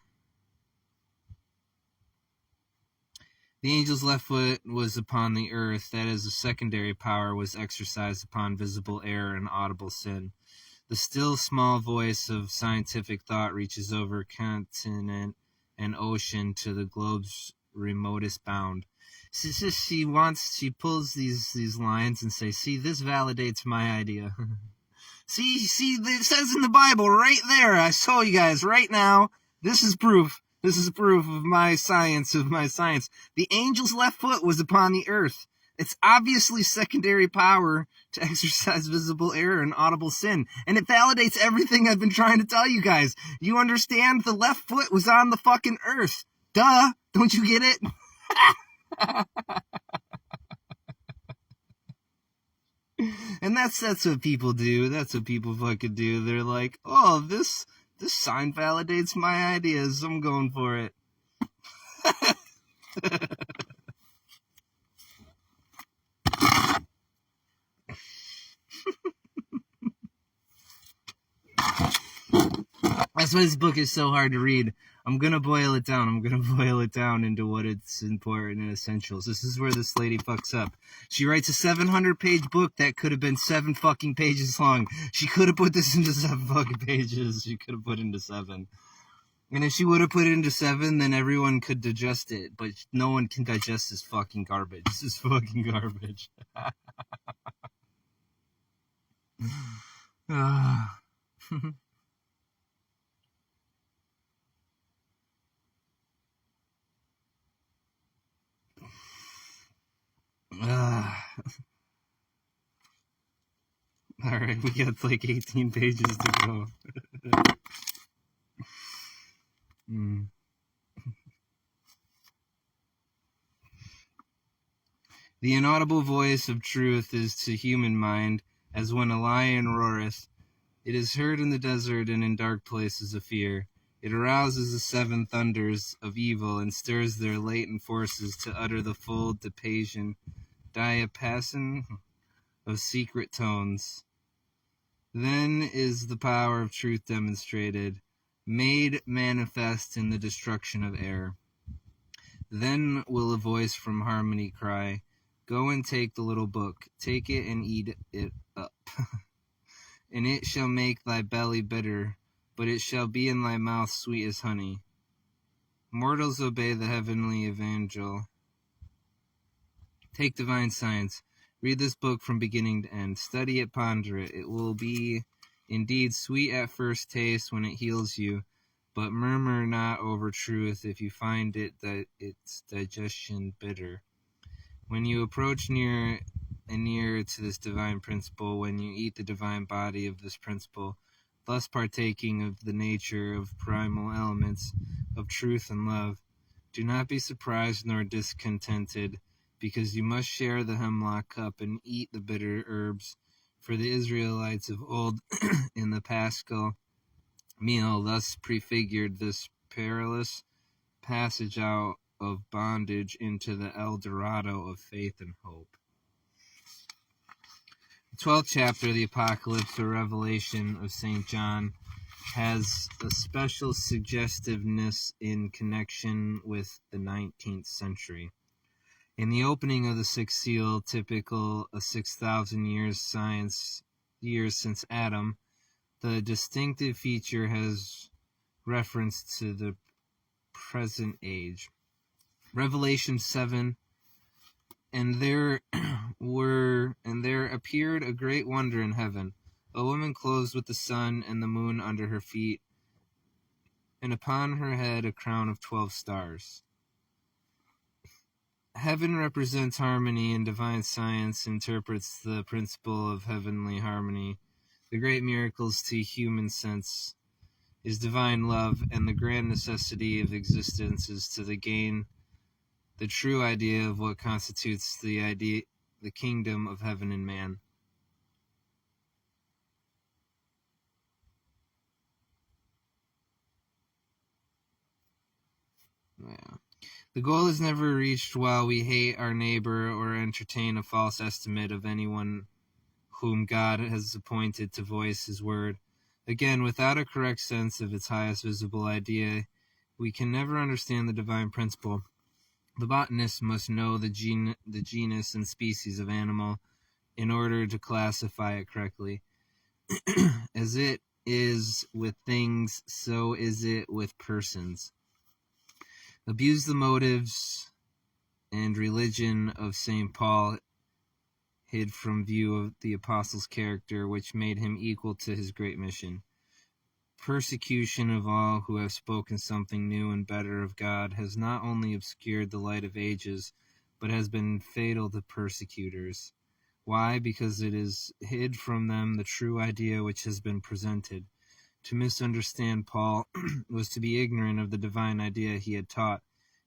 the angel's left foot was upon the earth, that is, a secondary power was exercised upon visible error and audible sin. The still small voice of scientific thought reaches over continent and ocean to the globe's remotest bound. She pulls these lines and says, see, this validates my idea. see, it says in the Bible right there, I show you guys right now, this is proof. This is proof of my science, The angel's left foot was upon the earth. It's obviously secondary power to exercise visible error and audible sin. And it validates everything I've been trying to tell you guys. You understand? The left foot was on the fucking earth. Duh! Don't you get it? And that's what people do. That's what people fucking do. They're like, oh, this sign validates my ideas. I'm going for it. That's why this book is so hard to read. I'm going to boil it down. Into what it's important and essentials. This is where this lady fucks up. She writes a 700-page book that could have been 7 fucking pages long. She could have put this into 7 fucking pages. She could have put it into 7. And if she would have put it into 7, then everyone could digest it. But no one can digest this fucking garbage. This is fucking garbage. Alright, we got like 18 pages to go. The inaudible voice of truth is to human mind as when a lion roareth. It is heard in the desert and in dark places of fear. It arouses the seven thunders of evil and stirs their latent forces to utter the full diapason of secret tones. Then is the power of truth demonstrated, made manifest in the destruction of error. Then will a voice from harmony cry, "Go and take the little book, take it and eat it up. And it shall make thy belly bitter, but it shall be in thy mouth sweet as honey." Mortals obey the heavenly evangel. Take divine science. Read this book from beginning to end. Study it, ponder it. It will be indeed sweet at first taste when it heals you, but murmur not over truth if you find it that its digestion bitter. When you approach nearer and nearer to this divine principle, when you eat the divine body of this principle, thus partaking of the nature of primal elements of truth and love, do not be surprised nor discontented, because you must share the hemlock cup and eat the bitter herbs. For the Israelites of old in the Paschal meal thus prefigured this perilous passage out of bondage into the El Dorado of faith and hope. The 12th chapter of the Apocalypse or Revelation of St. John has a special suggestiveness in connection with the 19th century. In the opening of the sixth seal, typical of 6,000 years since Adam, the distinctive feature has reference to the present age. Revelation 7, and there appeared a great wonder in heaven, a woman clothed with the sun and the moon under her feet, and upon her head a crown of 12 stars. Heaven represents harmony, and divine science interprets the principle of heavenly harmony. The great miracles to human sense is divine love, and the grand necessity of existence is to gain the true idea of what constitutes the kingdom of heaven in man. Yeah. The goal is never reached while we hate our neighbor or entertain a false estimate of anyone whom God has appointed to voice his word. Again, without a correct sense of its highest visible idea, we can never understand the divine principle. The botanist must know the genus and species of animal in order to classify it correctly. As it is with things, so is it with persons. Abuse the motives and religion of St. Paul hid from view of the apostle's character, which made him equal to his great mission. Persecution of all who have spoken something new and better of God has not only obscured the light of ages, but has been fatal to persecutors. Why? Because it is hid from them the true idea which has been presented. To misunderstand Paul was to be ignorant of the divine idea he had taught.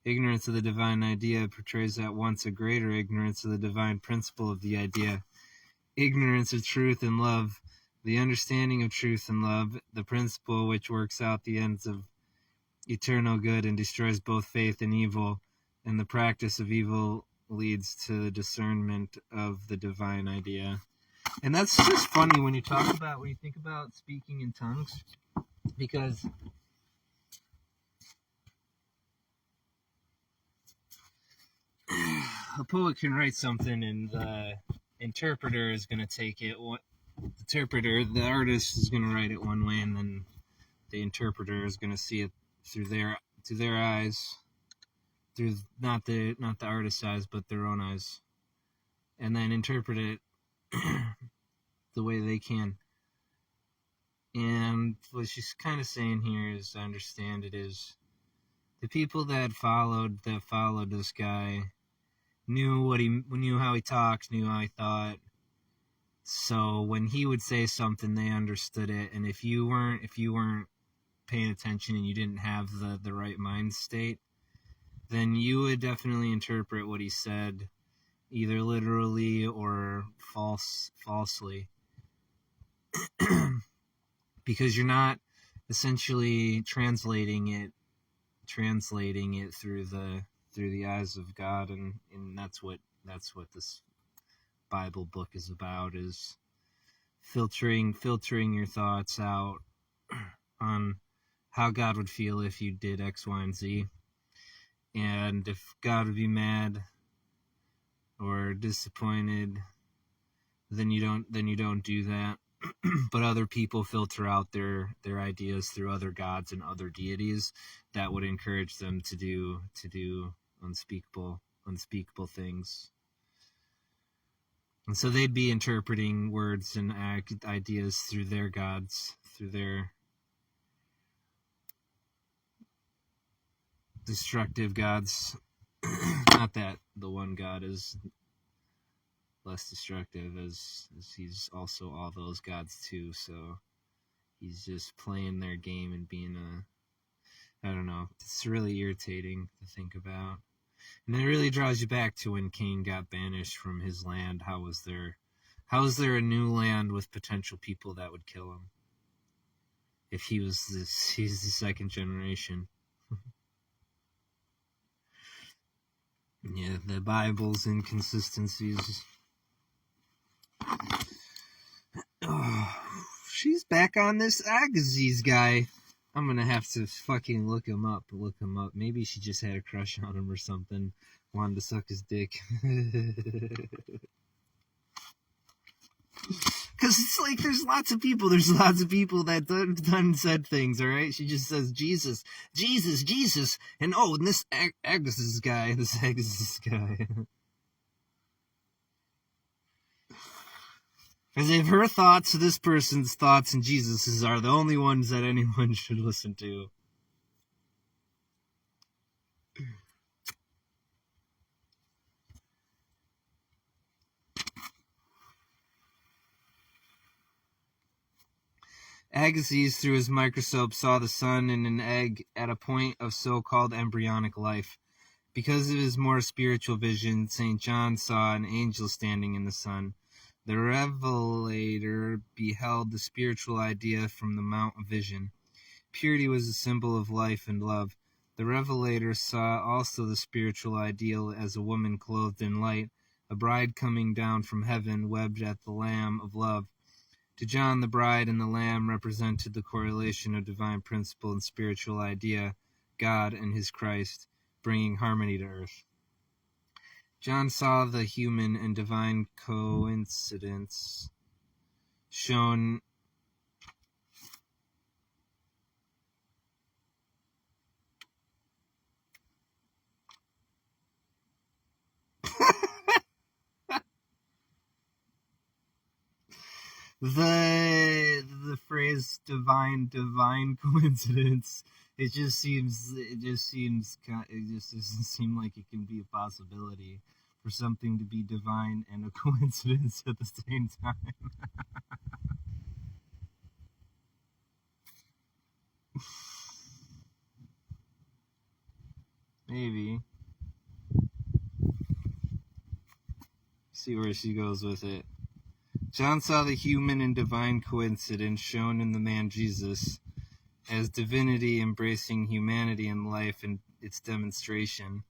Ignorance of the divine idea portrays at once a greater ignorance of the divine principle of the idea. Ignorance of truth and love, the understanding of truth and love, the principle which works out the ends of eternal good and destroys both faith and evil, and the practice of evil leads to the discernment of the divine idea. And that's just funny when you think about speaking in tongues, because a poet can write something and the interpreter is going to take it. The artist is going to write it one way, and then the interpreter is going to see it through their eyes, through not the artist's eyes, but their own eyes, and then interpret it the way they can. And what she's kind of saying here, as I understand it, is the people that followed this guy knew how he talked, knew how he thought. So when he would say something, they understood it. And if you weren't paying attention and you didn't have the right mind state, then you would definitely interpret what he said either literally or falsely, because you're not essentially translating it through the eyes of God, and that's what this Bible book is about, is filtering your thoughts out on how God would feel if you did X, Y, and Z, and if God would be mad or disappointed, then you don't do that. But other people filter out their ideas through other gods and other deities that would encourage them to do unspeakable things. And so they'd be interpreting words and ideas through their gods, through their destructive gods. Not that the one God is less destructive, as he's also all those gods too, so he's just playing their game and being I don't know, it's really irritating to think about. And it really draws you back to when Cain got banished from his land. How was there a new land with potential people that would kill him? If he's the second generation. Yeah, the Bible's inconsistencies. Oh, she's back on this Agassiz guy. I'm gonna have to fucking look him up. Maybe she just had a crush on him or something. Wanted to suck his dick. Because it's like there's lots of people that done said things, alright? She just says, Jesus, and this Agassiz guy. As if her thoughts, this person's thoughts, and Jesus's are the only ones that anyone should listen to. Agassiz, through his microscope, saw the sun in an egg at a point of so-called embryonic life. Because of his more spiritual vision, St. John saw an angel standing in the sun. The revelator beheld the spiritual idea from the Mount of Vision. Purity was a symbol of life and love. The revelator saw also the spiritual ideal as a woman clothed in light, a bride coming down from heaven, webbed at the Lamb of love. To John, the bride and the Lamb represented the correlation of divine principle and spiritual idea, God and his Christ, bringing harmony to earth. John saw the human and divine coincidence shown the phrase divine coincidence, it just doesn't seem like it can be a possibility for something to be divine and a coincidence at the same time. Maybe. See where she goes with it. John saw the human and divine coincidence shown in the man Jesus as divinity embracing humanity and life in its demonstration,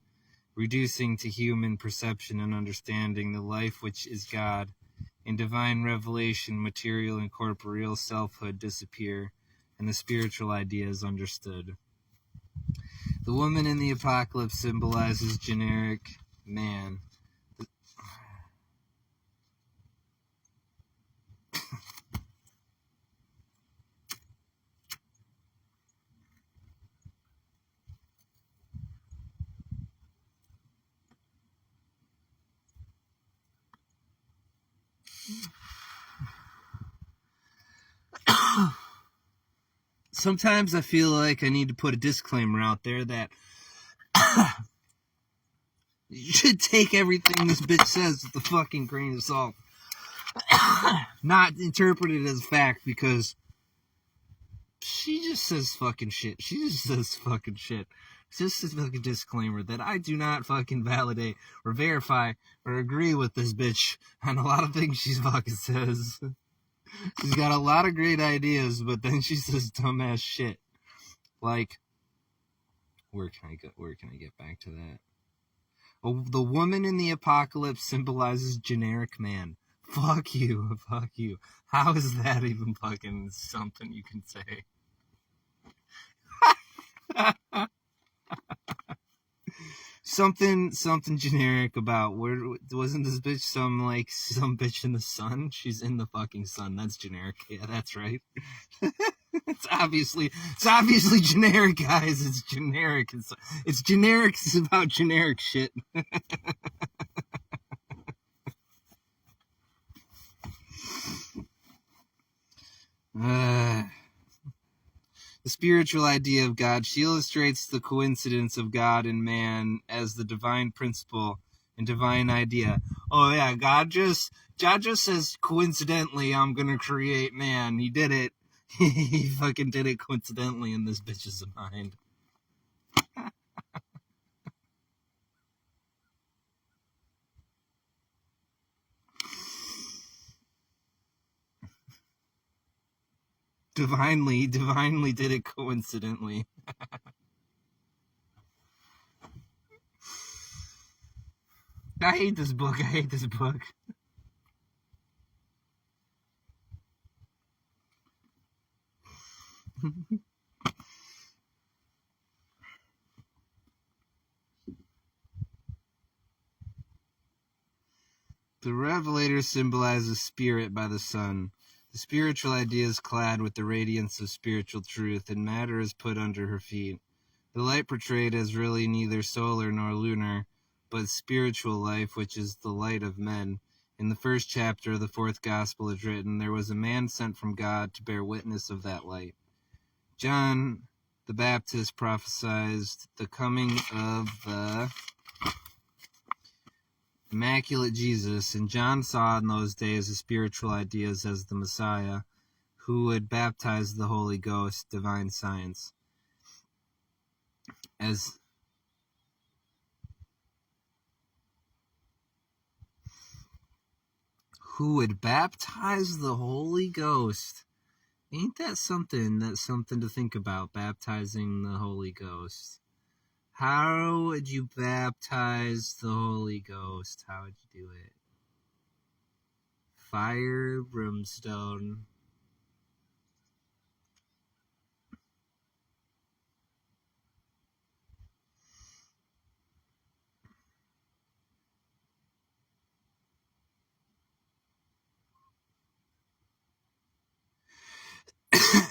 reducing to human perception and understanding the life which is God. In divine revelation, material and corporeal selfhood disappear, and the spiritual idea is understood. The woman in the apocalypse symbolizes generic man. Sometimes I feel like I need to put a disclaimer out there that you should take everything this bitch says with a fucking grain of salt. Not interpret it as fact, because she just says fucking shit. Just a fucking disclaimer that I do not fucking validate or verify or agree with this bitch on a lot of things she fucking says. She's got a lot of great ideas, but then she says dumbass shit. Like, where can I get back to that? Oh, the woman in the apocalypse symbolizes generic man. Fuck you. How is that even fucking something you can say? Something generic about where wasn't this bitch some bitch in the sun? She's in the fucking sun. That's generic. Yeah, that's right. It's obviously generic, guys. It's generic. It's generic. It's about generic shit. The spiritual idea of God. She illustrates the coincidence of God and man as the divine principle and divine idea. Oh yeah, God just says coincidentally I'm gonna create man. He did it. He fucking did it coincidentally in this bitch's mind. Divinely did it coincidentally. I hate this book. The Revelator symbolizes spirit by the sun. The spiritual idea is clad with the radiance of spiritual truth, and matter is put under her feet. The light portrayed as really neither solar nor lunar, but spiritual life, which is the light of men. In the first chapter of the fourth gospel is written, there was a man sent from God to bear witness of that light. John the Baptist prophesied the coming of the Immaculate Jesus, and John saw in those days the spiritual ideas as the Messiah, who would baptize the Holy Ghost, divine science. Who would baptize the Holy Ghost? Ain't that something? That's something to think about, baptizing the Holy Ghost. How would you baptize the Holy Ghost? How would you do it? Fire, brimstone.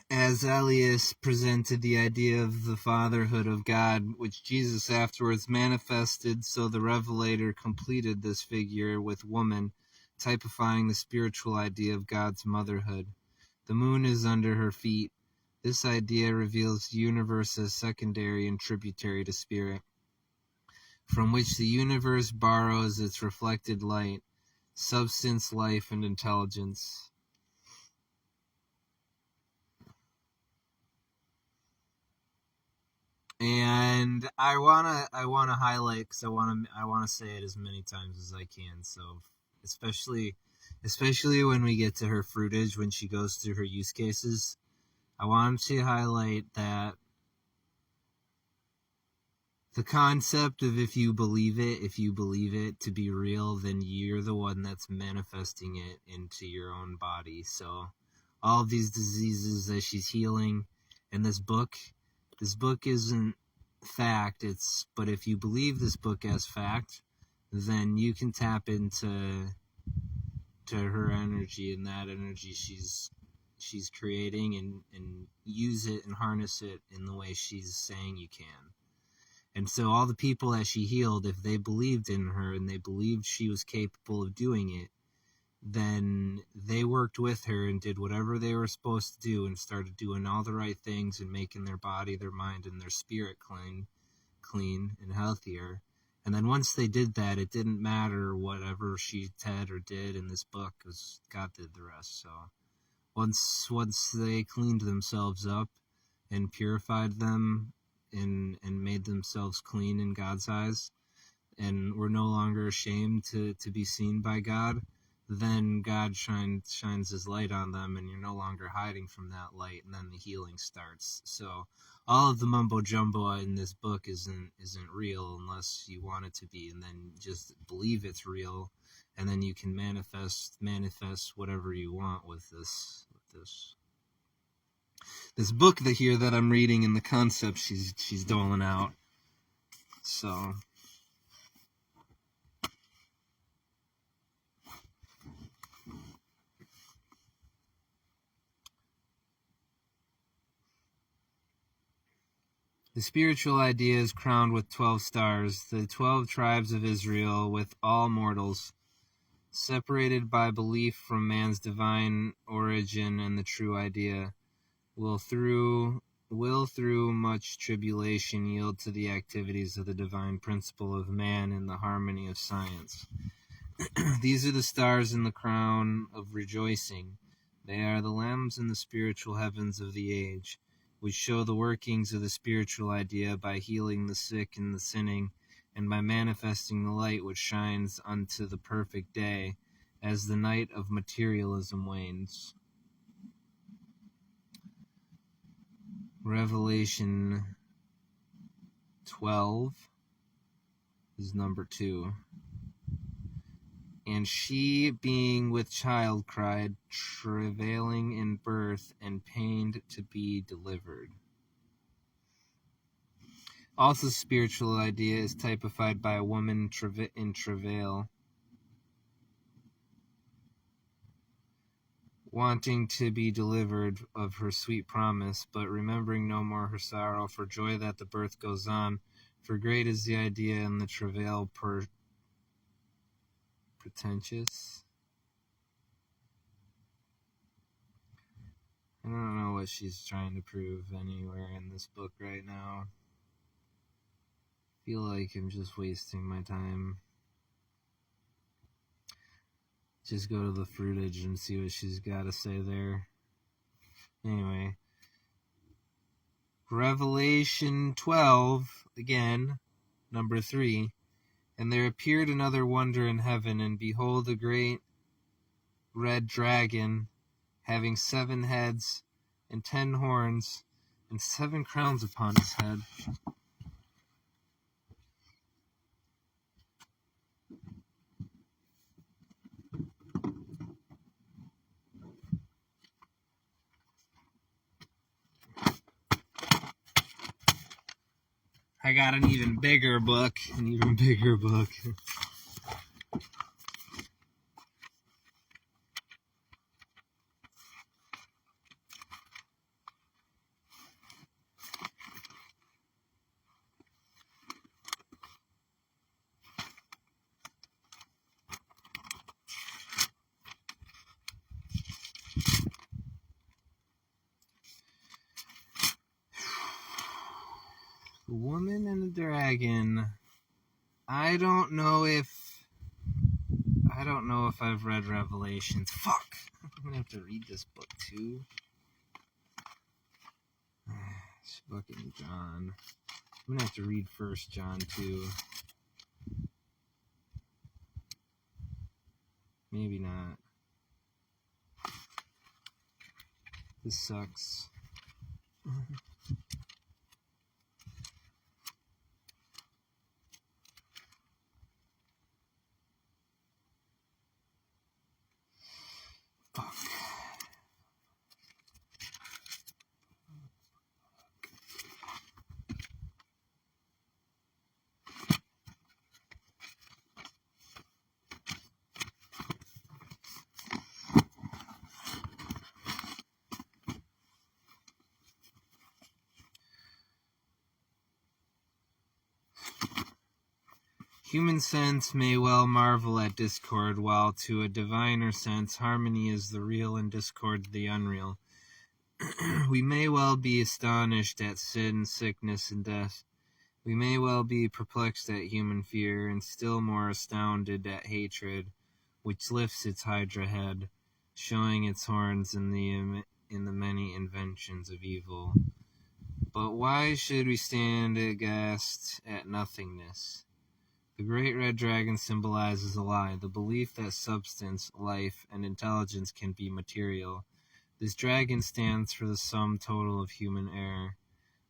As Elias presented the idea of the fatherhood of God, which Jesus afterwards manifested, so the Revelator completed this figure with woman, typifying the spiritual idea of God's motherhood. The moon is under her feet. This idea reveals the universe as secondary and tributary to spirit, from which the universe borrows its reflected light, substance, life, and intelligence. And I wanna highlight, because I wanna say it as many times as I can. So especially when we get to her fruitage, when she goes through her use cases, I want to highlight that the concept of if you believe it to be real, then you're the one that's manifesting it into your own body. So all of these diseases that she's healing in this book isn't fact, but if you believe this book as fact, then you can tap into her energy, and that energy she's creating, and use it and harness it in the way she's saying you can. And so all the people that she healed, if they believed in her and they believed she was capable of doing it, then they worked with her and did whatever they were supposed to do and started doing all the right things and making their body, their mind, and their spirit clean and healthier. And then once they did that, it didn't matter whatever she said or did in this book, because God did the rest. So once they cleaned themselves up and purified them and made themselves clean in God's eyes, and were no longer ashamed to be seen by God, then God shines his light on them, and you're no longer hiding from that light, and then the healing starts. So all of the mumbo jumbo in this book isn't real unless you want it to be, and then just believe it's real, and then you can manifest whatever you want with this book that I'm reading, and the concept she's doling out. So the spiritual idea is crowned with 12 stars, the 12 tribes of Israel, with all mortals, separated by belief from man's divine origin and the true idea, will through much tribulation yield to the activities of the divine principle of man in the harmony of science. These are the stars in the crown of rejoicing. They are the lamps in the spiritual heavens of the age, which show the workings of the spiritual idea by healing the sick and the sinning, and by manifesting the light which shines unto the perfect day, as the night of materialism wanes. Revelation 12 is number 2. And she, being with child, cried, travailing in birth, and pained to be delivered. Also, spiritual idea is typified by a woman in travail, wanting to be delivered of her sweet promise, but remembering no more her sorrow for joy that the birth goes on. For great is the idea, and the travail pretentious. I don't know what she's trying to prove anywhere in this book right now. I feel like I'm just wasting my time. Just go to the fruitage and see what she's got to say there. Anyway, Revelation 12, again, number 3. And there appeared another wonder in heaven, and behold, a great red dragon, having 7 heads and 10 horns, and 7 crowns upon his head. I got an even bigger book. The Woman and the Dragon. I don't know if I've read Revelations. Fuck! I'm gonna have to read this book too. It's fucking John. I'm gonna have to read 1 John too. Maybe not. This sucks. Fuck. Human sense may well marvel at discord, while to a diviner sense harmony is the real and discord the unreal. We may well be astonished at sin, sickness, and death. We may well be perplexed at human fear, and still more astounded at hatred, which lifts its hydra head, showing its horns in the many inventions of evil. But why should we stand aghast at nothingness? The great red dragon symbolizes a lie, the belief that substance, life, and intelligence can be material. This dragon stands for the sum total of human error.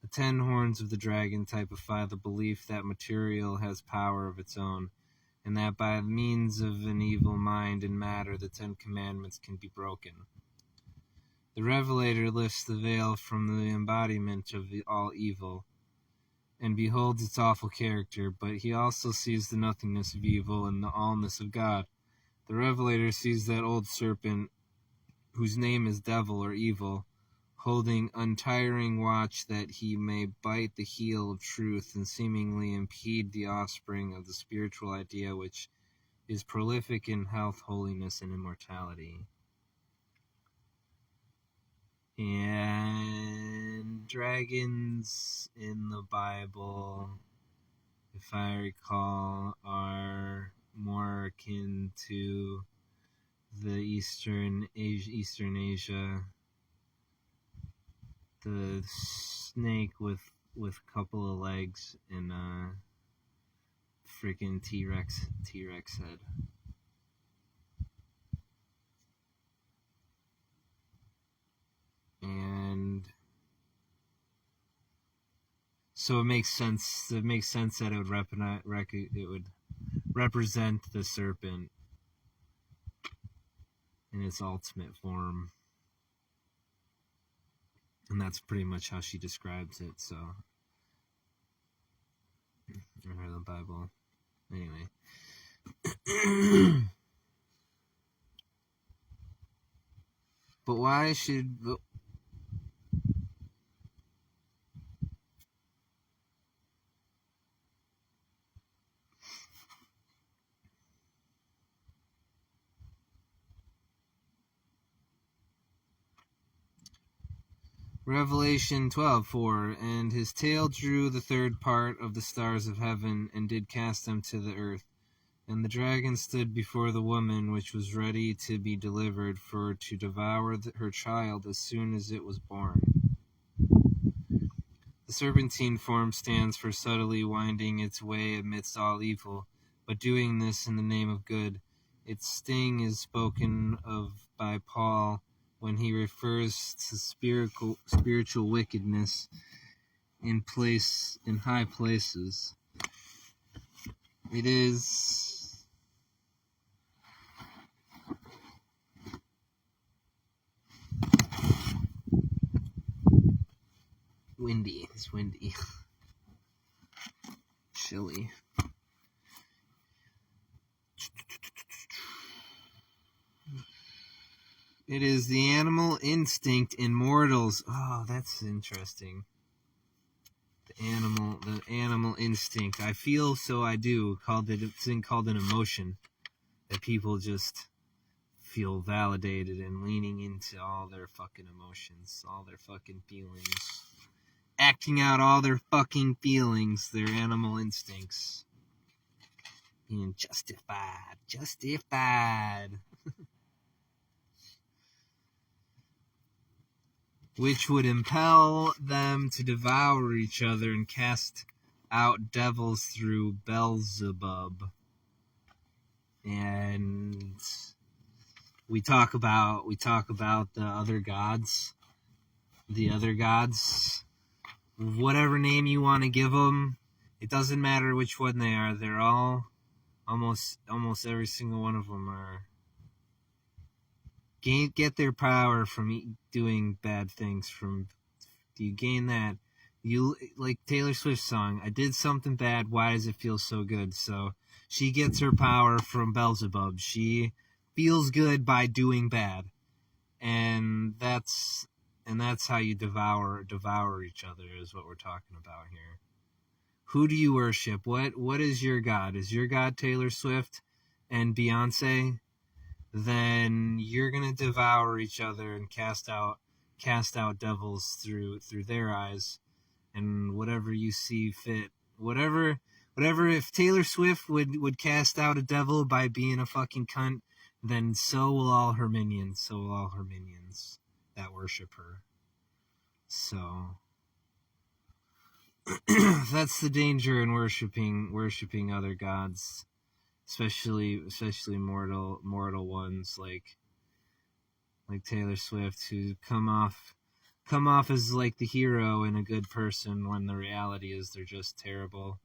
The 10 horns of the dragon typify the belief that material has power of its own, and that by means of an evil mind and matter the 10 commandments can be broken. The Revelator lifts the veil from the embodiment of all evil, and beholds its awful character, but he also sees the nothingness of evil and the allness of God. The Revelator sees that old serpent, whose name is devil or evil, holding untiring watch that he may bite the heel of truth and seemingly impede the offspring of the spiritual idea which is prolific in health, holiness, and immortality. And dragons in the Bible, if I recall, are more akin to the Eastern Asia. The snake with a couple of legs and a freaking T-Rex head. And so it makes sense. It makes sense that it would represent the serpent in its ultimate form, and that's pretty much how she describes it. So, in the Bible, anyway. But why should? Revelation 12:4, and his tail drew the third part of the stars of heaven, and did cast them to the earth. And the dragon stood before the woman, which was ready to be delivered, for to devour her child as soon as it was born. The serpentine form stands for subtly winding its way amidst all evil, but doing this in the name of good. Its sting is spoken of by Paul when he refers to spiritual wickedness in high places. It is windy. It's windy. Chilly. It is the animal instinct in mortals. Oh, that's interesting. The animal instinct. I feel, so I do. It's called an emotion. That people just feel validated and leaning into all their fucking emotions, all their fucking feelings. Acting out all their fucking feelings, their animal instincts. Being justified. Which would impel them to devour each other and cast out devils through Beelzebub. And we talk about the other gods, whatever name you want to give them. It doesn't matter which one they are. They're all almost every single one of them are get their power from doing bad things. You gain that. You like Taylor Swift's song, I did something bad, why does it feel so good? So she gets her power from Beelzebub. She feels good by doing bad. And that's how you devour each other, is what we're talking about here. Who do you worship? What is your God? Is your God Taylor Swift and Beyonce? Then you're gonna devour each other and cast out devils through their eyes, and whatever you see fit. Whatever. If Taylor Swift would cast out a devil by being a fucking cunt, then so will all her minions. So will all her minions that worship her. So That's the danger in worshiping other gods, especially mortal ones like Taylor Swift, who come off as like the hero and a good person when the reality is they're just terrible,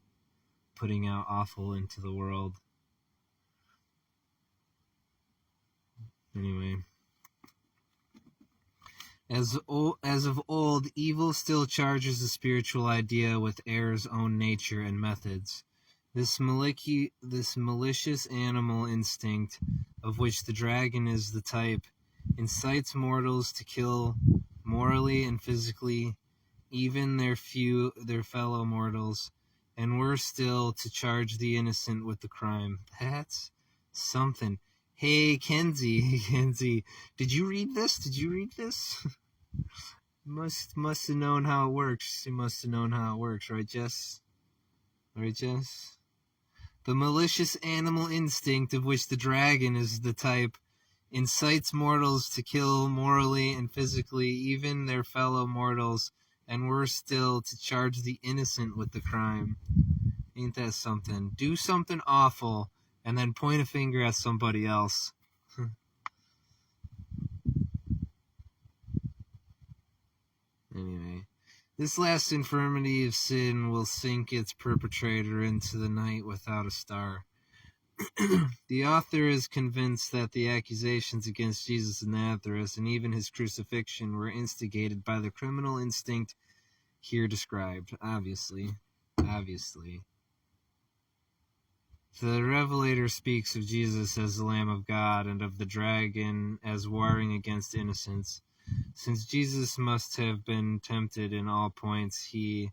putting out awful into the world. Anyway, as of old, evil still charges the spiritual idea with error's own nature and methods. This malicious animal instinct, of which the dragon is the type, incites mortals to kill morally and physically even their fellow mortals, and worse still, to charge the innocent with the crime. That's something. Hey, Kenzie, did you read this? Must have known how it works. You must have known how it works, right, Jess? The malicious animal instinct, of which the dragon is the type, incites mortals to kill morally and physically even their fellow mortals, and worse still, to charge the innocent with the crime. Ain't that something? Do something awful, and then point a finger at somebody else. Anyway, this last infirmity of sin will sink its perpetrator into the night without a star. The author is convinced that the accusations against Jesus of Nazareth and even his crucifixion were instigated by the criminal instinct here described. Obviously. The Revelator speaks of Jesus as the Lamb of God and of the dragon as warring against innocence. Since Jesus must have been tempted in all points, he,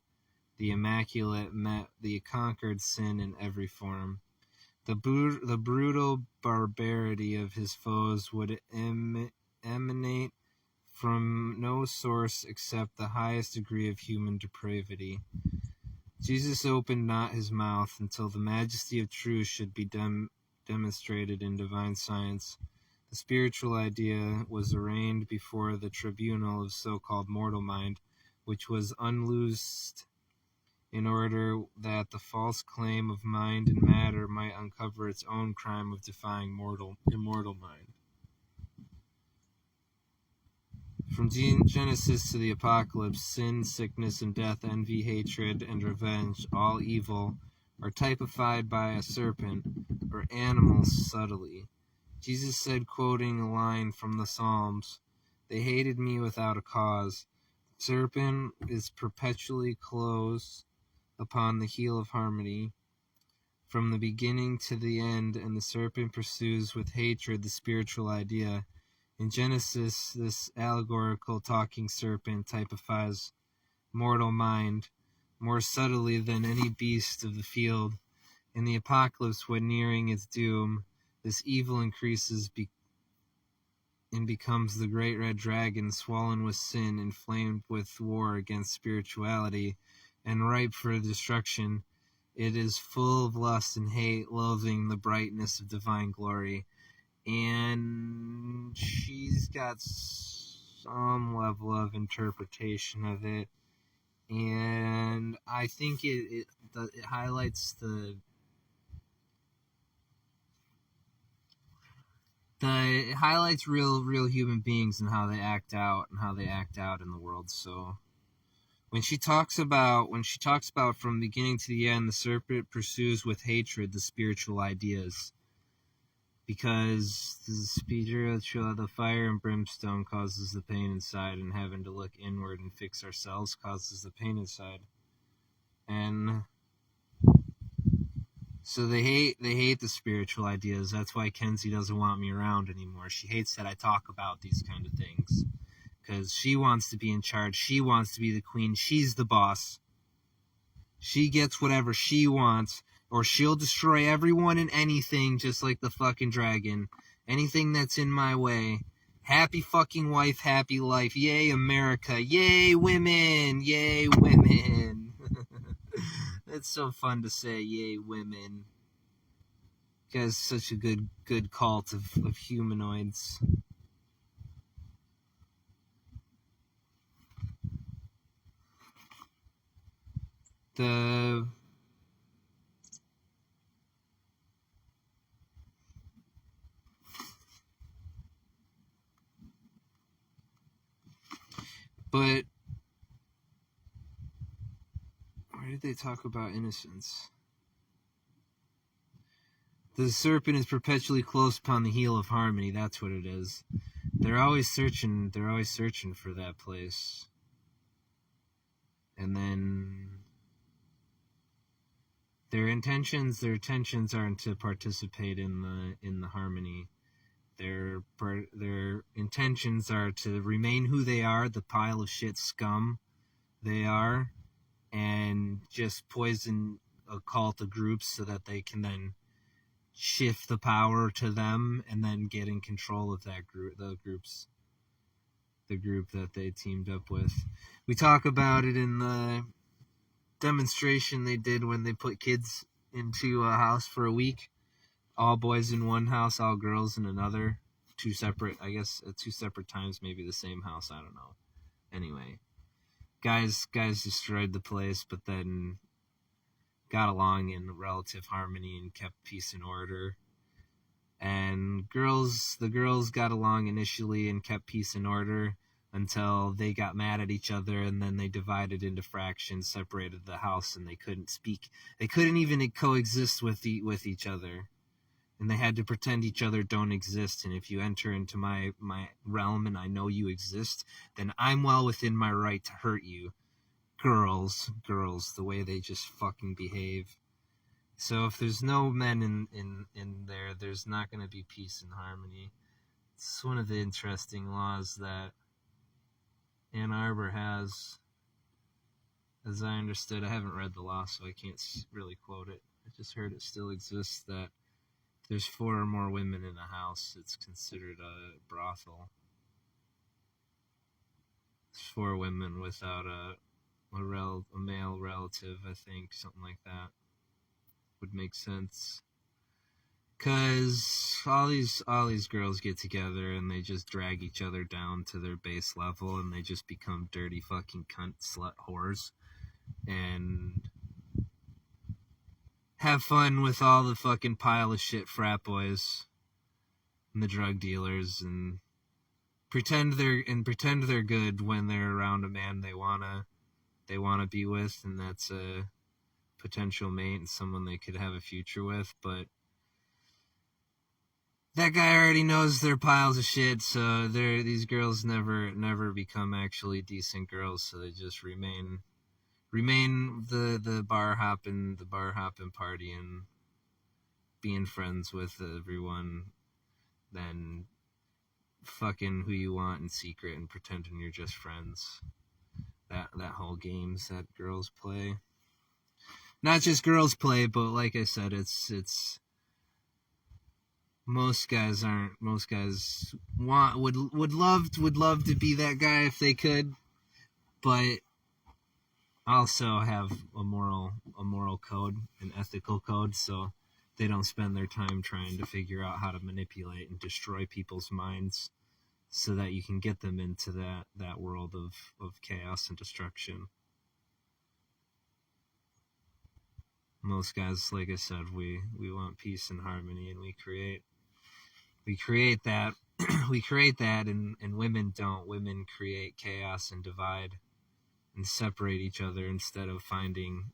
the Immaculate, met the conquered sin in every form. The brutal barbarity of his foes would emanate from no source except the highest degree of human depravity. Jesus opened not his mouth until the majesty of truth should be demonstrated in divine science. The spiritual idea was arraigned before the tribunal of so-called mortal mind, which was unloosed in order that the false claim of mind and matter might uncover its own crime of defying immortal mind. From Genesis to the Apocalypse, sin, sickness, and death, envy, hatred, and revenge, all evil, are typified by a serpent or animal subtly. Jesus said, quoting a line from the Psalms, "They hated me without a cause." The serpent is perpetually close upon the heel of harmony from the beginning to the end, and the serpent pursues with hatred the spiritual idea. In Genesis, this allegorical talking serpent typifies mortal mind more subtly than any beast of the field. In the Apocalypse, when nearing its doom, this evil increases and becomes the great red dragon, swollen with sin, inflamed with war against spirituality, and ripe for destruction. It is full of lust and hate, loathing the brightness of divine glory. And she's got some level of interpretation of it. And I think it highlights it highlights real human beings and how they act out in the world. So when she talks about from beginning to the end, the serpent pursues with hatred the spiritual ideas, because the fire and brimstone causes the pain inside, and having to look inward and fix ourselves causes the pain inside. And so they hate the spiritual ideas. That's why Kenzie doesn't want me around anymore. She hates that I talk about these kind of things, because she wants to be in charge. She wants to be the queen. She's the boss. She gets whatever she wants, or she'll destroy everyone and anything, just like the fucking dragon. Anything that's in my way. Happy fucking wife, happy life. Yay, America. Yay, women. Yay, women. It's so fun to say, yay, women. You guys, such a good cult of humanoids. But where did they talk about innocence? The serpent is perpetually close upon the heel of harmony. That's what it is. They're always searching for that place. And then their intentions aren't to participate in the harmony. Their intentions are to remain who they are, the pile of shit scum they are, and just poison a cult of groups so that they can then shift the power to them and then get in control of that group, the group that they teamed up with. We talk about it in the demonstration they did when they put kids into a house for a week. All boys in one house, all girls in another. Two separate times, maybe the same house, I don't know. Anyway, guys destroyed the place, but then got along in relative harmony and kept peace and order. And the girls got along initially and kept peace and order until they got mad at each other, and then they divided into fractions, separated the house, and they couldn't speak. They couldn't even coexist with each other. And they had to pretend each other don't exist. And if you enter into my realm and I know you exist, then I'm well within my right to hurt you. Girls, the way they just fucking behave. So if there's no men in there, there's not going to be peace and harmony. It's one of the interesting laws that Ann Arbor has. As I understood, I haven't read the law, so I can't really quote it. I just heard it still exists, that if there's 4 or more women in a house, it's considered a brothel. It's 4 women without a male relative, I think, something like that would make sense. Cause all these girls get together and they just drag each other down to their base level, and they just become dirty fucking cunt slut whores, and have fun with all the fucking pile of shit frat boys and the drug dealers, and pretend they're good when they're around a man they wanna be with, and that's a potential mate and someone they could have a future with. But that guy already knows they're piles of shit, so these girls never become actually decent girls, so they just remain the bar hopping party and being friends with everyone, then fucking who you want in secret and pretending you're just friends. That whole games that girls play. Not just girls play, but like I said, it's most guys would love to be that guy if they could, but also have a moral code, an ethical code, so they don't spend their time trying to figure out how to manipulate and destroy people's minds so that you can get them into that world of chaos and destruction. Most guys, like I said, we want peace and harmony, and we create that we create that, and women don't. Women create chaos and divide and separate each other instead of finding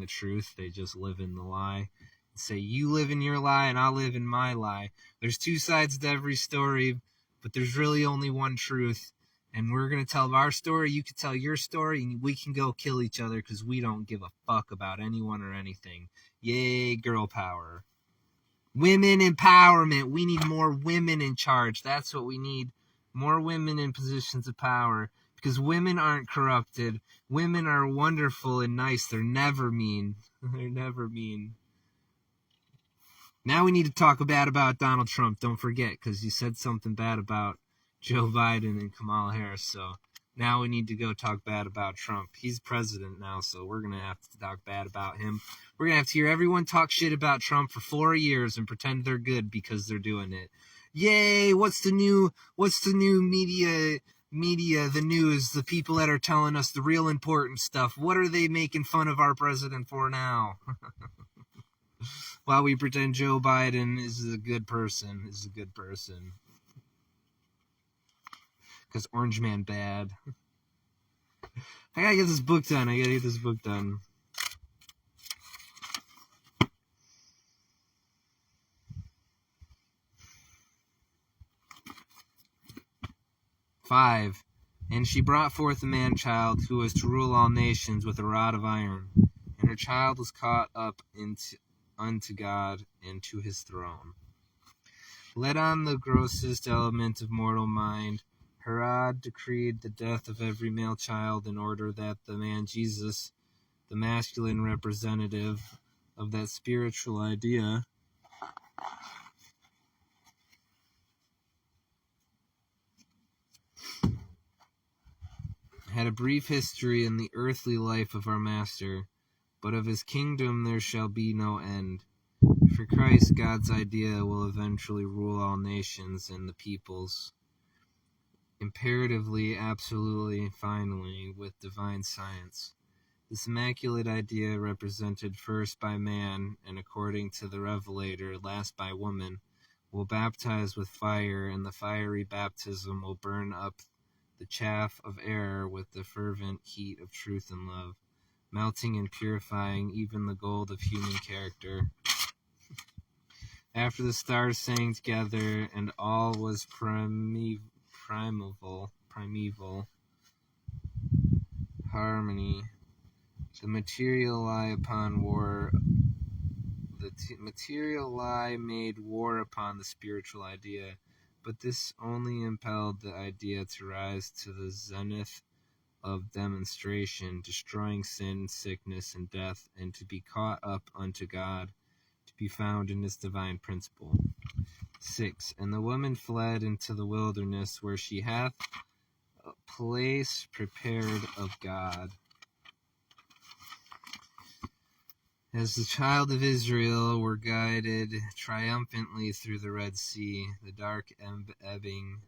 the truth. They just live in the lie and say, you live in your lie and I'll live in my lie. There's 2 sides to every story, but there's really only one truth, and we're going to tell our story, you can tell your story, and we can go kill each other because we don't give a fuck about anyone or anything. Yay, girl power. Women empowerment. We need more women in charge. That's what we need. More women in positions of power, because women aren't corrupted. Women are wonderful and nice. They're never mean. They're never mean. Now we need to talk bad about Donald Trump. Don't forget, because you said something bad about Joe Biden and Kamala Harris. So now we need to go talk bad about Trump. He's president now, so we're going to have to talk bad about him. We're going to have to hear everyone talk shit about Trump for 4 years and pretend they're good because they're doing it. Yay, what's the new media media, the news, the people that are telling us the real important stuff, what are they making fun of our president for now? While we pretend Joe Biden is a good person, Because Orange Man bad. I gotta get this book done. 5. And she brought forth a man-child who was to rule all nations with a rod of iron. And her child was caught up unto God and to his throne. Led on the grossest element of mortal mind, Herod decreed the death of every male child in order that the man Jesus, the masculine representative of that spiritual idea, had a brief history in the earthly life of our Master, but of his kingdom there shall be no end. For Christ, God's idea, will eventually rule all nations and the peoples, imperatively, absolutely, finally, with divine science. This immaculate idea, represented first by man, and according to the Revelator, last by woman, will baptize with fire, and the fiery baptism will burn up the chaff of error with the fervent heat of truth and love, melting and purifying even the gold of human character. After the stars sang together, and all was primeval harmony, the material lie made war upon the spiritual idea, but this only impelled the idea to rise to the zenith of demonstration, destroying sin, sickness, and death, and to be caught up unto God, to be found in his divine principle. 6. And the woman fled into the wilderness, where she hath a place prepared of God. As the child of Israel were guided triumphantly through the Red Sea, the dark ebbing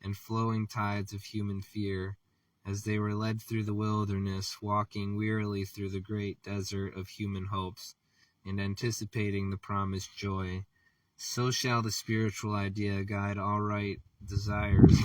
and flowing tides of human fear, as they were led through the wilderness, walking wearily through the great desert of human hopes, and anticipating the promised joy, so shall the spiritual idea guide all right desires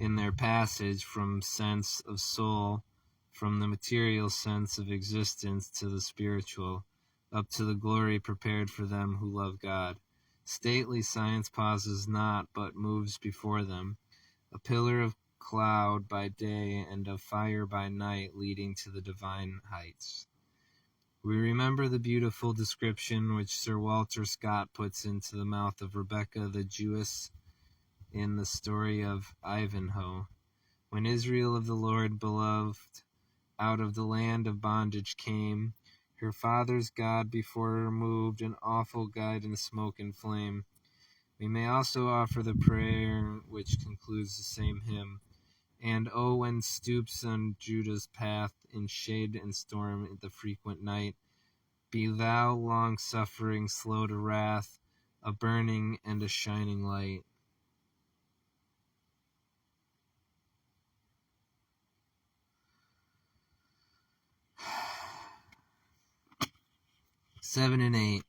in their passage from sense of soul, from the material sense of existence to the spiritual, up to the glory prepared for them who love God. Stately science pauses not, but moves before them, a pillar of cloud by day and of fire by night, leading to the divine heights. We remember the beautiful description which Sir Walter Scott puts into the mouth of Rebecca the Jewess in the story of Ivanhoe. When Israel of the Lord beloved out of the land of bondage came, her father's God before her moved an awful guide in smoke and flame. We may also offer the prayer which concludes the same hymn. And oh, when stoops on Judah's path, in shade and storm in the frequent night, be thou long-suffering, slow to wrath, a burning and a shining light. Seven and 8.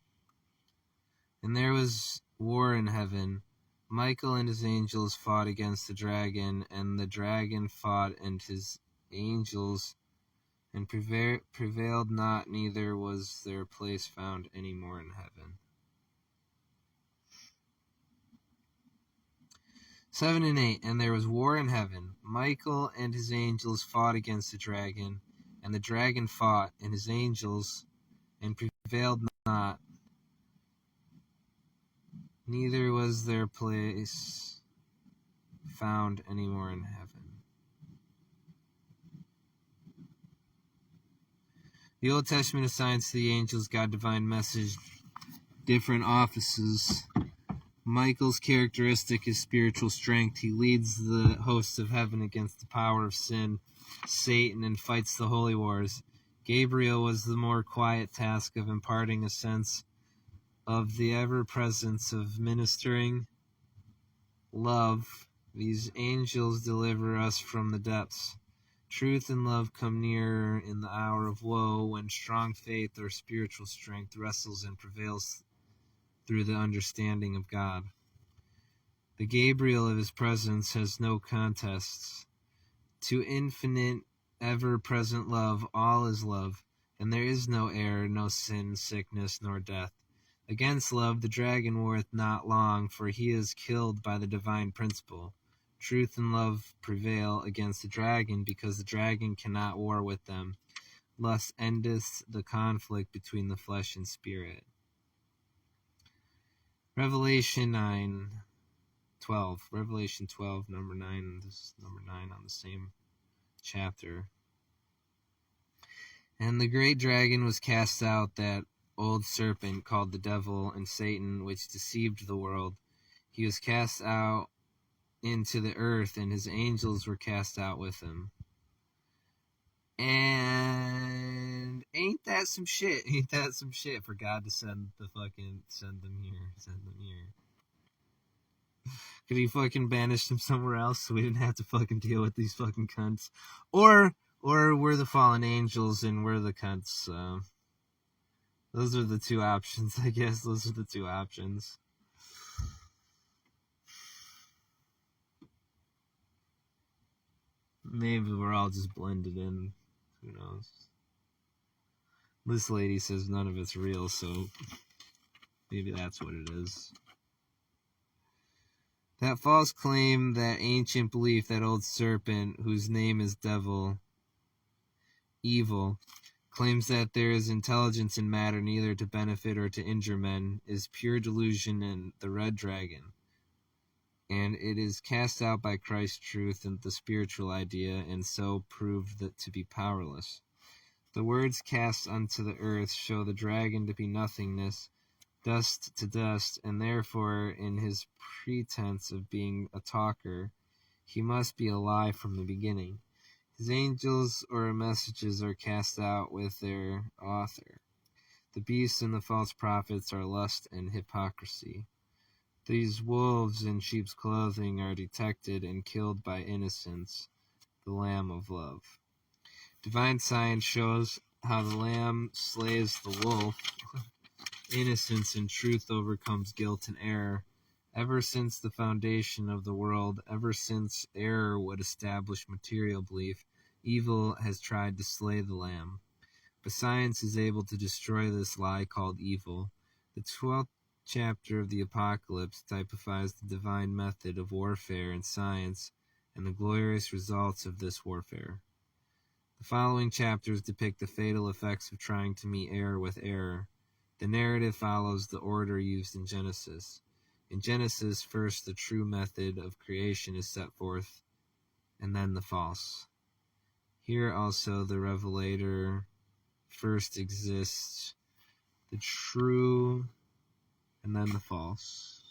And there was war in heaven. Michael and his angels fought against the dragon, and the dragon fought and his angels, and prevailed not, neither was their place found any more in heaven. 7 and 8. And there was war in heaven. Michael and his angels fought against the dragon, and the dragon fought and his angels, and prevailed not, neither was their place found any more in heaven. The Old Testament assigns to the angels God divine message, different offices. Michael's characteristic is spiritual strength. He leads the hosts of heaven against the power of sin, Satan, and fights the holy wars. Gabriel was the more quiet task of imparting a sense of the ever-presence of ministering love. These angels deliver us from the depths. Truth and love come near in the hour of woe, when strong faith or spiritual strength wrestles and prevails through the understanding of God. The Gabriel of his presence has no contests. To infinite, ever-present love, all is love, and there is no error, no sin, sickness, nor death. Against love the dragon warreth not long, for he is killed by the divine principle. Truth and love prevail against the dragon, because the dragon cannot war with them. Lust endeth the conflict between the flesh and spirit. Revelation 9:12. Revelation 12, number 9. This is number 9 on the same chapter. And the great dragon was cast out, that old serpent called the devil and Satan, which deceived the world. He was cast out into the earth, and his angels were cast out with him. And ain't that some shit? Ain't that some shit for God to send them here? Could he fucking banish them somewhere else so we didn't have to fucking deal with these fucking cunts? Or we're the fallen angels and we're the cunts. Those are the two options, I guess. Those are the two options. Maybe we're all just blended in. Who knows? This lady says none of it's real, so maybe that's what it is. That false claim, that ancient belief, that old serpent, whose name is devil, evil, claims that there is intelligence in matter neither to benefit or to injure men, is pure delusion and the red dragon. And it is cast out by Christ's truth and the spiritual idea, and so proved that to be powerless. The words cast unto the earth show the dragon to be nothingness, dust to dust, and therefore, in his pretense of being a talker, he must be a lie from the beginning. His angels or messages are cast out with their author. The beasts and the false prophets are lust and hypocrisy. These wolves in sheep's clothing are detected and killed by innocence, the Lamb of love. Divine science shows how the Lamb slays the wolf. Innocence and truth overcomes guilt and error. Ever since the foundation of the world, ever since error would establish material belief, evil has tried to slay the Lamb. But science is able to destroy this lie called evil. The 12th chapter of the Apocalypse typifies the divine method of warfare in science and the glorious results of this warfare. The following chapters depict the fatal effects of trying to meet error with error. The narrative follows the order used in Genesis. In Genesis, first the true method of creation is set forth, and then the false. Here also the revelator first exists, the true, and then the false.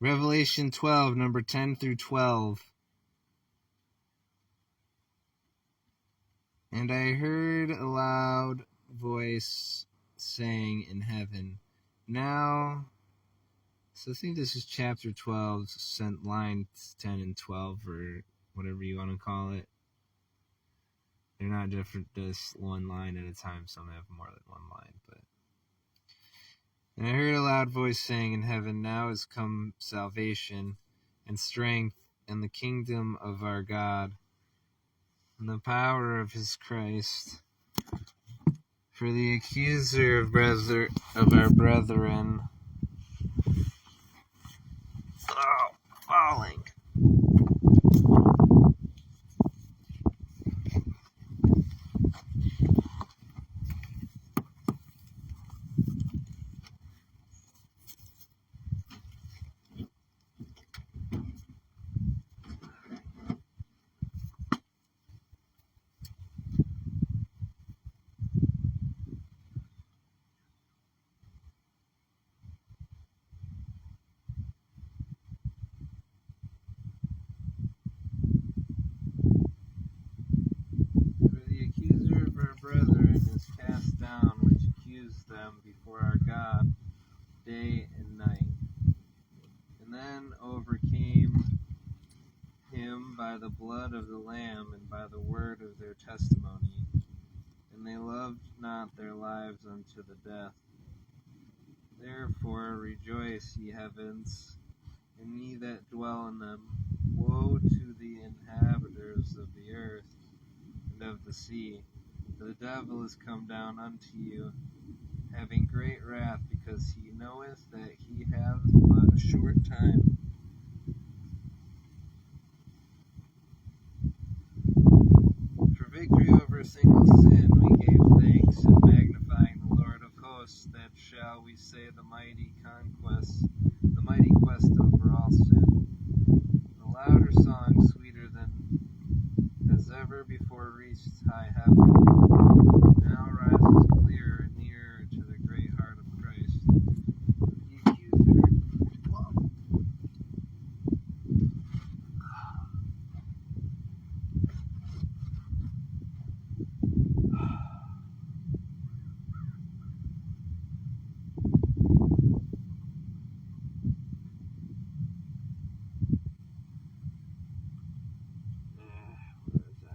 Revelation 12, number 10 through 12. And I heard a loud voice saying in heaven, now, so I think this is chapter 12, sent lines 10 and 12, or whatever you want to call it. They're not different, just one line at a time. Some have more than one line, but. And I heard a loud voice saying in heaven, now is come salvation and strength and the kingdom of our God and the power of his Christ. For the accuser of our brethren, falling. down, which accused them before our God day and night, and then overcame him by the blood of the Lamb and by the word of their testimony, and they loved not their lives unto the death. Therefore rejoice, ye heavens, and ye that dwell in them. Woe to the inhabitants of the earth and of the sea, for the devil is come down unto you, having great wrath, because he knoweth that he hath but a short time. For victory over a single sin we gave thanks, and magnifying the Lord of hosts, that shall we say the mighty quest over all sin. A louder song, sweeter than has ever before reached high heaven, now rises clearer and nearer to the great heart of Christ. The accuser. Where was I?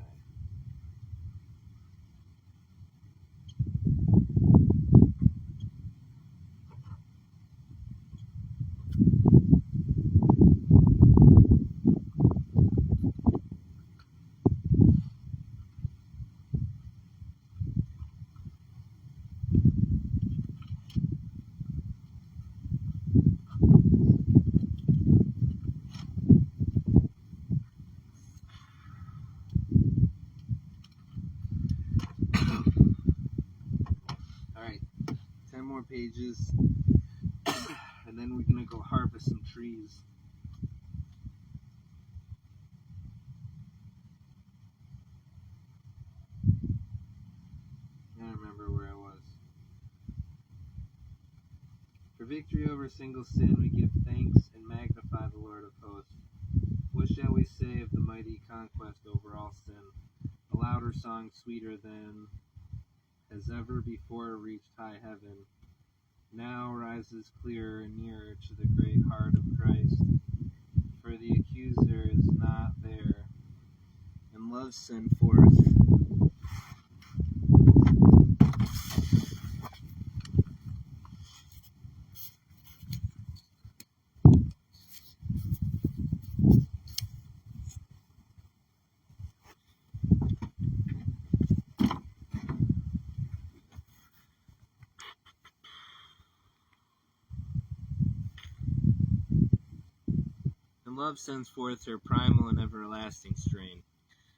Alright, 10 more pages, and then we're gonna go harvest some trees. I don't remember where I was. For victory over a single sin we give thanks and magnify the Lord of hosts. What shall we say of the mighty conquest over all sin? A louder song, sweeter than has ever before reached high heaven, now rises clearer and nearer to the great heart of Christ. For the accuser is not there, and love sent forth. And love sends forth her primal and everlasting strain.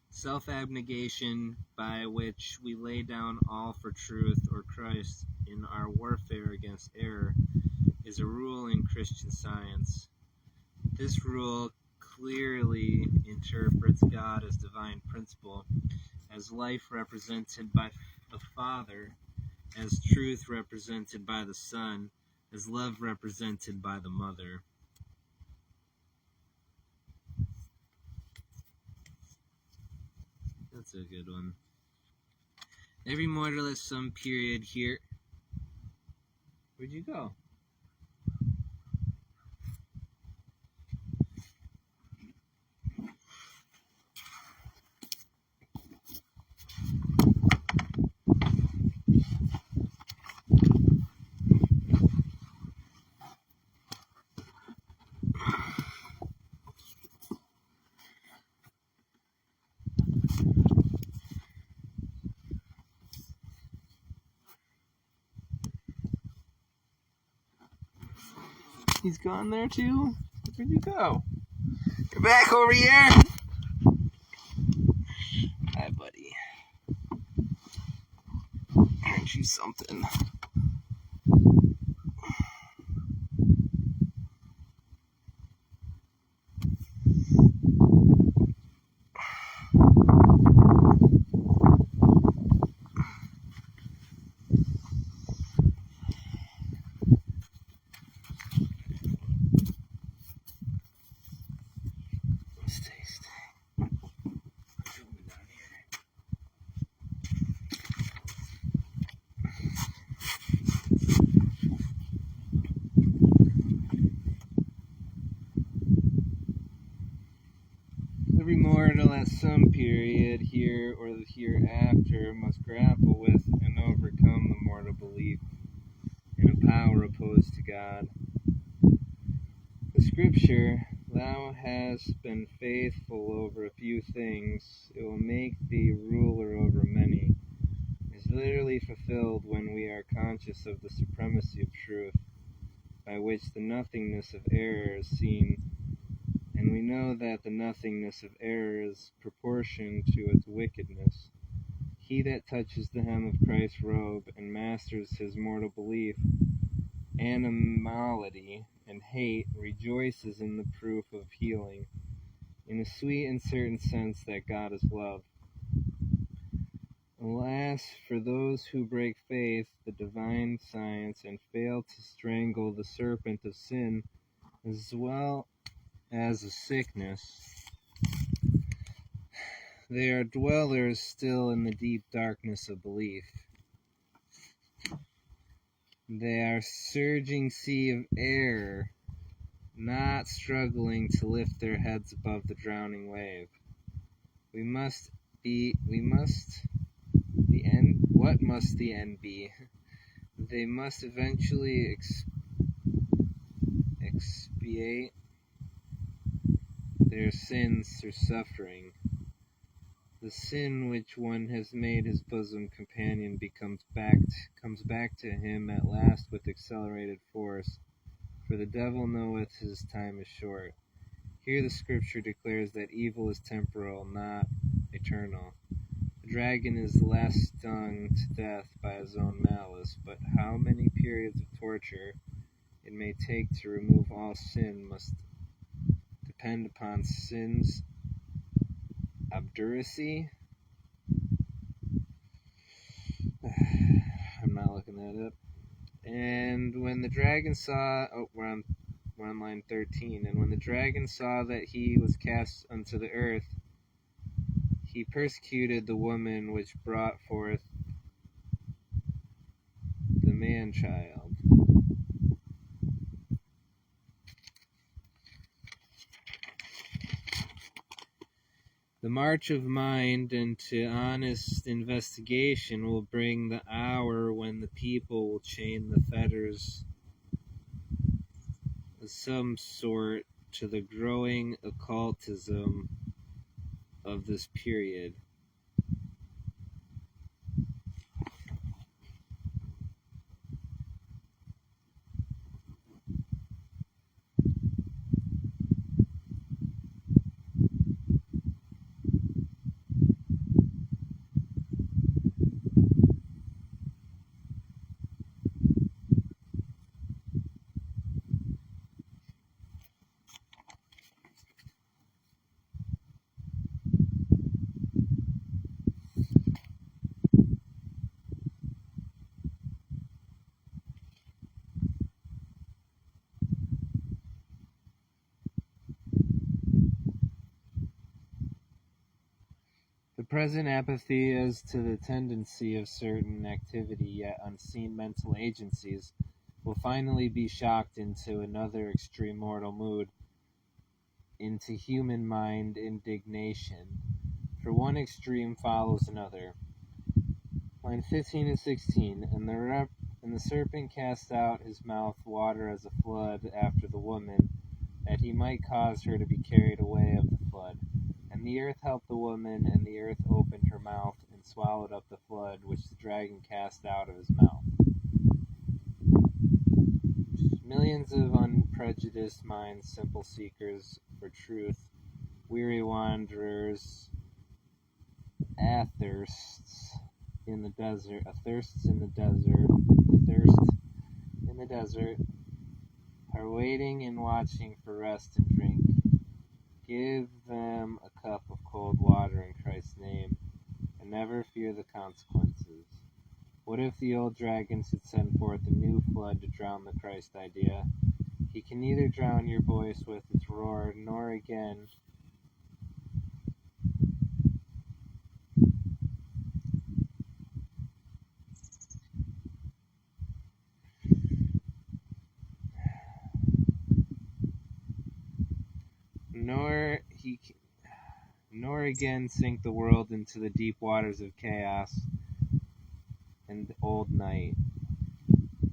Self-abnegation, by which we lay down all for truth or Christ in our warfare against error, is a rule in Christian science. This rule clearly interprets God as divine principle, as life represented by the Father, as truth represented by the Son, as love represented by the Mother. That's a good one. Every mortal at some period here. Where'd you go? He's gone there too? Where'd you go? You're back over here! Hi, buddy. Aren't you something? Every mortal at some period, here or the hereafter, must grapple with and overcome the mortal belief in a power opposed to God. The scripture, "Thou hast been faithful over a few things, it will make thee ruler over many," is literally fulfilled when we are conscious of the supremacy of truth, by which the nothingness of error is seen, and we know that the nothingness of error is proportioned to its wickedness. He that touches the hem of Christ's robe and masters his mortal belief, animality, and hate rejoices in the proof of healing, in a sweet and certain sense that God is love. Alas, for those who break faith, the divine science, and fail to strangle the serpent of sin, as well as of sickness. They are dwellers still in the deep darkness of belief. They are surging sea of error, not struggling to lift their heads above the drowning wave. What must the end be? They must eventually expiate their sins through suffering. The sin which one has made his bosom companion comes back to him at last with accelerated force, for the devil knoweth his time is short. Here the scripture declares that evil is temporal, not eternal. The dragon is last stung to death by his own malice, but how many periods of torture it may take to remove all sin must depend upon sin's obduracy. I'm not looking that up. And when the dragon saw, we're on line 13. And when the dragon saw that he was cast unto the earth, he persecuted the woman which brought forth the man-child. The march of mind into honest investigation will bring the hour when the people will chain the fetters of some sort to the growing occultism of this period. The present apathy as to the tendency of certain activity yet unseen mental agencies will finally be shocked into another extreme mortal mood, into human mind indignation, for one extreme follows another. Line 15 and 16, and the serpent cast out his mouth water as a flood after the woman, that he might cause her to be carried away of the flood. And the earth helped the woman, and the earth opened her mouth, and swallowed up the flood which the dragon cast out of his mouth. Millions of unprejudiced minds, simple seekers for truth, weary wanderers, athirsts in the desert, are waiting and watching for rest and drink. Give them a cup of cold water in Christ's name, and never fear the consequences. What if the old dragon should send forth a new flood to drown the Christ idea? He can neither drown your voice with its roar, nor again nor he nor again sink the world into the deep waters of chaos and old night.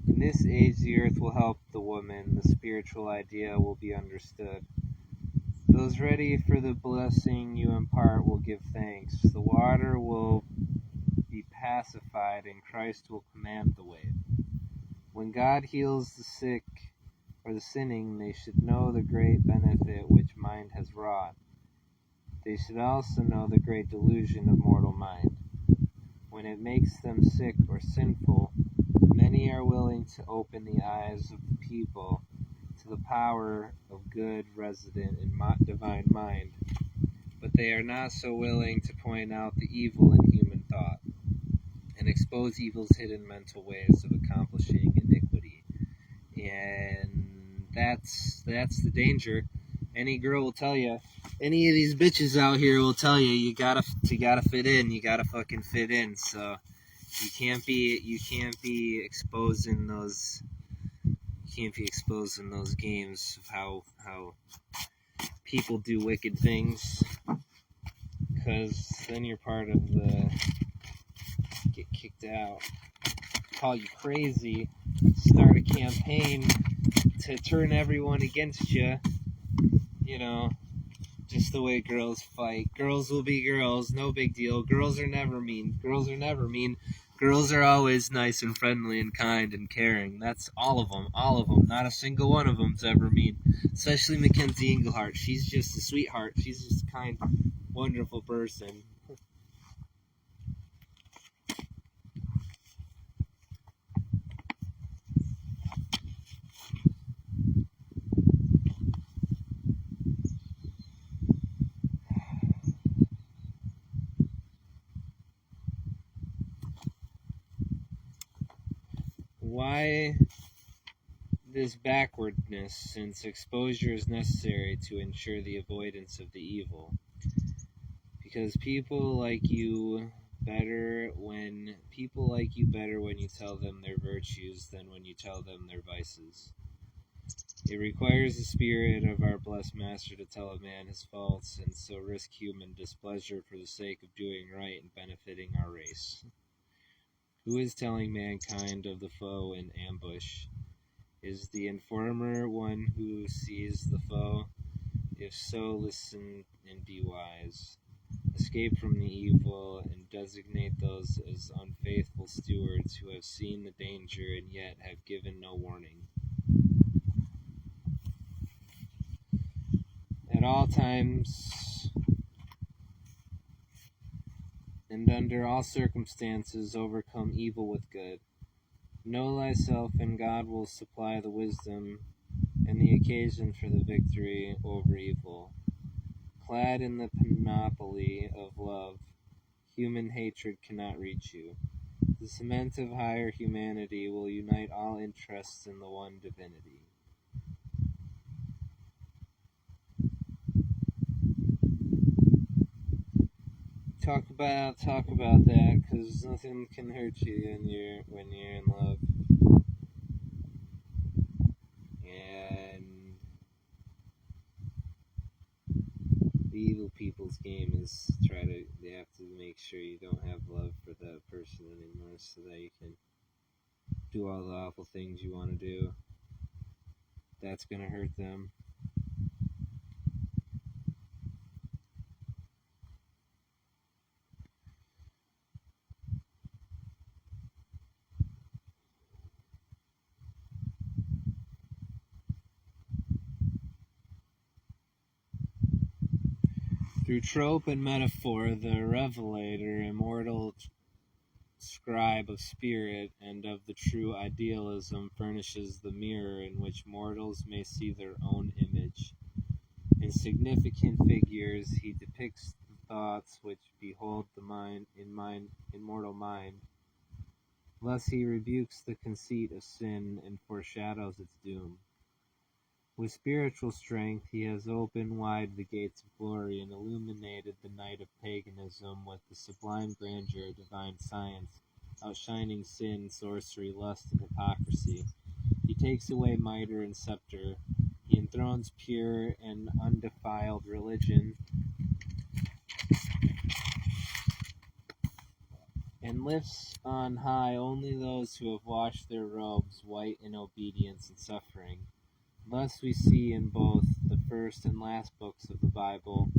In this age, the earth will help the woman, the spiritual idea will be understood. Those ready for the blessing you impart will give thanks. The water will be pacified, and Christ will command the wave. When God heals the sick or the sinning, they should know the great benefit which mind has wrought. They should also know the great delusion of mortal mind. When it makes them sick or sinful, many are willing to open the eyes of the people to the power of good resident in divine mind, but they are not so willing to point out the evil in human thought and expose evil's hidden mental ways of accomplishing iniquity. And that's the danger. Any girl will tell you, any of these bitches out here will tell you, you gotta fit in, you gotta fucking fit in. So you can't be exposing those games of how people do wicked things, because then you're part of the get kicked out, call you crazy, start a campaign to turn everyone against you. You know, just the way girls fight. Girls will be girls, no big deal. Girls are never mean. Girls are always nice and friendly and kind and caring. That's all of them. Not a single one of them's ever mean. Especially Mackenzie Engelhart. She's just a sweetheart. She's just a kind, wonderful person. Why this backwardness, since exposure is necessary to ensure the avoidance of the evil? Because people like you better when you tell them their virtues than when you tell them their vices. It requires the spirit of our blessed Master to tell a man his faults, and so risk human displeasure for the sake of doing right and benefiting our race. Who is telling mankind of the foe in ambush? Is the informer one who sees the foe? If so, listen and be wise. Escape from the evil and designate those as unfaithful stewards who have seen the danger and yet have given no warning. At all times and under all circumstances, overcome evil with good. Know thyself, and God will supply the wisdom and the occasion for the victory over evil. Clad in the panoply of love, human hatred cannot reach you. The cement of higher humanity will unite all interests in the one divinity. Talk about that, because nothing can hurt you when you're in love. And the evil people's game is they have to make sure you don't have love for that person anymore, so that you can do all the awful things you want to do. That's gonna hurt them. Through trope and metaphor, the revelator, immortal scribe of spirit and of the true idealism, furnishes the mirror in which mortals may see their own image. In significant figures, he depicts the thoughts which behold the immortal mind. Thus he rebukes the conceit of sin and foreshadows its doom. With spiritual strength he has opened wide the gates of glory and illuminated the night of paganism with the sublime grandeur of divine science, outshining sin, sorcery, lust, and hypocrisy. He takes away mitre and scepter. He enthrones pure and undefiled religion lifts on high only those who have washed their robes white in obedience and suffering. Thus we see in both the first and last books of the Bible,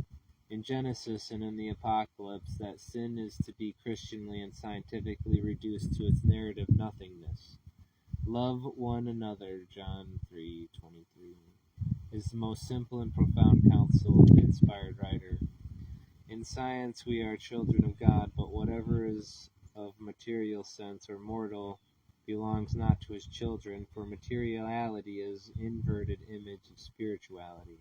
in Genesis and in the Apocalypse, that sin is to be Christianly and scientifically reduced to its narrative nothingness. Love one another, John 3:23, is the most simple and profound counsel of the inspired writer. In science we are children of God, but whatever is of material sense or mortal belongs not to his children, for materiality is inverted image of spirituality.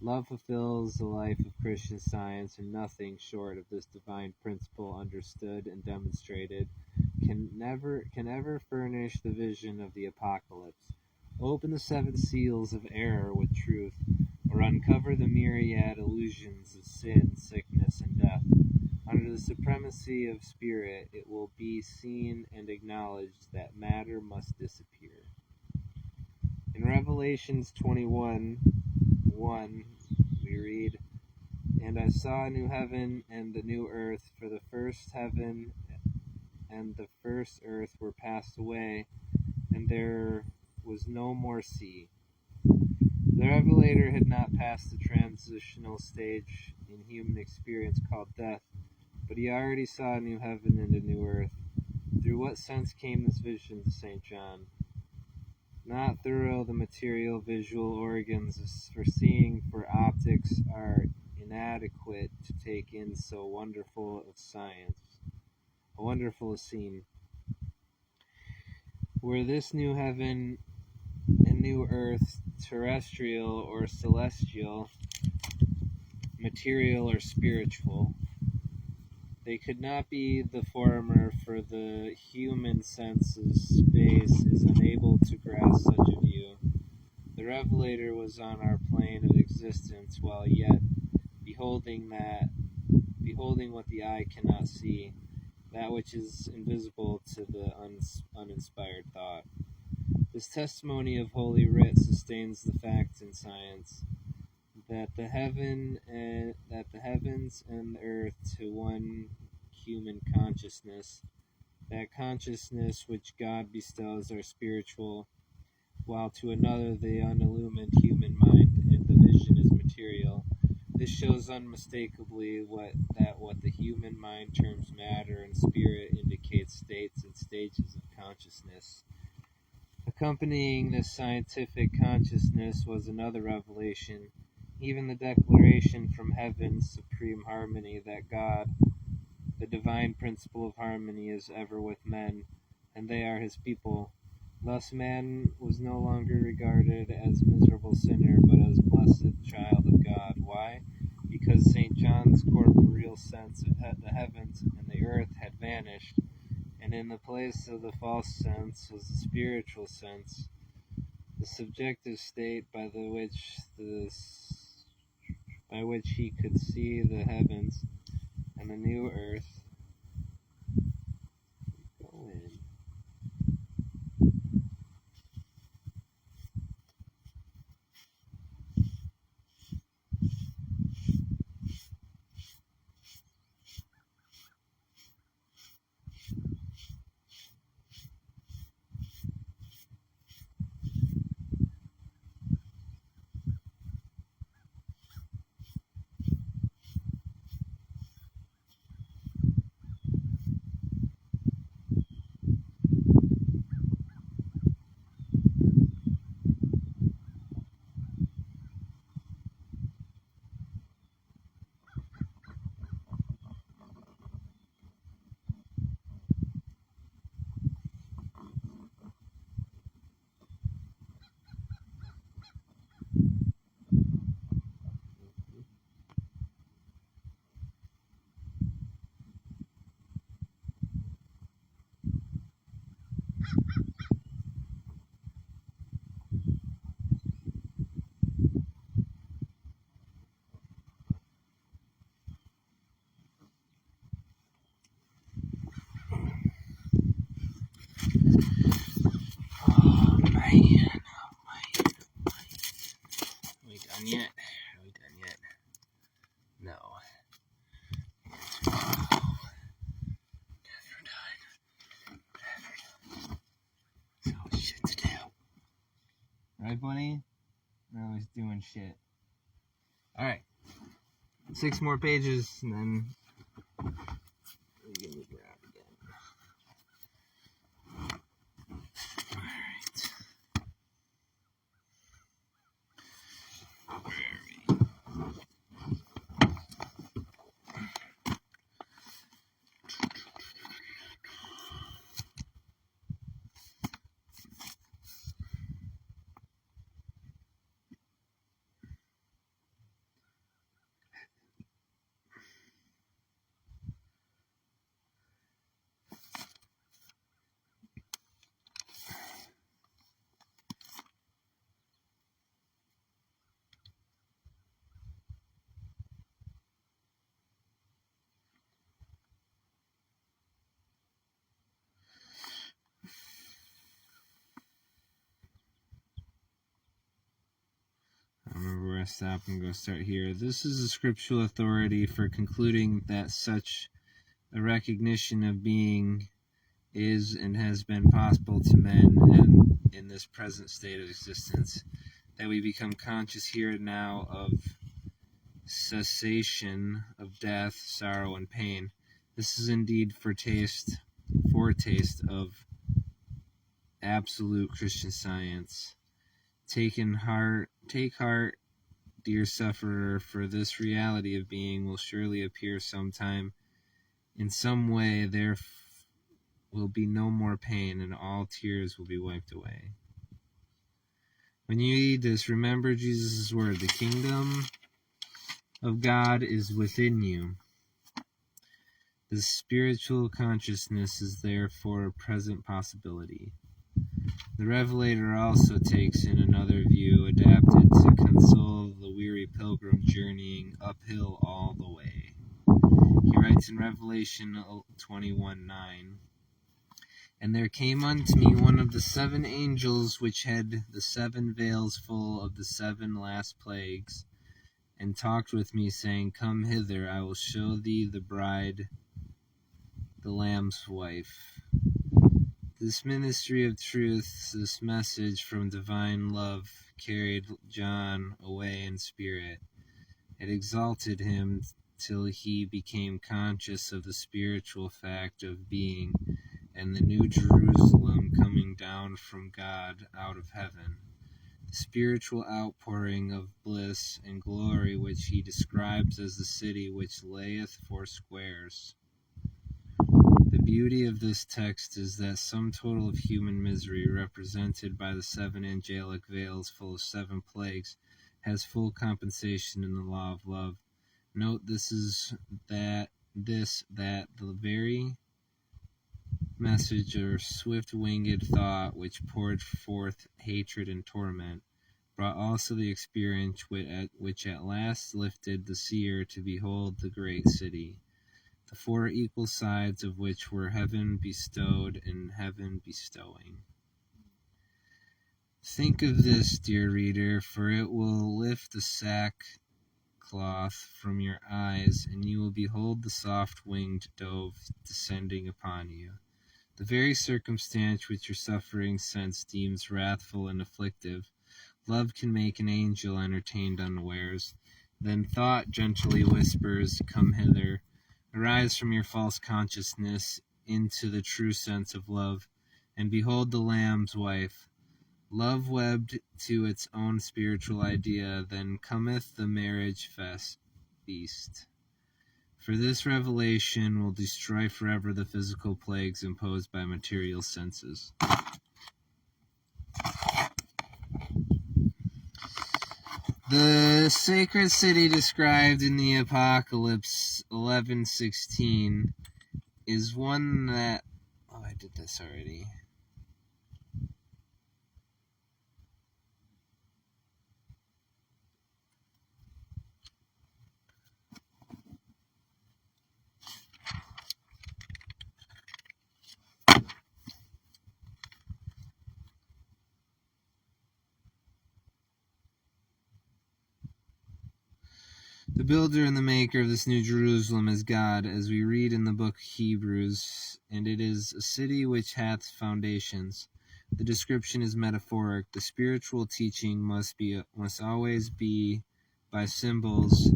Love fulfills the life of Christian Science, and nothing short of this divine principle understood and demonstrated can ever furnish the vision of the Apocalypse, open the seven seals of error with truth, or uncover the myriad illusions of sin, sickness, and death. Under the supremacy of spirit, it will be seen and acknowledged that matter must disappear. In Revelations 21:1, we read, "And I saw a new heaven and a new earth, for the first heaven and the first earth were passed away, and there was no more sea." The Revelator had not passed the transitional stage in human experience called death, but he already saw a new heaven and a new earth. Through what sense came this vision to St. John? Not through the material visual organs for seeing, for optics are inadequate to take in so wonderful of science, a wonderful scene. Were this new heaven and new earth terrestrial or celestial, material or spiritual, they could not be the former, for the human senses space is unable to grasp such a view. The Revelator was on our plane of existence, while yet beholding what the eye cannot see, that which is invisible to the uninspired thought. This testimony of Holy Writ sustains the fact in science that the heavens and the earth to one human consciousness, that consciousness which God bestows, are spiritual, while to another the unillumined human mind and the vision is material. This shows unmistakably that what the human mind terms matter and spirit indicates states and stages of consciousness. Accompanying this scientific consciousness was another revelation, even the declaration from heaven's supreme harmony that God, the divine principle of harmony, is ever with men, and they are his people. Thus man was no longer regarded as a miserable sinner, but as a blessed child of God. Why? Because St. John's corporeal sense of the heavens and the earth had vanished, and in the place of the false sense was the spiritual sense, the subjective state by which he could see the heavens and the new earth. Go in. Right, buddy? They're always doing shit. Alright. 6 more pages, and then we can grab again. Alright. Where are we? I remember where I stopped and go start here. This is a scriptural authority for concluding that such a recognition of being is and has been possible to men and in this present state of existence, that we become conscious here and now of cessation of death, sorrow, and pain. This is indeed foretaste of absolute Christian science. Take heart, dear sufferer, for this reality of being will surely appear sometime. In some way there will be no more pain, and all tears will be wiped away. When you read this, remember Jesus' word, the kingdom of God is within you. The spiritual consciousness is therefore a present possibility. The Revelator also takes in another view, adapted to console the weary pilgrim journeying uphill all the way. He writes in Revelation 21:9, "And there came unto me one of the 7 angels which had the 7 vials full of the 7 last plagues, and talked with me, saying, Come hither, I will show thee the bride, the Lamb's wife." This ministry of truth, this message from divine love, carried John away in spirit. It exalted him till he became conscious of the spiritual fact of being and the new Jerusalem coming down from God out of heaven, the spiritual outpouring of bliss and glory which he describes as the city which layeth four squares. The beauty of this text is that sum total of human misery, represented by the 7 angelic veils full of 7 plagues, has full compensation in the law of love. Note the very message or swift-winged thought which poured forth hatred and torment, brought also the experience which at last lifted the seer to behold the great city, the 4 equal sides of which were heaven bestowed and heaven bestowing. Think of this, dear reader, for it will lift the sackcloth from your eyes, and you will behold the soft-winged dove descending upon you. The very circumstance which your suffering sense deems wrathful and afflictive, love can make an angel entertained unawares. Then thought gently whispers, Come hither. Arise from your false consciousness into the true sense of love, and behold the Lamb's wife. Love webbed to its own spiritual idea, then cometh the marriage feast. For this revelation will destroy forever the physical plagues imposed by material senses. The sacred city described in the Apocalypse 11:16 is one that... Oh, I did this already. The builder and the maker of this new Jerusalem is God, as we read in the book Hebrews, and it is a city which hath foundations, the description is metaphoric. The spiritual teaching must always be by symbols.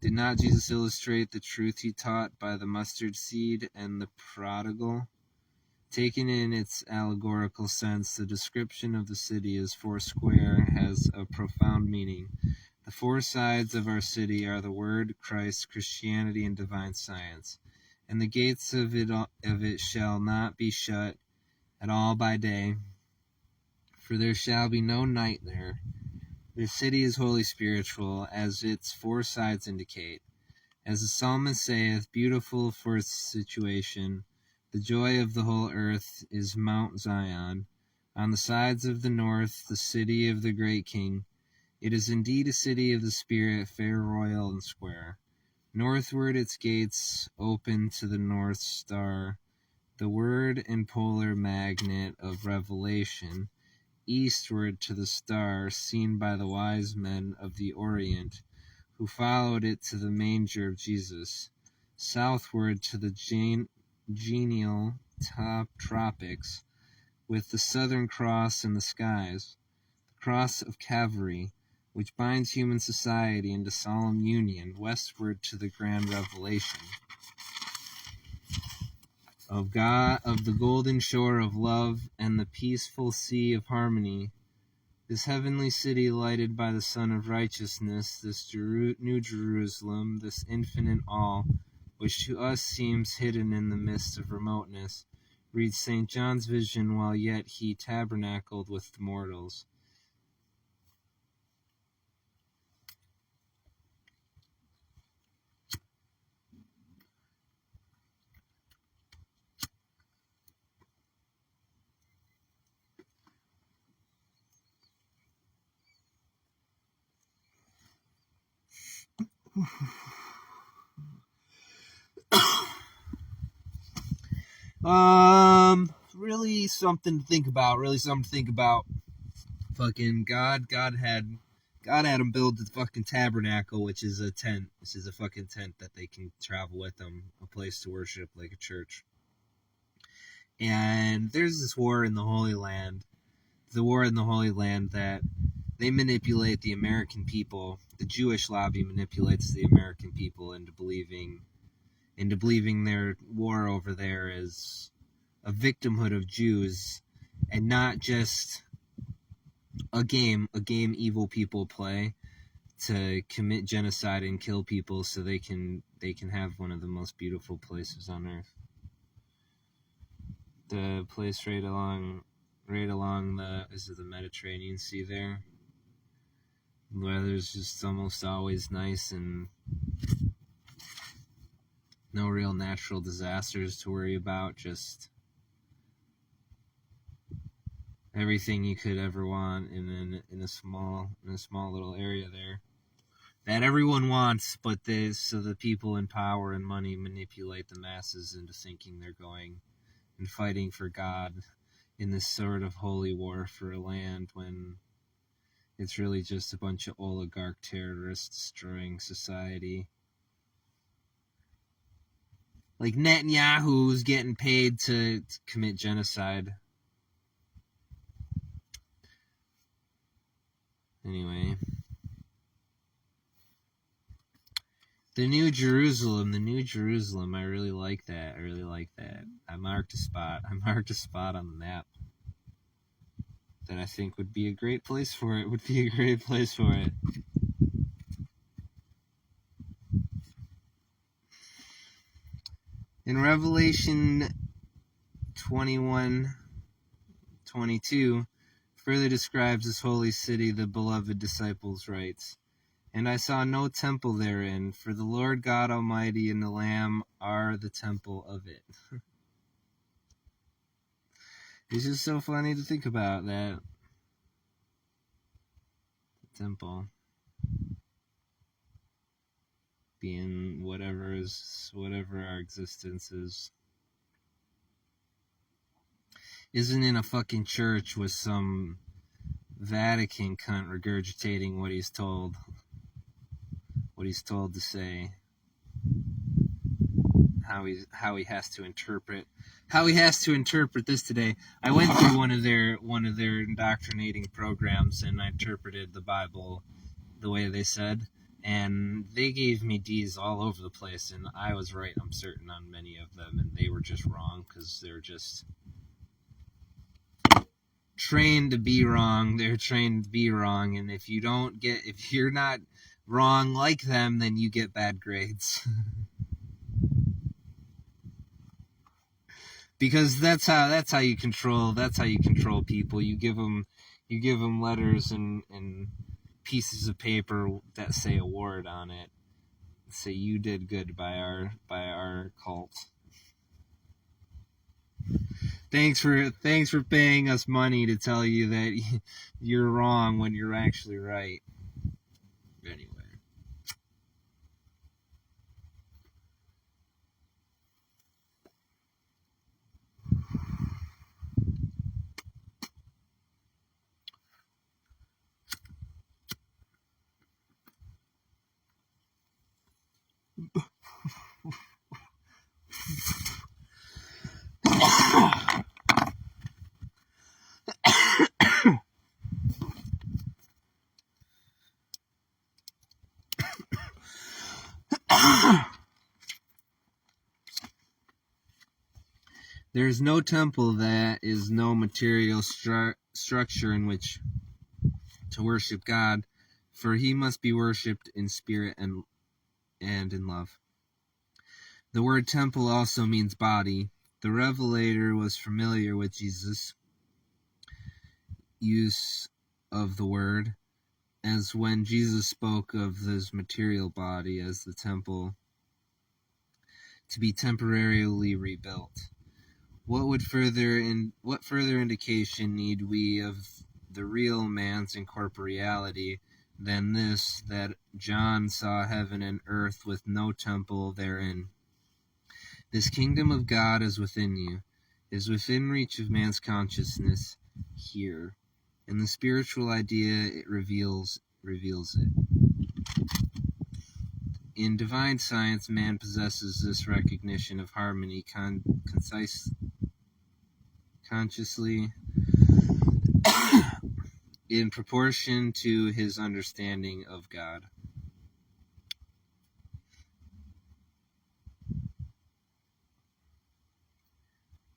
Did not Jesus illustrate the truth he taught by the mustard seed and the prodigal? Taken in its allegorical sense, the description of the city as foursquare has a profound meaning. The four sides of our city are the Word, Christ, Christianity, and divine science. And the gates of it shall not be shut at all by day, for there shall be no night there. The city is wholly spiritual, as its four sides indicate. As the psalmist saith, beautiful for its situation, the joy of the whole earth is Mount Zion. On the sides of the north, the city of the great King. It is indeed a city of the Spirit, fair, royal, and square. Northward its gates open to the North Star, the word and polar magnet of Revelation. Eastward to the star seen by the wise men of the Orient, who followed it to the manger of Jesus. Southward to the genial tropics, with the Southern Cross in the skies, the cross of Calvary, which binds human society into solemn union. Westward to the grand revelation of God, of the golden shore of love and the peaceful sea of harmony. This heavenly city lighted by the sun of righteousness, this new Jerusalem, this infinite all, which to us seems hidden in the midst of remoteness, reads St. John's vision while yet he tabernacled with the mortals. Really something to think about. Fucking God had him build the fucking tabernacle, which is a tent. This is a fucking tent that they can travel with them, a place to worship like a church. And there's this war in the Holy Land. The war in the Holy Land that they manipulate the American people. The Jewish lobby manipulates the American people into believing their war over there is a victimhood of Jews and not just a game evil people play to commit genocide and kill people so they can have one of the most beautiful places on earth. The place right along the Mediterranean Sea there. The weather's just almost always nice and no real natural disasters to worry about, just everything you could ever want in a small little area there that everyone wants, but so the people in power and money manipulate the masses into thinking they're going and fighting for God in this sort of holy war for a land when it's really just a bunch of oligarch terrorists destroying society. Like Netanyahu's getting paid to commit genocide. Anyway. The New Jerusalem, I really like that. I marked a spot on the map that I think would be a great place for it. In Revelation 21:22, further describes this holy city, the beloved disciples writes, "And I saw no temple therein, for the Lord God Almighty and the Lamb are the temple of it." It's just so funny to think about that. The temple being whatever our existence is. Isn't in a fucking church with some Vatican cunt regurgitating what he's told to say. how he has to interpret this today. I went through one of their indoctrinating programs, and I interpreted the Bible the way they said, and they gave me D's all over the place, and I was right, I'm certain, on many of them, and they were just wrong because they're just trained to be wrong. They're trained to be wrong, and if you're not wrong like them, then you get bad grades. Because that's how you control people. You give them letters and pieces of paper that say a word on it. Say you did good by our cult. Thanks for paying us money to tell you that you're wrong when you're actually right. Anyway. There is no temple that is no material structure in which to worship God, for he must be worshipped in spirit and in love. The word temple also means body. The Revelator was familiar with Jesus' use of the word, as when Jesus spoke of his material body as the temple to be temporarily rebuilt. What further indication need we of the real man's incorporeality than this, that John saw heaven and earth with no temple therein? This kingdom of God is within you, is within reach of man's consciousness here, and the spiritual idea it reveals it. In divine science, man possesses this recognition of harmony consciously in proportion to his understanding of God.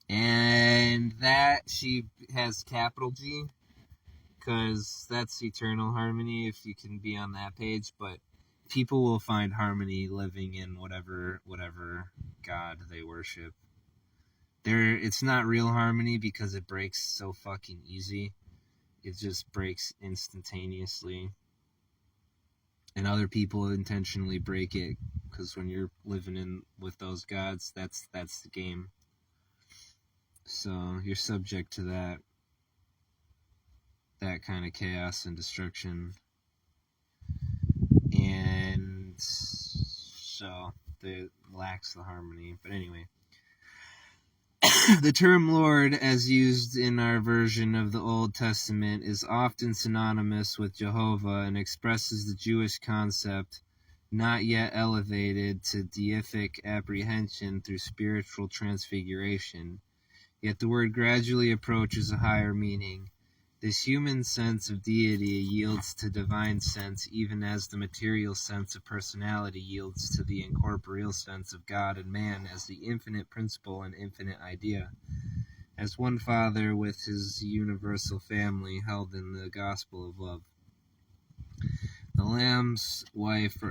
And that she has capital G, because that's eternal harmony if you can be on that page, but people will find harmony living in whatever God they worship. It's not real harmony because it breaks so fucking easy. It just breaks instantaneously. And other people intentionally break it, because when you're living in with those gods, that's the game. So you're subject to that kind of chaos and destruction. And so it lacks the harmony. But anyway. The term Lord, as used in our version of the Old Testament, is often synonymous with Jehovah and expresses the Jewish concept, not yet elevated to deific apprehension through spiritual transfiguration. Yet the word gradually approaches a higher meaning. This human sense of deity yields to divine sense, even as the material sense of personality yields to the incorporeal sense of God and man as the infinite principle and infinite idea. As one Father with his universal family held in the gospel of love. The Lamb's wife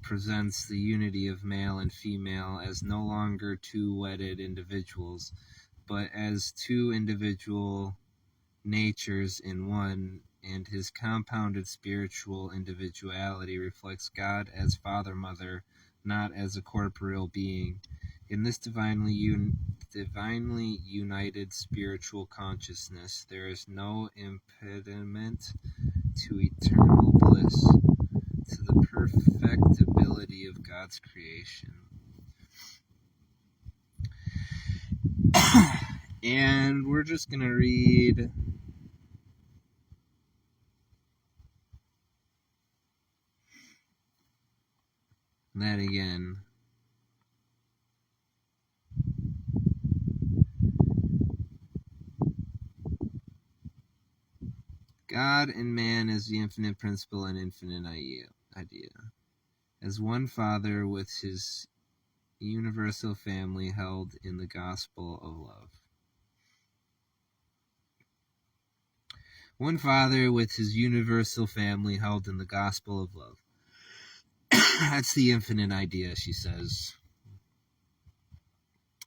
presents the unity of male and female as no longer two wedded individuals, but as two individual natures in one, and his compounded spiritual individuality reflects God as Father-Mother, not as a corporeal being. In this divinely united spiritual consciousness, there is no impediment to eternal bliss, to the perfectibility of God's creation. And we're just going to read that again. God and man as the infinite principle and infinite idea. As one Father with his universal family held in the gospel of love. One Father with his universal family held in the gospel of love. That's the infinite idea, she says.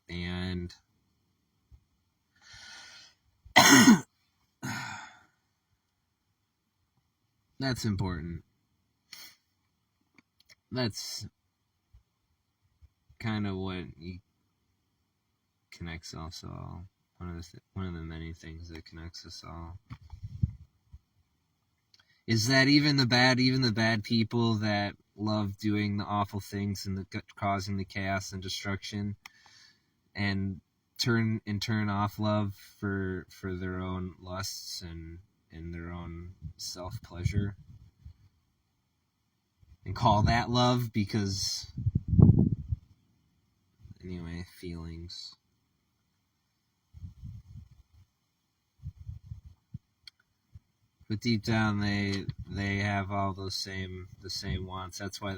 And that's important. That's kind of what connects us all. One of the many things that connects us all is that even the bad people that love doing the awful things and causing the chaos and destruction, and turn off love for their own lusts and their own self pleasure, and call that love because anyway, feelings. But deep down, they have all the same wants. That's why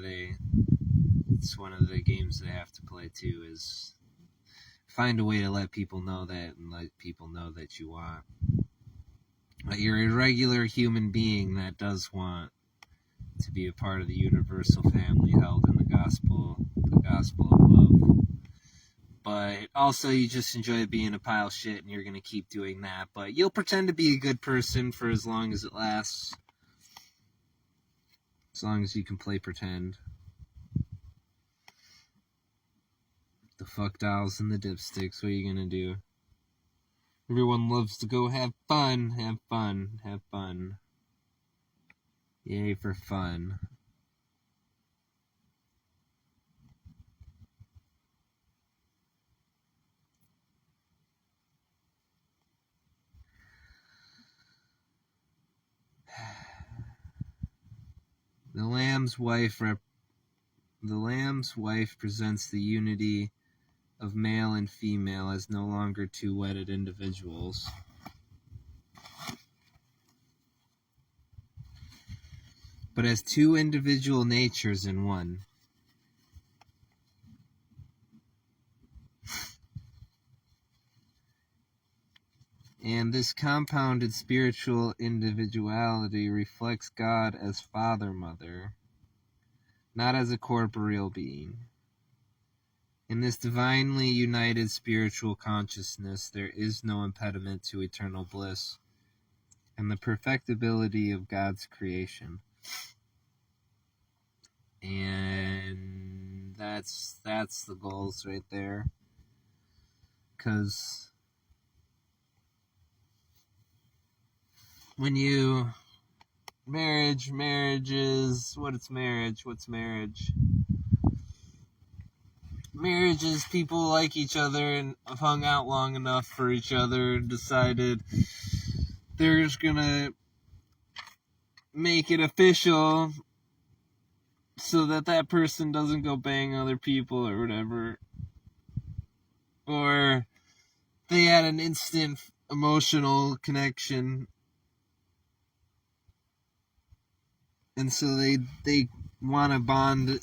it's one of the games they have to play too, is find a way to let people know that, and let people know that you want. That you're a regular human being that does want to be a part of the universal family held in the gospel of love. But also you just enjoy being a pile of shit, and you're going to keep doing that. But you'll pretend to be a good person for as long as it lasts. As long as you can play pretend. The fuck dolls and the dipsticks, what are you going to do? Everyone loves to go have fun. Yay for fun. The Lamb's wife presents the unity of male and female as no longer two wedded individuals, but as two individual natures in one. And this compounded spiritual individuality reflects God as Father-Mother, not as a corporeal being. In this divinely united spiritual consciousness, there is no impediment to eternal bliss and the perfectibility of God's creation. And that's the goals right there. Because when you... Marriage is... What's marriage? Marriage is people like each other and have hung out long enough for each other and decided they're just gonna make it official so that person doesn't go bang other people or whatever. Or they had an instant emotional connection, and so they want to bond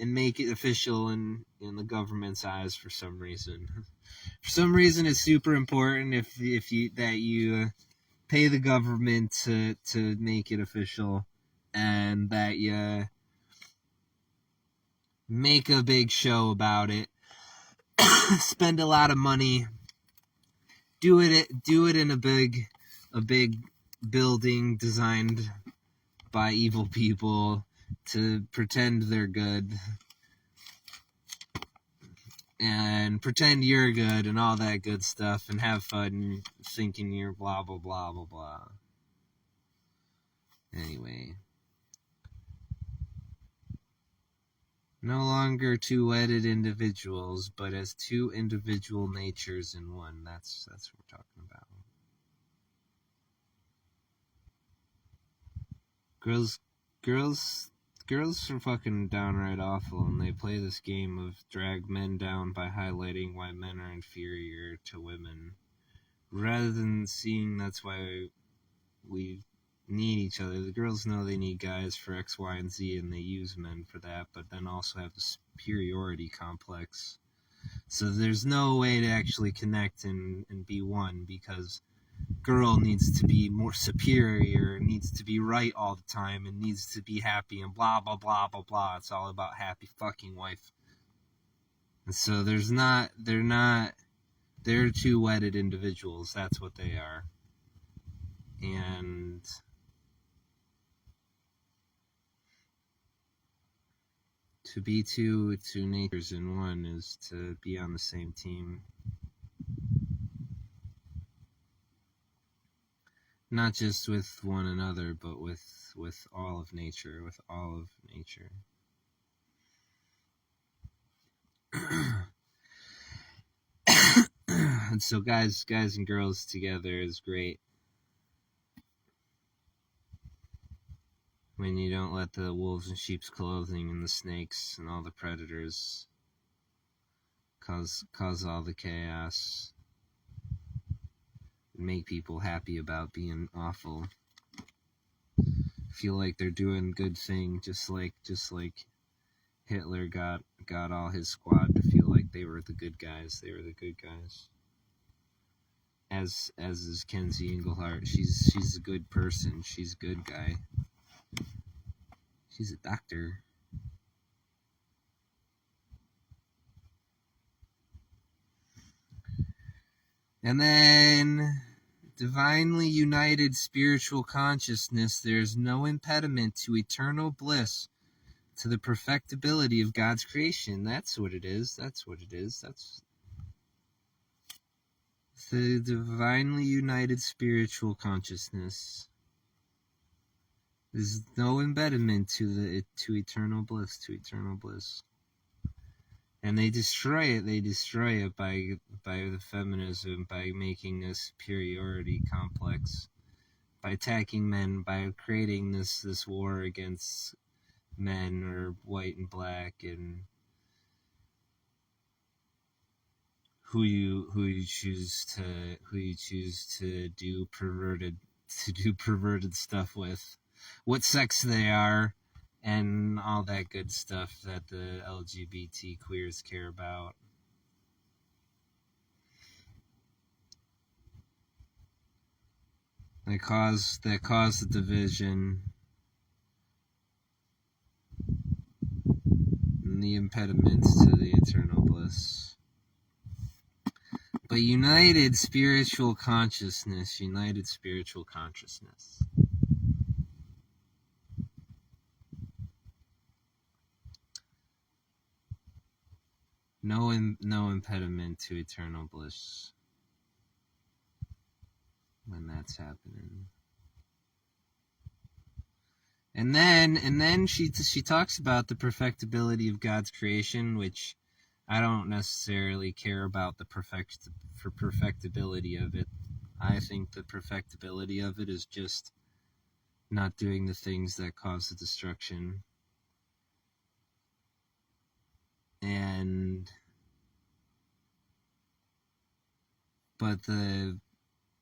and make it official in the government's eyes for some reason. For some reason, it's super important if you pay the government to make it official, and that you make a big show about it, spend a lot of money, do it in a big building designed by evil people to pretend they're good and pretend you're good and all that good stuff, and have fun thinking you're blah blah blah blah blah. Anyway, no longer two wedded individuals, but as two individual natures in one. That's what we're talking about. Girls are fucking downright awful, and they play this game of drag men down by highlighting why men are inferior to women, rather than seeing that's why we need each other. The girls know they need guys for X, Y, and Z, and they use men for that, but then also have the superiority complex. So there's no way to actually connect and be one, because girl needs to be more superior, needs to be right all the time, and needs to be happy, and blah, blah, blah, blah, blah. It's all about happy fucking wife. And so they're two wedded individuals. That's what they are. And to be two natures in one is to be on the same team. Not just with one another, but with all of nature, with all of nature. And so guys and girls together is great. When you don't let the wolves in sheep's clothing and the snakes and all the predators cause all the chaos. Make people happy about being awful. Feel like they're doing good thing, just like Hitler got all his squad to feel like they were the good guys. They were the good guys. As is Kenzie Engelhart. She's a good person. She's a good guy. She's a doctor. And then, divinely united spiritual consciousness, there is no impediment to eternal bliss, to the perfectibility of God's creation. That's what it is. That's what it is. That's the divinely united spiritual consciousness. There's no impediment to eternal bliss, to eternal bliss. And they destroy it. They destroy it by the feminism, by making a superiority complex, by attacking men, by creating this war against men, or white and black, and who you choose to do perverted stuff with, what sex they are, and all that good stuff that the LGBT queers care about. That cause the division and the impediments to the eternal bliss. But united spiritual consciousness. No impediment to eternal bliss when that's happening. And then she talks about the perfectibility of God's creation, which I don't necessarily care about the perfectibility of it. I think the perfectibility of it is just not doing the things that cause the destruction. But the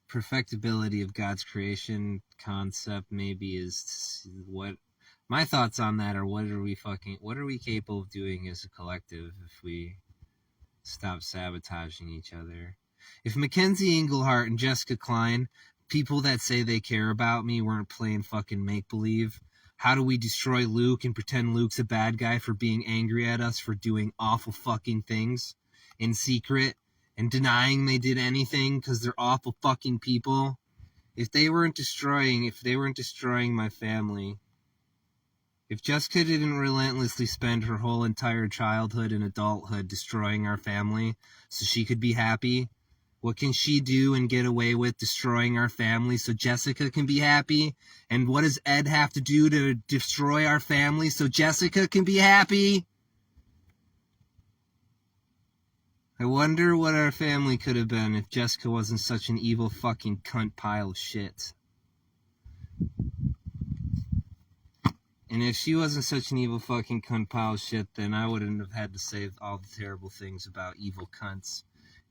perfectibility of God's creation concept maybe is what my thoughts on that are. What are we capable of doing as a collective if we stop sabotaging each other? If Mackenzie Engelhart and Jessica Klein, people that say they care about me, weren't playing fucking make-believe, how do we destroy Luke and pretend Luke's a bad guy for being angry at us for doing awful fucking things in secret and denying they did anything because they're awful fucking people? If they weren't destroying my family, if Jessica didn't relentlessly spend her whole entire childhood and adulthood destroying our family so she could be happy, what can she do and get away with destroying our family so Jessica can be happy? And what does Ed have to do to destroy our family so Jessica can be happy? I wonder what our family could have been if Jessica wasn't such an evil fucking cunt pile of shit. And if she wasn't such an evil fucking cunt pile of shit, then I wouldn't have had to say all the terrible things about evil cunts.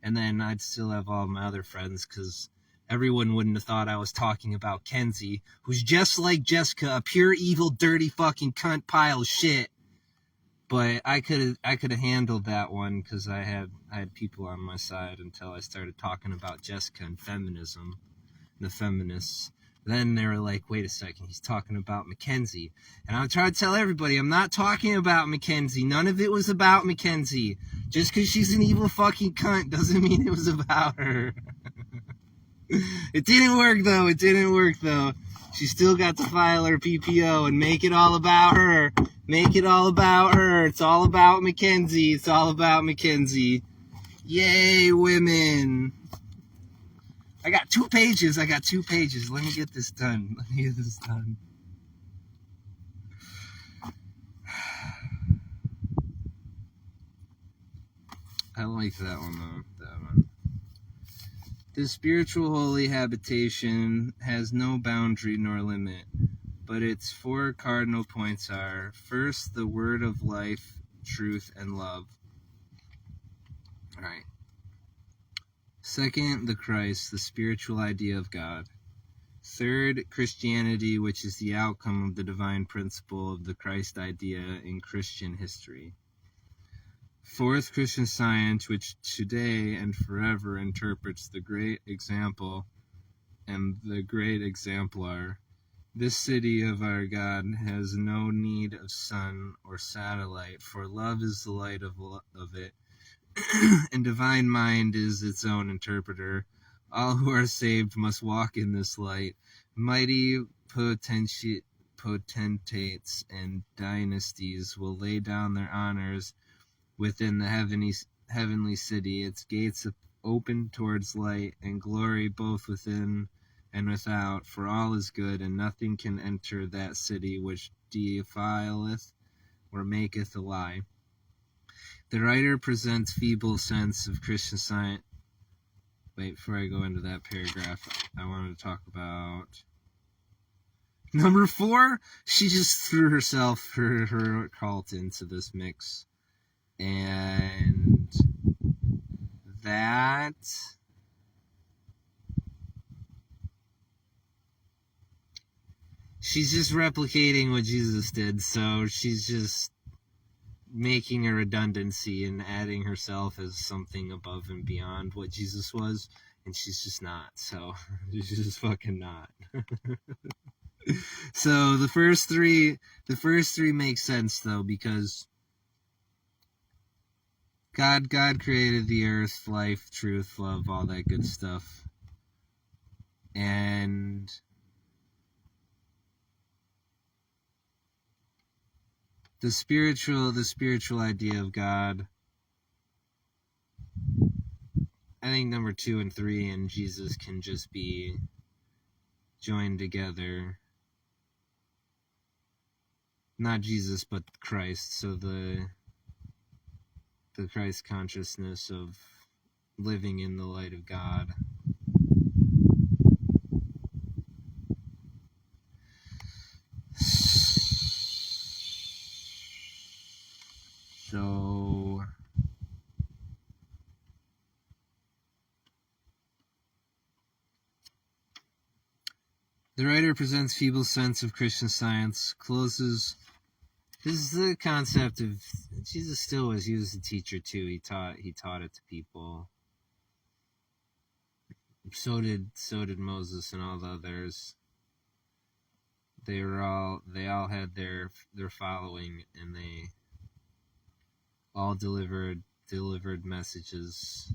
And then I'd still have all my other friends, because everyone wouldn't have thought I was talking about Kenzie, who's just like Jessica, a pure evil, dirty fucking cunt pile of shit. But I could have handled that one because I had people on my side until I started talking about Jessica and feminism, the feminists. Then they were like, wait a second, he's talking about Mackenzie. And I'm trying to tell everybody, I'm not talking about Mackenzie. None of it was about Mackenzie. Just because she's an evil fucking cunt doesn't mean it was about her. It didn't work though. She still got to file her PPO and make it all about her. It's all about Mackenzie. Yay, women. I got 2 pages. Let me get this done. I like that one, though. The spiritual holy habitation has no boundary nor limit, but its 4 cardinal points are, first, the word of life, truth, and love. All right. Second, the Christ, the spiritual idea of God. Third, Christianity, which is the outcome of the divine principle of the Christ idea in Christian history. Fourth, Christian Science, which today and forever interprets the great example and the great exemplar. This city of our God has no need of sun or satellite, for love is the light of it, and divine mind is its own interpreter. All who are saved must walk in this light. Mighty potentates and dynasties will lay down their honors within the heavenly city, its gates open towards light and glory both within and without, for all is good, and nothing can enter that city which defileth or maketh a lie. The writer presents feeble sense of Christian Science. Wait, before I go into that paragraph, I wanted to talk about number 4. She just threw herself, her cult into this mix. And that she's just replicating what Jesus did, so she's just making a redundancy and adding herself as something above and beyond what Jesus was, and she's just not, so she's just fucking not. So the first three make sense though, because God created the earth, life, truth, love, all that good stuff. And the spiritual idea of God, I think number 2 and 3 and Jesus can just be joined together. Not Jesus, but Christ. So the Christ consciousness of living in the light of God. So the writer presents feeble sense of Christian Science, closes. This is the concept of Jesus still was. He was a teacher too. He taught it to people. So did Moses and all the others. They all had their following, and they all delivered messages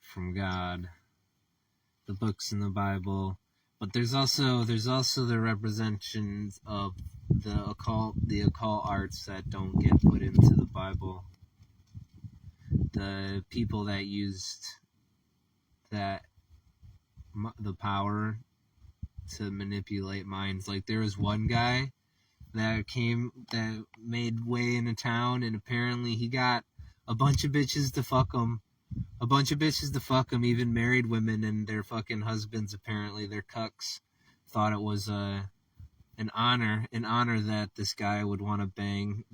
from God. The books in the Bible. But there's also the representations of the occult arts that don't get put into the Bible. The people that used the power to manipulate minds. Like there was one guy that made way in a town, and apparently he got a bunch of bitches to fuck him. Even married women, and their fucking husbands, apparently their cucks, thought it was an honor that this guy would want to bang,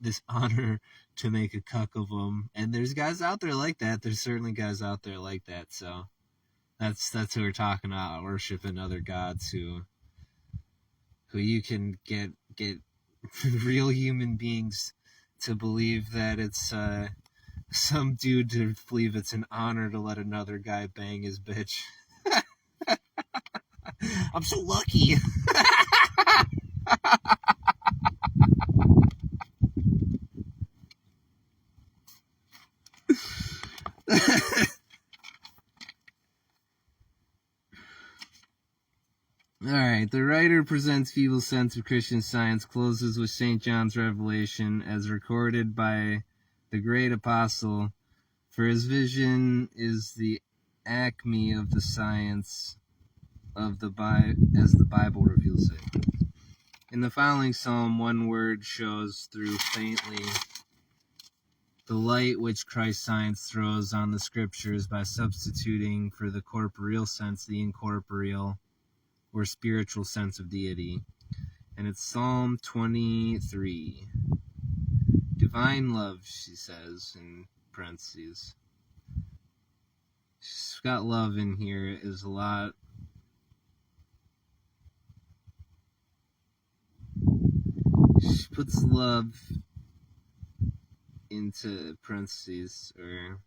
this honor to make a cuck of them. And there's guys out there like that. There's certainly guys out there like that. So That's who we're talking about, worshiping other gods who you can get real human beings to believe that it's some dude to believe it's an honor to let another guy bang his bitch. I'm so lucky. Alright, the writer presents Feble's sense of Christian Science, closes with St. John's Revelation as recorded by the great apostle, for his vision is the acme of the science of the as the Bible reveals it. In the following psalm, one word shows through faintly the light which Christ's science throws on the scriptures by substituting for the corporeal sense the incorporeal or spiritual sense of deity. And it's Psalm 23. Divine love, she says in parentheses. She's got love in here is a lot. She puts love into parentheses, or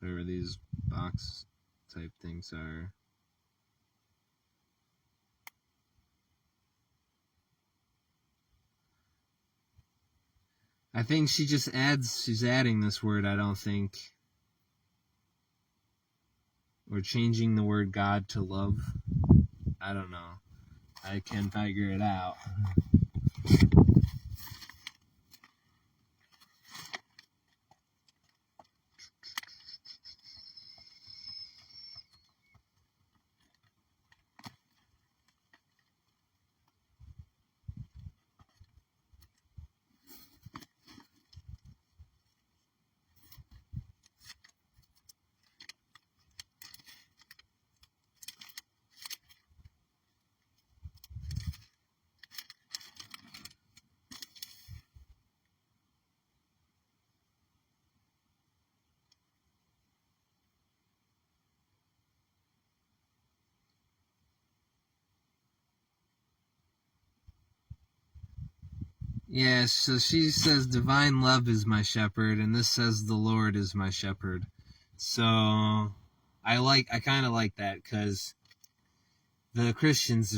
whatever these box type things are. I think she's adding this word, I don't think. Or changing the word God to love. I don't know. I can figure it out. Yeah, so she says divine love is my shepherd, and this says the Lord is my shepherd. So I kind of like that, because the Christians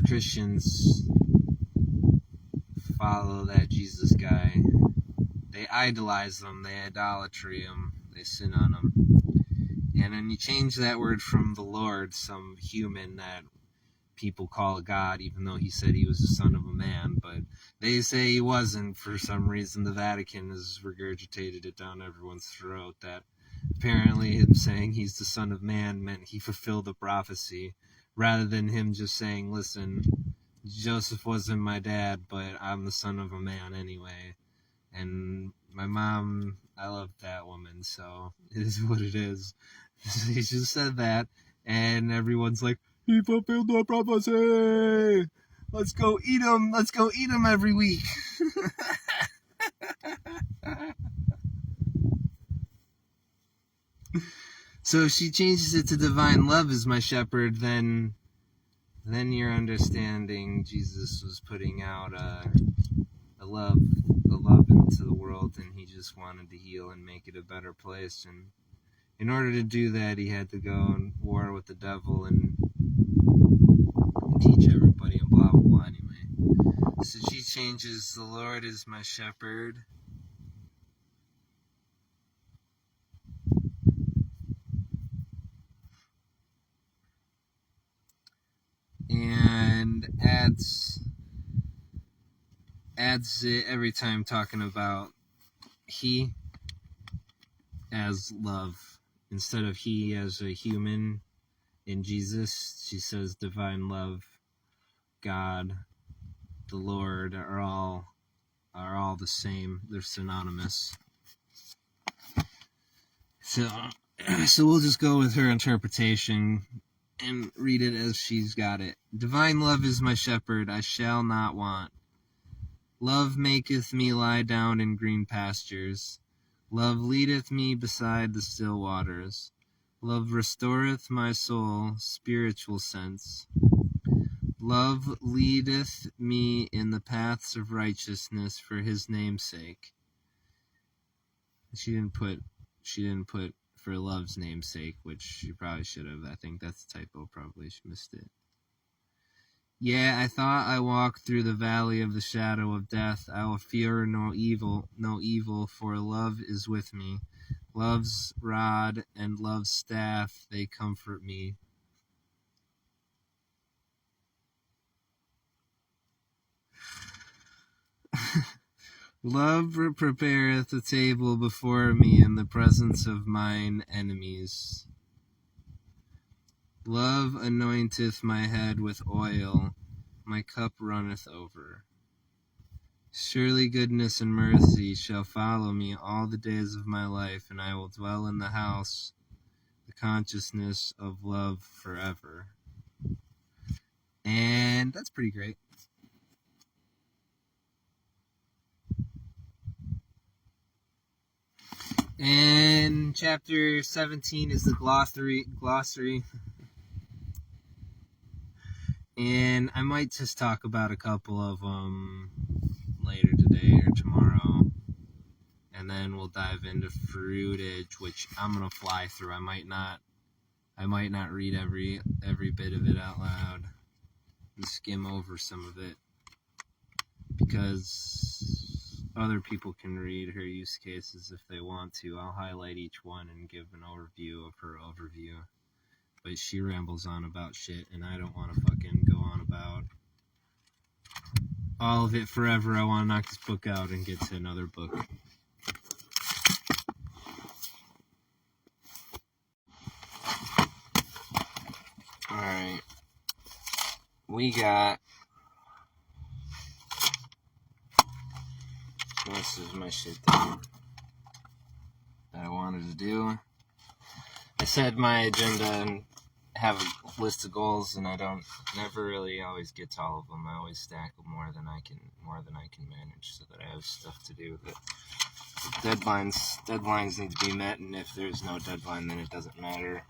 follow that Jesus guy. They idolize him, they idolatry him, they sin on him. And then you change that word from the Lord, some human that people call God, even though he said he was the son of a man, but they say he wasn't. For some reason, the Vatican has regurgitated it down everyone's throat that apparently him saying he's the son of man meant he fulfilled the prophecy, rather than him just saying, listen, Joseph wasn't my dad, but I'm the son of a man anyway. And my mom, I love that woman, so it is what it is. He just said that, and everyone's like, he fulfilled the prophecy! Let's go eat him! Let's go eat him every week! So if she changes it to divine love is my shepherd, then you're understanding Jesus was putting out a love into the world, and he just wanted to heal and make it a better place. And in order to do that, he had to go and war with the devil and teach everybody and blah blah blah. Anyway, so she changes the Lord is my shepherd. And adds it every time, talking about he as love instead of he as a human. In Jesus, she says divine love, God, the Lord are all the same. They're synonymous. So we'll just go with her interpretation and read it as she's got it. Divine love is my shepherd, I shall not want. Love maketh me lie down in green pastures. Love leadeth me beside the still waters. Love restoreth my soul, spiritual sense. Love leadeth me in the paths of righteousness for his name's sake. She didn't put for love's name's sake, which she probably should have. I think that's a typo, probably. She missed it. Yeah, I thought I walked through the valley of the shadow of death. I will fear no evil, for love is with me. Love's rod and love's staff, they comfort me. Love prepareth a table before me in the presence of mine enemies. Love anointeth my head with oil, my cup runneth over. Surely goodness and mercy shall follow me all the days of my life, and I will dwell in the house, the consciousness of love forever. And that's pretty great. And chapter 17 is the glossary. And I might just talk about a couple of them later today or tomorrow. And then we'll dive into fruitage, which I'm gonna fly through. I might not read every bit of it out loud and skim over some of it, because other people can read her use cases if they want to. I'll highlight each one and give an overview of her overview. But she rambles on about shit, and I don't want to fucking go on about all of it forever. I want to knock this book out and get to another book. Alright. We got... This is my shit that I wanted to do. I said my agenda and have a list of goals, and I never really always get to all of them. I always stack them more than I can manage, so that I have stuff to do. But deadlines need to be met, and if there's no deadline, then it doesn't matter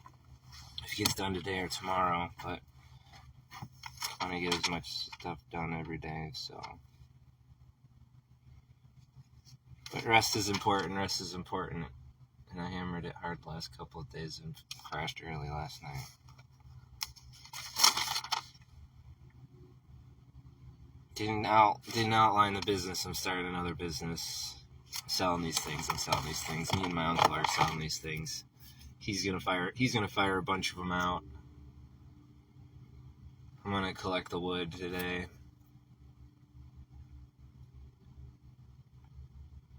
if it gets done today or tomorrow. But I want to get as much stuff done every day, so. But rest is important. And I hammered it hard the last couple of days and crashed early last night. Didn't outline the business. I'm starting another business. I'm selling these things. Me and my uncle are selling these things. He's gonna fire a bunch of them out. I'm gonna collect the wood today.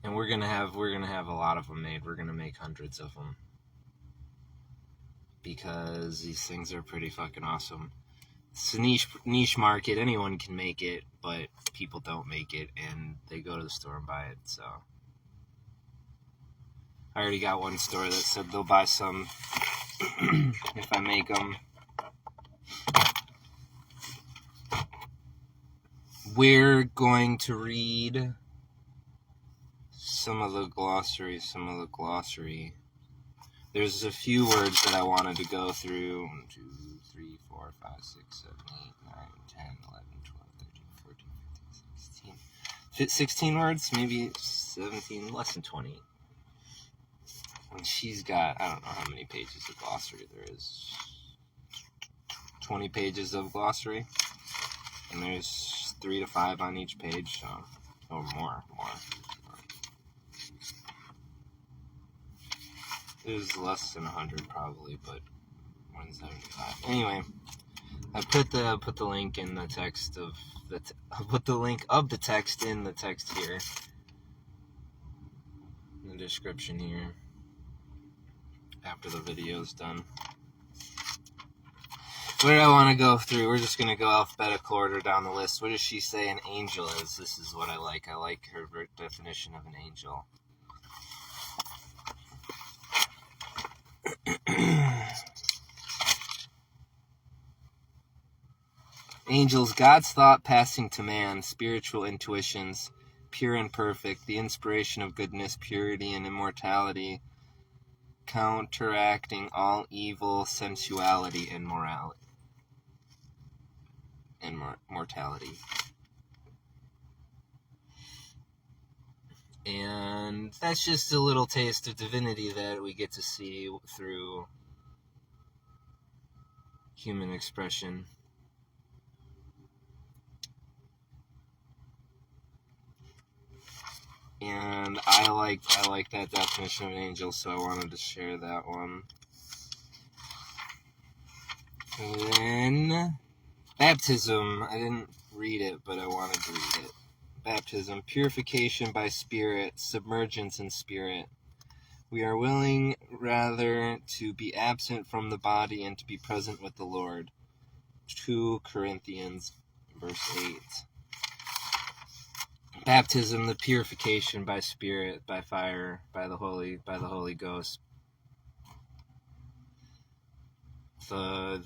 And we're gonna have a lot of them made. We're gonna make hundreds of them, because these things are pretty fucking awesome. It's a niche market. Anyone can make it, but people don't make it, and they go to the store and buy it. So I already got one store that said they'll buy some if I make them. We're going to read some of the glossary. There's a few words that I wanted to go through. 1, 2, 3, 4, 5, 6, 7, 8, 9, 10, 11, 12, 13, 14, 15, 16. 16 words, maybe 17, less than 20. And she's got, I don't know how many pages of glossary there is. 20 pages of glossary. And there's 3 to 5 on each page, so, or more. There's less than 100 probably, but 175. Anyway, I put the link in the text of put the link of the text in the text here, in the description here, after the video's done. What do I want to go through? We're just going to go alphabetical order down the list. What does she say an angel is? This is what I like. I like her definition of an angel. Angels, God's thought passing to man, spiritual intuitions, pure and perfect, the inspiration of goodness, purity, and immortality, counteracting all evil, sensuality, and morality. And mortality. And that's just a little taste of divinity that we get to see through human expression. And I like that definition of an angel, so I wanted to share that one. And then baptism. I didn't read it, but I wanted to read it. Baptism, purification by spirit, submergence in spirit. We are willing rather to be absent from the body and to be present with the Lord. 2 Corinthians, verse 8. Baptism, the purification by spirit, by fire, by the Holy Ghost.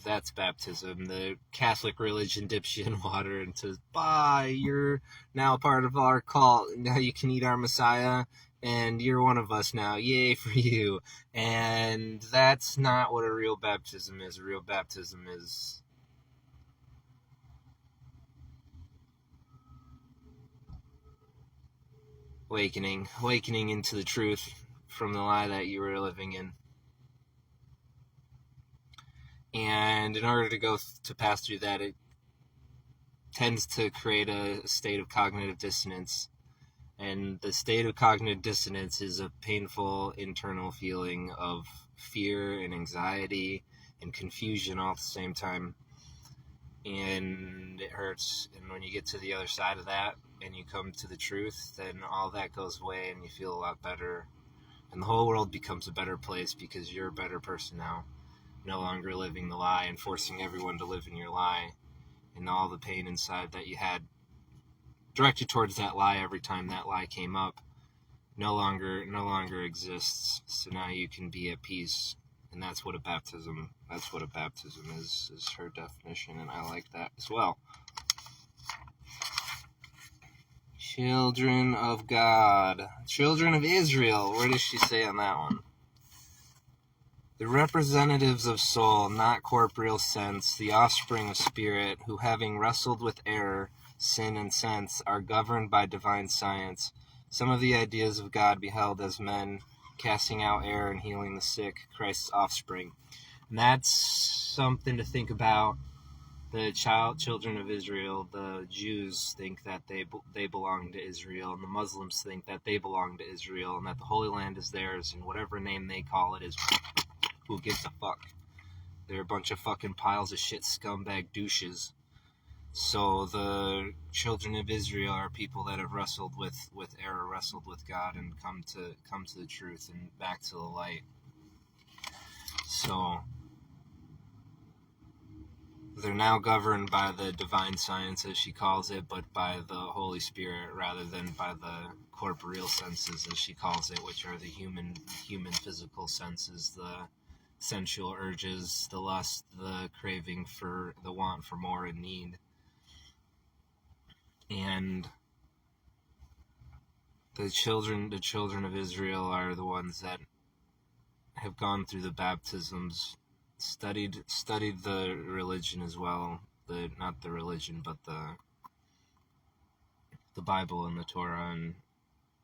That's baptism. The Catholic religion dips you in water and says, "Bye, you're now part of our cult. Now you can eat our Messiah, and you're one of us now. Yay for you." And that's not what a real baptism is. A real baptism is awakening into the truth from the lie that you were living in. And in order to pass through that, it tends to create a state of cognitive dissonance. And the state of cognitive dissonance is a painful internal feeling of fear and anxiety and confusion all at the same time. And it hurts. And when you get to the other side of that and you come to the truth, then all that goes away and you feel a lot better. And the whole world becomes a better place because you're a better person now. No longer living the lie and forcing everyone to live in your lie, and all the pain inside that you had directed towards that lie every time that lie came up no longer exists. So now you can be at peace, and that's what a baptism is her definition, and I like that as well. Children of God, children of Israel. Where does she say on that one? The representatives of soul, not corporeal sense, the offspring of spirit, who having wrestled with error, sin, and sense, are governed by divine science. Some of the ideas of God beheld as men, casting out error and healing the sick, Christ's offspring. And that's something to think about. The children of Israel, the Jews think that they belong to Israel, and the Muslims think that they belong to Israel, and that the Holy Land is theirs, and whatever name they call it is. Who gives a fuck? They're a bunch of fucking piles of shit scumbag douches. So the children of Israel are people that have wrestled with error, wrestled with God, and come to the truth and back to the light. So they're now governed by the divine science, as she calls it, but by the Holy Spirit rather than by the corporeal senses, as she calls it, which are the human physical senses, the sensual urges, the lust, the craving for, the want for more and need. And the children of Israel are the ones that have gone through the baptisms, studied the religion as well, not the religion, but the Bible and the Torah, and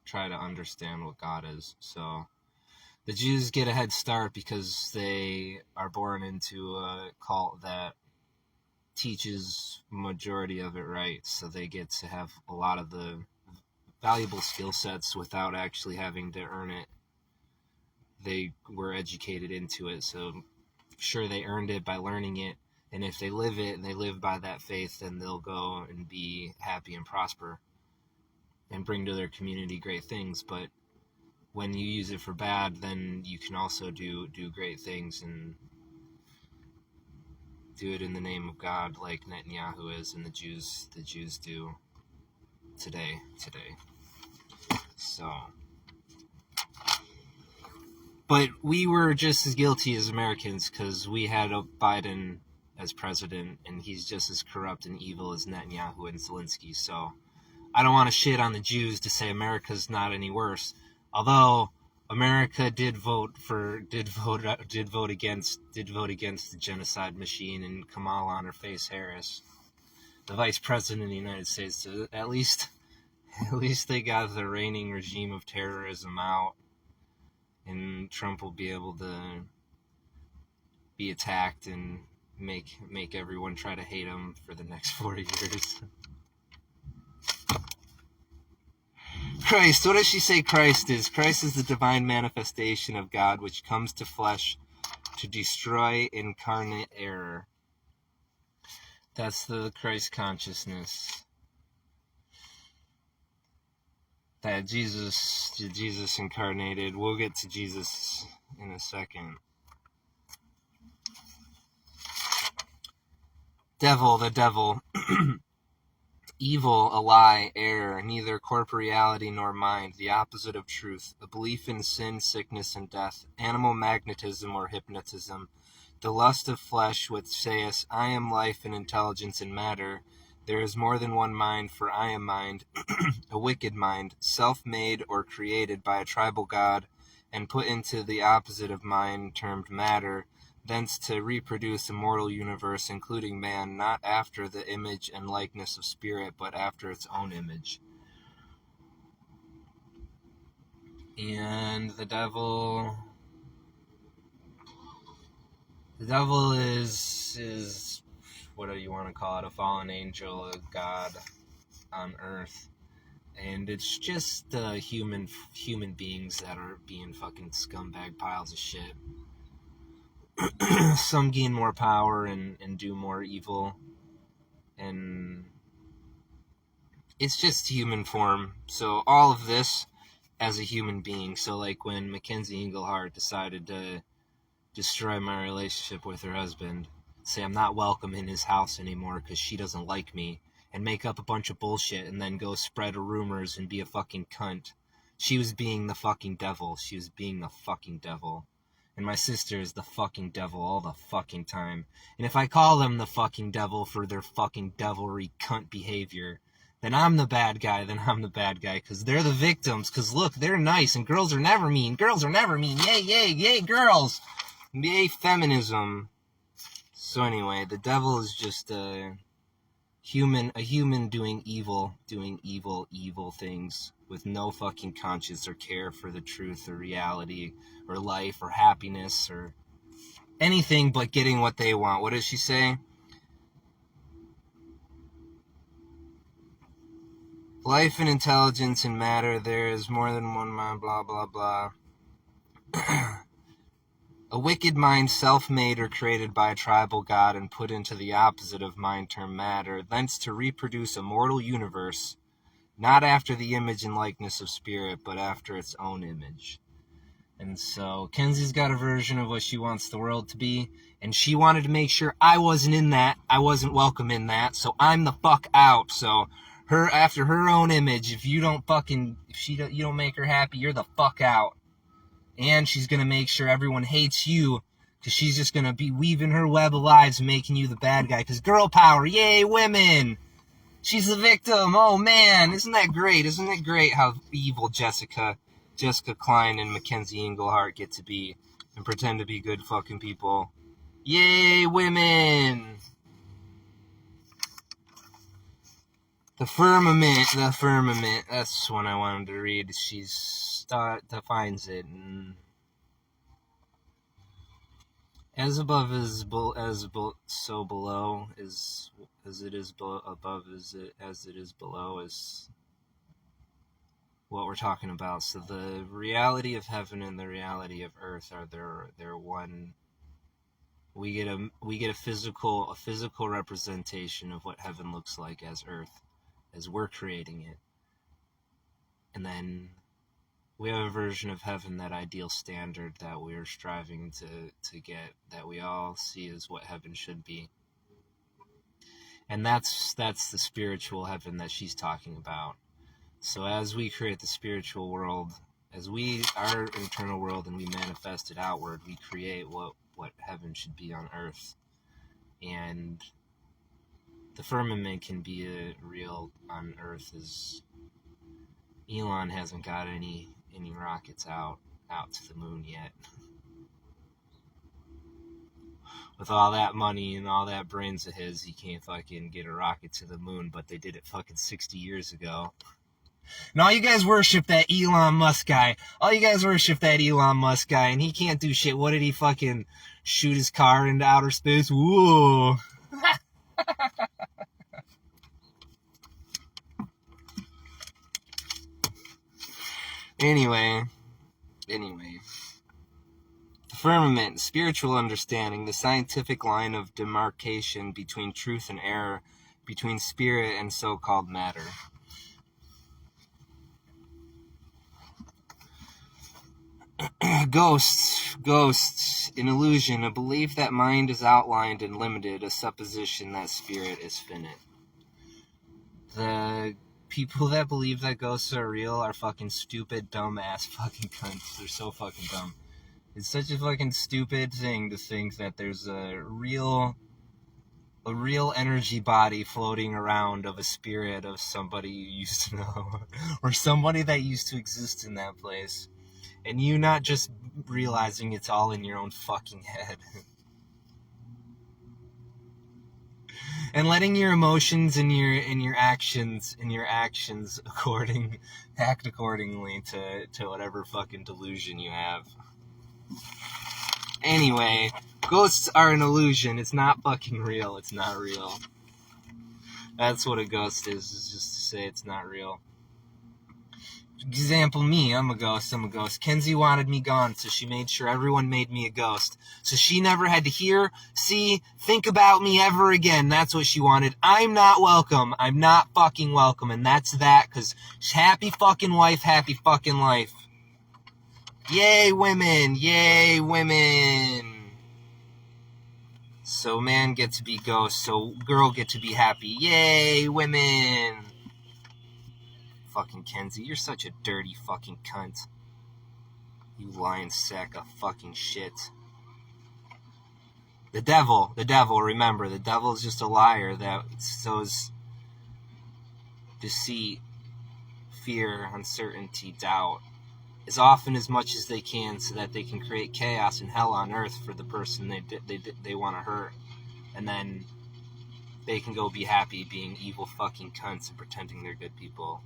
try to understand what God is. So the Jews get a head start because they are born into a cult that teaches majority of it right, so they get to have a lot of the valuable skill sets without actually having to earn it. They were educated into it, so sure, they earned it by learning it, and if they live it and they live by that faith, then they'll go and be happy and prosper and bring to their community great things. But when you use it for bad, then you can also do great things and do it in the name of God, like Netanyahu is, and the Jews do today. So, but we were just as guilty as Americans, because we had a Biden as president, and he's just as corrupt and evil as Netanyahu and Zelensky. So I don't want to shit on the Jews to say America's not any worse. Although America did vote against the genocide machine and Kamala on her face Harris, the vice president of the United States. So at least they got the reigning regime of terrorism out, and Trump will be able to be attacked and make everyone try to hate him for the next 40 years. Christ, what does she say Christ is? Christ is the divine manifestation of God which comes to flesh to destroy incarnate error. That's the Christ consciousness. That Jesus incarnated. We'll get to Jesus in a second. The devil. Evil, a lie, error, neither corporeality nor mind, the opposite of truth, a belief in sin, sickness, and death, animal magnetism or hypnotism, the lust of flesh which saith, I am life and intelligence and matter, there is more than one mind, for I am mind, a wicked mind, self-made or created by a tribal god, and put into the opposite of mind, termed matter, thence to reproduce a mortal universe, including man, not after the image and likeness of spirit, but after its own image. And the devil is what do you want to call it? A fallen angel, a god on earth. And it's just human beings that are being fucking scumbag piles of shit. Some gain more power and do more evil, and it's just human form. So all of this as a human being. So like when Mackenzie Engelhardt decided to destroy my relationship with her husband, say I'm not welcome in his house anymore because she doesn't like me, and make up a bunch of bullshit and then go spread rumors and be a fucking cunt. She was being the fucking devil. She was being the fucking devil. And my sister is the fucking devil all the fucking time. And if I call them the fucking devil for their fucking devilry cunt behavior, then I'm the bad guy, because they're the victims, because look, they're nice, and girls are never mean. Yay, yay, yay, girls! Yay, feminism. So anyway, the devil is just a human doing evil things with no fucking conscience or care for the truth or reality or life or happiness or anything but getting what they want. What does she say? Life and intelligence and matter, there is more than one mind, blah, blah, blah. A wicked mind, self-made or created by a tribal god and put into the opposite of mind term matter, thence to reproduce a mortal universe, not after the image and likeness of spirit, but after its own image. And so Kenzie's got a version of what she wants the world to be, and she wanted to make sure I wasn't in that, I wasn't welcome in that, so I'm the fuck out. So her, after her own image, if you don't make her happy, you're the fuck out. And she's going to make sure everyone hates you, because she's just going to be weaving her web of lies and making you the bad guy. Because girl power, yay, women! She's the victim, oh man, isn't that great? Isn't it great how evil Jessica Klein and Mackenzie Engelhardt get to be and pretend to be good fucking people? Yay, women! The firmament, that's one I wanted to read. She defines it. And as above is so below, as it is above as it is below, is what we're talking about. So the reality of heaven and the reality of earth are they're one. We get a physical representation of what heaven looks like as earth, as we're creating it. And then we have a version of heaven, that ideal standard that we're striving to get, that we all see as what heaven should be. And that's the spiritual heaven that she's talking about. So as we create the spiritual world, our internal world, and we manifest it outward, we create what heaven should be on earth. And the firmament can be real on earth, as Elon hasn't got any rockets out out to the moon yet. With all that money and all that brains of his, he can't fucking get a rocket to the moon, but they did it fucking 60 years ago. And all you guys worship that Elon Musk guy. And he can't do shit. What did he fucking shoot his car into outer space? Whoa. Anyway. The firmament, spiritual understanding, the scientific line of demarcation between truth and error, between spirit and so-called matter. Ghosts, an illusion, a belief that mind is outlined and limited, a supposition that spirit is finite. The people that believe that ghosts are real are fucking stupid, dumb-ass fucking cunts. They're so fucking dumb. It's such a fucking stupid thing to think that there's a real energy body floating around of a spirit of somebody you used to know, or somebody that used to exist in that place. And you not just realizing it's all in your own fucking head. And letting your emotions and your actions act accordingly to whatever fucking delusion you have. Anyway, ghosts are an illusion. It's not fucking real. It's not real. That's what a ghost is just to say it's not real. Example, me, I'm a ghost. Kenzie wanted me gone, so she made sure everyone made me a ghost. So she never had to hear, see, think about me ever again. That's what she wanted. I'm not welcome. I'm not fucking welcome, and that's that, because happy fucking wife, happy fucking life. Yay, women! Yay, women! So man get to be ghost, so girl get to be happy. Yay, women! Fucking Kenzie, you're such a dirty fucking cunt. You lying sack of fucking shit. The devil, remember, the devil is just a liar that sows deceit, fear, uncertainty, doubt, as often as much as they can so that they can create chaos and hell on earth for the person they want to hurt. And then they can go be happy being evil fucking cunts and pretending they're good people.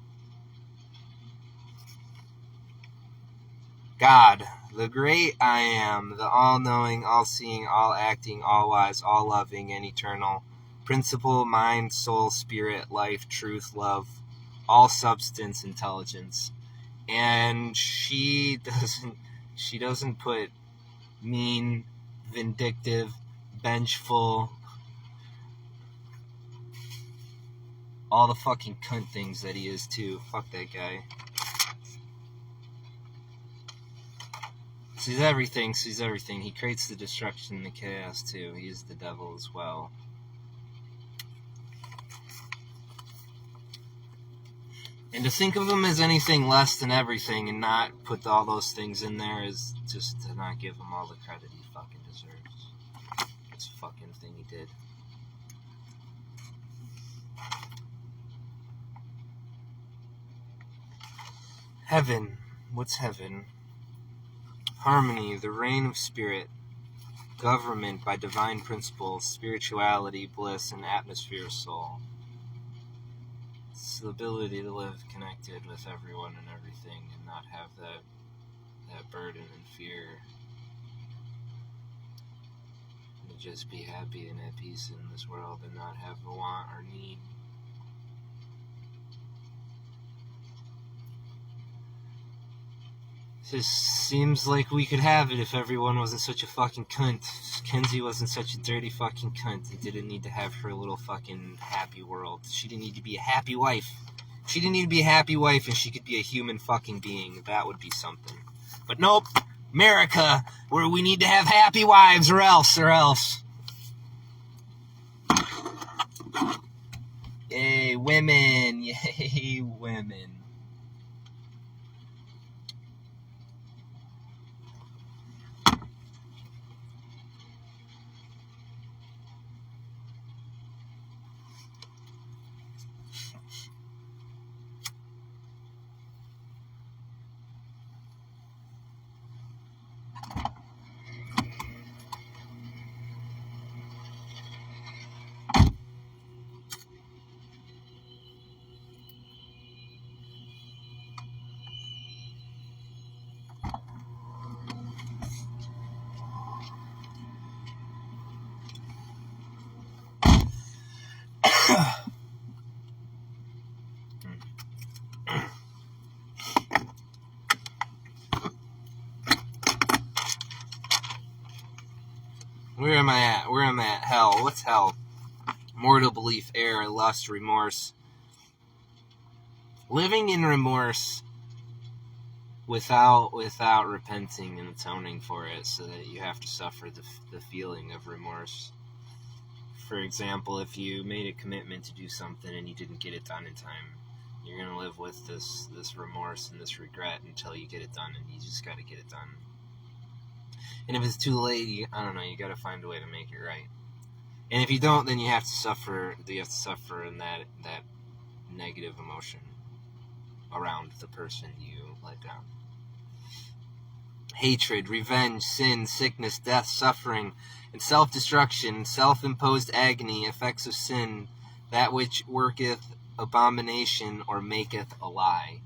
God, the great I am, the all-knowing, all-seeing, all-acting, all-wise, all-loving, and eternal, principle, mind, soul, spirit, life, truth, love, all substance, intelligence. And she doesn't put mean, vindictive, vengeful, all the fucking cunt things that he is too. Fuck that guy. Sees everything. He creates the destruction and the chaos too. He is the devil as well. And to think of him as anything less than everything and not put all those things in there is just to not give him all the credit he fucking deserves. This fucking thing he did. Heaven. What's heaven? Harmony, the reign of spirit, government by divine principles, spirituality, bliss, and atmosphere of soul. It's the ability to live connected with everyone and everything and not have that burden and fear. And to just be happy and at peace in this world and not have a want or need. Just seems like we could have it if everyone wasn't such a fucking cunt. Kenzie wasn't such a dirty fucking cunt and didn't need to have her little fucking happy world. She didn't need to be a happy wife. She didn't need to be a happy wife and she could be a human fucking being. That would be something. But nope. America, where we need to have happy wives or else. Yay, women. Yay, women. Where am I at? Where am I at? Hell. What's hell? Mortal belief, error, lust, remorse. Living in remorse without repenting and atoning for it, so that you have to suffer the feeling of remorse. For example, if you made a commitment to do something and you didn't get it done in time, you're going to live with this remorse and this regret until you get it done, and you just got to get it done. And if it's too late, you got to find a way to make it right. And if you don't, then you have to suffer in that negative emotion around the person you let down. Hatred, revenge, sin, sickness, death, suffering, and self-destruction, self-imposed agony, effects of sin, that which worketh abomination or maketh a lie.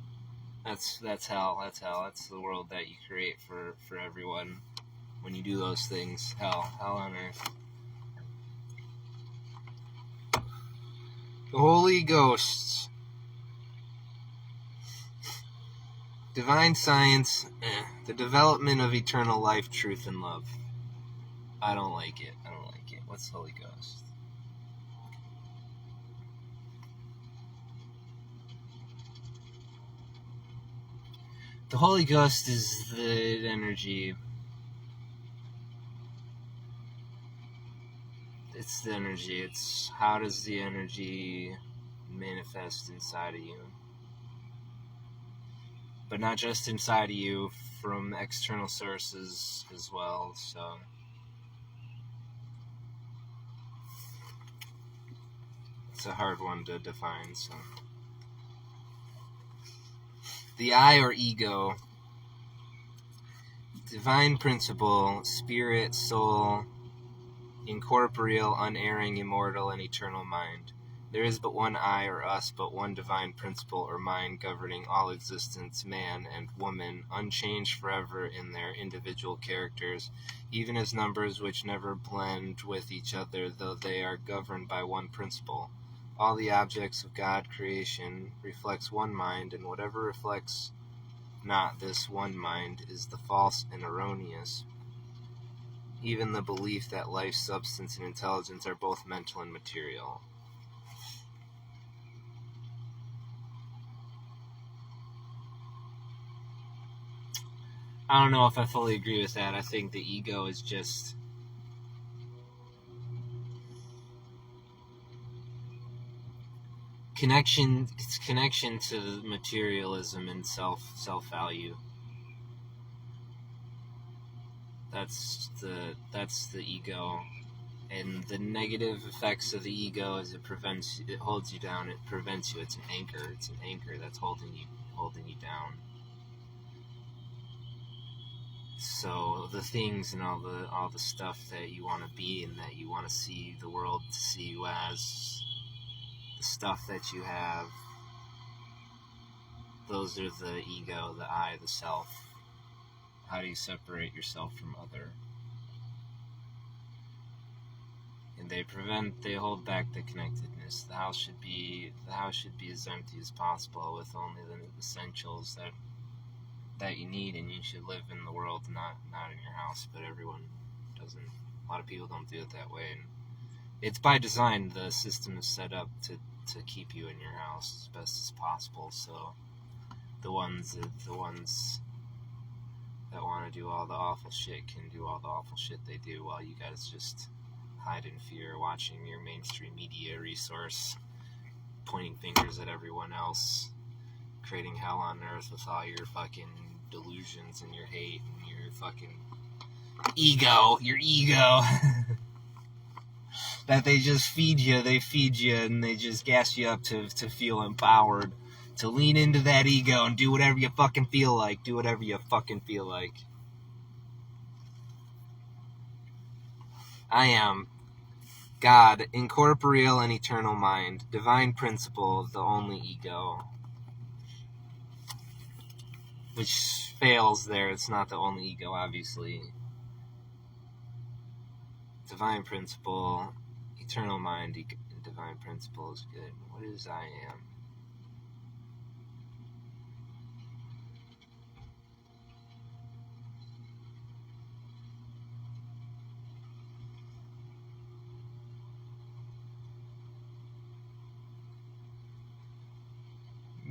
That's hell. That's hell. That's the world that you create for everyone. When you do those things, hell on earth. The Holy Ghosts. Divine science, the development of eternal life, truth, and love. I don't like it. What's Holy Ghost? The Holy Ghost is the energy. It's the energy. It's how does the energy manifest inside of you? But not just inside of you, from external sources as well. So it's a hard one to define. So the I or ego, divine principle, spirit, soul, incorporeal, unerring, immortal, and eternal mind. There is but one I or us, but one divine principle or mind governing all existence, man and woman, unchanged forever in their individual characters, even as numbers which never blend with each other, though they are governed by one principle. All the objects of God creation reflects one mind, and whatever reflects not this one mind is the false and erroneous. Even the belief that life, substance, and intelligence are both mental and material. I don't know if I fully agree with that. I think the ego is just connection. It's connection to materialism and self-value. That's the ego, and the negative effects of the ego is it holds you down, it prevents you. It's an anchor that's holding you down. So the things and all the stuff that you want to be and that you want to see the world to see you as, the stuff that you have, those are the ego, the I, the self. How do you separate yourself from other? And they hold back the connectedness. The house should be as empty as possible, with only the essentials that you need, and you should live in the world, not in your house. But everyone doesn't. A lot of people don't do it that way, and it's by design. The system is set up to keep you in your house as best as possible. So the ones that want to do all the awful shit can do all the awful shit they do, while you guys just hide in fear, watching your mainstream media resource, pointing fingers at everyone else, creating hell on earth with all your fucking delusions and your hate and your fucking ego, that they just feed you, and they just gas you up to feel empowered, to lean into that ego and do whatever you fucking feel like. I am God, incorporeal and eternal mind, divine principle, the only ego. Which fails there. It's not the only ego, obviously. Divine principle, eternal mind, divine principle is good. What is I am?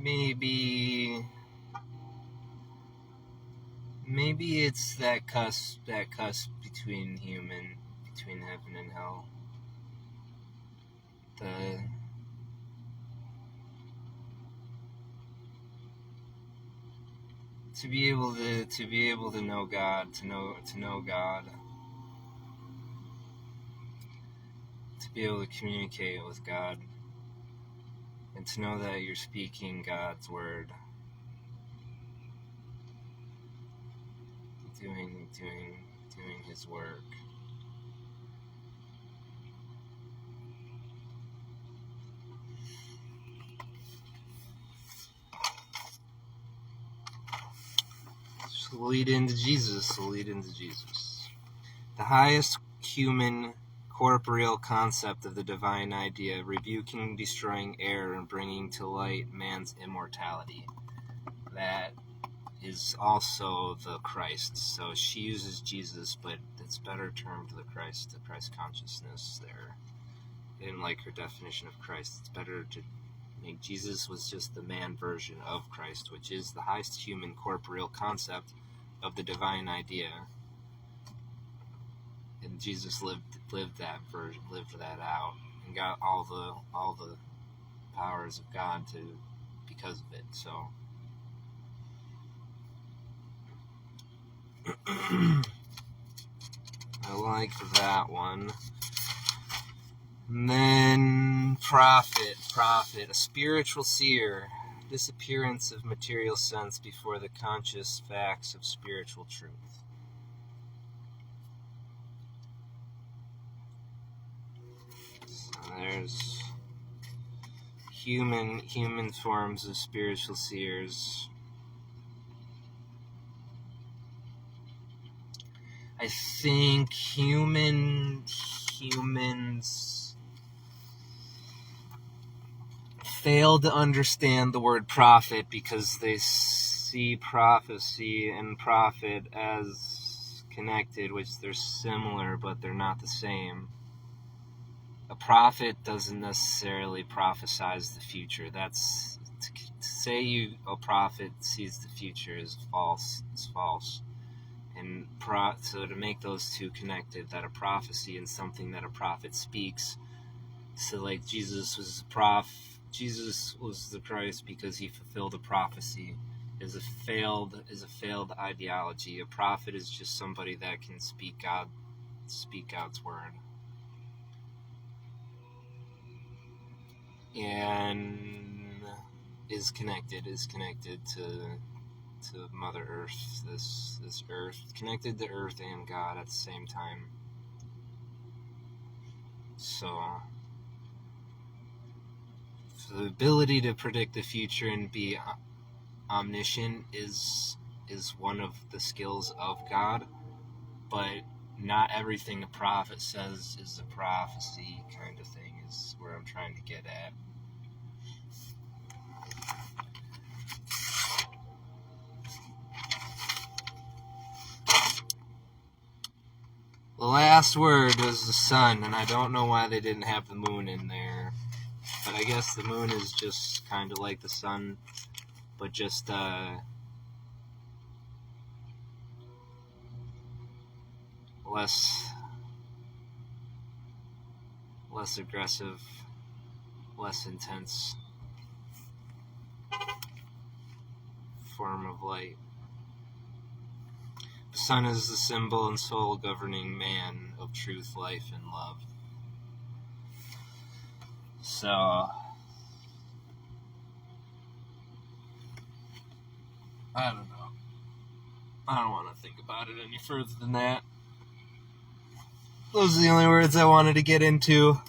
maybe it's that cusp between heaven and hell. To be able to know God, to know God, to be able to communicate with God, and to know that you're speaking God's word, doing His work. So lead into Jesus. The highest human corporeal concept of the divine idea, rebuking, destroying error, and bringing to light man's immortality. That is also the Christ. So she uses Jesus, but it's better termed the Christ consciousness there. I didn't like her definition of Christ. It's better to make Jesus was just the man version of Christ, which is the highest human corporeal concept of the divine idea. And Jesus lived that version, lived that out, and got all the powers of God because of it. So I like that one. And then prophet, a spiritual seer, disappearance of material sense before the conscious facts of spiritual truth. So there's human forms of spiritual seers. I think humans fail to understand the word prophet because they see prophecy and prophet as connected, which they're similar, but they're not the same. A prophet doesn't necessarily prophesize the future. That's to say a prophet sees the future is false. It's false. And so to make those two connected, that a prophecy and something that a prophet speaks. So like Jesus was the Christ because he fulfilled a prophecy. Is a failed ideology. A prophet is just somebody that can speak God's word. And is connected to Mother Earth, this Earth, connected to Earth and God at the same time. So the ability to predict the future and be omniscient is one of the skills of God, but not everything a prophet says is a prophecy kind of thing is where I'm trying to get at. The last word was the sun, and I don't know why they didn't have the moon in there. But I guess the moon is just kind of like the sun, but just less aggressive, less intense form of light. The sun is the symbol and soul governing man of truth, life, and love. So, I don't know. I don't want to think about it any further than that. Those are the only words I wanted to get into.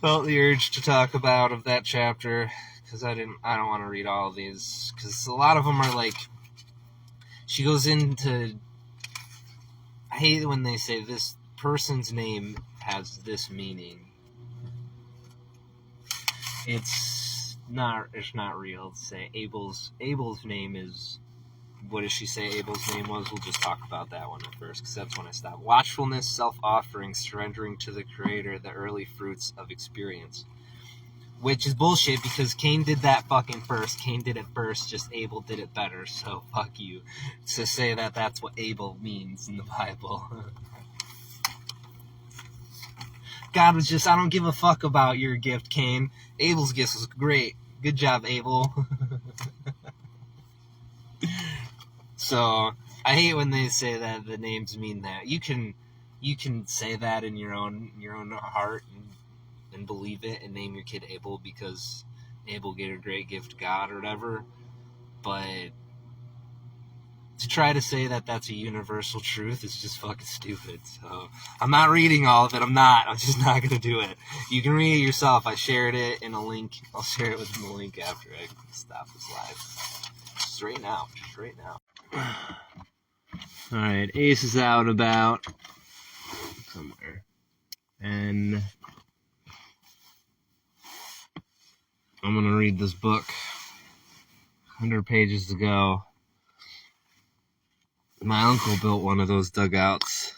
Felt the urge to talk about of that chapter because I don't want to read all of these because a lot of them are like. She goes into. I hate when they say this person's name has this meaning. It's not real to say Abel's name is. What does she say Abel's name was? We'll just talk about that one at first, because that's when I stopped. Watchfulness, self-offering, surrendering to the Creator, the early fruits of experience. Which is bullshit because Cain did that fucking first. Cain did it first, just Abel did it better. So fuck you to say that that's what Abel means in the Bible. God was just, I don't give a fuck about your gift, Cain. Abel's gift was great. Good job, Abel. So I hate when they say that the names mean that. You can say that in your own heart and believe it and name your kid Abel because Abel gave a great gift to God or whatever. But to try to say that that's a universal truth is just fucking stupid. So I'm not reading all of it. I'm just not going to do it. You can read it yourself. I shared it in a link. I'll share it with the link after I stop this live. Just right now. Alright, Ace is out about somewhere. And I'm going to read this book. 100 pages to go. My uncle built one of those dugouts.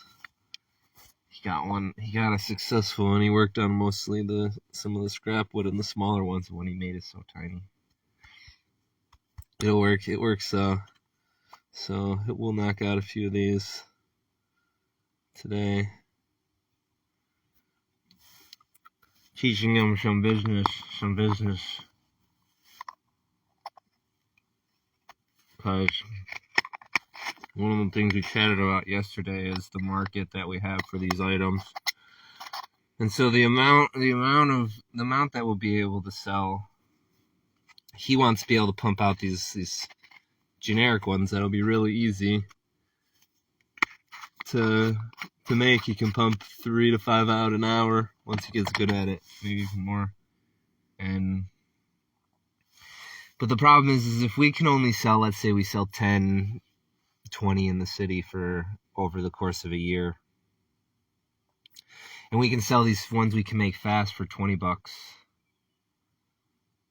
He got a successful one. He worked on mostly some of the scrap wood and the smaller ones. The one he made is so tiny. It'll work. It works, so it will knock out a few of these today. Teaching them some business. Because one of the things we chatted about yesterday is the market that we have for these items. And so the amount that we'll be able to sell, he wants to be able to pump out these generic ones that'll be really easy to make. He can pump 3 to 5 out an hour once he gets good at it, maybe even more. But the problem is if we can only sell, let's say we sell 10, 20 in the city for over the course of a year, and we can sell these ones we can make fast for $20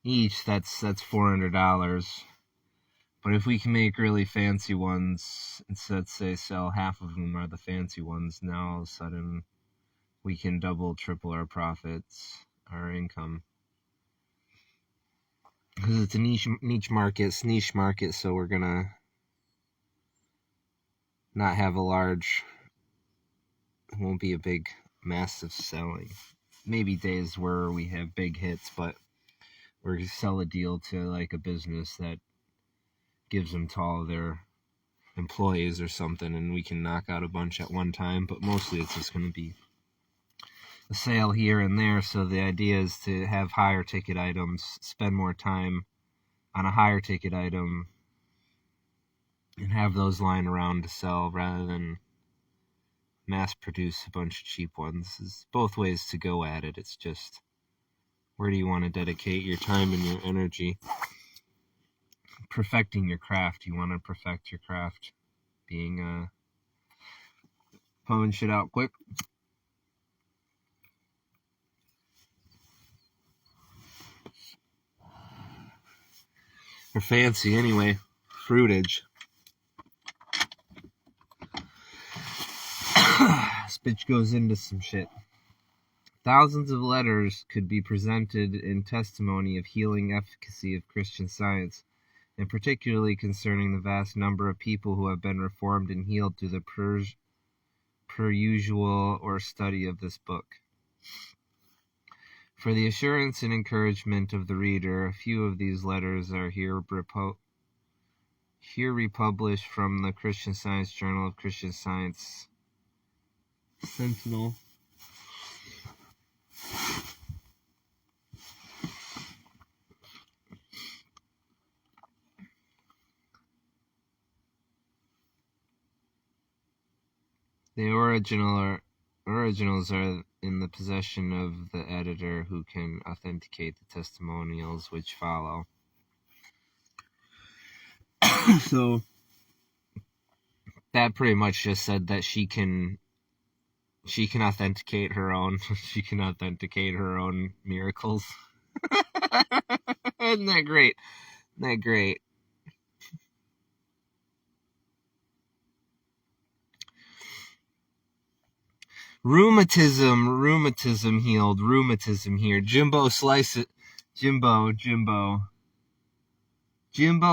each, that's $400. But if we can make really fancy ones, and let's say sell half of them are the fancy ones, now all of a sudden we can double, triple our profits, our income. Because it's a niche market, so we're gonna not have it won't be a big, massive selling. Maybe days where we have big hits, but we're gonna sell a deal to like a business that gives them to all of their employees or something, and we can knock out a bunch at one time, but mostly it's just going to be a sale here and there. So the idea is to have higher ticket items, spend more time on a higher ticket item, and have those lying around to sell rather than mass produce a bunch of cheap ones. There's both ways to go at it. It's just, where do you want to dedicate your time and your energy? Perfecting your craft. You want to perfect your craft, being pumping shit out quick. Or fancy anyway. Fruitage. This bitch goes into some shit. Thousands of letters could be presented in testimony of healing efficacy of Christian Science, and particularly concerning the vast number of people who have been reformed and healed through the per-usual or study of this book. For the assurance and encouragement of the reader, a few of these letters are here republished from the Christian Science Journal of Christian Science Sentinel. The originals are in the possession of the editor, who can authenticate the testimonials which follow. So that pretty much just said that she can authenticate her own. She can authenticate her own miracles. Isn't that great? Isn't that great? Rheumatism healed, rheumatism here. Jimbo Slice Jimbo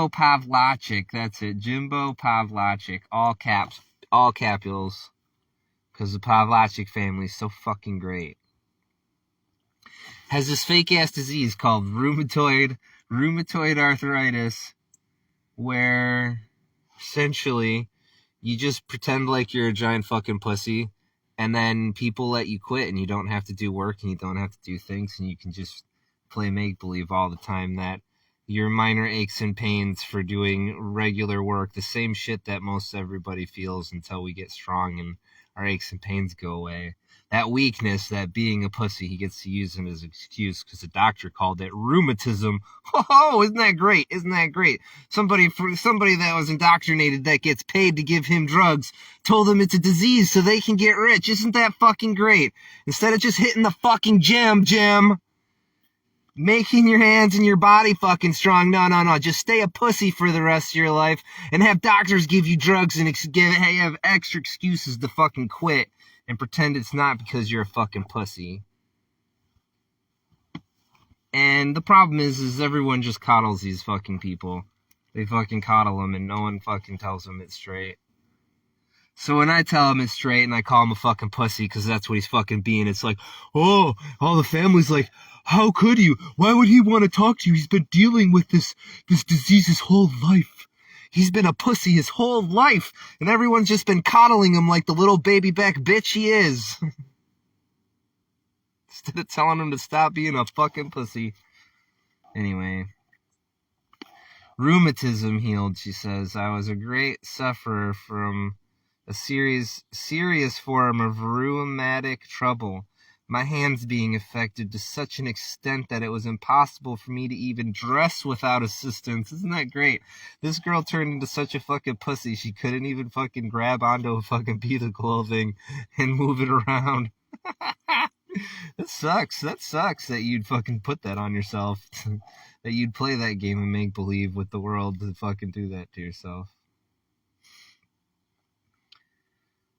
Pavlachik, that's it. Jimbo Pavlachik, all caps, all capitals, because the Pavlachik family is so fucking great. Has this fake-ass disease called rheumatoid arthritis, where essentially you just pretend like you're a giant fucking pussy, and then people let you quit, and you don't have to do work, and you don't have to do things, and you can just play make-believe all the time that your minor aches and pains for doing regular work, the same shit that most everybody feels until we get strong and our aches and pains go away. That weakness, that being a pussy, he gets to use it as an excuse because the doctor called it rheumatism. Oh, isn't that great? Isn't that great? Somebody that was indoctrinated that gets paid to give him drugs told him it's a disease so they can get rich. Isn't that fucking great? Instead of just hitting the fucking gym, making your hands and your body fucking strong. No. Just stay a pussy for the rest of your life and have doctors give you drugs and have extra excuses to fucking quit and pretend it's not because you're a fucking pussy. And the problem is everyone just coddles these fucking people. They fucking coddle them and no one fucking tells them it's straight. So when I tell him it's straight and I call him a fucking pussy because that's what he's fucking being, it's like, oh, all the family's like, how could you? Why would he want to talk to you? He's been dealing with this disease his whole life. He's been a pussy his whole life. And everyone's just been coddling him like the little baby back bitch he is. Instead of telling him to stop being a fucking pussy. Anyway. Rheumatism healed, she says. I was a great sufferer from a serious form of rheumatic trouble. My hands being affected to such an extent that it was impossible for me to even dress without assistance. Isn't that great? This girl turned into such a fucking pussy, she couldn't even fucking grab onto a fucking piece of clothing and move it around. That sucks that you'd fucking put that on yourself. That you'd play that game and make believe with the world to fucking do that to yourself.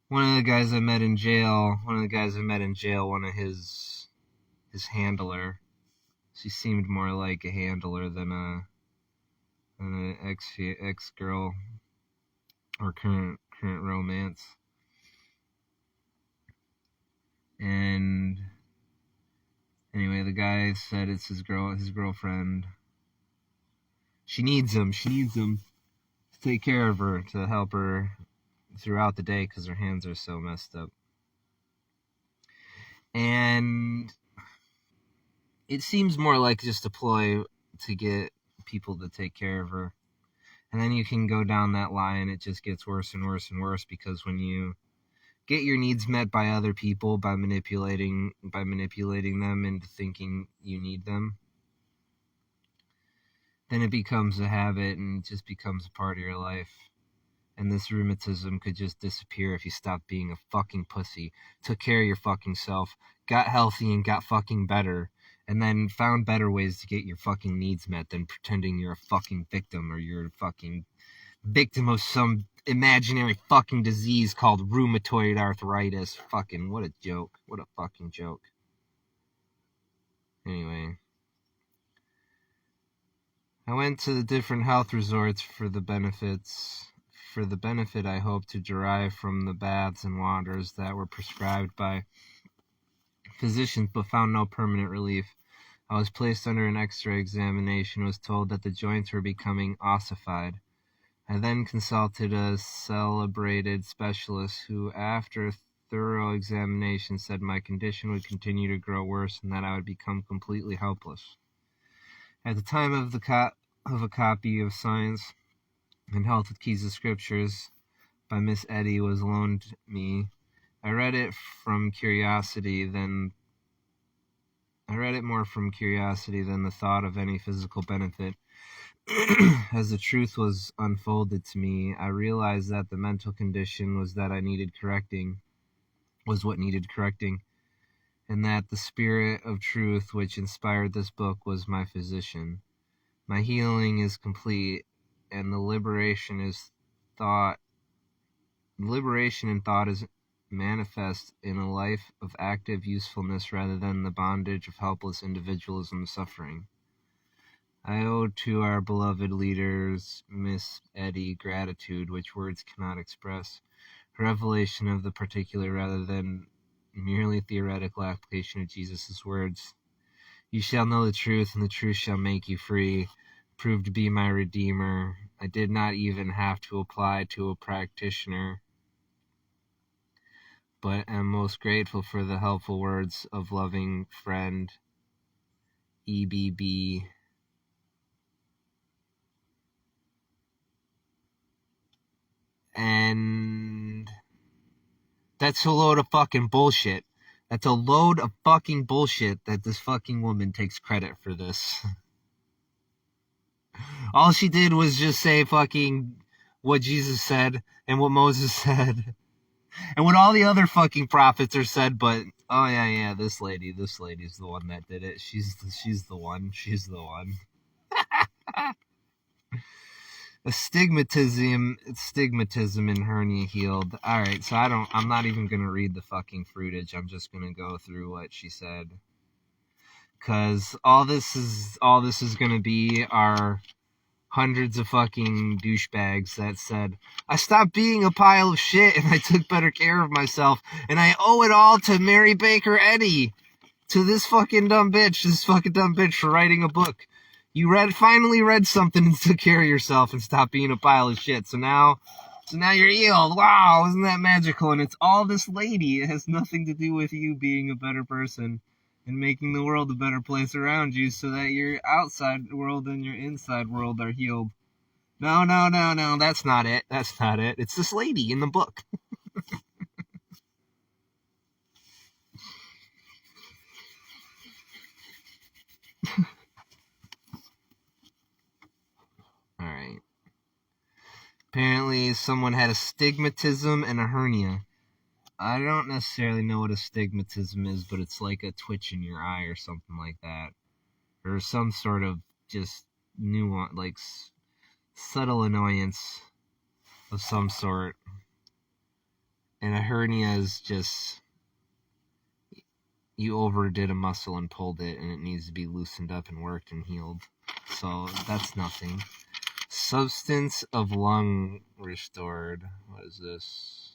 One of the guys I met in jail, one of his handler, she seemed more like a handler than an ex-girl or current romance. And anyway, the guy said it's his girlfriend. She needs him to take care of her, to help her throughout the day because her hands are so messed up. And it seems more like just a ploy to get people to take care of her. And then you can go down that line, it just gets worse and worse and worse, because when you get your needs met by other people by manipulating them into thinking you need them, then it becomes a habit and it just becomes a part of your life. And this rheumatism could just disappear if you stopped being a fucking pussy, took care of your fucking self, got healthy and got fucking better, and then found better ways to get your fucking needs met than pretending you're a fucking victim or you're a fucking victim of some imaginary fucking disease called rheumatoid arthritis. Fucking, what a joke. What a fucking joke. Anyway. I went to the different health resorts for the benefit I hope to derive from the baths and waters that were prescribed by physicians but found no permanent relief. I was placed under an x-ray examination and was told that the joints were becoming ossified. I then consulted a celebrated specialist who, after a thorough examination, said my condition would continue to grow worse and that I would become completely helpless. At the time of a copy of Science and Health with Keys of Scriptures by Miss Eddy was loaned me, I read it more from curiosity than the thought of any physical benefit. As the truth was unfolded to me, I realized that the mental condition was what needed correcting, and that the spirit of truth which inspired this book was my physician. My healing is complete, and the liberation in thought is manifest in a life of active usefulness rather than the bondage of helpless individualism and suffering. I owe to our beloved leaders, Miss Eddy, gratitude which words cannot express. Her revelation of the particular rather than merely theoretical application of Jesus' words. You shall know the truth, and the truth shall make you free. Proved to be my Redeemer. I did not even have to apply to a practitioner, but am most grateful for the helpful words of loving friend EBB. And that's a load of fucking bullshit. That's a load of fucking bullshit that this fucking woman takes credit for this. All she did was just say fucking what Jesus said and what Moses said and what all the other fucking prophets are said, but oh yeah, this lady's the one that did it. She's the one. Astigmatism and hernia healed. All right, so I'm not even gonna read the fucking fruitage. I'm just gonna go through what she said, cause all this is gonna be are hundreds of fucking douchebags that said, I stopped being a pile of shit and I took better care of myself, and I owe it all to Mary Baker Eddy, to this fucking dumb bitch for writing a book. You finally read something and took care of yourself and stopped being a pile of shit. So now you're healed. Wow, isn't that magical? And it's all this lady. It has nothing to do with you being a better person and making the world a better place around you so that your outside world and your inside world are healed. No, that's not it. It's this lady in the book. Alright. Apparently someone had astigmatism and a hernia. I don't necessarily know what astigmatism is, but it's like a twitch in your eye or something like that. Or some sort of just nuance, like subtle annoyance of some sort. And a hernia is just, you overdid a muscle and pulled it, and it needs to be loosened up and worked and healed. So that's nothing. Substance of lung restored. What is this?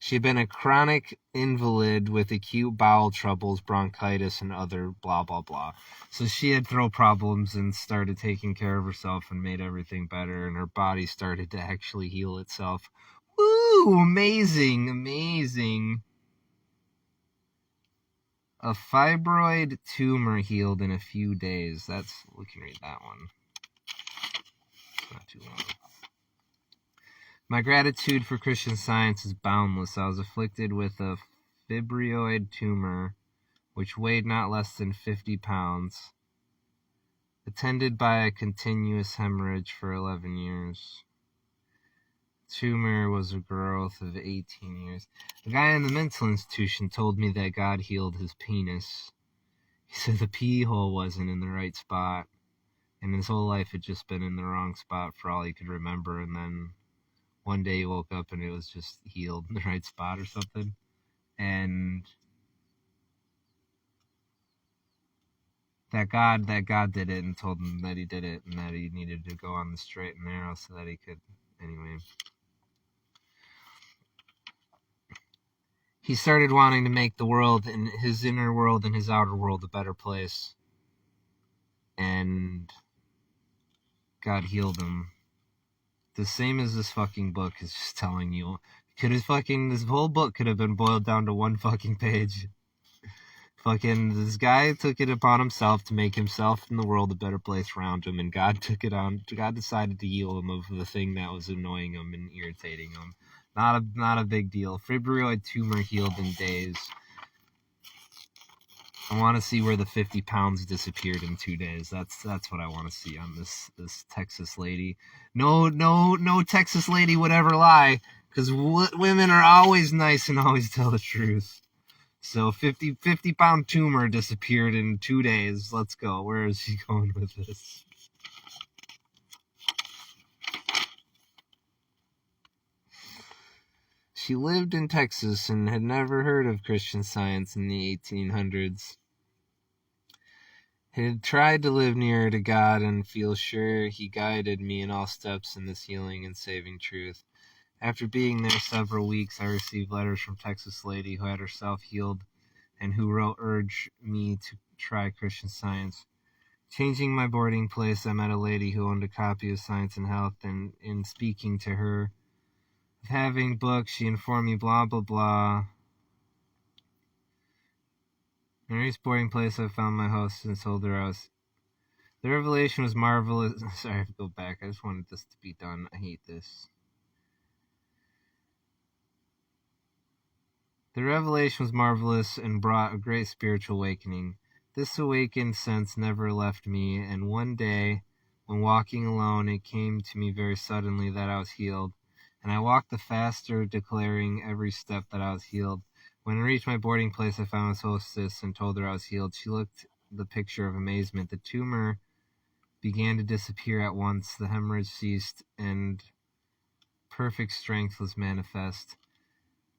She had been a chronic invalid with acute bowel troubles, bronchitis, and other blah, blah, blah. So she had throat problems and started taking care of herself and made everything better, and her body started to actually heal itself. Woo! Amazing. A fibroid tumor healed in a few days. We can read that one. It's not too long. My gratitude for Christian Science is boundless. I was afflicted with a fibroid tumor, which weighed not less than 50 pounds, attended by a continuous hemorrhage for 11 years. Tumor was a growth of 18 years. The guy in the mental institution told me that God healed his penis. He said the pee hole wasn't in the right spot, and his whole life had just been in the wrong spot for all he could remember, and then one day he woke up and it was just healed in the right spot or something. And that God did it and told him that he did it and that he needed to go on the straight and narrow so that he could, anyway. He started wanting to make the world and his inner world and his outer world a better place. And God healed him. The same as this fucking book is just telling you. This whole book could have been boiled down to one fucking page. Fucking, this guy took it upon himself to make himself and the world a better place around him, and God decided to heal him of the thing that was annoying him and irritating him. Not a big deal. Fibroid tumor healed in days. I want to see where the 50 pounds disappeared in 2 days. That's what I want to see on this Texas lady. No Texas lady would ever lie, because women are always nice and always tell the truth. So 50 pound tumor disappeared in 2 days. Let's go. Where is she going with this? She lived in Texas and had never heard of Christian Science in the 1800s. had tried to live nearer to God and feel sure He guided me in all steps in this healing and saving truth. After being there several weeks, I received letters from Texas lady who had herself healed and who wrote urge me to try Christian Science. Changing my boarding place, I met a lady who owned a copy of Science and Health, and in speaking to her, of having books, she informed me blah blah blah. In a boarding place, I found my host and told her I was. The revelation was marvelous. Sorry, I have to go back. I just wanted this to be done. I hate this. The revelation was marvelous and brought a great spiritual awakening. This awakened sense never left me, and one day, when walking alone, it came to me very suddenly that I was healed, and I walked the faster, declaring every step that I was healed. When I reached my boarding place, I found his hostess and told her I was healed. She looked the picture of amazement. The tumor began to disappear at once. The hemorrhage ceased, and perfect strength was manifest.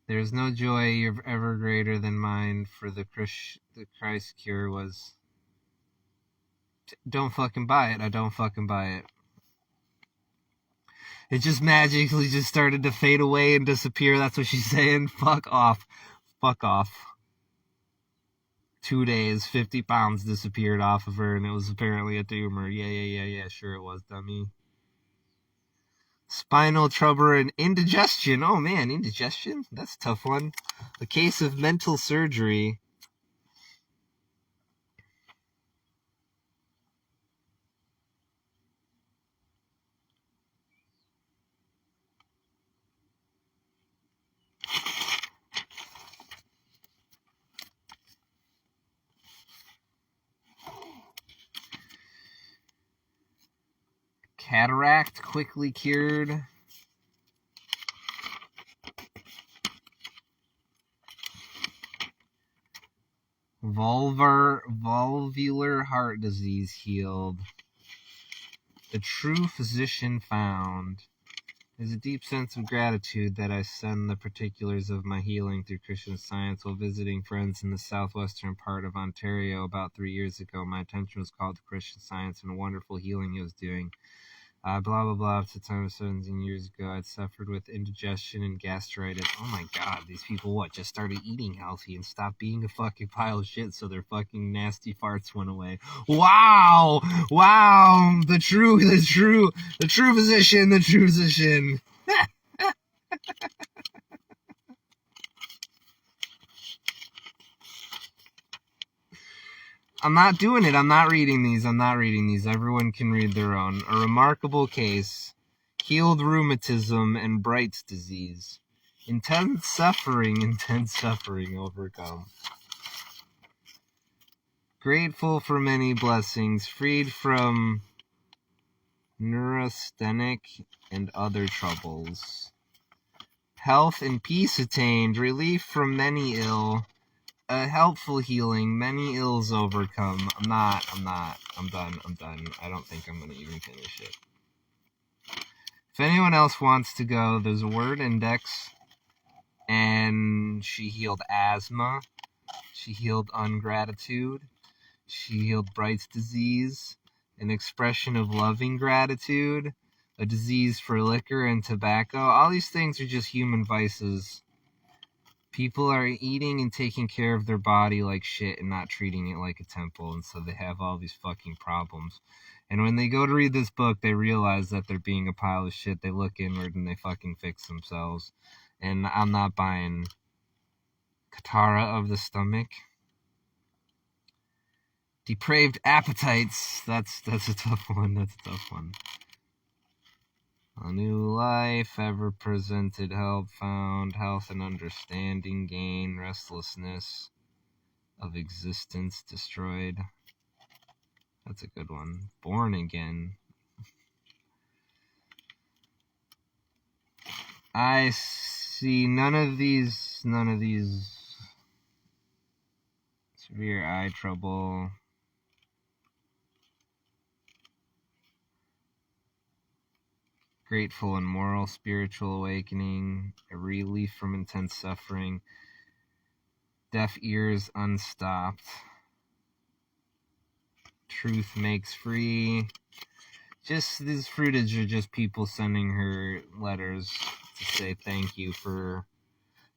There is no joy ever greater than mine, for the Christ cure was... Don't fucking buy it. I don't fucking buy it. It just magically just started to fade away and disappear. That's what she's saying. Fuck off. Fuck off. 2 days, 50 pounds disappeared off of her, and it was apparently a tumor. Yeah, sure it was, dummy. Spinal trouble and indigestion. Oh man, indigestion? That's a tough one. A case of mental surgery. Cataract quickly cured. Valvular heart disease healed. The true physician found. There's a deep sense of gratitude that I send the particulars of my healing through Christian Science while visiting friends in the southwestern part of Ontario about 3 years ago. My attention was called to Christian Science and a wonderful healing he was doing. Blah, blah, blah. Up to the time of 17 years ago, I'd suffered with indigestion and gastritis. Oh my god, these people, just started eating healthy and stopped being a fucking pile of shit so their fucking nasty farts went away. Wow! The true physician. I'm not doing it. I'm not reading these. Everyone can read their own. A remarkable case. Healed rheumatism and Bright's disease. Intense suffering overcome. Grateful for many blessings. Freed from neurasthenic and other troubles. Health and peace attained. Relief from many ill. A helpful healing, many ills overcome. I'm done. I don't think I'm going to even finish it. If anyone else wants to go, there's a word index. And she healed asthma. She healed ungratitude. She healed Bright's disease. An expression of loving gratitude. A disease for liquor and tobacco. All these things are just human vices. People are eating and taking care of their body like shit and not treating it like a temple, and so they have all these fucking problems. And when they go to read this book, they realize that they're being a pile of shit. They look inward and they fucking fix themselves. And I'm not buying Katara of the stomach. Depraved appetites. That's a tough one. A new life, ever presented help found, health and understanding gain, restlessness of existence destroyed. That's a good one. Born again. I see none of these severe eye trouble. Grateful and moral spiritual awakening, a relief from intense suffering, deaf ears unstopped. Truth makes free. Just these fruitage are just people sending her letters to say thank you for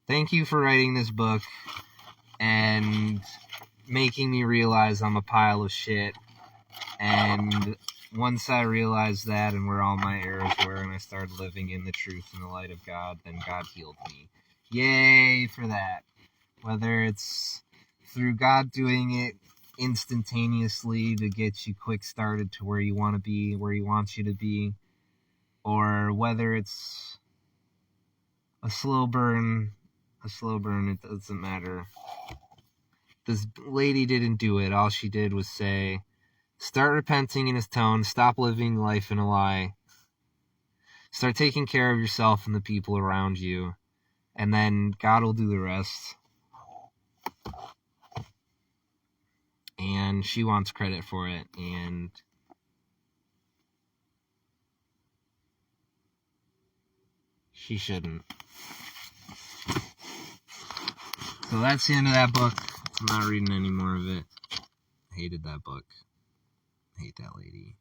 writing this book and making me realize I'm a pile of shit. And once I realized that and where all my errors were, and I started living in the truth and the light of God, then God healed me. Yay for that. Whether it's through God doing it instantaneously to get you quick started to where you want to be, where he wants you to be, or whether it's a slow burn, it doesn't matter. This lady didn't do it. All she did was say, start repenting in his tone, stop living life in a lie, start taking care of yourself and the people around you, and then God will do the rest. And she wants credit for it, and she shouldn't. So that's the end of that book. I'm not reading any more of it. I hated that book. I hate that lady.